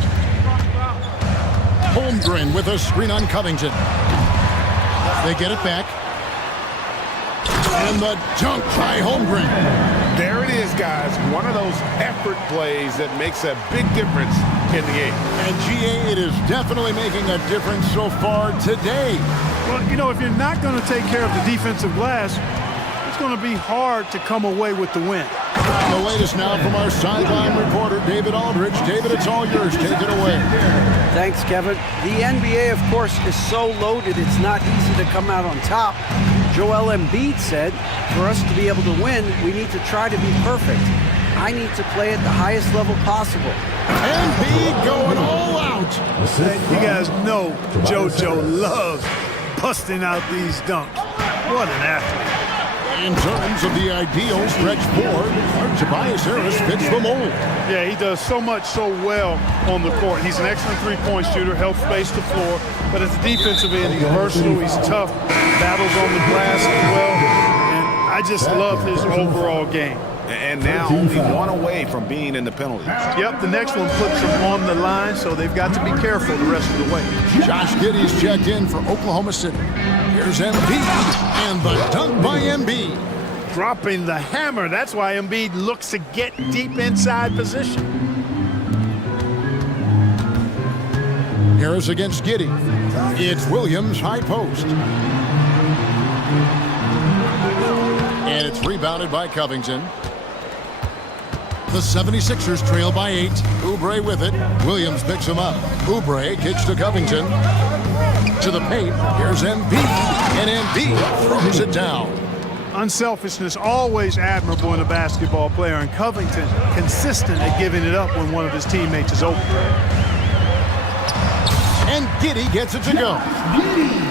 Holmgren with a screen on Covington. They get it back. And the dunk by Holmgren. There it is, guys. One of those effort plays that makes a big difference in the game. And GA, it is definitely making a difference so far today. Well, you know, if you're not going to take care of the defensive glass, it's going to be hard to come away with the win. The latest now from our sideline reporter, David Aldridge. David, it's all yours. Take it away. Thanks, Kevin. The NBA, of course, is so loaded, it's not easy to come out on top. Joel Embiid said, for us to be able to win, we need to try to be perfect. I need to play at the highest level possible. Embiid going all out. You guys know JoJo loves busting out these dunks. What an athlete. In terms of the ideal stretch forward, Tobias Harris fits the mold. Yeah, he does so much so well on the court. He's an excellent three-point shooter, helps space the floor, but as a defensive end, he's versatile, he's tough, battles on the glass as well, and I just love his overall game. And now only one away from being in the penalty. Yep, the next one puts him on the line, so they've got to be careful the rest of the way. Josh Giddey's checked in for Oklahoma City. Here's Embiid, and the dunk by Embiid. Dropping the hammer. That's why Embiid looks to get deep inside position. Harris against Giddey. It's Williams, high post. And it's rebounded by Covington. The 76ers trail by 8. Oubre with it. Williams picks him up. Oubre kicks to Covington. To the paint. Here's Embiid. And Embiid throws it down. Unselfishness, always admirable in a basketball player, and Covington consistent at giving it up when one of his teammates is open. And Giddey gets it to go.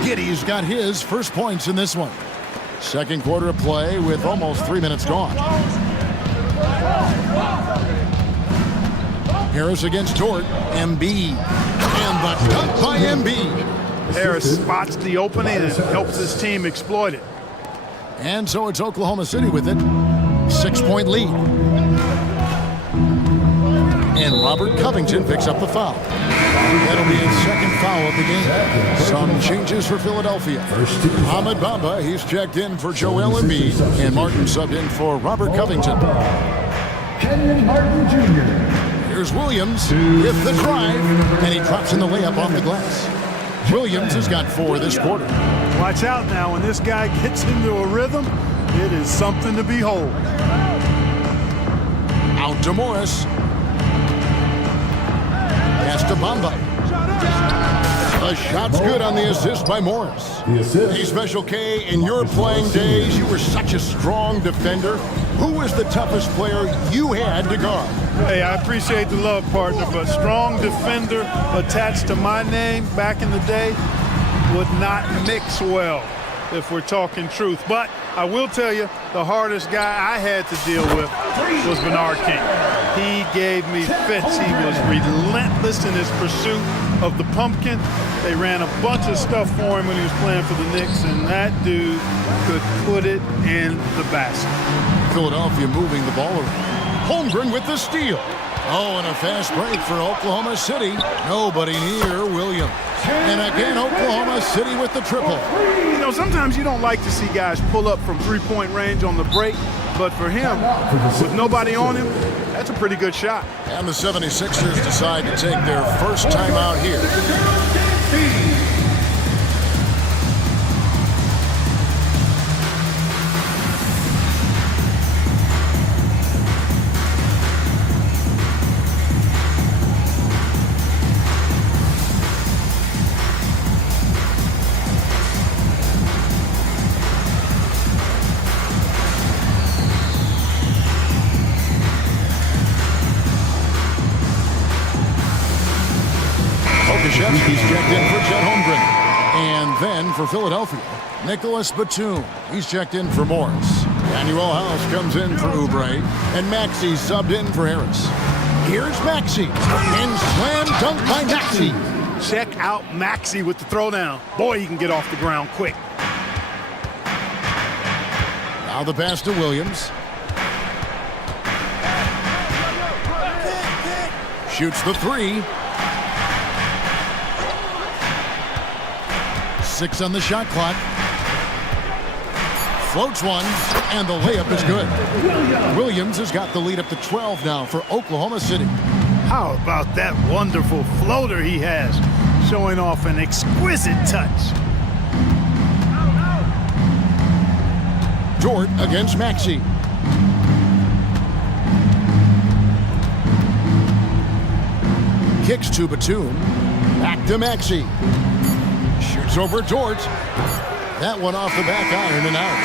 Giddey's got his first points in this one. Second quarter of play with almost 3 minutes gone. Harris against Dort. Embiid. And the dunk by Embiid. Harris spots the opening and helps his team exploit it. And so it's Oklahoma City with it. 6-point lead. And Robert Covington picks up the foul. That'll be his second foul of the game. Some changes for Philadelphia. Ahmed Bamba, he's checked in for Joel Embiid. And Martin subbed in for Robert Covington. Kenyon Martin Jr. Here's Williams with the drive, and he drops in the layup off the glass. Williams has got 4 this quarter. Watch out now. When this guy gets into a rhythm, it is something to behold. Out to Morris. Pass to Bamba. The shot's good on the assist by Morris. Hey, Special K, in your playing days, you were such a strong defender. Who was the toughest player you had to guard? Hey, I appreciate the love, partner, but strong defender attached to my name back in the day would not mix well, if we're talking truth. But I will tell you, the hardest guy I had to deal with was Bernard King. He gave me fits. He was relentless in his pursuit of the pumpkin. They ran a bunch of stuff for him when he was playing for the Knicks, and that dude could put it in the basket. Philadelphia moving the ball around. Holmgren with the steal. Oh, and a fast break for Oklahoma City. Nobody near Williams. And again, Oklahoma City with the triple. You know, sometimes you don't like to see guys pull up from three-point range on the break, but for him, with nobody on him, that's a pretty good shot. And the 76ers decide to take their first time out here. He's checked in for Chet Holmgren. And then for Philadelphia, Nicholas Batum. He's checked in for Morris. Daniel House comes in for Oubre. And Maxey subbed in for Harris. Here's Maxey. And slam dunk by Maxey. Check out Maxey with the throwdown. Boy, he can get off the ground quick. Now the pass to Williams. Shoots the 3. 6 on the shot clock. Floats one, and the layup is good. Williams has got the lead up to 12 now for Oklahoma City. How about that wonderful floater he has, showing off an exquisite touch. Dort against Maxey. Kicks to Batum. Back to Maxey. Shoots over Dort. That one off the back iron and out.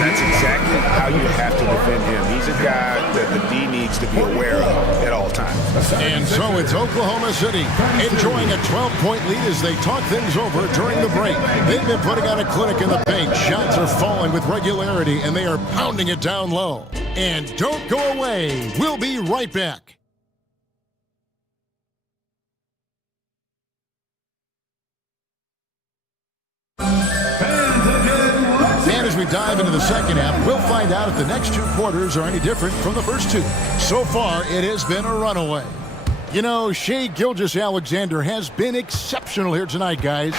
That's exactly how you have to defend him. He's a guy that the D needs to be aware of at all times. And so it's Oklahoma City enjoying a 12-point lead as they talk things over during the break. They've been putting on a clinic in the paint. Shots are falling with regularity, and they are pounding it down low. And don't go away. We'll be right back. And as we dive into the second half, we'll find out if the next 2 quarters are any different from the first 2. So far, it has been a runaway. You know, Shai Gilgeous-Alexander has been exceptional here tonight, guys.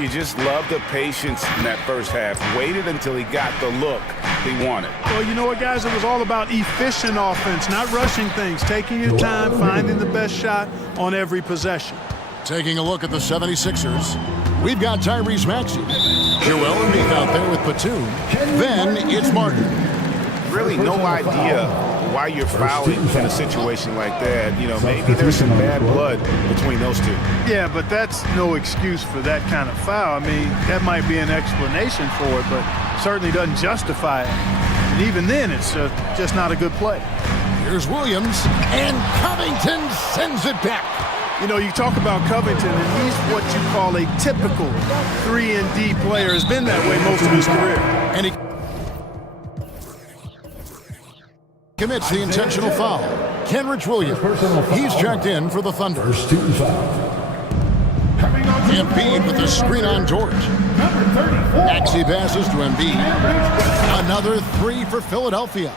You just love the patience in that first half. Waited until he got the look he wanted. Well, you know what, guys? It was all about efficient offense, not rushing things, taking your time, finding the best shot on every possession. Taking a look at the 76ers, we've got Tyrese Maxey. Joel Embiid out there with Batum. Then it's Martin. Really no idea why you're fouling in a situation like that. You know, maybe there's some bad blood between those two. Yeah, but that's no excuse for that kind of foul. I mean, that might be an explanation for it, but certainly doesn't justify it. And even then, it's just not a good play. Here's Williams, and Covington sends it back. You know, you talk about Covington, and he's what you call a typical 3-and-D player. Has been that way most of his career. And he commits the intentional foul. Kenrich Williams, he's checked in for the Thunder. First 2 foul. Coming on Embiid with the screen on George. Maxey passes to Embiid. Another three for Philadelphia.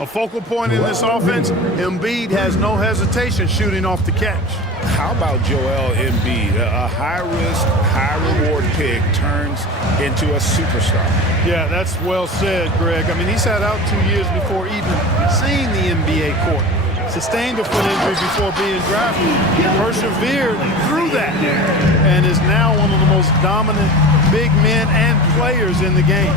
A focal point in this offense, Embiid has no hesitation shooting off the catch. How about Joel Embiid? A high-risk, high-reward pick turns into a superstar. Yeah, that's well said, Greg. I mean, he sat out 2 years before even seeing the NBA court. Sustained a foot injury before being drafted. Persevered through that and is now one of the most dominant big men and players in the game.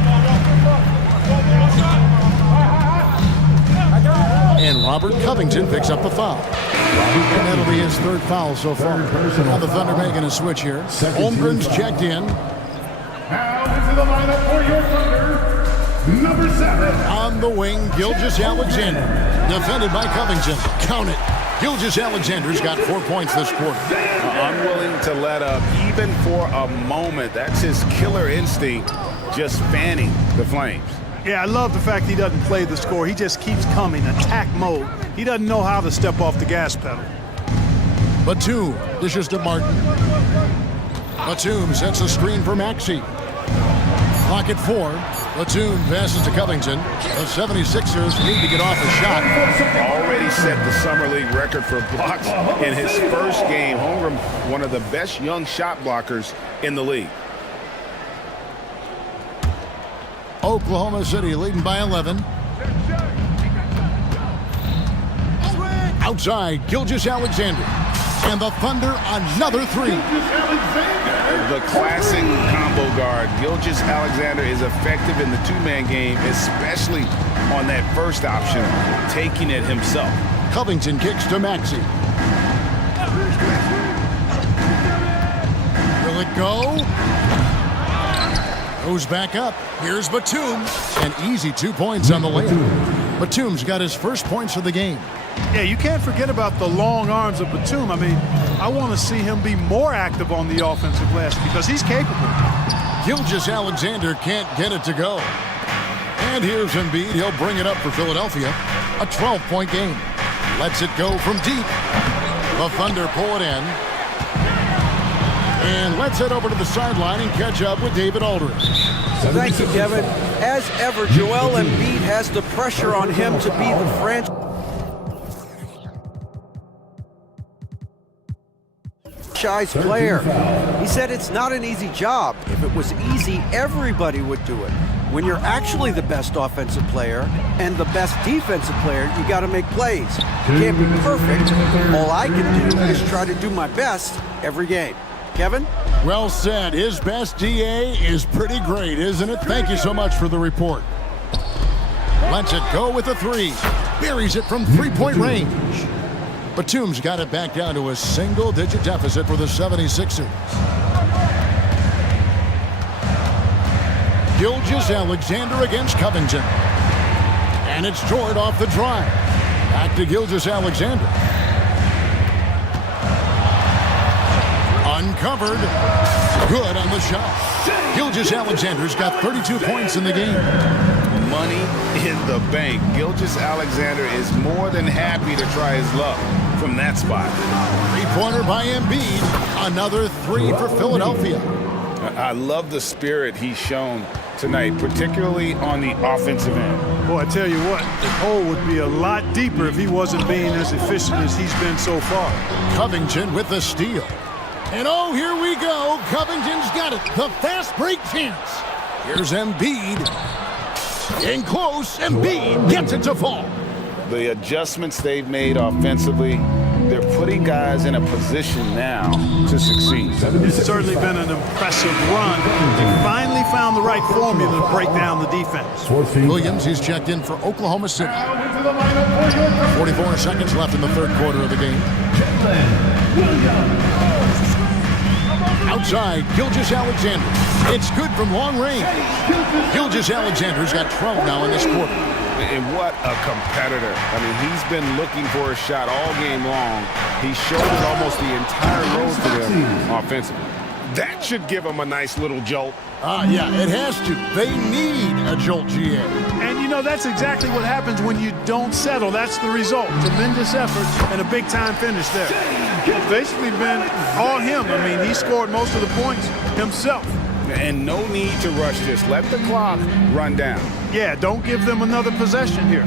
And Robert Covington picks up the foul. And that'll be his third foul so far. Now the Thunder making a switch here. Holmgren's checked in. Now into the lineup for your Thunder, number 7. On the wing, Gilgeous-Alexander. Defended by Covington. Count it. Gilgeous-Alexander's got 4 points this quarter. Unwilling to let up even for a moment. That's his killer instinct, just fanning the flames. Yeah, I love the fact he doesn't play the score. He just keeps coming, attack mode. He doesn't know how to step off the gas pedal. Batum dishes to Martin. Batum sets a screen for Maxey. Clock at 4. Batum passes to Covington. The 76ers need to get off a shot. Already set the Summer League record for blocks in his first game. Holmgren, one of the best young shot blockers in the league. Oklahoma City leading by 11. Outside, Gilgeous-Alexander. And the Thunder another three. The classic combo guard. Gilgeous-Alexander is effective in the two-man game, especially on that first option, taking it himself. Covington kicks to Maxey. Will it go? Goes back up. Here's Batum. An easy 2 points on the layup. Batum's got his first points of the game. Yeah, you can't forget about the long arms of Batum. I mean, I want to see him be more active on the offensive glass because he's capable. Gilgeous-Alexander can't get it to go. And here's Embiid. He'll bring it up for Philadelphia. A 12-point game. Lets it go from deep. The Thunder pull it in. And let's head over to the sideline and catch up with David Aldridge. Thank you, Kevin. As ever, Joel Embiid has the pressure on him to be the franchise player. He said it's not an easy job. If it was easy, everybody would do it. When you're actually the best offensive player and the best defensive player, you got to make plays. You can't be perfect. All I can do is try to do my best every game. Kevin? Well said. His best DA is pretty great, isn't it? Thank you so much for the report. Lets it go with a three. Buries it from three-point range. Batum's got it back down to a single-digit deficit for the 76ers. Gilgeous-Alexander against Covington. And it's Jordan off the drive. Back to Gilgeous-Alexander. Uncovered. Good on the shot. Gilgeous-Alexander's got 32 points in the game. Money in the bank. Gilgeous-Alexander is more than happy to try his luck from that spot. Three-pointer by Embiid. Another three for Philadelphia. I love the spirit he's shown tonight, particularly on the offensive end. Boy, I tell you what, the hole would be a lot deeper if he wasn't being as efficient as he's been so far. Covington with the steal. And oh, here we go. Covington's got it. The fast break chance. Here's Embiid. In close, Embiid gets it to fall. The adjustments they've made offensively, they're putting guys in a position now to succeed. It's certainly been an impressive run. They finally found the right formula to break down the defense. Williams, he's checked in for Oklahoma City. 44 seconds left in the third quarter of the game. Outside, Gilgeous-Alexander. It's good from long range. Gilgeous-Alexander's got 12 now in this quarter. And what a competitor. I mean, he's been looking for a shot all game long. He showed it almost the entire road to them offensively. That should give them a nice little jolt. Yeah, it has to. They need a jolt, GA. And, you know, that's exactly what happens when you don't settle. That's the result. Tremendous effort and a big-time finish there. It's basically been all him. I mean, he scored most of the points himself. And no need to rush this. Let the clock run down. Yeah, don't give them another possession here.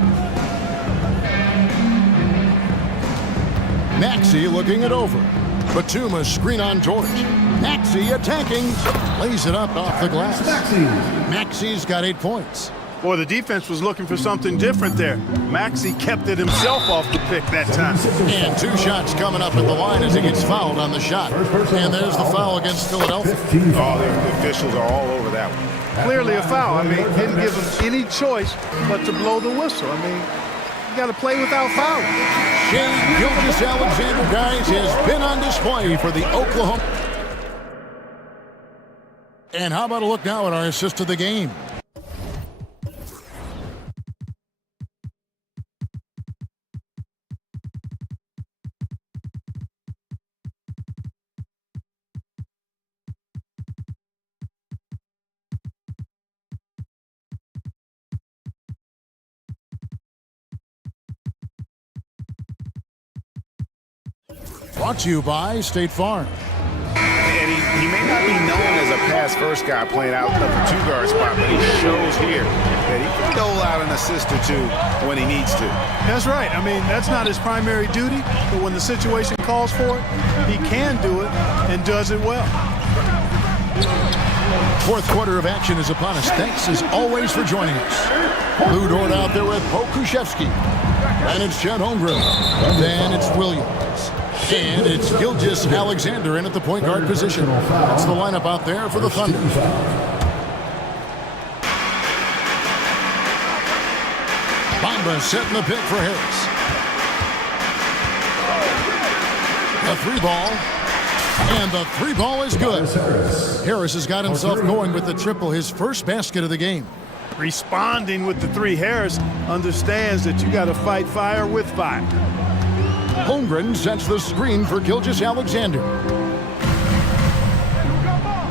Maxey looking it over. Batuma screen on George. Maxey attacking. Lays it up off the glass. Maxey's got 8 points. Boy, the defense was looking for something different there. Maxey kept it himself off the pick that time. And 2 shots coming up at the line as he gets fouled on the shot. And there's the foul against Philadelphia. Oh, the officials are all over that one. Clearly a foul. I mean, didn't give them any choice but to blow the whistle. I mean, you got to play without fouling. Shane Gilgeous-Alexander, guys, has been on display for the Oklahoma. And how about a look now at our assist of the game? Brought to you by State Farm. And he may not be known as a pass-first guy playing out of the 2-guard spot, but he shows here that he can dole out an assist or 2 when he needs to. That's right. I mean, that's not his primary duty, but when the situation calls for it, he can do it and does it well. Fourth quarter of action is upon us. Thanks as always for joining us. Lou Dort out there with Pokushevsky. And it's Chet Holmgren. Then it's Williams. And it's Gilgeous-Alexander in at the point guard position. That's the lineup out there for the Thunder. Bamba setting the pick for Harris. The 3-ball. And the 3-ball is good. Harris has got himself going with the triple, his first basket of the game. Responding with the 3, Harris understands that you got to fight fire with fire. Holmgren sets the screen for Gilgeous-Alexander.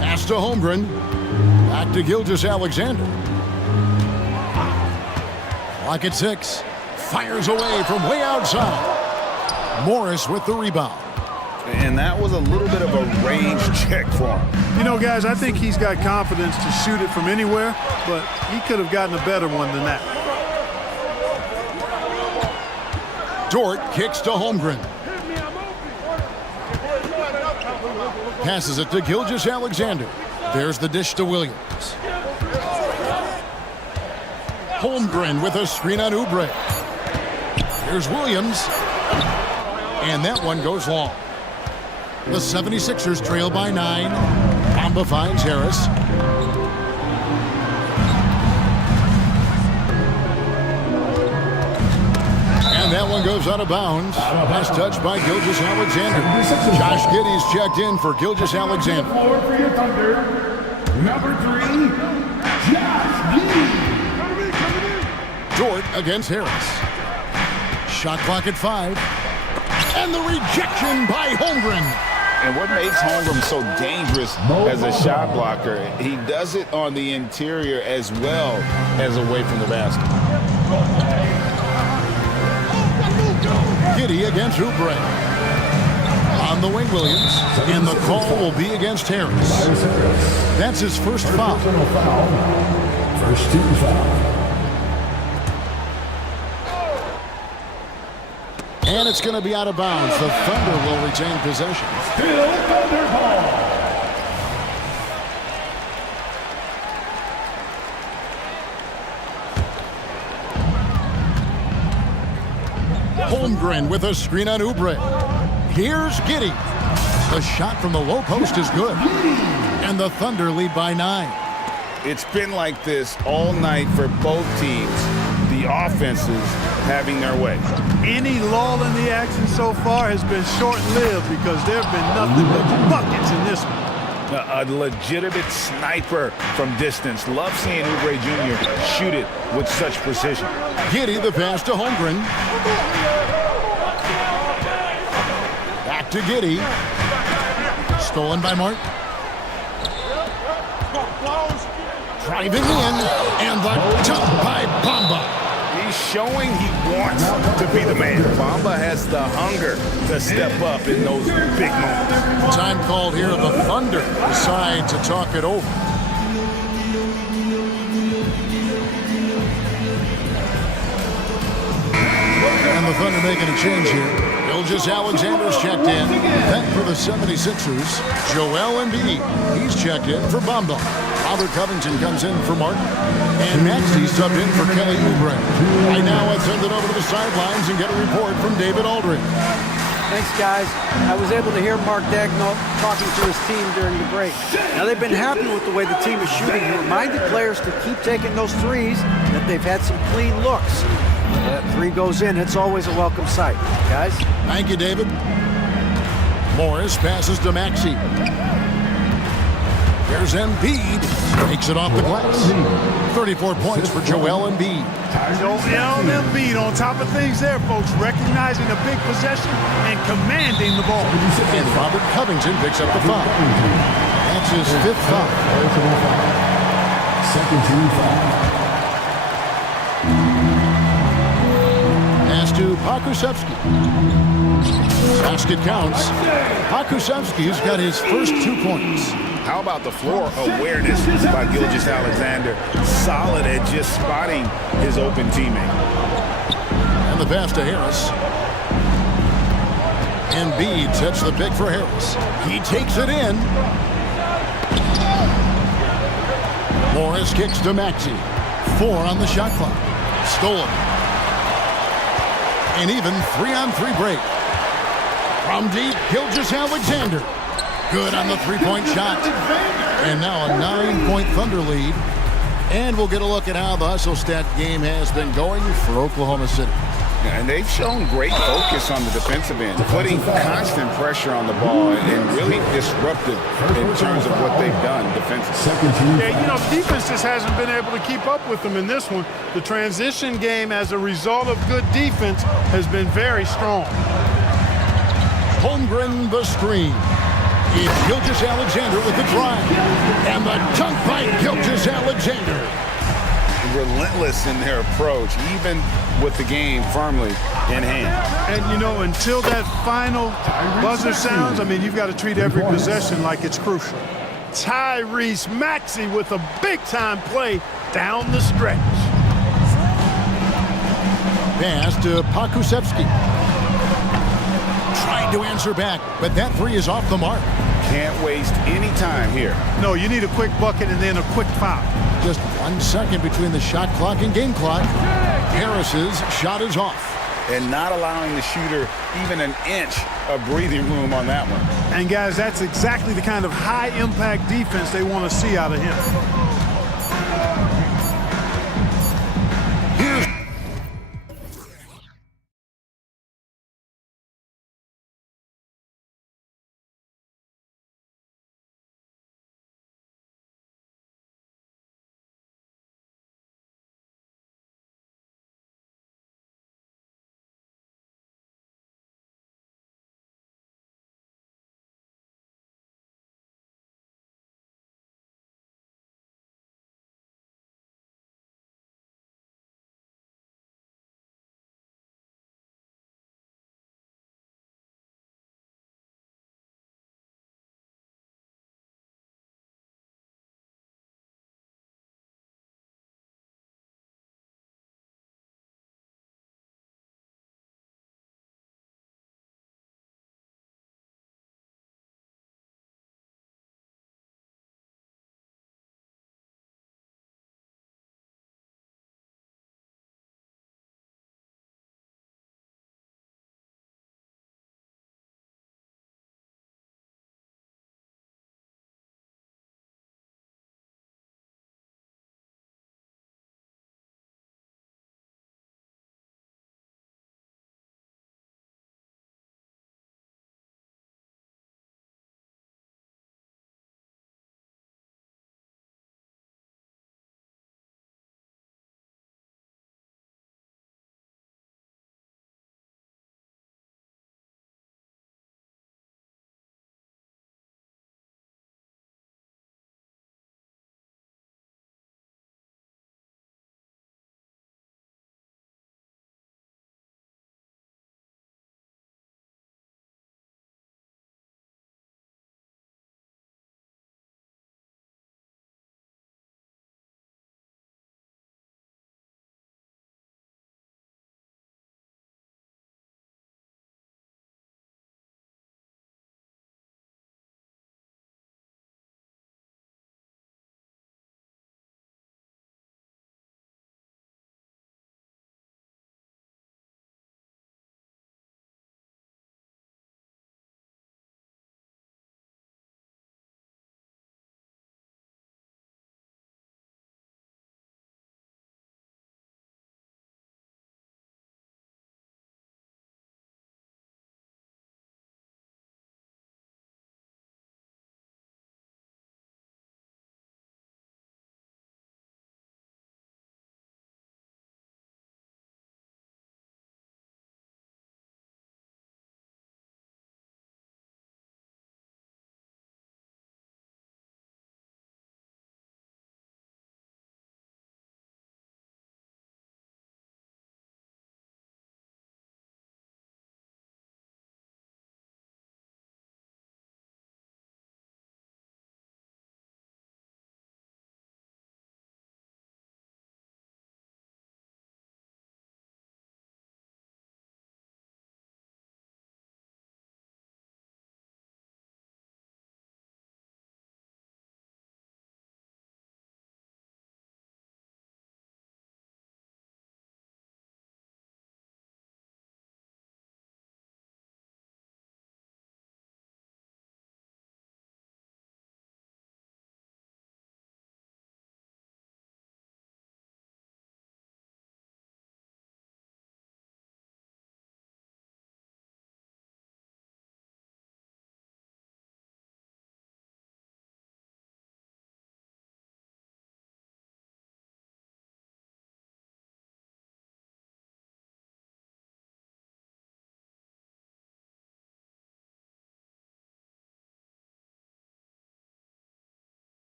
Pass to Holmgren. Back to Gilgeous-Alexander. Clock at 6. Fires away from way outside. Morris with the rebound. And that was a little bit of a range check for him. You know, guys, I think he's got confidence to shoot it from anywhere, but he could have gotten a better one than that. Dort kicks to Holmgren. Passes it to Gilgeous-Alexander. There's the dish to Williams. Holmgren with a screen on Oubre. Here's Williams. And that one goes long. The 76ers trail by 9. Bamba finds Harris. And that one goes out of bounds. Last touch by Gilgeous-Alexander. Josh Giddey's checked in for Gilgeous-Alexander. Floor for your Thunder, number 3, Josh Giddey. Dort against Harris. Shot clock at 5. And the rejection by Holmgren. And what makes Holmgren so dangerous as a shot blocker, he does it on the interior as well as away from the basket. Giddey against Oubre. On the wing, Williams. And the call will be against Harris. That's his first foul. First team foul. And it's going to be out of bounds. The Thunder will retain possession. Still Thunder ball. Holmgren with a screen on Oubre. Here's Giddey. The shot from the low post is good. And the Thunder lead by 9. It's been like this all night for both teams. The offenses having their way. Any lull in the action so far has been short-lived because there have been nothing but buckets in this one. A legitimate sniper from distance. Love seeing Oubre Jr. shoot it with such precision. Giddey the pass to Holmgren. Back to Giddey. Stolen by Martin. Driving in, and the jump by Bamba. He's showing he wants to be the man. Bamba has the hunger to step up in those big moments. Time called here. The Thunder decide to talk it over. And the Thunder making a change here. Gilgeous-Alexander's checked in. Back for the 76ers, Joel Embiid. He's checked in for Bamba. Robert Covington comes in for Martin. And Maxey's subbed in for Kelly Oubre. Right now, I send it over to the sidelines and get a report from David Aldridge. Thanks, guys. I was able to hear Mark Daigneault talking to his team during the break. Now, they've been happy with the way the team is shooting. He reminded players to keep taking those threes, that they've had some clean looks. That three goes in, it's always a welcome sight. Guys? Thank you, David. Morris passes to Maxey. There's Embiid. Takes it off the glass. 34 points for Joel Embiid. Joel Embiid on top of things there, folks. Recognizing a big possession and commanding the ball. And Robert Covington picks up the foul. That's his fifth foul. Second team foul. Pass to Pakusevsky. Basket counts. Pakusevsky's got his first 2 points. How about the floor awareness by Gilgeous-Alexander? Solid at just spotting his open teammate. And the pass to Harris. Embiid sets the pick for Harris. He takes it in. Morris kicks to Maxey. 4 on the shot clock. Stolen. And even 3-on-3 break. From deep, Gilgeous-Alexander. Good on the three-point shot. And now a 9-point Thunder lead. And we'll get a look at how the hustle stat game has been going for Oklahoma City. And they've shown great focus on the defensive end, putting constant pressure on the ball and really disruptive in terms of what they've done defensively. Yeah, you know, defense just hasn't been able to keep up with them in this one. The transition game, as a result of good defense, has been very strong. Holmgren the screen. It's Gilgeous-Alexander with the drive. And the dunk by Gilgeous-Alexander. Relentless in their approach, even with the game firmly in hand. And, you know, until that final buzzer sounds, I mean, you've got to treat every possession like it's crucial. Tyrese Maxey with a big-time play down the stretch. Pass to Pakusevsky. Trying to answer back, but that three is off the mark. Can't waste any time here. No, you need a quick bucket and then a quick foul. Just 1 second between the shot clock and game clock. Harris's shot is off. And not allowing the shooter even an inch of breathing room on that one. And guys, that's exactly the kind of high-impact defense they want to see out of him.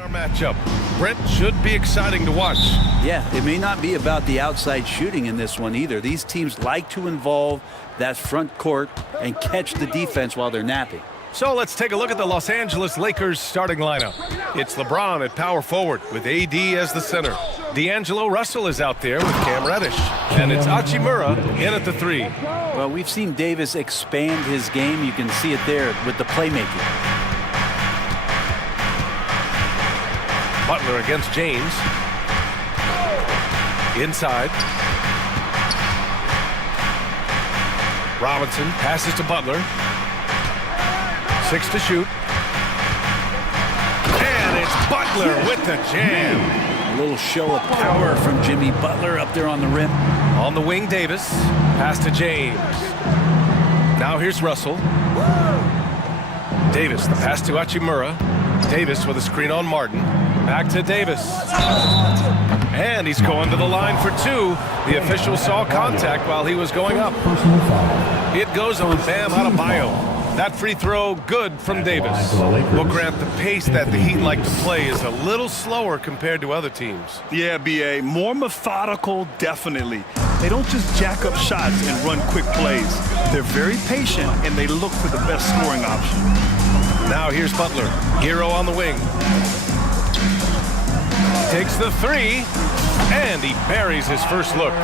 Our matchup. Brent should be exciting to watch. Yeah, it may not be about the outside shooting in this one either. These teams like to involve that front court and catch the defense while they're napping. So let's take a look at the Los Angeles Lakers starting lineup. It's LeBron at power forward with AD as the center. D'Angelo Russell is out there with Cam Reddish. And it's Hachimura in at the 3. Well, we've seen Davis expand his game. You can see it there with the playmaking. Butler against James. Inside. Robinson passes to Butler. 6 to shoot. And it's Butler with the jam. A little show of power from Jimmy Butler up there on the rim. On the wing, Davis. Pass to James. Now here's Russell. Davis, the pass to Hachimura. Davis with a screen on Martin. Back to Davis. And he's going to the line for 2. The official saw contact while he was going up. It goes on Bam Adebayo. That free throw good from Davis. Well, Grant, the pace that the Heat like to play is a little slower compared to other teams. Yeah, B.A. More methodical, definitely. They don't just jack up shots and run quick plays. They're very patient, and they look for the best scoring option. Now here's Butler. Hero on the wing. Takes the 3, and he buries his first look.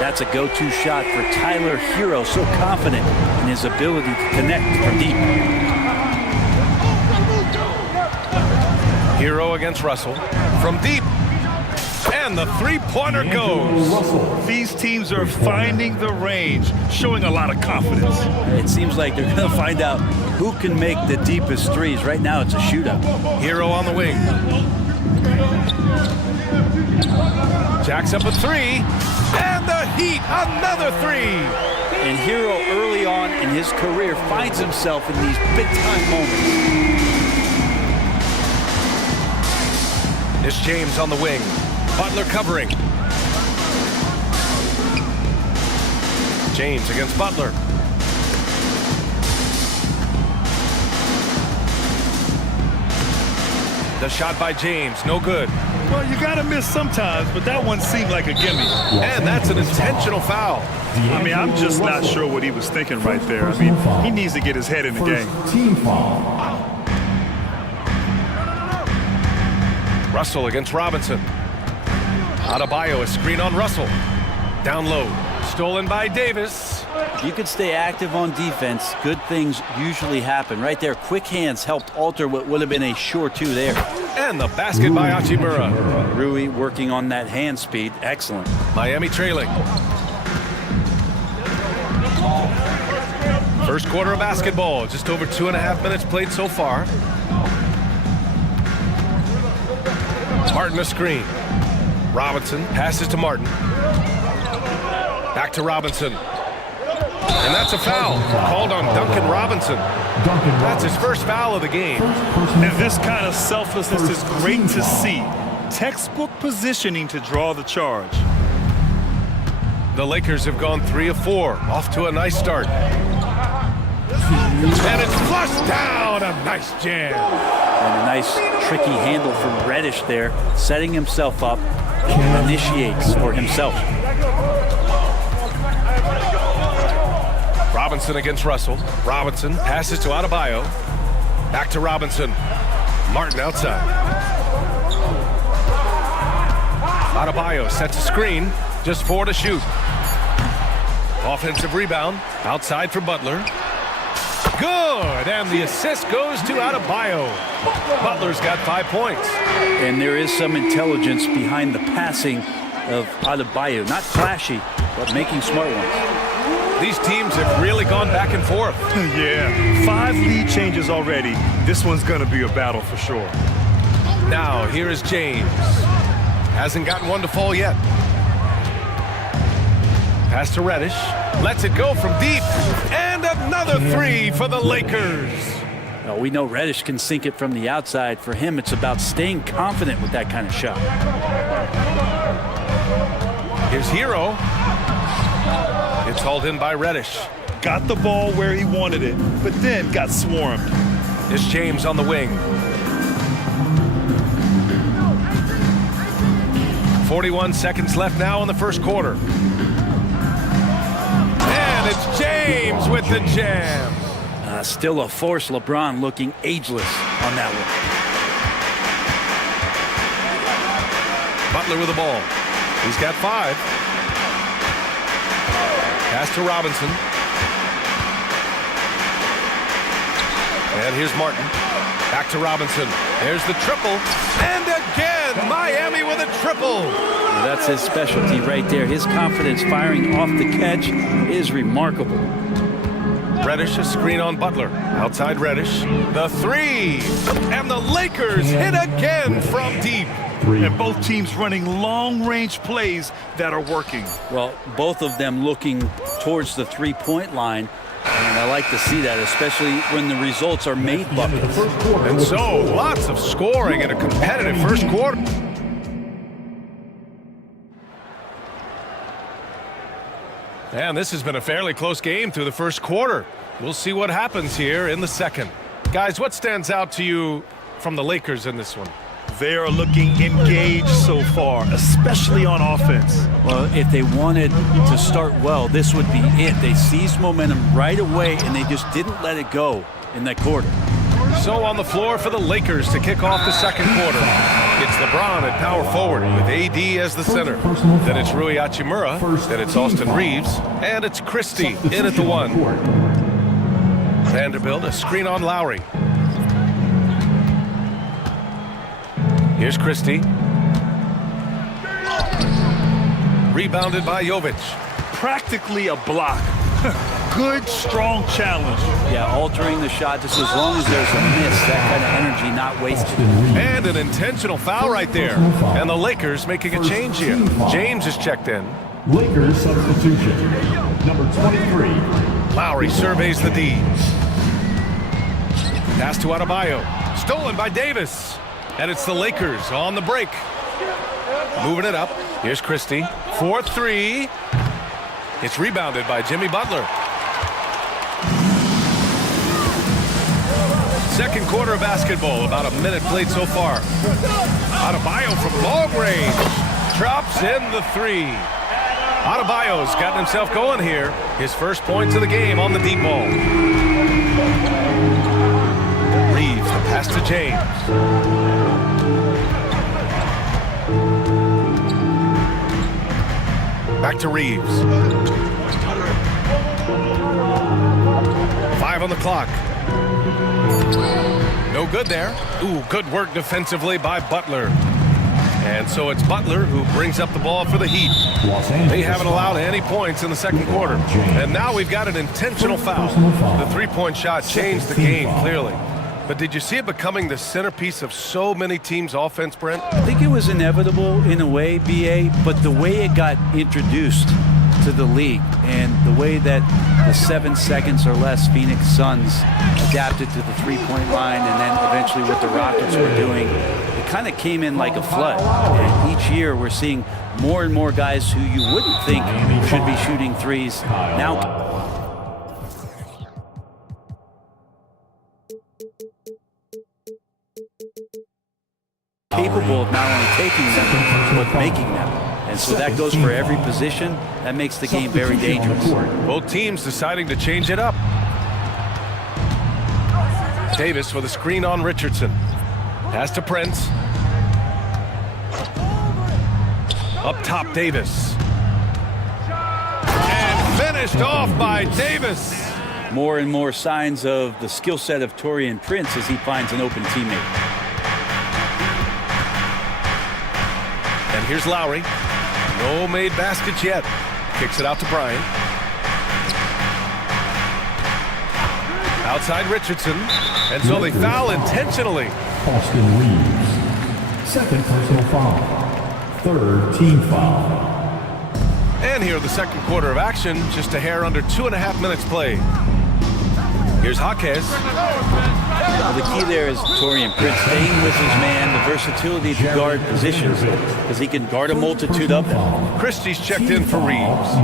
That's a go-to shot for Tyler Hero, so confident in his ability to connect from deep. Hero against Russell. From deep. And the three-pointer goes. These teams are finding the range, showing a lot of confidence. It seems like they're going to find out who can make the deepest threes. Right now, it's a shootout. Hero on the wing. Jacks up a 3. And the Heat, another 3. And Hero early on in his career finds himself in these big-time moments. It's James on the wing. Butler covering. James against Butler. The shot by James, no good. Well, you gotta miss sometimes, but that one seemed like a gimme. And that's an intentional foul. I mean, I'm just not sure what he was thinking right there. I mean, he needs to get his head in the game. Team foul. Russell against Robinson. Adebayo, a screen on Russell. Down low, stolen by Davis. If you could stay active on defense, good things usually happen. Right there, quick hands helped alter what would have been a sure 2 there. And the basket by Hachimura. Rui working on that hand speed, excellent. Miami trailing. First quarter of basketball, just over 2.5 minutes played so far. Martin a screen. Robinson passes to Martin. Back to Robinson. And that's a foul called on Duncan Robinson. That's his first foul of the game. And this kind of selflessness is great to see. Textbook positioning to draw the charge. The Lakers have gone 3 of 4, off to a nice start. And it's flushed down, a nice jam. And a nice tricky handle from Reddish there, setting himself up, initiates for himself. Robinson against Russell. Robinson passes to Adebayo. Back to Robinson. Martin outside. Adebayo sets a screen. Just 4 to shoot. Offensive rebound. Outside for Butler. Good! And the assist goes to Adebayo. Butler's got 5 points. And there is some intelligence behind the passing of Adebayo. Not flashy, but making smart ones. These teams have really gone back and forth. Yeah, 5 lead changes already. This one's going to be a battle for sure. Now, here is James. Hasn't gotten one to fall yet. Pass to Reddish. Lets it go from deep. And another 3 for the Lakers. Well, we know Reddish can sink it from the outside. For him, it's about staying confident with that kind of shot. Here's Hero. It's hauled in by Reddish. Got the ball where he wanted it, but then got swarmed. It's James on the wing. 41 seconds left now in the first quarter. And it's James with the jam. Still a force. LeBron looking ageless on that one. Butler with the ball. He's got 5. Pass to Robinson. And here's Martin. Back to Robinson. There's the triple. And again, Miami with a triple. That's his specialty right there. His confidence firing off the catch is remarkable. Reddish, a screen on Butler. Outside Reddish. The 3. And the Lakers hit again from deep. And both teams running long-range plays that are working. Well, both of them looking towards the three-point line. And I like to see that, especially when the results are made buckets. And so, lots of scoring in a competitive first quarter. And this has been a fairly close game through the first quarter. We'll see what happens here in the second. Guys, what stands out to you from the Lakers in this one? They are looking engaged so far, especially on offense. Well, if they wanted to start well, this would be it. They seized momentum right away, and they just didn't let it go in that quarter. So on the floor for the Lakers to kick off the second quarter. It's LeBron at power forward with AD as the center. Then it's Rui Hachimura. Then it's Austin Reeves. And it's Christie in at the 1. Vanderbilt, a screen on Lowry. Here's Christie. Rebounded by Jovic. Practically a block. Good, strong challenge. Yeah, altering the shot just as long as there's a miss, that kind of energy not wasted. And an intentional foul right there. And the Lakers making a change here. James is checked in. Lakers substitution. Number 23. Lowry surveys the D. Pass to Adebayo. Stolen by Davis. And it's the Lakers on the break. Moving it up. Here's Christie. 4-3. It's rebounded by Jimmy Butler. Second quarter of basketball. About a minute played so far. Adebayo from long range. Drops in the 3. Adebayo's gotten himself going here. His first points of the game on the deep ball. Reeves, the pass to James. Back to Reeves. 5 on the clock. No good there. Ooh, good work defensively by Butler. And so it's Butler who brings up the ball for the Heat. They haven't allowed any points in the second quarter. And now we've got an intentional foul. The three-point shot changed the game, clearly. But did you see it becoming the centerpiece of so many teams' offense, Brent? I think it was inevitable in a way, BA, but the way it got introduced to the league and the way that the 7 seconds or less Phoenix Suns adapted to the three-point line and then eventually what the Rockets were doing, it kind of came in like a flood. And each year we're seeing more and more guys who you wouldn't think should be shooting threes now. Capable of not only taking them, but making them. And so that goes for every position. That makes the game very dangerous. Both teams deciding to change it up. Davis with a screen on Richardson. Pass to Prince. Up top, Davis. And finished off by Davis. More and more signs of the skill set of Taurean Prince as he finds an open teammate. And here's Lowry. No made baskets yet. Kicks it out to Bryant. Outside Richardson. And so they foul intentionally. Austin Reeves. Second personal foul. Third team foul. And here the second quarter of action. Just a hair under 2.5 minutes played. Here's Jaquez. Well, the key there is Taurean Prince staying with his man, the versatility to guard positions, because he can guard a multitude of them. Christie's checked in for Reeves.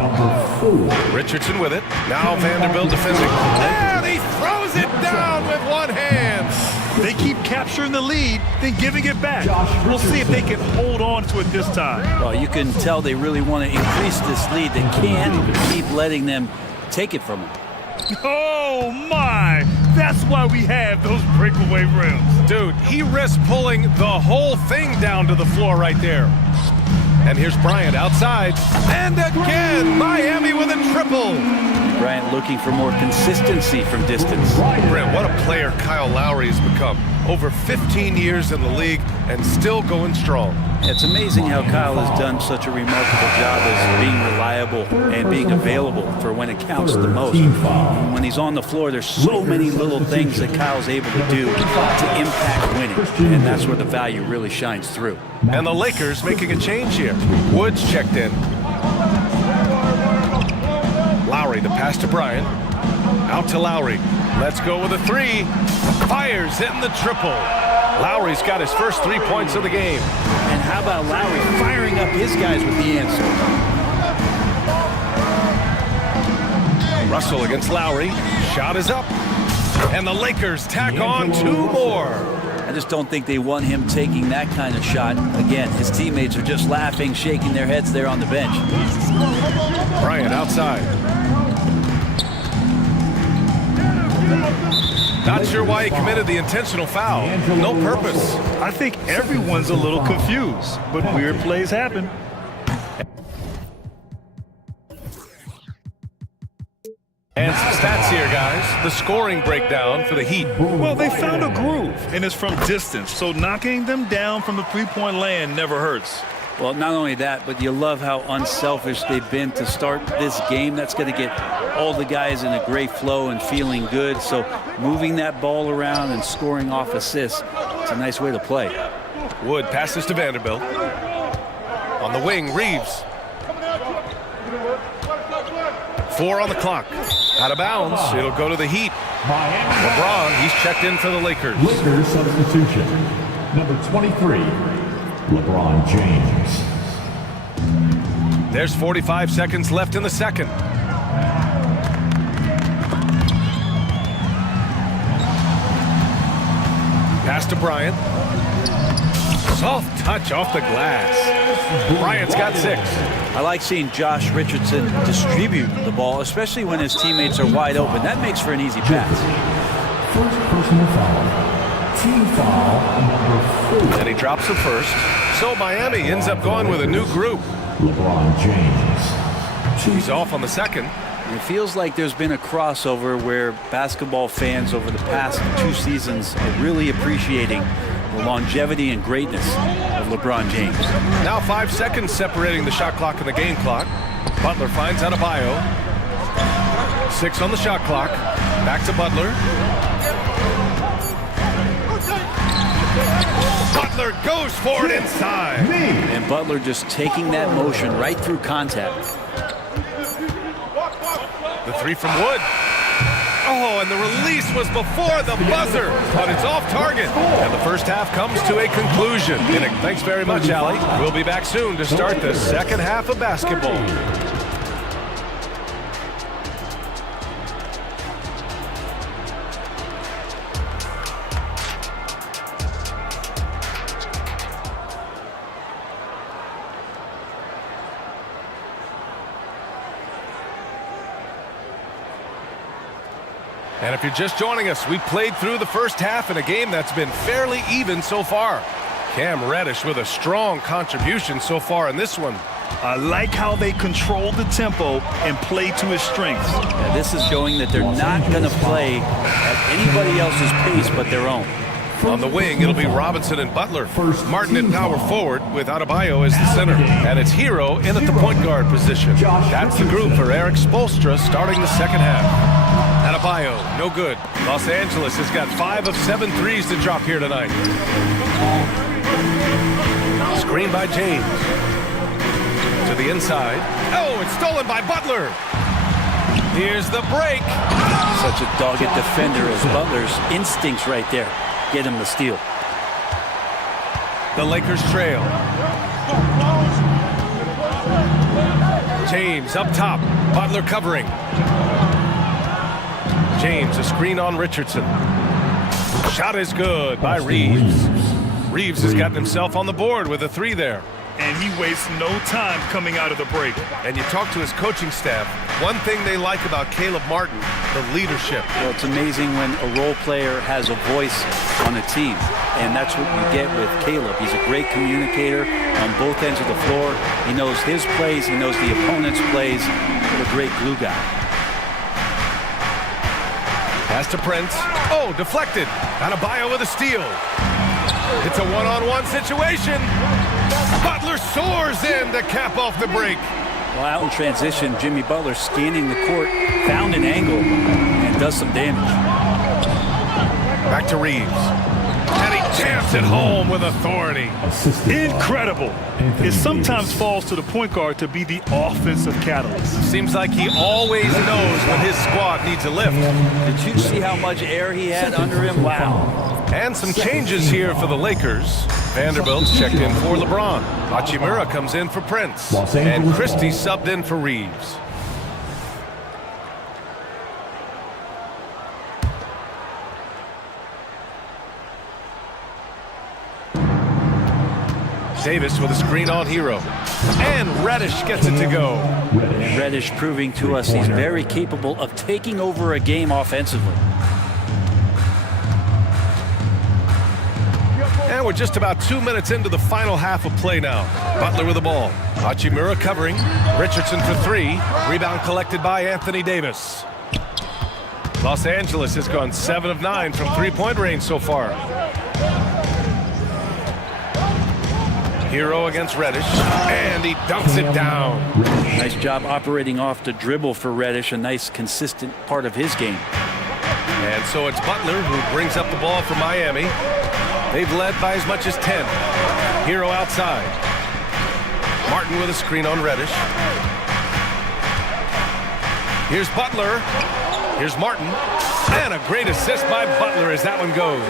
Richardson with it. Now Vanderbilt defending. And he throws it down with one hand. They keep capturing the lead, then giving it back. We'll see if they can hold on to it this time. Well, you can tell they really want to increase this lead. They can't keep letting them take it from them. Oh, my. That's why we have those breakaway rims. Dude, he risked pulling the whole thing down to the floor right there. And here's Bryant outside. And again, Miami with a triple. Bryant looking for more consistency from distance. Brent, what a player Kyle Lowry has become. Over 15 years in the league and still going strong. It's amazing how Kyle has done such a remarkable job as being reliable and being available for when it counts the most. When he's on the floor, there's so many little things that Kyle's able to do to impact winning, and that's where the value really shines through. And the Lakers making a change here. Woods checked in. Lowry, the pass to Bryant. Out to Lowry. Let's go with a three. Fires hitting the triple. Lowry's got his first 3 points of the game. And how about Lowry firing up his guys with the answer? Russell against Lowry. Shot is up. And the Lakers tack on 2 more. I just don't think they want him taking that kind of shot. Again, his teammates are just laughing, shaking their heads there on the bench. Bryant outside. Not sure why he committed the intentional foul. No purpose. I think everyone's a little confused, but weird plays happen. And some stats here, guys. The scoring breakdown for the Heat. Well, they found a groove, and it's from distance, so knocking them down from the three-point land never hurts. Well, not only that, but you love how unselfish they've been to start this game. That's going to get all the guys in a great flow and feeling good. So moving that ball around and scoring off assists, it's a nice way to play. Wood passes to Vanderbilt. On the wing, Reeves. 4 on the clock. Out of bounds. It'll go to the Heat. LeBron, he's checked in for the Lakers. Lakers substitution. Number 23, LeBron James. There's 45 seconds left in the second. Pass to Bryant. Soft touch off the glass. Bryant's got 6. I like seeing Josh Richardson distribute the ball, especially when his teammates are wide open. That makes for an easy pass. First personal foul. Team foul number 4. And he drops the first. So Miami ends up going with a new group. LeBron James. He's off on the second. It feels like there's been a crossover where basketball fans over the past 2 seasons are really appreciating the longevity and greatness of LeBron James. Now 5 seconds separating the shot clock and the game clock. Butler finds Adebayo. 6 on the shot clock. Back to Butler. Butler goes for it inside. And Butler just taking that motion right through contact. The 3 from Wood. Oh, and the release was before the buzzer, but it's off target. And the first half comes to a conclusion. Thanks very much, Allie. We'll be back soon to start the second half of basketball. And if you're just joining us, we played through the first half in a game that's been fairly even so far. Cam Reddish with a strong contribution so far in this one. I like how they control the tempo and play to his strengths. Yeah, this is showing that they're not going to play at anybody else's pace but their own. On the wing, it'll be Robinson and Butler. Martin at power forward with Adebayo as the center. And it's Hero in at the point guard position. That's the group for Eric Spoelstra starting the second half. Adebayo, no good. Los Angeles has got 5 of 7 threes to drop here tonight. Screen by James. To the inside. Oh, it's stolen by Butler. Here's the break. Such a dogged defender as Butler's instincts right there get him the steal. The Lakers trail. James up top. Butler covering. James, a screen on Richardson. Shot is good by Reeves. Reeves has gotten himself on the board with a 3 there. And he wastes no time coming out of the break. And you talk to his coaching staff, one thing they like about Caleb Martin, the leadership. Well, it's amazing when a role player has a voice on a team, and that's what you get with Caleb. He's a great communicator on both ends of the floor. He knows his plays, he knows the opponent's plays. What a great glue guy. Pass to Prince. Oh, deflected. Adebayo with a steal. It's a one-on-one situation. Butler soars in to cap off the break. Well, out in transition, Jimmy Butler scanning the court, found an angle, and does some damage. Back to Reeves. And he jams it home with authority. Incredible. It sometimes falls to the point guard to be the offensive catalyst. Seems like he always knows when his squad needs a lift. Did you see how much air he had under him? Wow. And some changes here for the Lakers. Vanderbilt's checked in for LeBron. Hachimura comes in for Prince. And Christie subbed in for Reeves. Davis with a screen on Hero. And Reddish gets it to go. Reddish proving to us he's very capable of taking over a game offensively. And we're just about 2 minutes into the final half of play now. Butler with the ball. Hachimura covering. Richardson for 3. Rebound collected by Anthony Davis. Los Angeles has gone 7 of 9 from three-point range so far. Hero against Reddish, and he dunks it down. Nice job operating off the dribble for Reddish, a nice consistent part of his game. And so it's Butler who brings up the ball for Miami. They've led by as much as 10. Hero outside. Martin with a screen on Reddish. Here's Butler. Here's Martin. And a great assist by Butler as that one goes.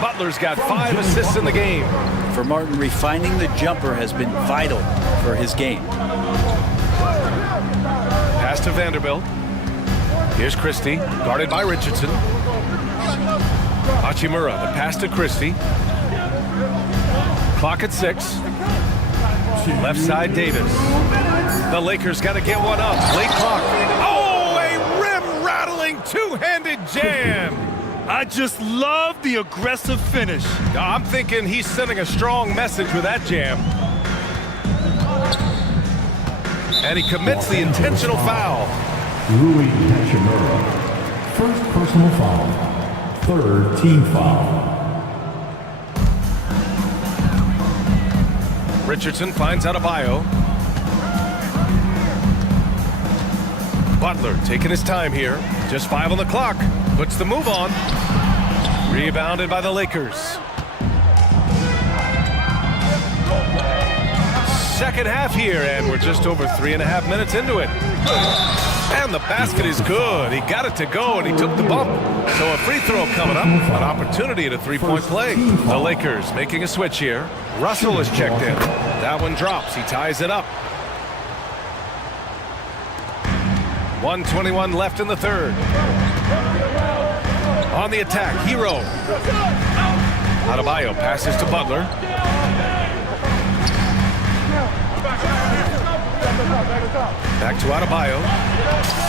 Butler's got 5 assists in the game. For Martin, refining the jumper has been vital for his game. Pass to Vanderbilt. Here's Christie, guarded by Richardson. Hachimura, the pass to Christie. Clock at 6. Left side, Davis. The Lakers got to get one up. Late clock. Oh, a rim-rattling two-handed jam. I just love the aggressive finish. I'm thinking he's sending a strong message with that jam. And he commits the intentional foul. Rui Hachimura. First personal foul. Third team foul. Richardson finds Adebayo. Butler taking his time here. Just 5 on the clock. Puts the move on. Rebounded by the Lakers. Second half here, and we're just over 3.5 minutes into it. And the basket is good. He got it to go, and he took the bump. So a free throw coming up. An opportunity at a three-point play. The Lakers making a switch here. Russell is checked in. That one drops. He ties it up. 1:21 left in the third. On the attack, Hero. Adebayo passes to Butler. Back to Adebayo.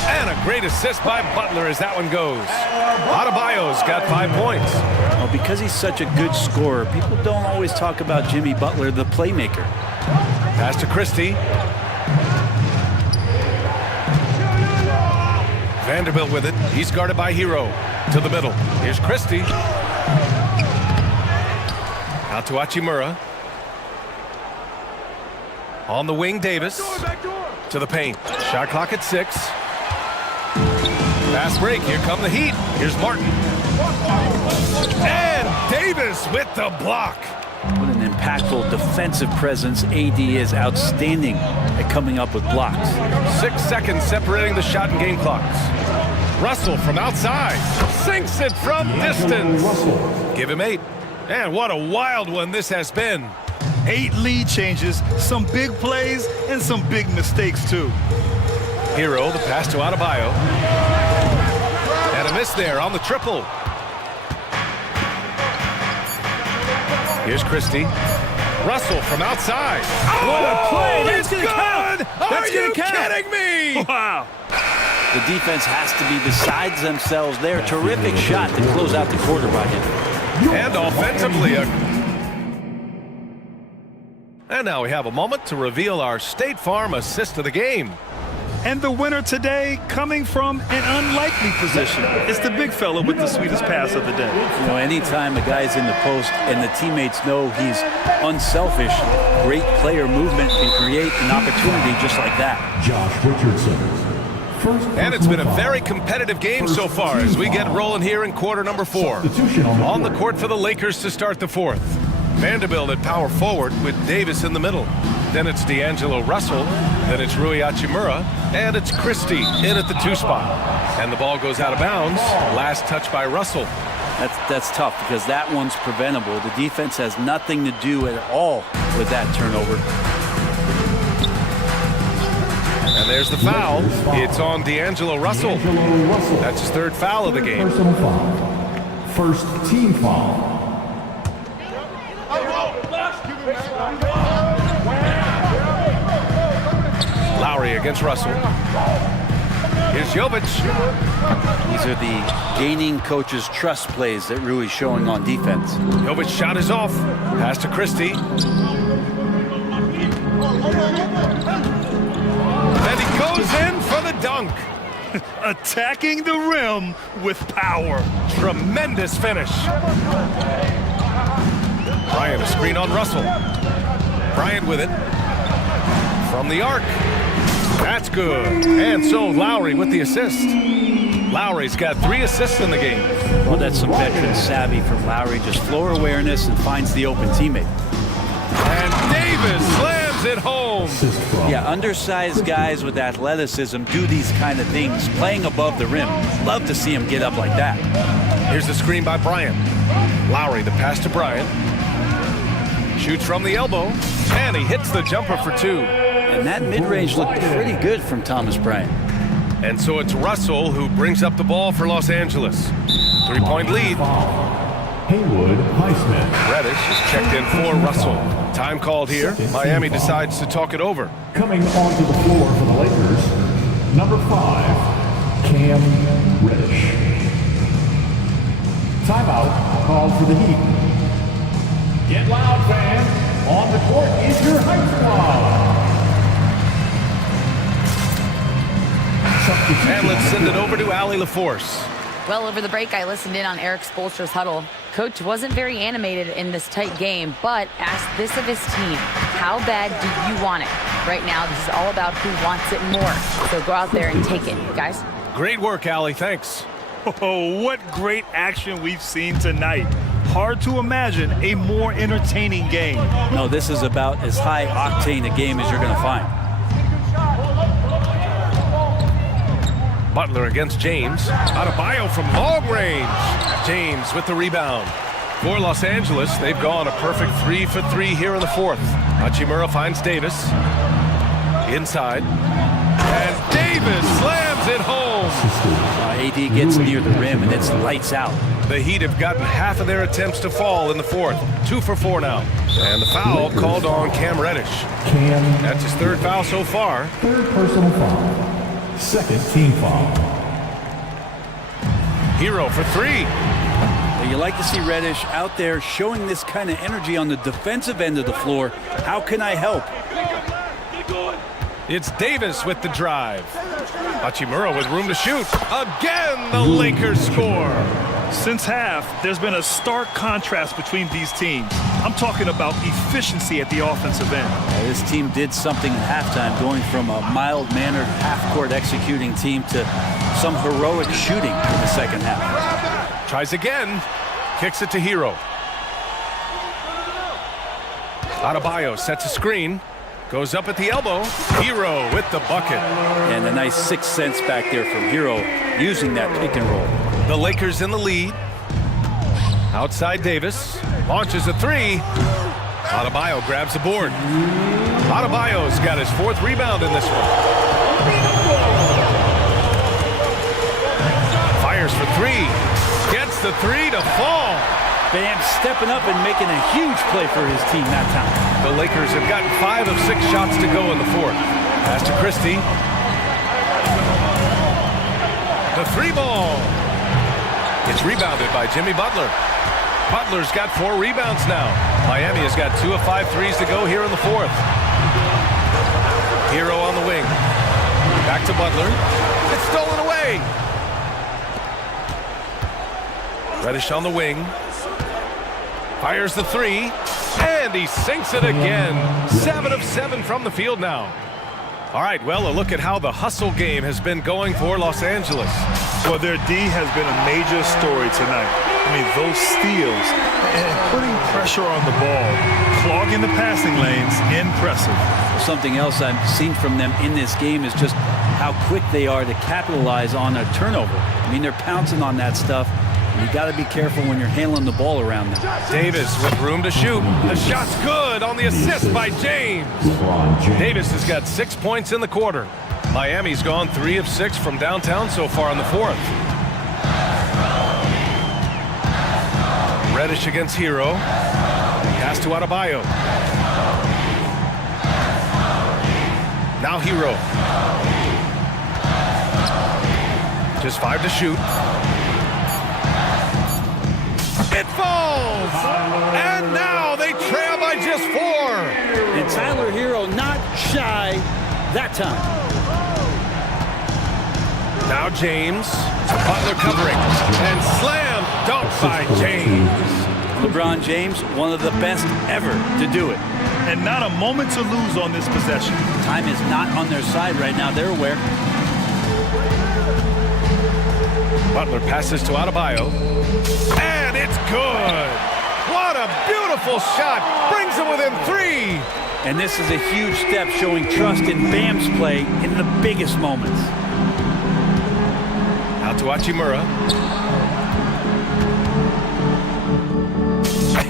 And a great assist by Butler as that one goes. Adebayo's got 5 points. Well, because he's such a good scorer, people don't always talk about Jimmy Butler, the playmaker. Pass to Christie. Vanderbilt with it. He's guarded by Hero. To the middle. Here's Christie. Out to Hachimura. On the wing, Davis. To the paint. Shot clock at 6. Fast break. Here come the Heat. Here's Martin. And Davis with the block. What an impactful defensive presence. AD is outstanding at coming up with blocks. 6 seconds separating the shot and game clocks. Russell from outside. Sinks it from distance. Give him 8. And what a wild one this has been. 8 lead changes, some big plays, and some big mistakes, too. Hero, the pass to Adebayo. And a miss there on the triple. Here's Christie. Russell from outside. Oh, what a play! That's it's gonna count. good! That's Are you gonna count. kidding me? Wow. The defense has to be besides themselves there. Terrific shot to close out the quarter by him. And offensively, and now we have a moment to reveal our State Farm assist of the game. And the winner today coming from an unlikely position. It's the big fella with the sweetest pass of the day. You know, anytime a guy's in the post and the teammates know he's unselfish, great player movement can create an opportunity just like that. Josh Richardson. And it's been a very competitive game so far as we get rolling here in quarter number 4. On the court for the Lakers to start the fourth. Vanderbilt at power forward with Davis in the middle. Then it's D'Angelo Russell. Then it's Rui Hachimura. And it's Christie in at the 2 spot. And the ball goes out of bounds. Last touch by Russell. That's tough because that one's preventable. The defense has nothing to do at all with that turnover. And there's the foul. It's on D'Angelo Russell. That's his 3rd foul of the game. Personal foul. First team foul. Lowry against Russell. Here's Jovic. These are the gaining coach's trust plays that Rui's showing on defense. Jovic's shot is off. Pass to Christie. And he goes in for the dunk. Attacking the rim with power. Tremendous finish. Bryant, a screen on Russell. Bryant with it. From the arc. That's good. And so Lowry with the assist. Lowry's got 3 assists in the game. Well, that's some veteran savvy from Lowry. Just floor awareness and finds the open teammate. And Davis slams it home. Yeah, undersized guys with athleticism do these kind of things, playing above the rim. Love to see him get up like that. Here's the screen by Bryant. Lowry, the pass to Bryant. Shoots from the elbow, and he hits the jumper for 2. And that mid-range looked pretty good from Thomas Bryant. And so it's Russell who brings up the ball for Los Angeles. 3-point lead. Haywood Highsmith. Reddish is checked in for Russell. Time called here. Miami decides to talk it over. Coming onto the floor for the Lakers, number 5, Cam Reddish. Timeout called for the Heat. Get loud, fans. On the court is your high squad. And let's send it over to Allie LaForce. Well, over the break, I listened in on Eric Spoelstra's huddle. Coach wasn't very animated in this tight game, but asked this of his team. How bad do you want it? Right now, this is all about who wants it more. So go out there and take it, guys. Great work, Allie. Thanks. Oh, what great action we've seen tonight. Hard to imagine a more entertaining game. No, this is about as high octane a game as you're going to find. Butler against James. Adebayo from long range. James with the rebound. For Los Angeles, they've gone a perfect 3 for 3 here in the fourth. Hachimura finds Davis. Inside. And Davis slams it home. AD gets near the rim and it's lights out. The Heat have gotten half of their attempts to fall in the fourth. 2 for 4 now. And the foul called on Cam Reddish. That's his 3rd foul so far. 3rd personal foul. 2nd team foul. Hero for 3. Well, you like to see Reddish out there showing this kind of energy on the defensive end of the floor. How can I help? It's Davis with the drive. Hachimura with room to shoot. Again, the Lakers score. Since half, there's been a stark contrast between these teams. I'm talking about efficiency at the offensive end. This team did something at halftime, going from a mild-mannered half-court executing team to some heroic shooting in the second half. Tries again. Kicks it to Hero. Adebayo sets a screen. Goes up at the elbow. Hero with the bucket. And a nice 6 cents back there from Hero using that pick and roll. The Lakers in the lead. Outside Davis. Launches a 3. Adebayo grabs the board. Adebayo's got his 4th rebound in this one. Fires for 3. Gets the 3 to fall. Bam stepping up and making a huge play for his team that time. The Lakers have gotten 5 of 6 shots to go in the fourth. Pass to Christie. The 3-ball. It's rebounded by Jimmy Butler. Butler's got 4 rebounds now. Miami has got 2 of 5 threes to go here in the fourth. Hero on the wing. Back to Butler. It's stolen away. Reddish on the wing. Fires the 3. And he sinks it again. 7 of 7 from the field now. All right, well, a look at how the hustle game has been going for Los Angeles. Well, their D has been a major story tonight. I mean, those steals and putting pressure on the ball, clogging the passing lanes, impressive. Something else I've seen from them in this game is just how quick they are to capitalize on a turnover. I mean, they're pouncing on that stuff. You got to be careful when you're handling the ball around them. Davis with room to shoot. The shot's good on the assist by James. Davis has got 6 points in the quarter. Miami's gone 3 of 6 from downtown so far in the fourth. Reddish against Hero. Pass to Adebayo. Now Hero. Just 5 to shoot. It falls! And now they trail by just 4. And Tyler Hero not shy that time. Now James. Butler covering. And slam dunk by James. LeBron James, one of the best ever to do it. And not a moment to lose on this possession. Time is not on their side right now. They're aware. Butler passes to Adebayo. And it's good. What a beautiful shot. Brings them within 3. And this is a huge step showing trust in Bam's play in the biggest moments. Out to Hachimura.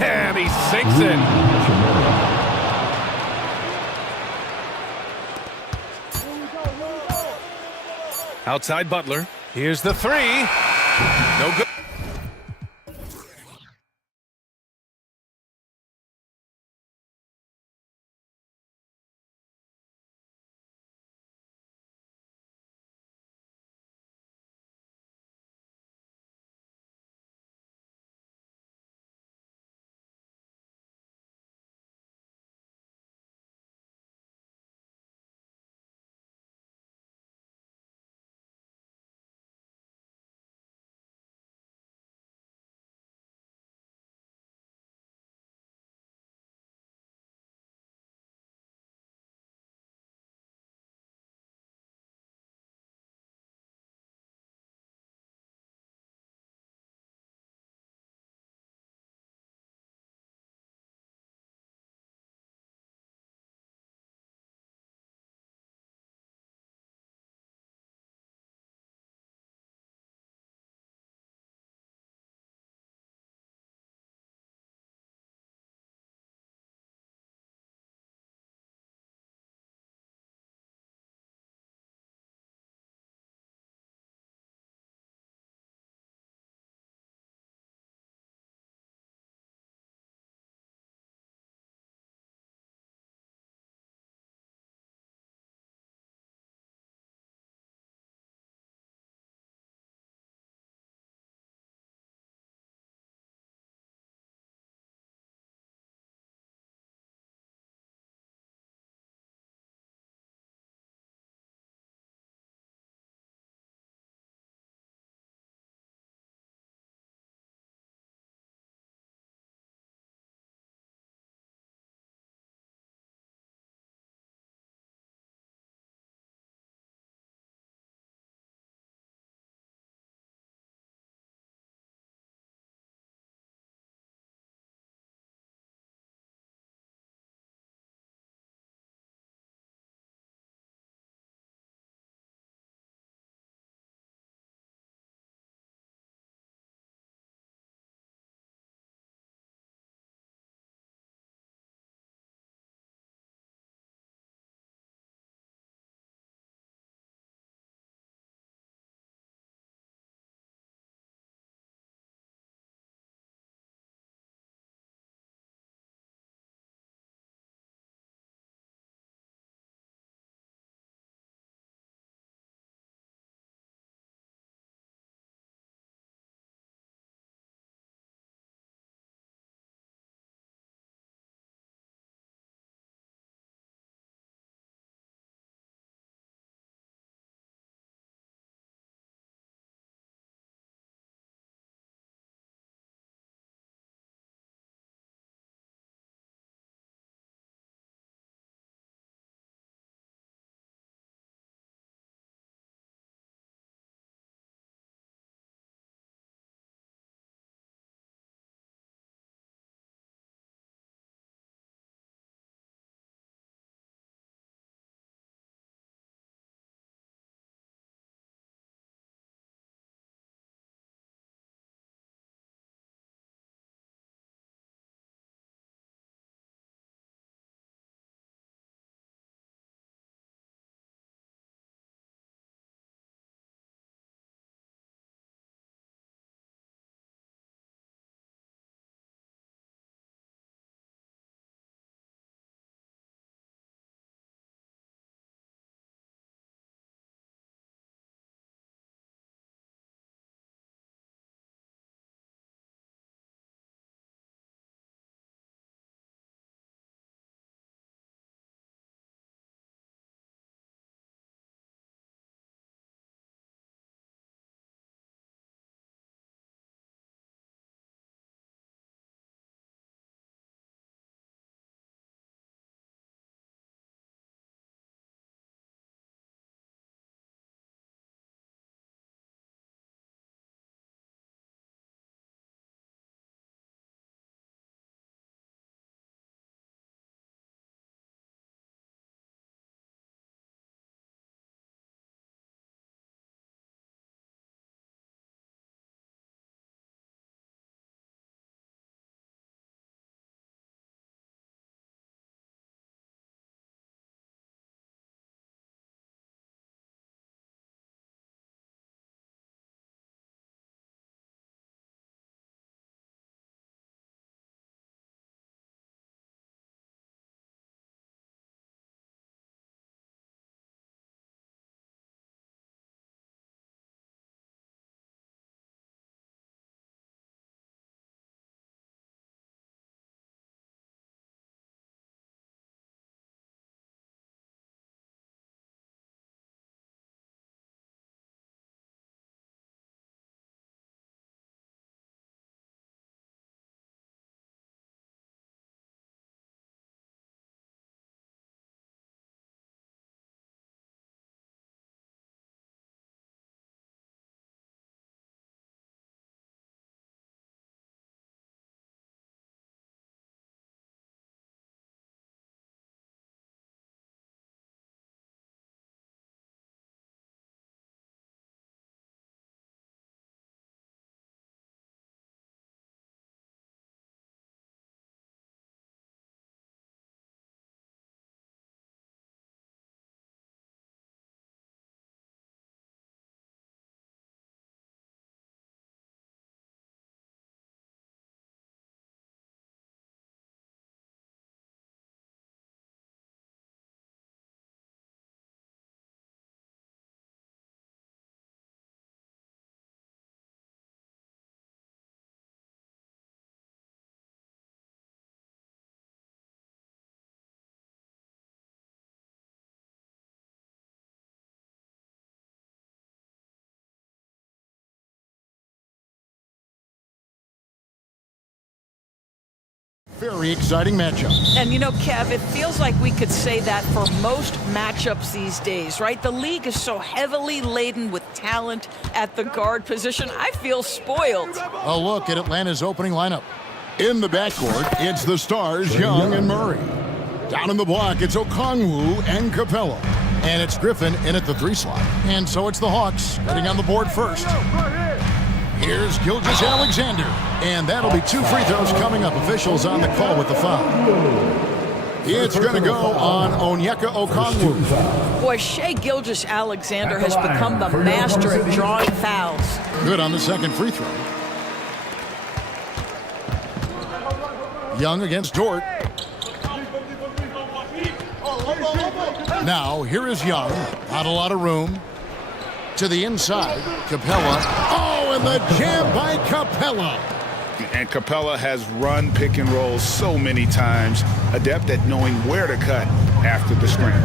And he sinks it. Outside Butler. Here's the 3. No good. very exciting matchup. And you know, Kev, it feels like we could say that for most matchups these days, right? The league is so heavily laden with talent at the guard position. I feel spoiled. A look at Atlanta's opening lineup. In the backcourt, it's the stars, Young and Murray. Down in the block, it's Okongwu and Capella. And it's Griffin in at the 3 slot. And so it's the Hawks getting on the board first. Here's Gilgeous-Alexander. And that'll be 2 free throws coming up. Officials on the call with the foul. It's going to go on Onyeka Okongwu. Boy, Shai Gilgeous-Alexander has become the master at drawing fouls. Good on the second free throw. Young against Dort. Now, here is Young. Not a lot of room. To the inside. Capella. Oh, and the jam by Capella. And Capella has run pick and rolls so many times, adept at knowing where to cut after the screen.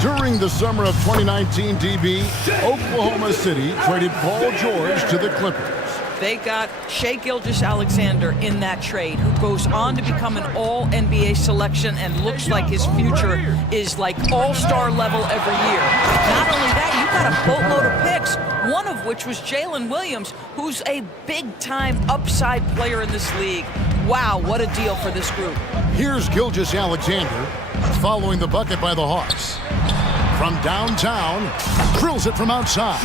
During the summer of 2019, DB, Oklahoma City traded Paul George to the Clippers. They got Shai Gilgeous-Alexander in that trade, who goes on to become an all-NBA selection and looks like his future is like all-star level every year. Not only that, you got a boatload of picks, one of which was Jalen Williams, who's a big-time upside player in this league. Wow, what a deal for this group. Here's Gilgeous-Alexander following the bucket by the Hawks. From downtown, drills it from outside.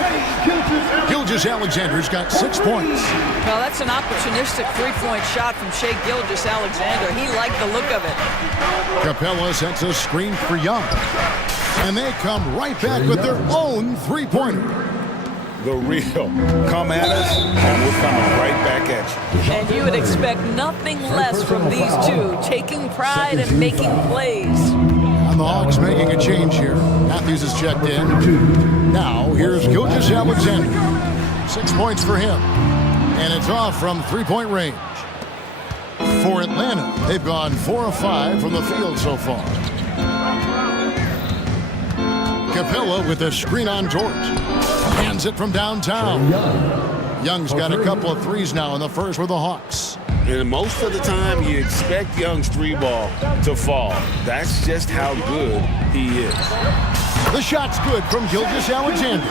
Gilgeous-Alexander's got 6 points. Well, that's an opportunistic three-point shot from Shai Gilgeous-Alexander. He liked the look of it. Capella sets a screen for Young. And they come right back with their own three-pointer. The real. Come at us, and we're coming right back at you. And you would expect nothing less from these two, taking pride and making plays. And the Hawks making a change here. Matthews is checked in. Now, here's Gilgeous-Alexander. 6 points for him. And it's off from three-point range. For Atlanta, they've gone 4 of 5 from the field so far. Capella with a screen on George. Hands it from downtown. Young's got a couple of threes now in the first with the Hawks. And most of the time, you expect Young's 3-ball to fall. That's just how good he is. The shot's good from Gilgeous-Alexander.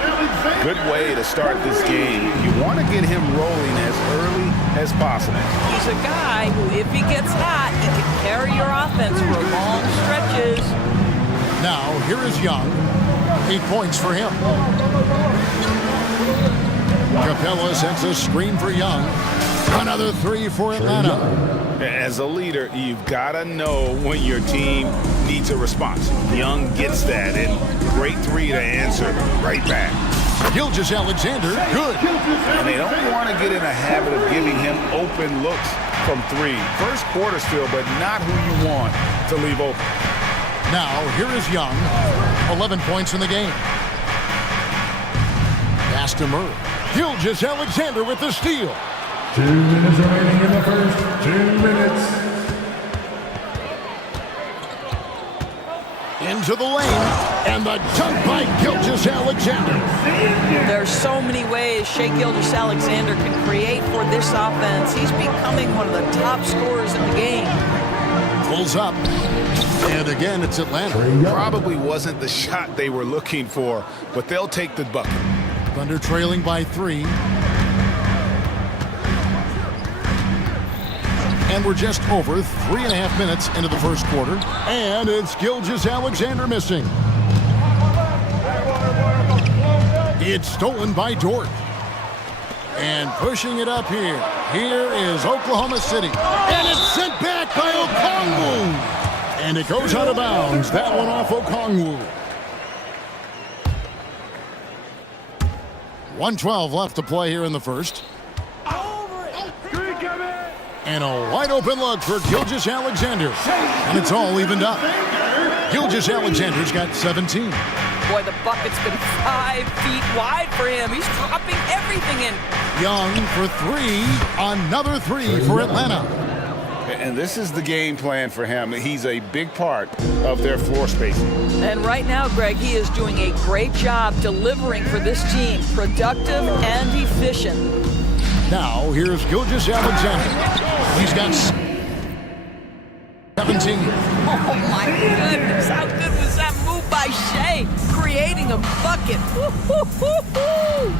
Good way to start this game. You want to get him rolling as early as possible. He's a guy who, if he gets hot, he can carry your offense for long stretches. Now, here is Young. 8 points for him. Capella sends a screen for Young. Another 3 for Atlanta. As a leader, you've got to know when your team needs a response. Young gets that, and great 3 to answer right back. Gilgeous-Alexander, good. And they don't want to get in a habit of giving him open looks from 3. First quarter still, but not who you want to leave open. Now, here is Young. 11 points in the game. Pass to Murray. Gilgeous-Alexander with the steal. 2 minutes remaining in the first. 2 minutes. Into the lane, and the dunk by Gilgeous-Alexander. There's so many ways Shai Gilgeous-Alexander can create for this offense. He's becoming one of the top scorers in the game. Pulls up, and again, it's Atlanta. Probably wasn't the shot they were looking for, but they'll take the bucket. Thunder trailing by 3. And we're just over 3.5 minutes into the first quarter. And it's Gilgeous-Alexander missing. It's stolen by Dort. And pushing it up here. Here is Oklahoma City. And it's sent back by Okongwu. And it goes out of bounds. That one off Okongwu. 1:12 left to play here in the first. And a wide open look for Gilgeous-Alexander. And it's all evened up. Gilgeous-Alexander's got 17. Boy, the bucket's been 5 feet wide for him. He's dropping everything in. Young for 3. Another 3 for Atlanta. And this is the game plan for him. He's a big part of their floor spacing. And right now, Greg, he is doing a great job delivering for this team. Productive and efficient. Now, here's Gilgeous-Alexander. He's got... 17. Oh, my goodness. How good was that move by Shea? Creating a bucket. Woo-hoo-hoo-hoo.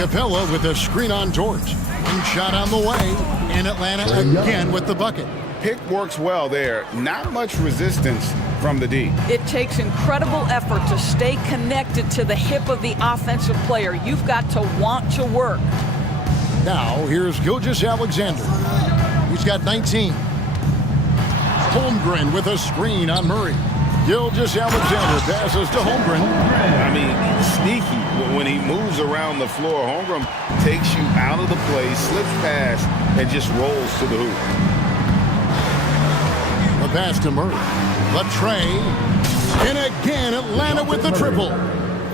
Capella with a screen on Dort. One shot on the way. And Atlanta again with the bucket. Pick works well there. Not much resistance from the D. It takes incredible effort to stay connected to the hip of the offensive player. You've got to want to work. Now, here's Gilgeous-Alexander. He's got 19. Holmgren with a screen on Murray. Gilgeous-Alexander passes to Holmgren. I mean, sneaky when he moves around the floor. Holmgren takes you out of the play, slips past, and just rolls to the hoop. The pass to Murray. Latre. And again, Atlanta with the triple.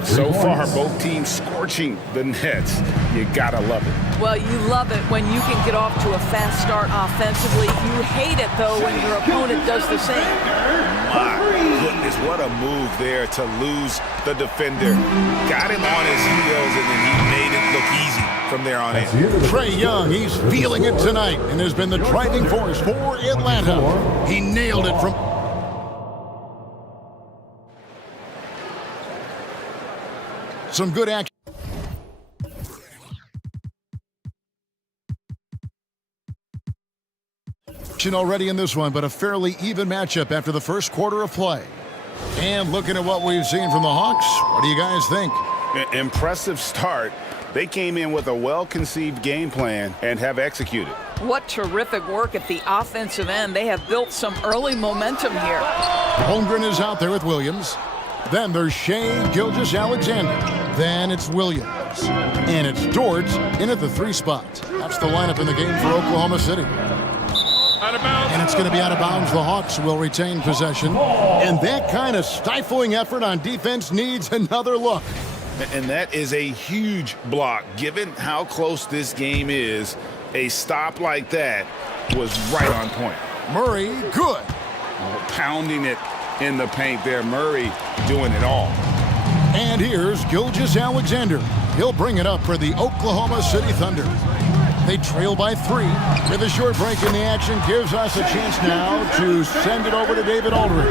So far, both teams scorching the nets. You gotta love it. Well, you love it when you can get off to a fast start offensively. You hate it, though, when your opponent does the same. My goodness, what a move there to lose the defender. Got him on his heels, and then he made it look easy from there on in. Trae Young, he's feeling it tonight and has been the driving force for Atlanta. He nailed it from... Some good action already in this one, but a fairly even matchup after the first quarter of play. And looking at what we've seen from the Hawks, what do you guys think? Impressive start. They came in with a well-conceived game plan and have executed. What terrific work at the offensive end. They have built some early momentum here. Holmgren is out there with Williams. Then there's Shea Gilgeous-Alexander. Then it's Williams. And it's Dort in at the 3 spot. That's the lineup in the game for Oklahoma City. And it's going to be out of bounds. The Hawks will retain possession. And that kind of stifling effort on defense needs another look. And that is a huge block. Given how close this game is, a stop like that was right on point. Murray, good. Pounding it in the paint there. Murray doing it all. And here's Gilgeous-Alexander. He'll bring it up for the Oklahoma City Thunder. They trail by 3. With a short break in the action, gives us a chance now to send it over to David Aldridge.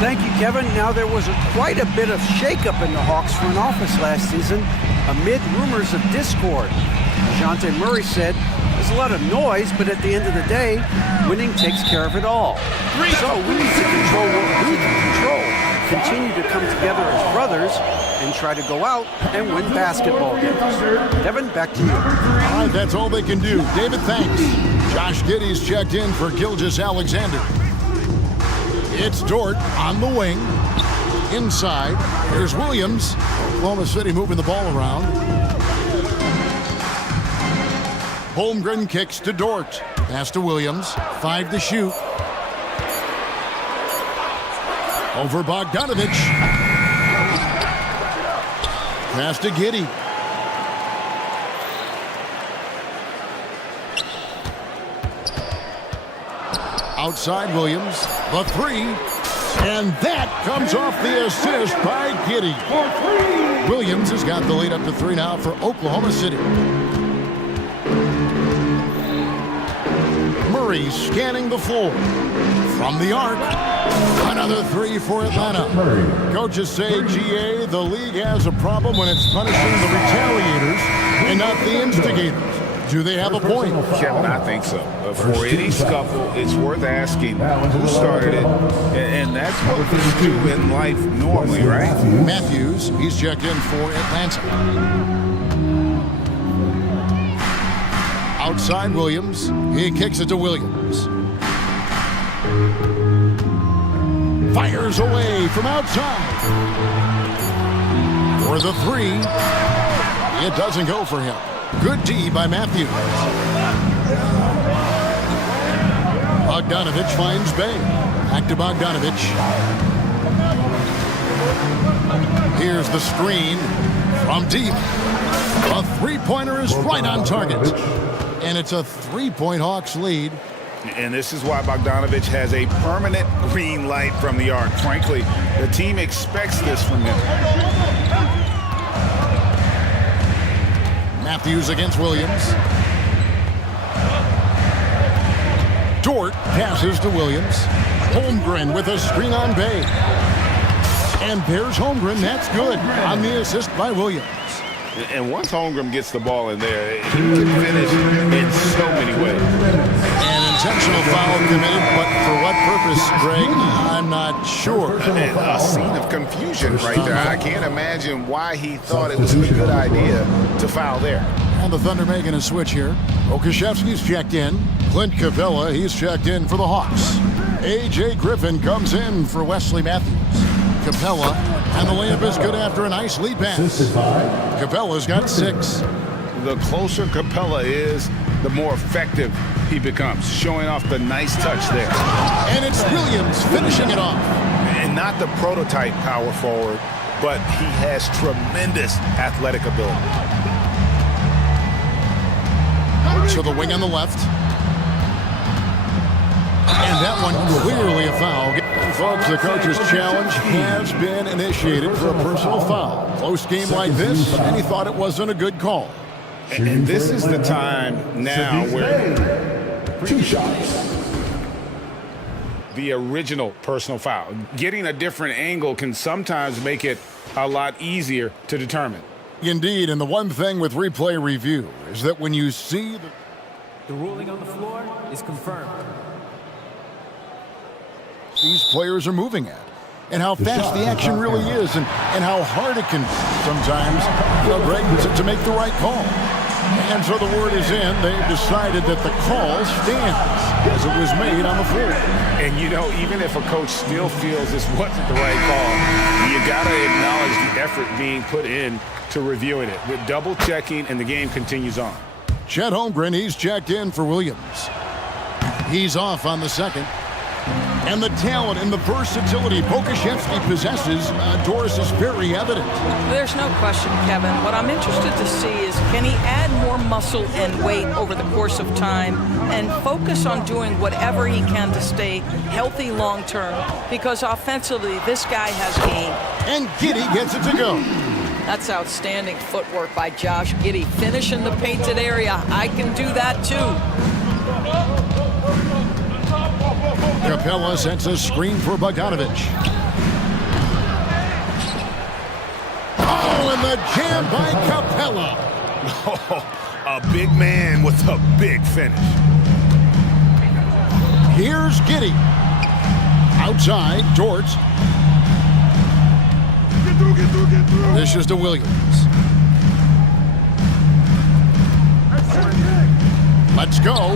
Thank you, Kevin. Now, there was quite a bit of shakeup in the Hawks front office last season amid rumors of discord. DeJounte Murray said, there's a lot of noise, but at the end of the day, winning takes care of it all. So we need to control what we can control, continue to come together as brothers, and try to go out and win basketball games. Kevin, back to you. All right, that's all they can do. David, thanks. Josh Giddey's checked in for Gilgeous-Alexander. It's Dort on the wing. Inside, there's Williams. Oklahoma City moving the ball around. Holmgren kicks to Dort. Pass to Williams. 5 to shoot. Over Bogdanovich. Pass to Giddey. Outside Williams. The 3. And that comes off the assist by Giddey. Williams has got the lead up to 3 now for Oklahoma City. Murray scanning the floor. From the arc. Another 3 for Atlanta. Coaches say, GA, the league has a problem when it's punishing the retaliators and not the instigators. Do they have a point? Kevin, I think so. For any scuffle, it's worth asking who started it, and that's what we do in life normally, right? Matthews, he's checked in for Atlanta. Outside Williams, he kicks it to Williams. Fires away from outside. For the 3, it doesn't go for him. Good D by Matthews. Bogdanovich finds Bay. Back to Bogdanovich. Here's the screen from deep. A 3-pointer is right on target. And it's a 3-point Hawks lead. And this is why Bogdanovich has a permanent green light from the arc. Frankly, the team expects this from him. Matthews against Williams. Dort passes to Williams. Holmgren with a screen on Bay. And there's Holmgren. That's good on the assist by Williams. And once Holmgren gets the ball in there, he can finish in so many ways. An intentional foul committed, but for what purpose, Greg? I'm not sure. A scene of confusion right there. I can't imagine why he thought it was a good idea to foul there. And the Thunder making a switch here. Okashevsky's checked in. Clint Capella, he's checked in for the Hawks. A.J. Griffin comes in for Wesley Matthews. Capella, and the layup is good after a nice lead pass. Capella's got 6. The closer Capella is, the more effective he becomes, showing off the nice touch there. And it's Williams finishing it off. And not the prototype power forward, but he has tremendous athletic ability. To the wing on the left. And that one clearly a foul. And folks, the coach's challenge has been initiated for a personal foul. Close game like this, and he thought it wasn't a good call. And this is the time now where 2 shots. the original personal foul. Getting a different angle can sometimes make it a lot easier to determine. Indeed, and the one thing with replay review is that when you see The ruling on the floor is confirmed. these players are moving at, and how fast the action really is, and how hard it can sometimes, Greg, to make the right call. And so the word is in. They've decided that the call stands as it was made on the floor. And you know, even if a coach still feels this wasn't the right call, you gotta acknowledge the effort being put in to reviewing it, with double checking, and the game continues on. Chet Holmgren, he's checked in for Williams. He's off on the second. And the talent and the versatility Pokashevsky possesses, Doris, is very evident. There's no question, Kevin. What I'm interested to see is, can he add more muscle and weight over the course of time and focus on doing whatever he can to stay healthy long term? Because offensively, this guy has game. And Giddey gets it to go. That's outstanding footwork by Josh Giddey. Finish in the painted area. I can do that too. Capella sends a screen for Bogdanovich. Oh, and the jam by Capella. Oh, a big man with a big finish. Here's Giddey. Outside, Dort. This is to Williams. Let's go.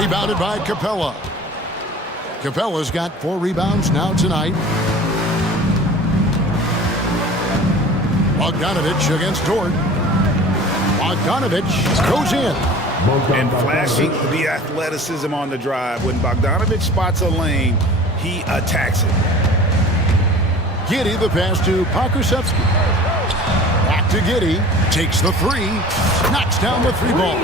Rebounded by Capella. Capella's got 4 rebounds now tonight. Bogdanovich against Dort. Bogdanovich goes in. And flashing the athleticism on the drive. When Bogdanovich spots a lane, he attacks it. Giddey, the pass to Pokashevsky. Back to Giddey. Takes the 3. Knocks down the 3 ball.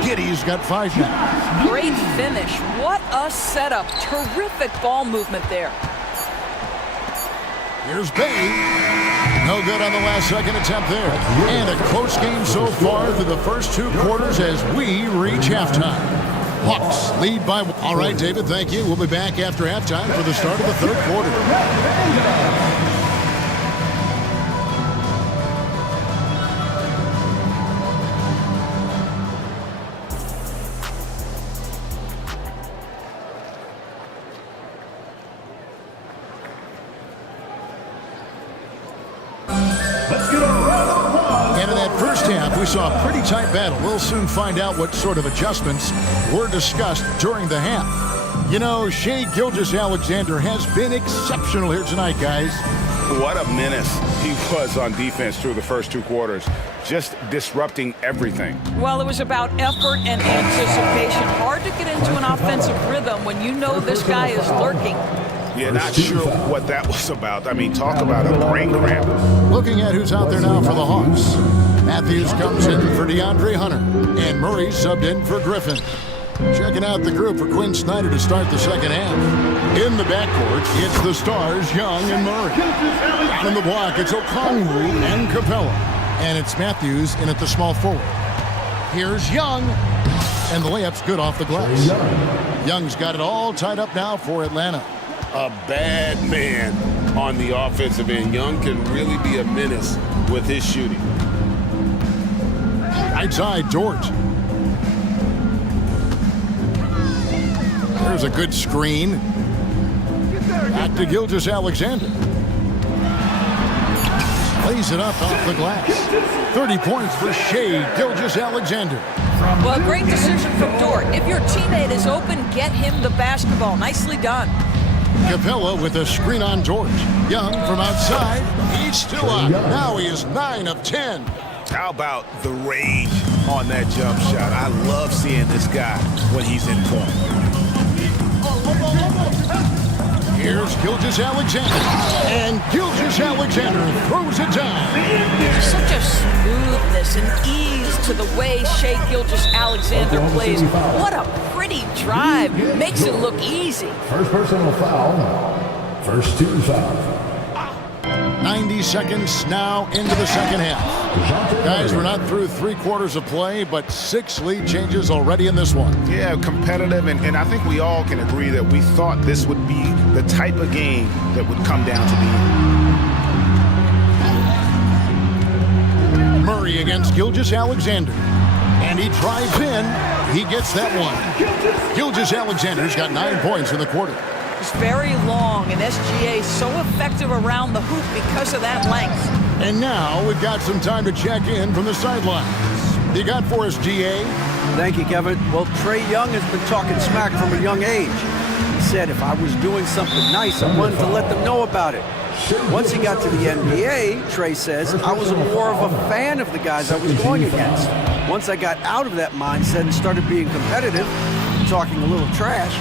Giddey's got 5 now. Great finish. What a setup. Terrific ball movement there. Here's Bay. No good on the last second attempt there. And a close game so far through the first 2 quarters as we reach halftime. Hawks lead by... All right, David, thank you. We'll be back after halftime for the start of the 3rd quarter. We saw a pretty tight battle. We'll soon find out what sort of adjustments were discussed during the half. You know, Shai Gilgeous-Alexander has been exceptional here tonight, guys. What a menace he was on defense through the first 2 quarters, just disrupting everything. Well, it was about effort and anticipation. Hard to get into an offensive rhythm when you know this guy is lurking. Yeah, not sure what that was about. I mean, talk about a brain cramp. Looking at who's out there now for the Hawks. Matthews comes in for DeAndre Hunter, and Murray subbed in for Griffin. Checking out the group for Quinn Snyder to start the second half. In the backcourt, it's the stars, Young and Murray. Down in the block, it's Okongwu and Capella. And it's Matthews in at the small forward. Here's Young. And the layup's good off the glass. Young's got it all tied up now for Atlanta. A bad man on the offensive end. Young can really be a menace with his shooting. Right side, George. There's a good screen. Back to Gilgeous-Alexander. Lays it up off the glass. 30 points for Shea Gilgeous-Alexander. Well, great decision from Dort. If your teammate is open, get him the basketball. Nicely done. Capella with a screen on George. Young from outside. He's still up. Now he is 9 of 10. How about the rage on that jump shot? I love seeing this guy when he's in form. Here's Gilgeous-Alexander. And Gilgeous-Alexander throws it down. There's such a smoothness and ease to the way Shea Gilgeous-Alexander plays. What a pretty drive. Makes it look easy. First personal foul. First team foul. 90 seconds now into the second half. Guys, we're not through 3 quarters of play, but 6 lead changes already in this one. Yeah, competitive, and I think we all can agree that we thought this would be the type of game that would come down to the end. Murray against Gilgeous-Alexander. And he drives in. He gets that one. Gilgeous-Alexander's got 9 points in the quarter. It's very long, and SGA so effective around the hoop because of that length. And now we've got some time to check in from the sideline. You got for us, GA? Thank you, Kevin. Well, Trae Young has been talking smack from a young age. He said if I was doing something nice, I wanted to let them know about it. Once he got to the NBA, Trae says, I was more of a fan of the guys I was going against. Once I got out of that mindset and started being competitive, talking a little trash,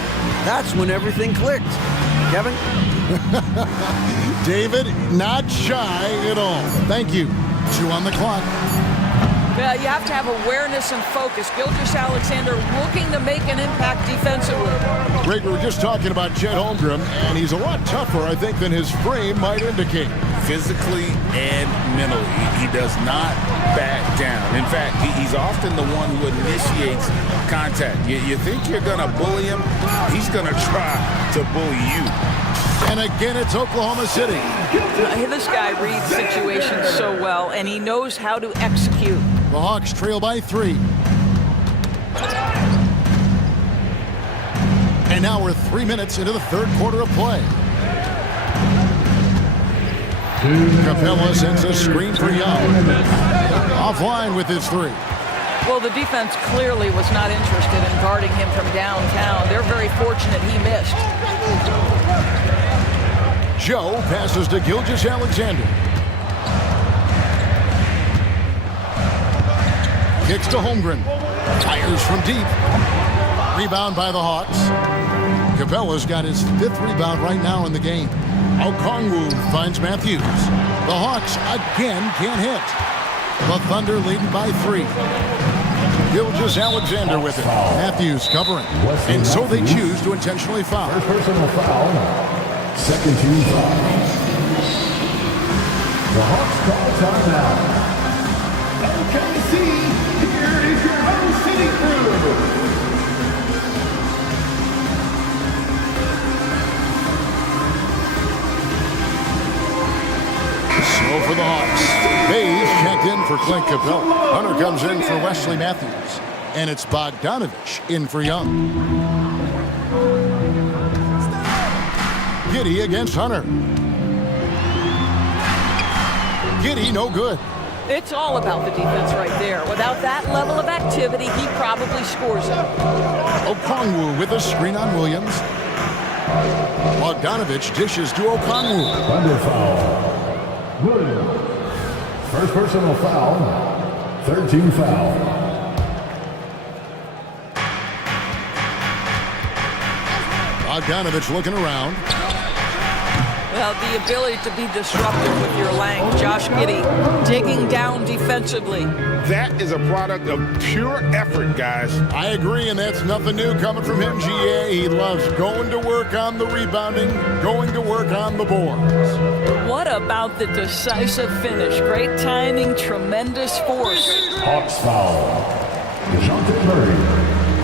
that's when everything clicked. Kevin? David, not shy at all. Thank you. 2 on the clock. Yeah, you have to have awareness and focus. Gilgeous-Alexander looking to make an impact defensively. Greg, we were just talking about Chet Holmgren, and he's a lot tougher, I think, than his frame might indicate. Physically and mentally, he does not back down. In fact, he's often the one who initiates contact. You think you're going to bully him? He's going to try to bully you. And again, it's Oklahoma City. This guy reads situations so well, and he knows how to execute. The Hawks trail by 3. And now we're 3 minutes into the third quarter of play. Capella sends a screen for Young. Offline with his 3. Well, the defense clearly was not interested in guarding him from downtown. They're very fortunate he missed. Joe passes to Gilgeous-Alexander. Kicks to Holmgren. Fires from deep. Rebound by the Hawks. Capella's got his 5th rebound right now in the game. Okongwu finds Matthews. The Hawks again can't hit. The Thunder leading by 3. Gilgeous-Alexander with it. Matthews covering. And so they choose to intentionally foul. First personal foul. Second team foul. The Hawks call timeout. OKC, here is your host city crew. So for the Hawks, Hayes checked in for Clint Capella. Hunter comes in for Wesley Matthews. And it's Bogdanovich in for Young. Giddey against Hunter. Giddey, no good. It's all about the defense right there. Without that level of activity, he probably scores it. Okongwu with a screen on Williams. Bogdanovich dishes to Okongwu. Under foul. Williams. First personal foul. Third team foul. Bogdanovich looking around. Well, the ability to be disruptive with your length. Josh Giddey digging down defensively. That is a product of pure effort, guys. I agree, and that's nothing new coming from him, GA. He loves going to work on the rebounding, going to work on the boards. What about the decisive finish? Great timing, tremendous force. Hawks foul. DeJounte Murray.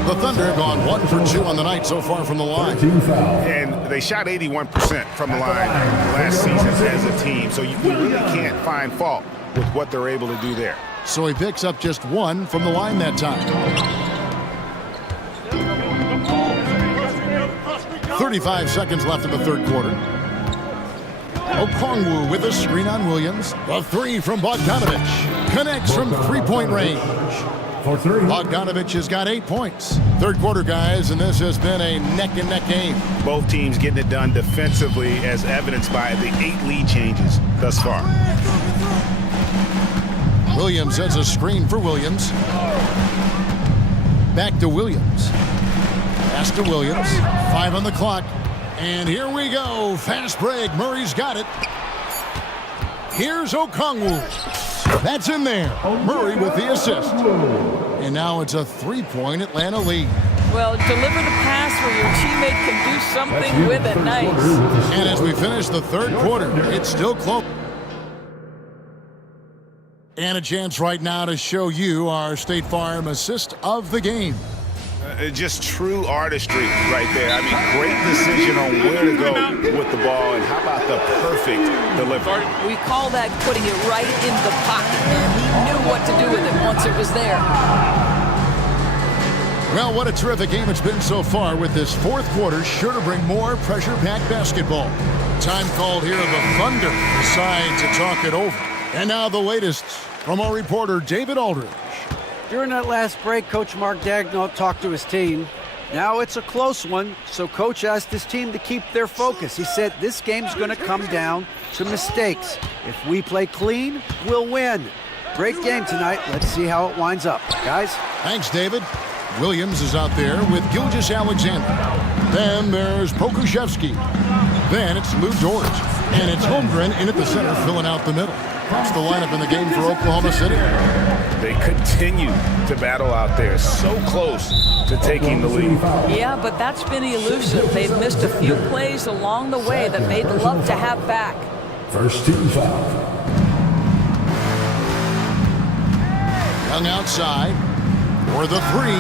The Thunder gone 1 for 2 on the night so far from the line. And they shot 81% from the line last season as a team, so you really can't find fault with what they're able to do there. So he picks up just 1 from the line that time. 35 seconds left in the third quarter. Okongwu with a screen on Williams. The 3 from Bogdanovich. Connects from three-point range. Bogdanovich has got 8 points. Third quarter, guys, and this has been a neck-and-neck game. Both teams getting it done defensively, as evidenced by the 8 lead changes thus far. Williams has a screen for Williams. Back to Williams. Pass to Williams. 5 on the clock. And here we go. Fast break. Murray's got it. Here's Okongwu. That's in there. Murray with the assist. And now it's a 3-point Atlanta lead. Well, deliver the pass where your teammate can do something with it. Nice. And as we finish the third quarter, it's still close. And a chance right now to show you our State Farm assist of the game. Just true artistry right there. I mean, great decision on where to go with the ball, and how about the perfect delivery? We call that putting it right in the pocket, and he knew what to do with it once it was there. Well, what a terrific game it's been so far, with this fourth quarter sure to bring more pressure-packed basketball. Time called here, the Thunder decide to talk it over. And now the latest from our reporter, David Aldridge. During that last break, Coach Mark Daigneault talked to his team. Now it's a close one, so Coach asked his team to keep their focus. He said this game's going to come down to mistakes. If we play clean, we'll win. Great game tonight. Let's see how it winds up. Guys? Thanks, David. Williams is out there with Gilgeous-Alexander. Then there's Pokuševski. Then it's Lou George. And it's Holmgren in at the center, filling out the middle. That's the lineup in the game for Oklahoma City. They continue to battle out there, so close to taking the lead. Yeah, but that's been elusive. They've missed a few plays along the way that they'd love to have back. First team foul. Young outside for the 3,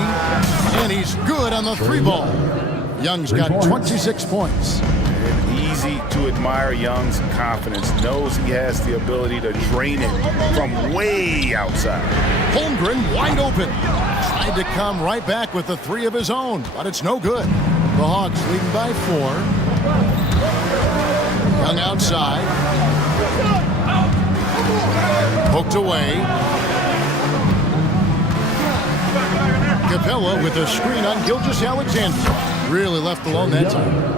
and he's good on the 3 ball. Young's got 26 points. Easy to admire Young's confidence. Knows he has the ability to drain it from way outside. Holmgren wide open. Tried to come right back with the 3 of his own, but it's no good. The Hawks leading by 4. Young outside. Poked away. Capella with a screen on Gilgeous-Alexander. Really left alone that time.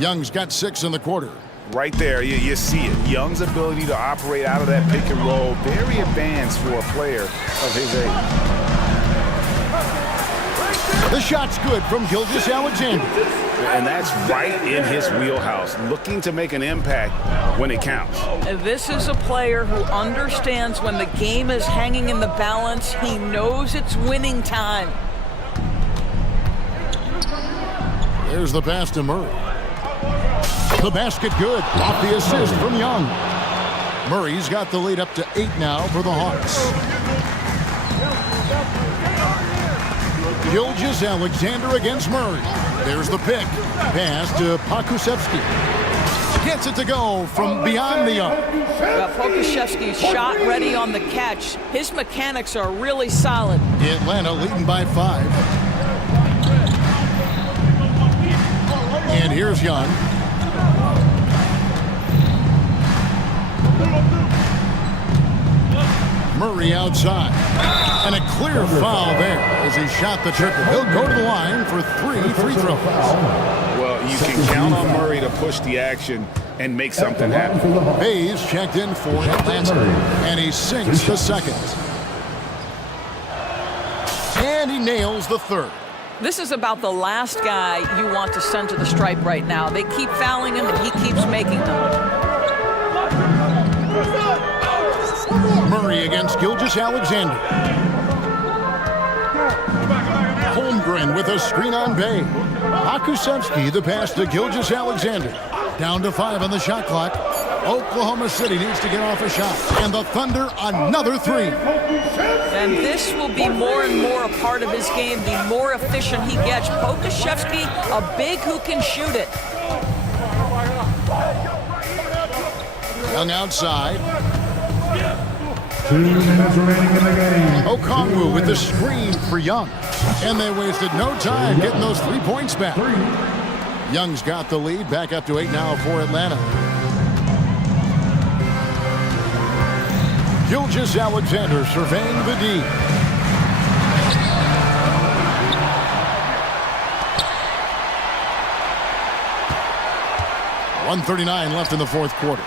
Young's got 6 in the quarter. Right there, you see it. Young's ability to operate out of that pick and roll, very advanced for a player of his age. The shot's good from Gilgeous-Alexander. And that's right in his wheelhouse, looking to make an impact when it counts. This is a player who understands when the game is hanging in the balance. He knows it's winning time. There's the pass to Murray. The basket good, off the assist from Young. Murray's got the lead up to 8 now for the Hawks. Gilgeous-Alexander against Murray. There's the pick. Pass to Pokuševski. Gets it to go from beyond the arc. Well, Pokuševski's shot ready on the catch. His mechanics are really solid. Atlanta leading by 5. And here's Young. Murray outside. And a clear foul there as he shot the triple. He'll go to the line for 3 free throws. Well, you can count on Murray to push the action and make something happen. Hayes checked in for Atlanta, and he sinks the second. And he nails the third. This is about the last guy you want to send to the stripe right now. They keep fouling him, and he keeps making them. Murray against Gilgeous-Alexander. Holmgren with a screen on Bay. Pokuševski the pass to Gilgeous-Alexander. Down to 5 on the shot clock. Oklahoma City needs to get off a shot. And the Thunder, another three. And this will be more and more a part of his game, the more efficient he gets. Pokusevski, a big who can shoot it. Young outside. 2 minutes remaining in the game. Okongwu with the screen for Young. And they wasted no time getting those 3 points back. Young's got the lead, back up to 8 now for Atlanta. Gilgeous Alexander surveying the D. .139 left in the fourth quarter.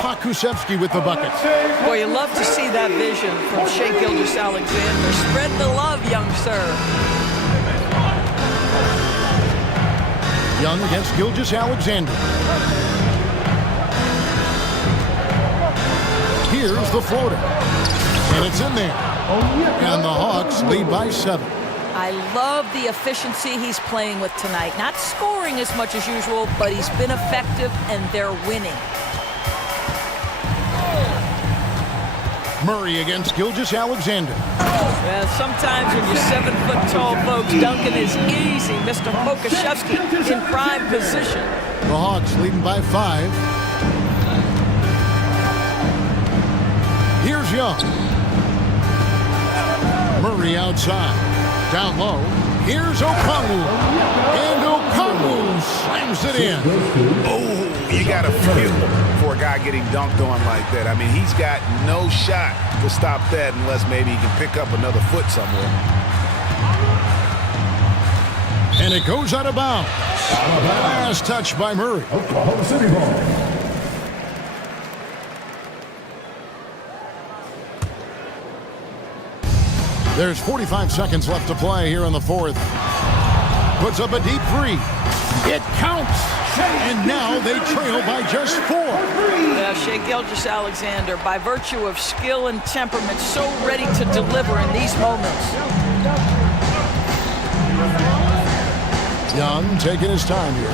Pokusevski with the bucket. Boy, you love to see that vision from Shai Gilgeous-Alexander. Spread the love, young sir. Young against Gilgeous-Alexander. Here's the floater. And it's in there. And the Hawks lead by 7. I love the efficiency he's playing with tonight. Not scoring as much as usual, but he's been effective and they're winning. Murray against Gilgeous-Alexander. Well, sometimes when you're 7-foot-tall folks, dunking is easy. Mr. Pokusevski in prime position. The Hawks leading by 5. Here's Young. Murray outside. Down low. Here's Okongwu. And Okongwu slams it in. Oh, you got to feel for a guy getting dunked on like that. I mean, he's got no shot to stop that unless maybe he can pick up another foot somewhere. And it goes out of bounds. Last touch by Murray. Oklahoma City ball. There's 45 seconds left to play here in the fourth. Puts up a deep three. It counts. And now they trail by just 4. Yeah, Shai Gilgeous-Alexander, by virtue of skill and temperament, so ready to deliver in these moments. Young taking his time here.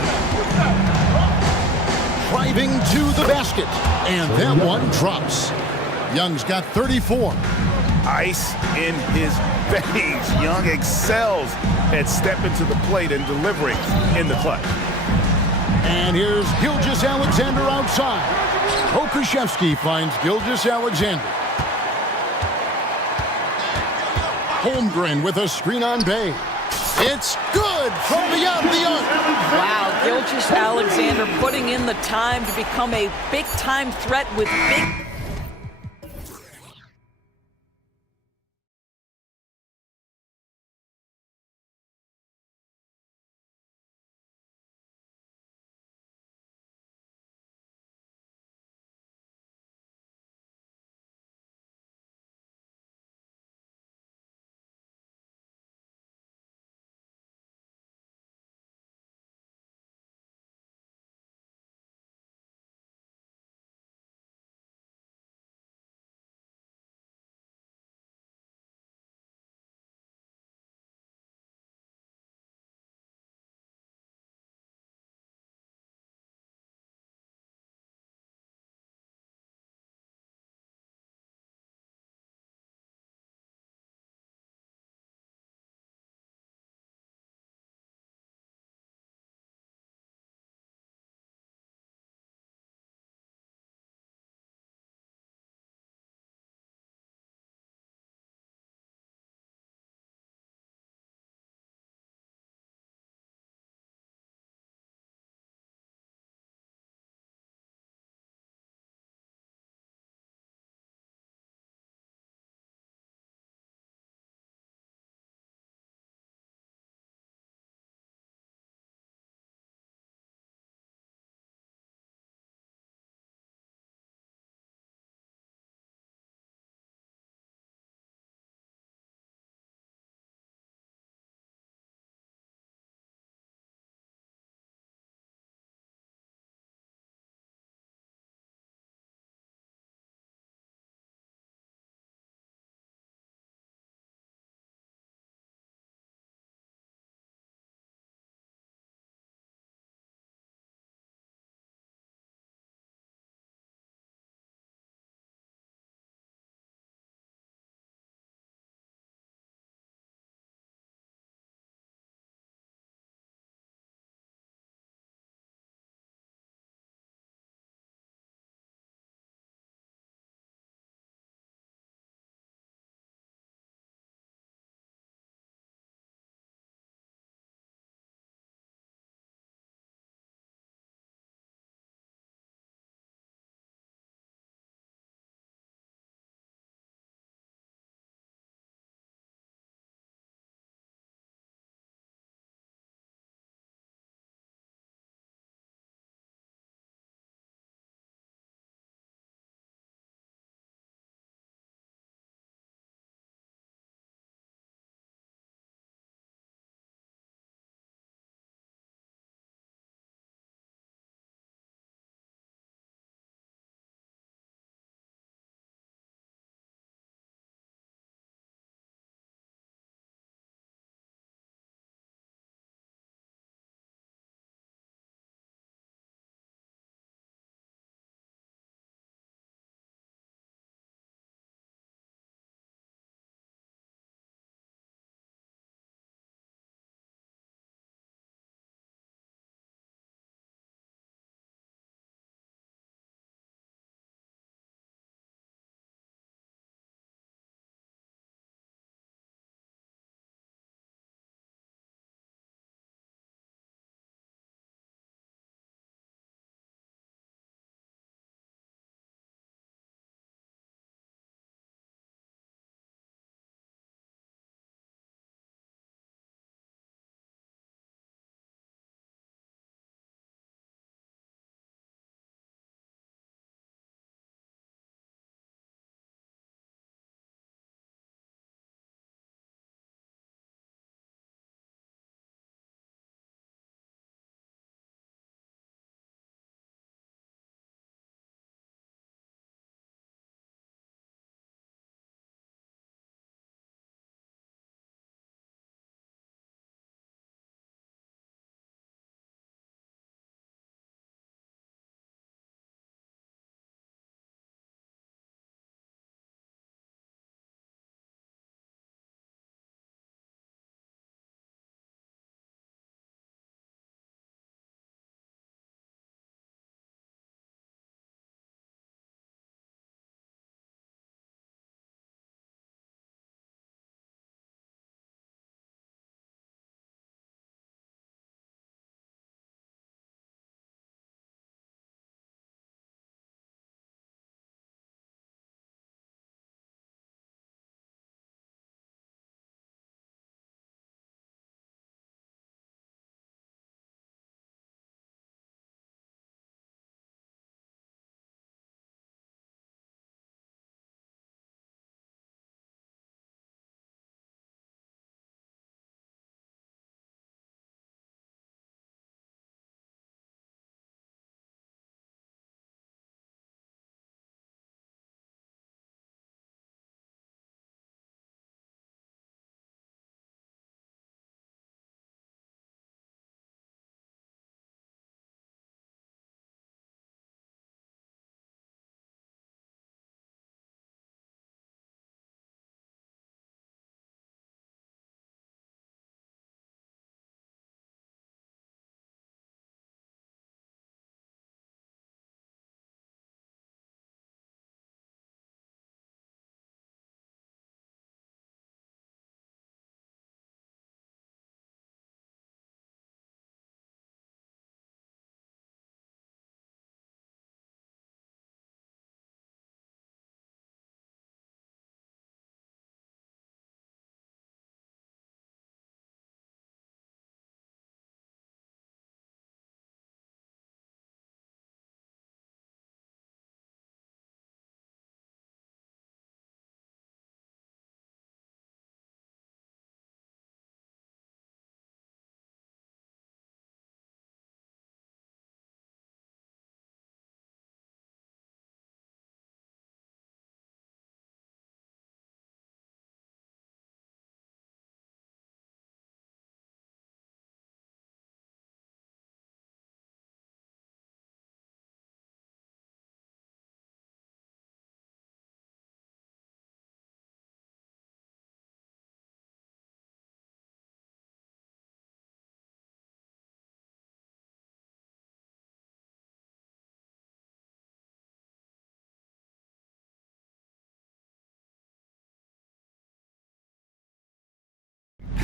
Driving to the basket. And that one drops. Young's got 34. Ice in his veins. Young excels at stepping to the plate and delivering in the clutch. And here's Gilgeous-Alexander outside. Pokusevski finds Gilgeous-Alexander. Holmgren with a screen on Bay. It's good from beyond the arc. Wow, Gilgeous-Alexander putting in the time to become a big-time threat with big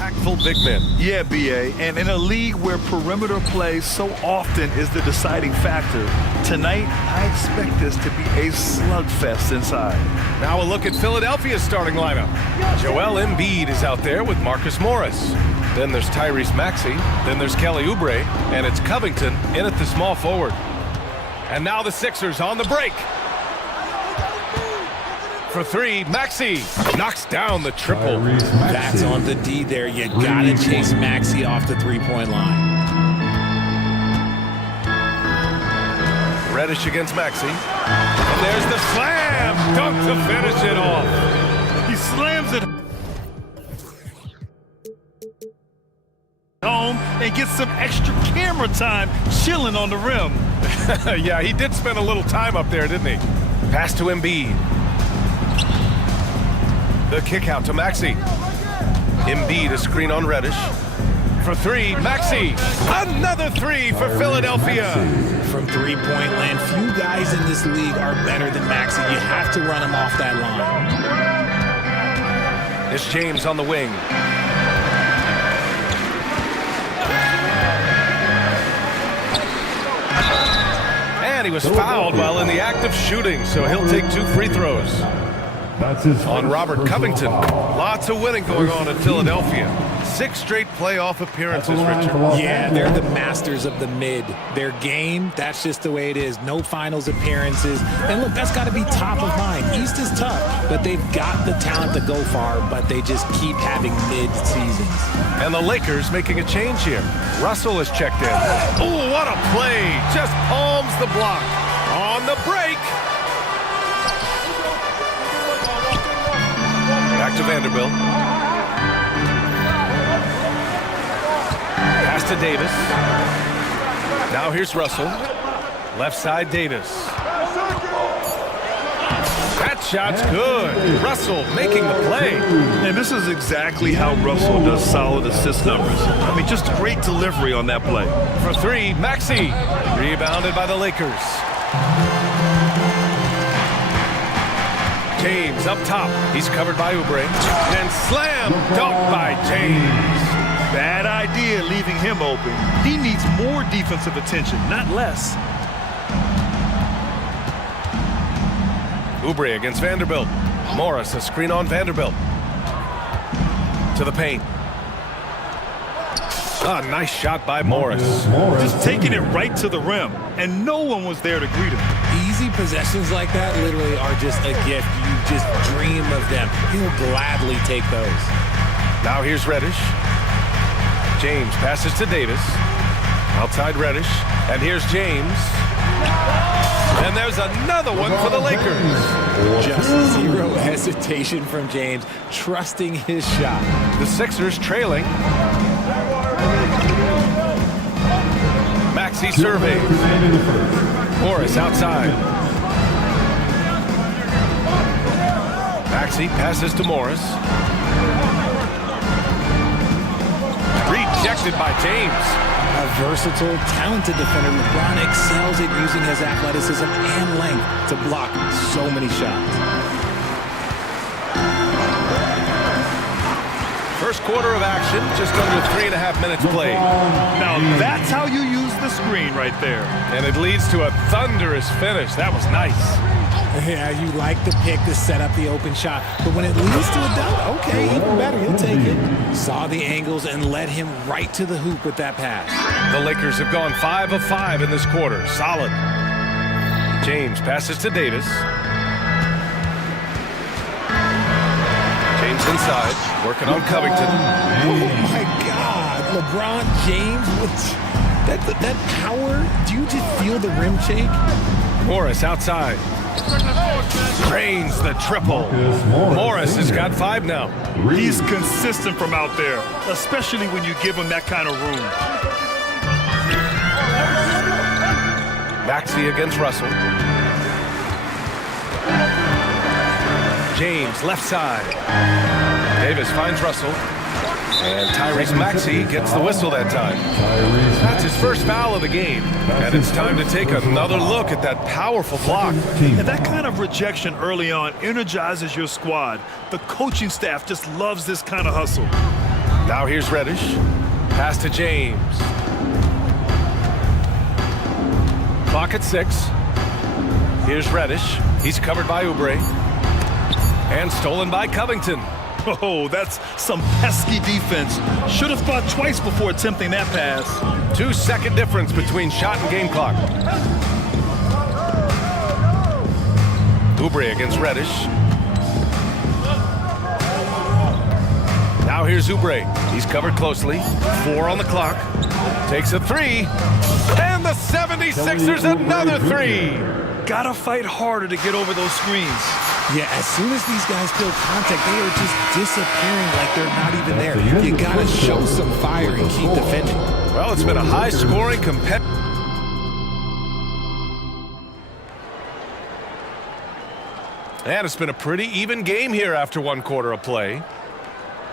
impactful big men. Yeah, BA, and in a league where perimeter play so often is the deciding factor, tonight I expect this to be a slugfest inside. Now a look at Philadelphia's starting lineup. Joel Embiid is out there with Marcus Morris. Then there's Tyrese Maxey. Then there's Kelly Oubre. And it's Covington in at the small forward. And now the Sixers on the break. For three, Maxey knocks down the triple. That's on the D there. You gotta chase Maxey off the three-point line. Reddish against Maxey. And there's the slam dunk to finish it off. He slams it home and gets some extra camera time chilling on the rim. Yeah, he did spend a little time up there, didn't he? Pass to Embiid. The kick out to Maxey. Embiid, a screen on Reddish. For three, Maxey. Another three for Philadelphia. From three-point land, few guys in this league are better than Maxey. You have to run him off that line. It's James on the wing. And he was fouled while in the act of shooting, so he'll take 2 free throws. That's his On Robert Covington. Lots of winning going on in Philadelphia. 6 straight playoff appearances, Richard. Yeah, they're the masters of the mid. Their game, that's just the way it is. No finals appearances. And look, that's got to be top of mind. East is tough, but they've got the talent to go far, but they just keep having mid-seasons. And the Lakers making a change here. Russell is checked in. Oh, what a play. Just palms the block. On the break. Back to Vanderbilt. Pass to Davis. Now here's Russell. Left side, Davis. That shot's good. Russell making the play. And this is exactly how Russell does solid assist numbers. I mean, just great delivery on that play. For three, Maxey. Rebounded by the Lakers. James up top. He's covered by Oubre. And slam dunk by James. Bad idea leaving him open. He needs more defensive attention, not less. Oubre against Vanderbilt. Morris, a screen on Vanderbilt. To the paint. A nice shot by Morris. Just taking it right to the rim, and no one was there to greet him. Easy possessions like that literally are just a gift. You just dream of them. He'll gladly take those. Now here's Reddish. James passes to Davis. Outside Reddish. And here's James. And there's another one for the Lakers. Just zero hesitation from James, trusting his shot. The Sixers trailing. Maxey surveys. Morris outside. Maxey passes to Morris. Rejected by James. A versatile, talented defender, LeBron excels at using his athleticism and length to block so many shots. First quarter of action, just under 3.5 minutes played. Now that's how you use the screen right there. And it leads to a thunderous finish. That was nice. Yeah, you like the pick to set up the open shot, but when it leads to a dunk, okay, even better, you'll take it. Saw the angles and led him right to the hoop with that pass. The Lakers have gone 5 of 5 in this quarter. Solid. James passes to Davis. James inside, working on Covington. Oh my God, LeBron James with that power. Do you just feel the rim shake? Morris outside. Drains the triple. Morris has got 5 now. He's consistent from out there, especially when you give him that kind of room. Maxey against Russell. James left side. Davis finds Russell. And Tyrese Maxey gets the whistle that time. That's his first foul of the game. And it's time to take another look at that powerful block. And that kind of rejection early on energizes your squad. The coaching staff just loves this kind of hustle. Now here's Reddish. Pass to James. Clock at 6. Here's Reddish. He's covered by Oubre. And stolen by Covington. Oh, that's some pesky defense. Should have thought twice before attempting that pass. 2-second difference between shot and game clock. Oubre against Reddish. Now here's Oubre. He's covered closely. 4 on the clock. Takes a 3. And the 76ers another 3. Gotta fight harder to get over those screens. Yeah, as soon as these guys feel contact, they are just disappearing like they're not even there. You gotta show some fire and keep defending. Well, it's been a high-scoring, competitive... And it's been a pretty even game here after 1 quarter of play.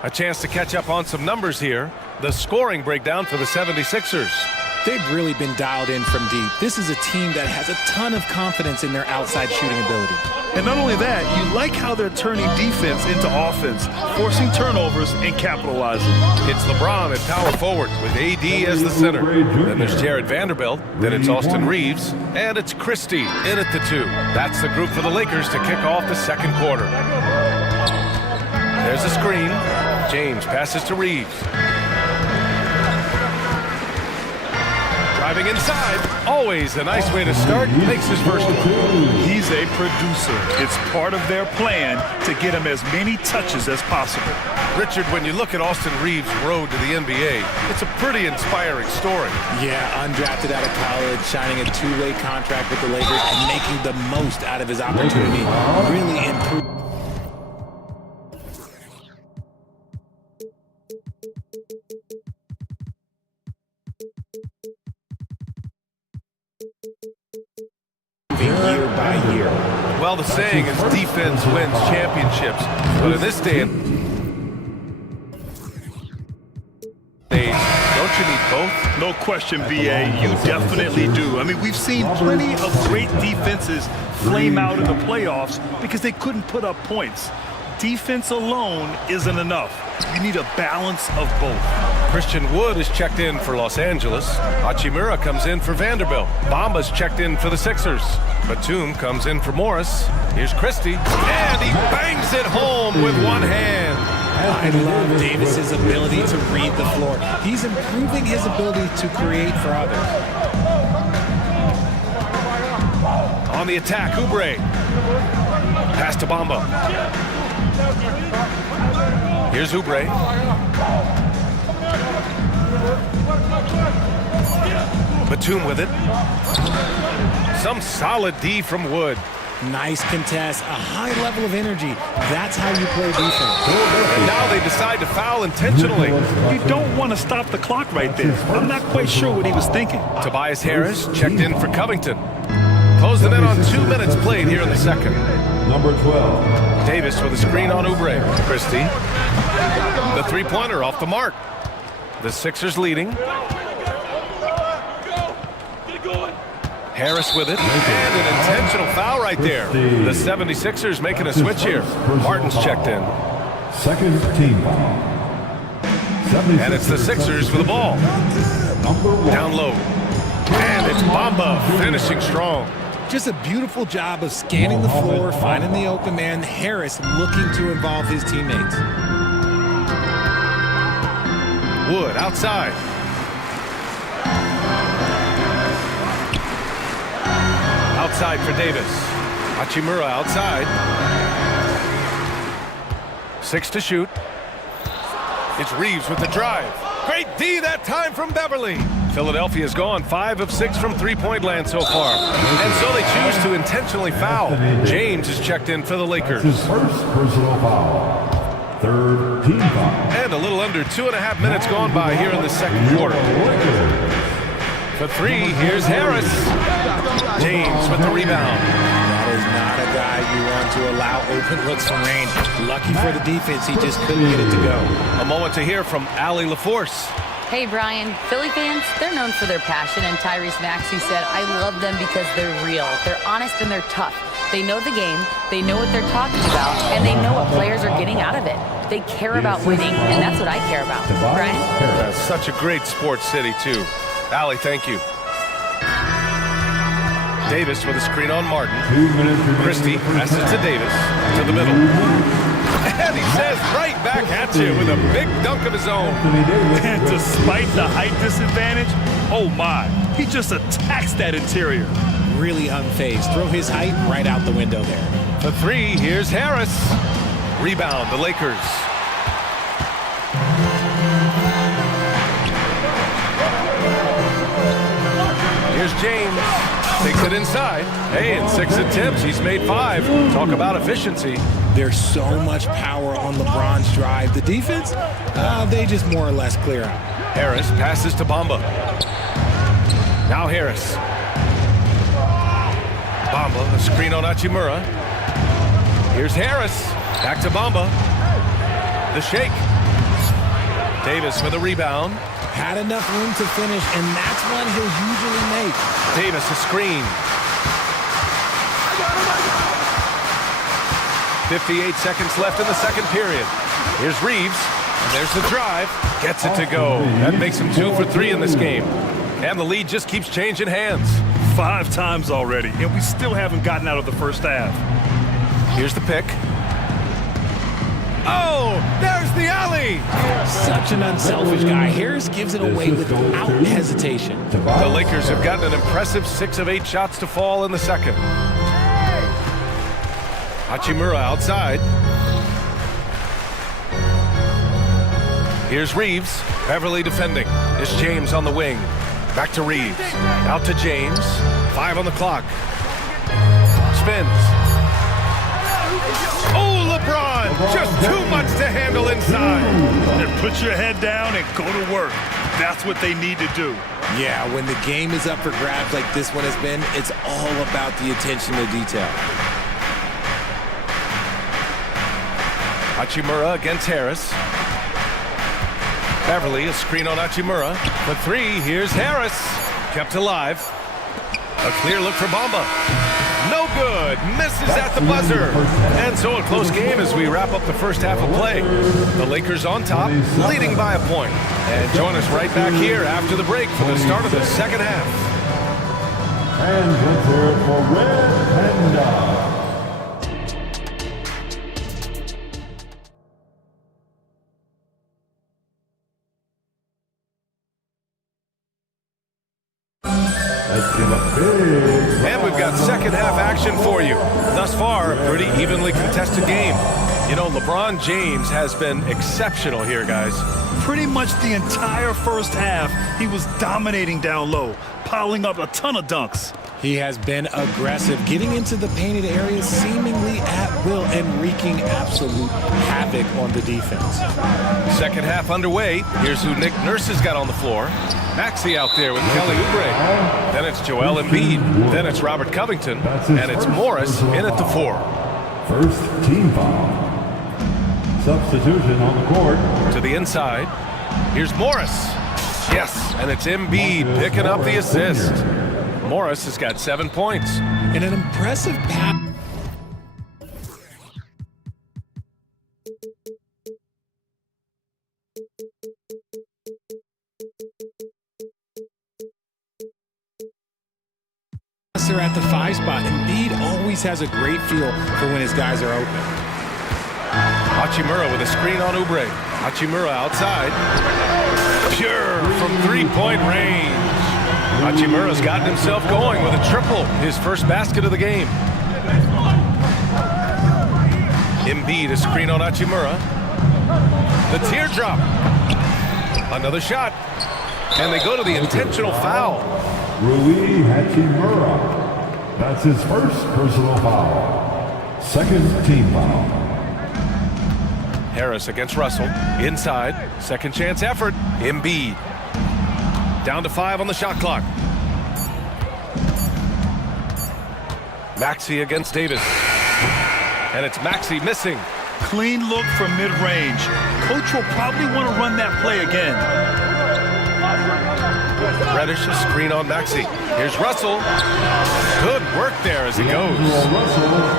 A chance to catch up on some numbers here. The scoring breakdown for the 76ers. They've really been dialed in from deep. This is a team that has a ton of confidence in their outside shooting ability. And not only that, you like how they're turning defense into offense, forcing turnovers and capitalizing. It's LeBron at power forward with AD as the center. Then there's Jared Vanderbilt. Then it's Austin Reeves. And it's Christie in at the 2. That's the group for the Lakers to kick off the second quarter. There's a screen. James passes to Reeves. Driving inside, always a nice way to start, makes his first one. He's a producer. It's part of their plan to get him as many touches as possible. Richard, when you look at Austin Reeves' road to the NBA, it's a pretty inspiring story. Yeah, undrafted out of college, signing a 2-way contract with the Lakers and making the most out of his opportunity. Really improved. Year by year. Well, the saying is defense wins championships, but in this day and age, don't you need both? No question, BA, you definitely do. I mean, we've seen plenty of great defenses flame out in the playoffs because they couldn't put up points. Defense alone isn't enough. You need a balance of both. Christian Wood is checked in for Los Angeles. Hachimura comes in for Vanderbilt. Bamba's checked in for the Sixers. Batum comes in for Morris. Here's Christie, and he bangs it home with one hand. I love Davis's ability to read the floor. He's improving his ability to create for others. On the attack, Oubre. Pass to Bamba. Here's Oubre. Batum with it. Some solid D from Wood. Nice contest, a high level of energy. That's how you play defense. And now they decide to foul intentionally. You don't want to stop the clock right there. I'm not quite sure what he was thinking. Tobias Harris checked in for Covington. Closing in on 2 minutes played here in the second. Number 12. Davis with a screen on Oubre. Christie. The three-pointer off the mark. The Sixers leading. Harris with it, and an intentional foul right there. The 76ers making a switch here. Martin's checked in. Second team foul. And it's the Sixers for the ball. Down low. And it's Bamba finishing strong. Just a beautiful job of scanning the floor, finding the open man. Harris looking to involve his teammates. Wood outside. Outside for Davis. Hachimura outside. 6 to shoot. It's Reeves with the drive. Great D that time from Beverly. Philadelphia's gone 5 of 6 from three-point land so far. And so they choose to intentionally foul. James is checked in for the Lakers. His first personal foul. Third team foul. And a little under 2.5 minutes gone by here in the second quarter. For 3, here's Harris. James with the rebound. That is not a guy you want to allow open looks from range. Lucky for the defense, he just couldn't get it to go. A moment to hear from Allie LaForce. Hey, Brian, Philly fans, they're known for their passion, and Tyrese Maxey said, I love them because they're real. They're honest and they're tough. They know the game, they know what they're talking about, and they know what players are getting out of it. They care about winning, and that's what I care about. Brian? That's such a great sports city, too. Allie, thank you. Davis with a screen on Martin. Christie passes to Davis, to the middle. And he says right back at you with a big dunk of his own. And despite the height disadvantage, oh my, he just attacks that interior. Really unfazed. Throw his height right out the window there. For three, here's Harris. Rebound, the Lakers. Here's James. Takes it inside. Hey, in 6 attempts, he's made 5. Talk about efficiency. There's so much power on LeBron's drive. The defense, they just more or less clear out. Harris passes to Bamba. Now Harris. Bamba, a screen on Hachimura. Here's Harris. Back to Bamba. The shake. Davis with a rebound. Had enough room to finish, and that's one he'll usually make. Davis, a screen. 58 seconds left in the second period. Here's Reeves, and there's the drive. Gets it to go. That makes him 2 for 3 in this game. And the lead just keeps changing hands. 5 times already, and we still haven't gotten out of the first half. Here's the pick. Oh, there's the alley! Such an unselfish guy. Harris gives it away without hesitation. The Lakers have gotten an impressive 6 of 8 shots to fall in the second. Hachimura outside. Here's Reeves. Beverly defending. It's James on the wing. Back to Reeves. Out to James. 5 on the clock. Spins. Oh, LeBron! Just too much to handle inside. And put your head down and go to work. That's what they need to do. Yeah, when the game is up for grabs like this one has been, it's all about the attention to detail. Hachimura against Harris. Beverly, a screen on Hachimura. For 3, here's Harris. Kept alive. A clear look for Bamba. No good. Misses at the buzzer. And so a close game as we wrap up the first half of play. The Lakers on top, leading by a point. And join us right back here after the break for the start of the second half. And let's hear it for Red Panda. And we've got second half action for you. Thus far, a pretty evenly contested game. You know, LeBron James has been exceptional here, guys. Pretty much the entire first half, he was dominating down low, piling up a ton of dunks. He has been aggressive, getting into the painted areas seemingly at will and wreaking absolute havoc on the defense. Second half underway. Here's who Nick Nurse has got on the floor. Maxey out there with Kelly Oubre. Then it's Joel Embiid. Then it's Robert Covington. And it's Morris in at the 4. First team foul. Substitution on the court. To the inside. Here's Morris. Yes, and it's Embiid picking up the assist. Morris has got 7 points. And an impressive pass. At the 5 spot. Embiid always has a great feel for when his guys are open. Hachimura with a screen on Oubre. Hachimura outside. Pure from 3-point range. Hachimura's gotten himself going with a triple, his first basket of the game. Embiid, a screen on Hachimura. The teardrop. Another shot. And they go to the intentional foul. Rui Hachimura. That's his first personal foul. Second team foul. Harris against Russell. Inside. Second chance effort. Embiid. Down to 5 on the shot clock. Maxey against Davis. And it's Maxey missing. Clean look from mid-range. Coach will probably want to run that play again. Reddish, a screen on Maxey. Here's Russell. Good work there as he goes.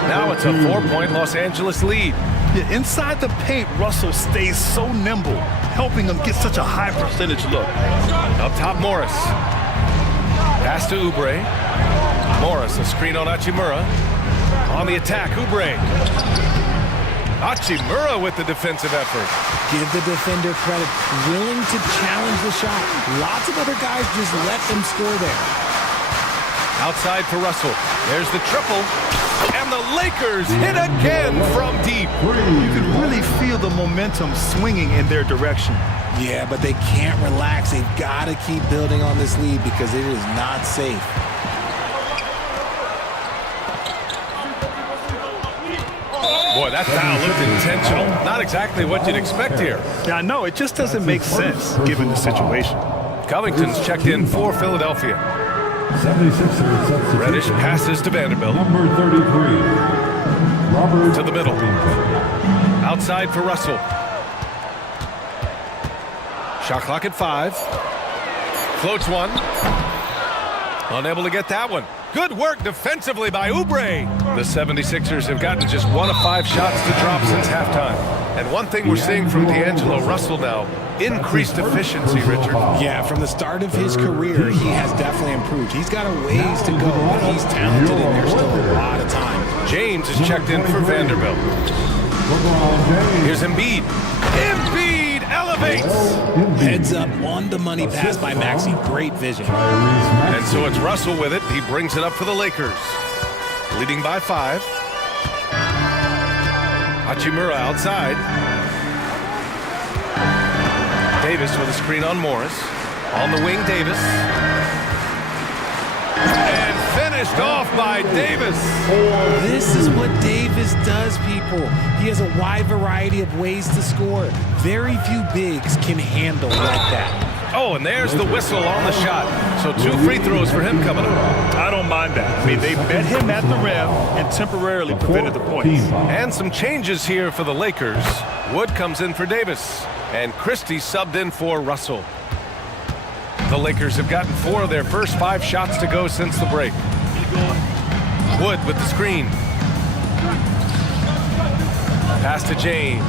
Now it's a 4-point Los Angeles lead. Yeah, inside the paint, Russell stays so nimble, helping him get such a high percentage look. Up top, Morris. Pass to Oubre. Morris, a screen on Hachimura. On the attack, Oubre. Hachimura with the defensive effort. Give the defender credit, willing to challenge the shot. Lots of other guys just let them score there. Outside for Russell. There's the triple. And the Lakers hit again from deep. You can really feel the momentum swinging in their direction. Yeah, but they can't relax. They've got to keep building on this lead because it is not safe. Boy, that foul looked intentional. Not exactly what you'd expect here. Yeah, I know. It just doesn't make sense given the situation. Covington's checked in for Philadelphia. 76ers substitution. Reddish passes to Vanderbilt. Number 33, Robert to the middle. Covington. Outside for Russell. Shot clock at 5. Floats one. Unable to get that one. Good work defensively by Oubre. The 76ers have gotten just 1 of 5 shots to drop since halftime. And one thing we're seeing from D'Angelo Russell now, increased efficiency, Richard. Yeah, from the start of his career, he has definitely improved. He's got a ways to go, but he's talented and there's still a lot of time. James is checked in for Vanderbilt. Here's Embiid. Embiid elevates. Heads up on the money pass by Maxey. Great vision. And so it's Russell with it. He brings it up for the Lakers. Leading by 5. Hachimura outside. Davis with a screen on Morris. On the wing, Davis. And finished off by Davis. This is what Davis does, people. He has a wide variety of ways to score. Very few bigs can handle like that. Oh, and there's the whistle on the shot. So 2 free throws for him coming up. I don't mind that. I mean, they met him at the rim and temporarily prevented the points. And some changes here for the Lakers. Wood comes in for Davis. And Christie subbed in for Russell. The Lakers have gotten 4 of their first 5 shots to go since the break. Wood with the screen. Pass to James.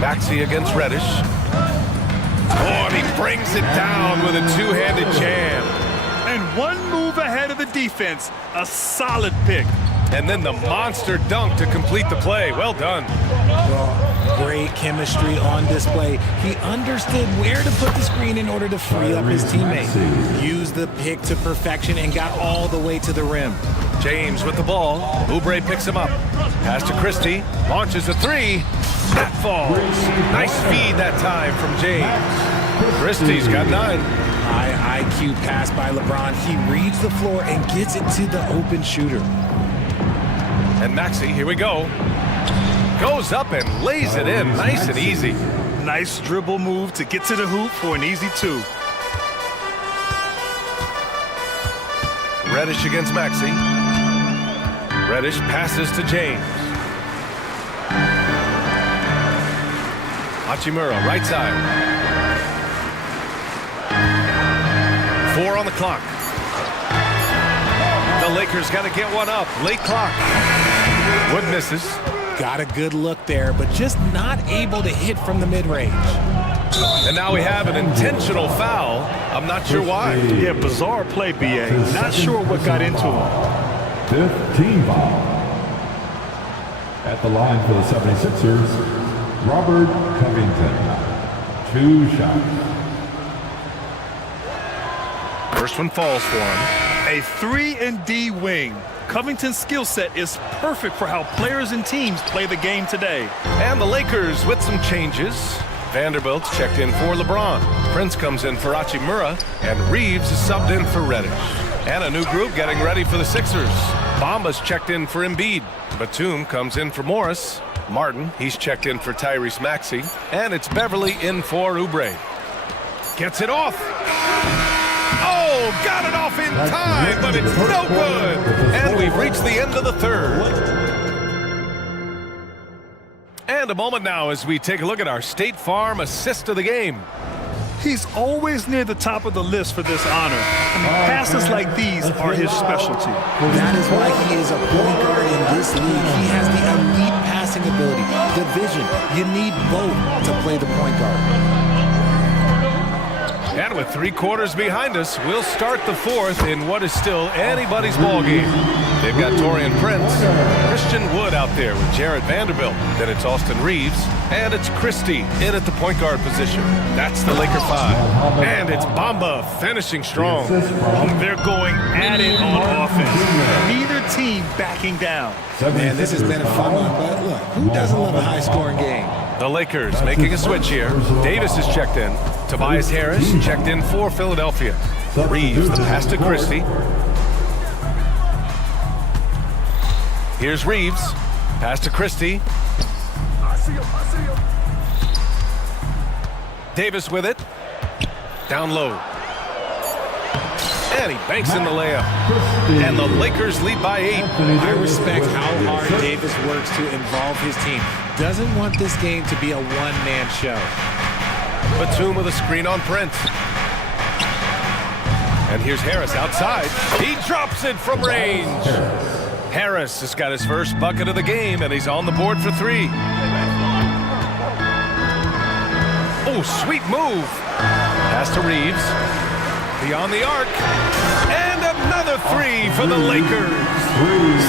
Maxey against Reddish. Oh, and he brings it down with a 2-handed jam. And one move ahead of the defense. A solid pick. And then the monster dunk to complete the play. Well done. Well, great chemistry on display. He understood where to put the screen in order to free up his teammate. Used the pick to perfection and got all the way to the rim. James with the ball. Oubre picks him up. Pass to Christie. Launches a 3. That falls. Nice feed that time from James. Christie's got 9. High IQ pass by LeBron. He reads the floor and gets it to the open shooter. And Maxey, here we go. Goes up and lays it in. Nice and easy. Nice dribble move to get to the hoop for an easy 2. Reddish against Maxey. Reddish passes to James. Hachimura, right side. 4 on the clock. The Lakers got to get one up. Late clock. Wood misses. Got a good look there, but just not able to hit from the mid-range. And now we have an intentional foul. I'm not sure why. Yeah, bizarre play, BA. Not sure what got into him. 5th team foul. At the line for the 76ers, Robert Covington. 2 shots. First one falls for him. A 3-and-D wing. Covington's skill set is perfect for how players and teams play the game today. And the Lakers with some changes. Vanderbilt's checked in for LeBron. Prince comes in for Hachimura. And Reeves is subbed in for Reddish. And a new group getting ready for the Sixers. Bamba's checked in for Embiid. Batum comes in for Morris. Martin, he's checked in for Tyrese Maxey. And it's Beverly in for Oubre. Gets it off. Oh, got it off in time, but it's no good. And we've reached the end of the third. And And a moment now as we take a look at our State Farm assist of the game. He's always near the top of the list for this honor. I mean, passes like these are his specialty. That is why he is a point guard in this league. He has the elite passing ability, the vision. You need both to play the point guard. And with 3 quarters behind us, we'll start the fourth in what is still anybody's ball game. They've got Torian Prince, Christian Wood out there with Jared Vanderbilt. Then it's Austin Reeves, and it's Christie in at the point guard position. That's the Laker 5. And it's Bamba finishing strong. They're going at it on offense. Neither team backing down. Man, this has been a fun one, but look, who doesn't love a high-scoring game? The Lakers making a switch here. Davis is checked in. Tobias Harris checked in for Philadelphia. Reeves, the pass to Christie. Here's Reeves. Pass to Christie. Davis with it. Down low. And he banks in the layup. And the Lakers lead by 8. I respect how hard Davis works to involve his team. Doesn't want this game to be a one-man show. Batum with a screen on Prince. And here's Harris outside. He drops it from range. Harris has got his first bucket of the game, and he's on the board for 3. Oh, sweet move. Pass to Reeves. Beyond the arc. And another 3 for the Lakers.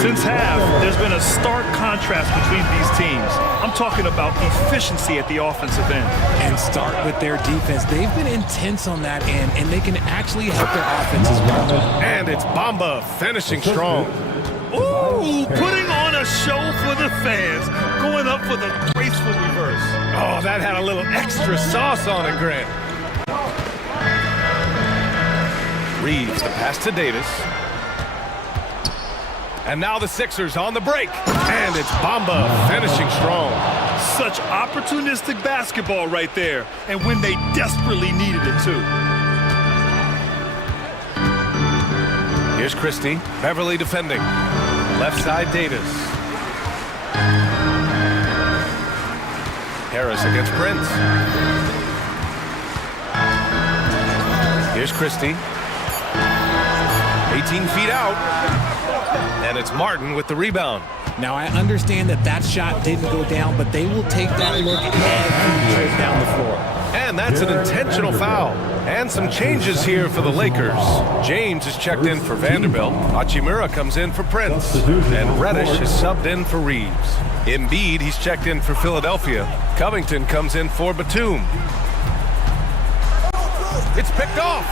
Since half, there's been a stark contrast between these teams. I'm talking about efficiency at the offensive end. And start with their defense. They've been intense on that end, and they can actually help their offense as well. And it's Bamba finishing strong. Ooh, putting on a show for the fans. Going up for the graceful reverse. Oh, that had a little extra sauce on it, Grant. Reeves, the pass to Davis. And now the Sixers on the break. And it's Bamba finishing strong. Such opportunistic basketball right there. And when they desperately needed it, too. Here's Christie. Beverly defending. Left side, Davis. Harris against Prince. Here's Christie. 18 feet out. And it's Martin with the rebound. Now, I understand that shot didn't go down, but they will take that look every trip down the floor. And that's an intentional foul. And some changes here for the Lakers. James is checked in for Vanderbilt. Hachimura comes in for Prince. And Reddish is subbed in for Reeves. Embiid, he's checked in for Philadelphia. Covington comes in for Batum. It's picked off.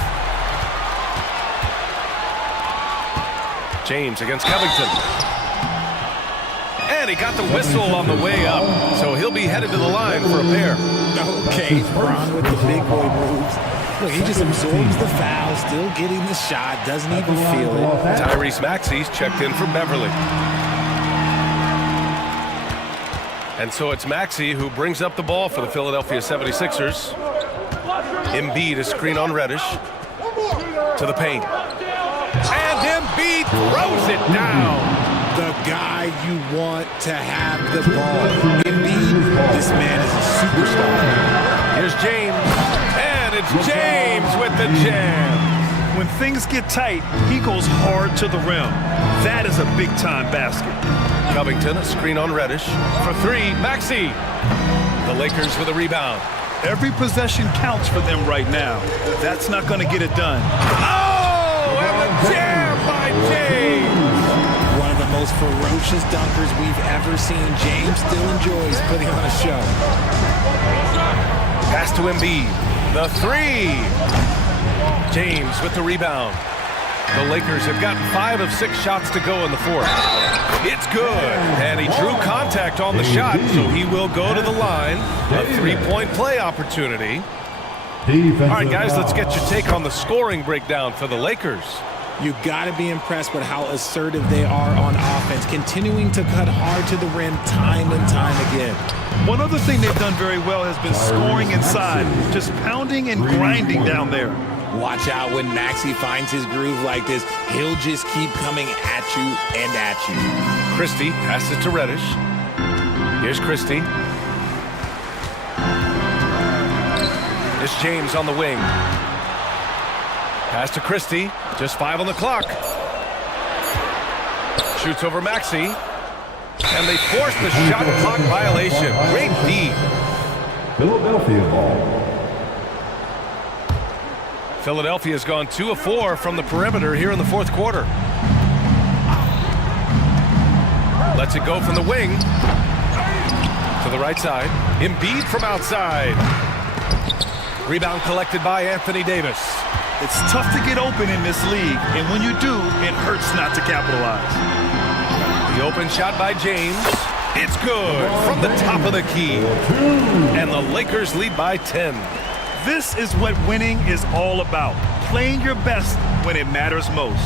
James against Covington. And he got the whistle on the way up. So he'll be headed to the line for a pair. Okay, Bron with the big boy moves. Look, he just absorbs the foul, still getting the shot, doesn't even feel it. Tyrese Maxey's checked in for Beverly. And so it's Maxey who brings up the ball for the Philadelphia 76ers. Embiid is screen on Reddish. To the paint. And Embiid throws it down. The guy you want to have the ball. Embiid, this man is a superstar. Here's James. And it's James with the jam. When things get tight, he goes hard to the rim. That is a big-time basket. Covington, a screen on Reddish. For 3, Maxey. The Lakers with a rebound. Every possession counts for them right now. That's not going to get it done. Oh, and the jam by James. One of the most ferocious dunkers we've ever seen. James still enjoys putting on a show. Pass to Embiid. The 3. James with the rebound. The Lakers have gotten 5 of 6 shots to go in the fourth. It's good. And he drew contact on the shot, so he will go to the line. A 3-point play opportunity. All right, guys, let's get your take on the scoring breakdown for the Lakers. You got to be impressed with how assertive they are on offense, continuing to cut hard to the rim time and time again. One other thing they've done very well has been scoring inside, just pounding and grinding down there. Watch out when Maxey finds his groove like this. He'll just keep coming at you and at you. Christie passes to Reddish. Here's Christie. It's James on the wing. Pass to Christie. Just 5 on the clock. Shoots over Maxey. And they force the shot clock violation. Great D. Philadelphia ball. Philadelphia's gone 2 of 4 from the perimeter here in the fourth quarter. Lets it go from the wing to the right side. Embiid from outside. Rebound collected by Anthony Davis. It's tough to get open in this league, and when you do, it hurts not to capitalize. The open shot by James. It's good from the top of the key. And the Lakers lead by 10. This is what winning is all about. Playing your best when it matters most.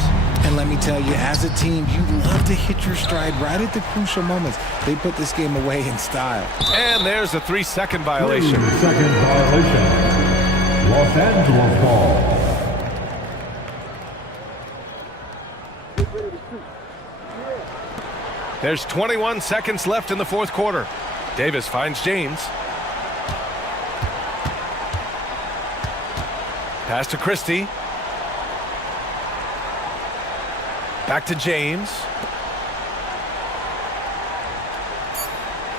And let me tell you, as a team, you love to hit your stride right at the crucial moments. They put this game away in style. And there's a 3-second violation. 3-second violation. Los Angeles ball. There's 21 seconds left in the fourth quarter. Davis finds James. Pass to Christie. Back to James.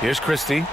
Here's Christie.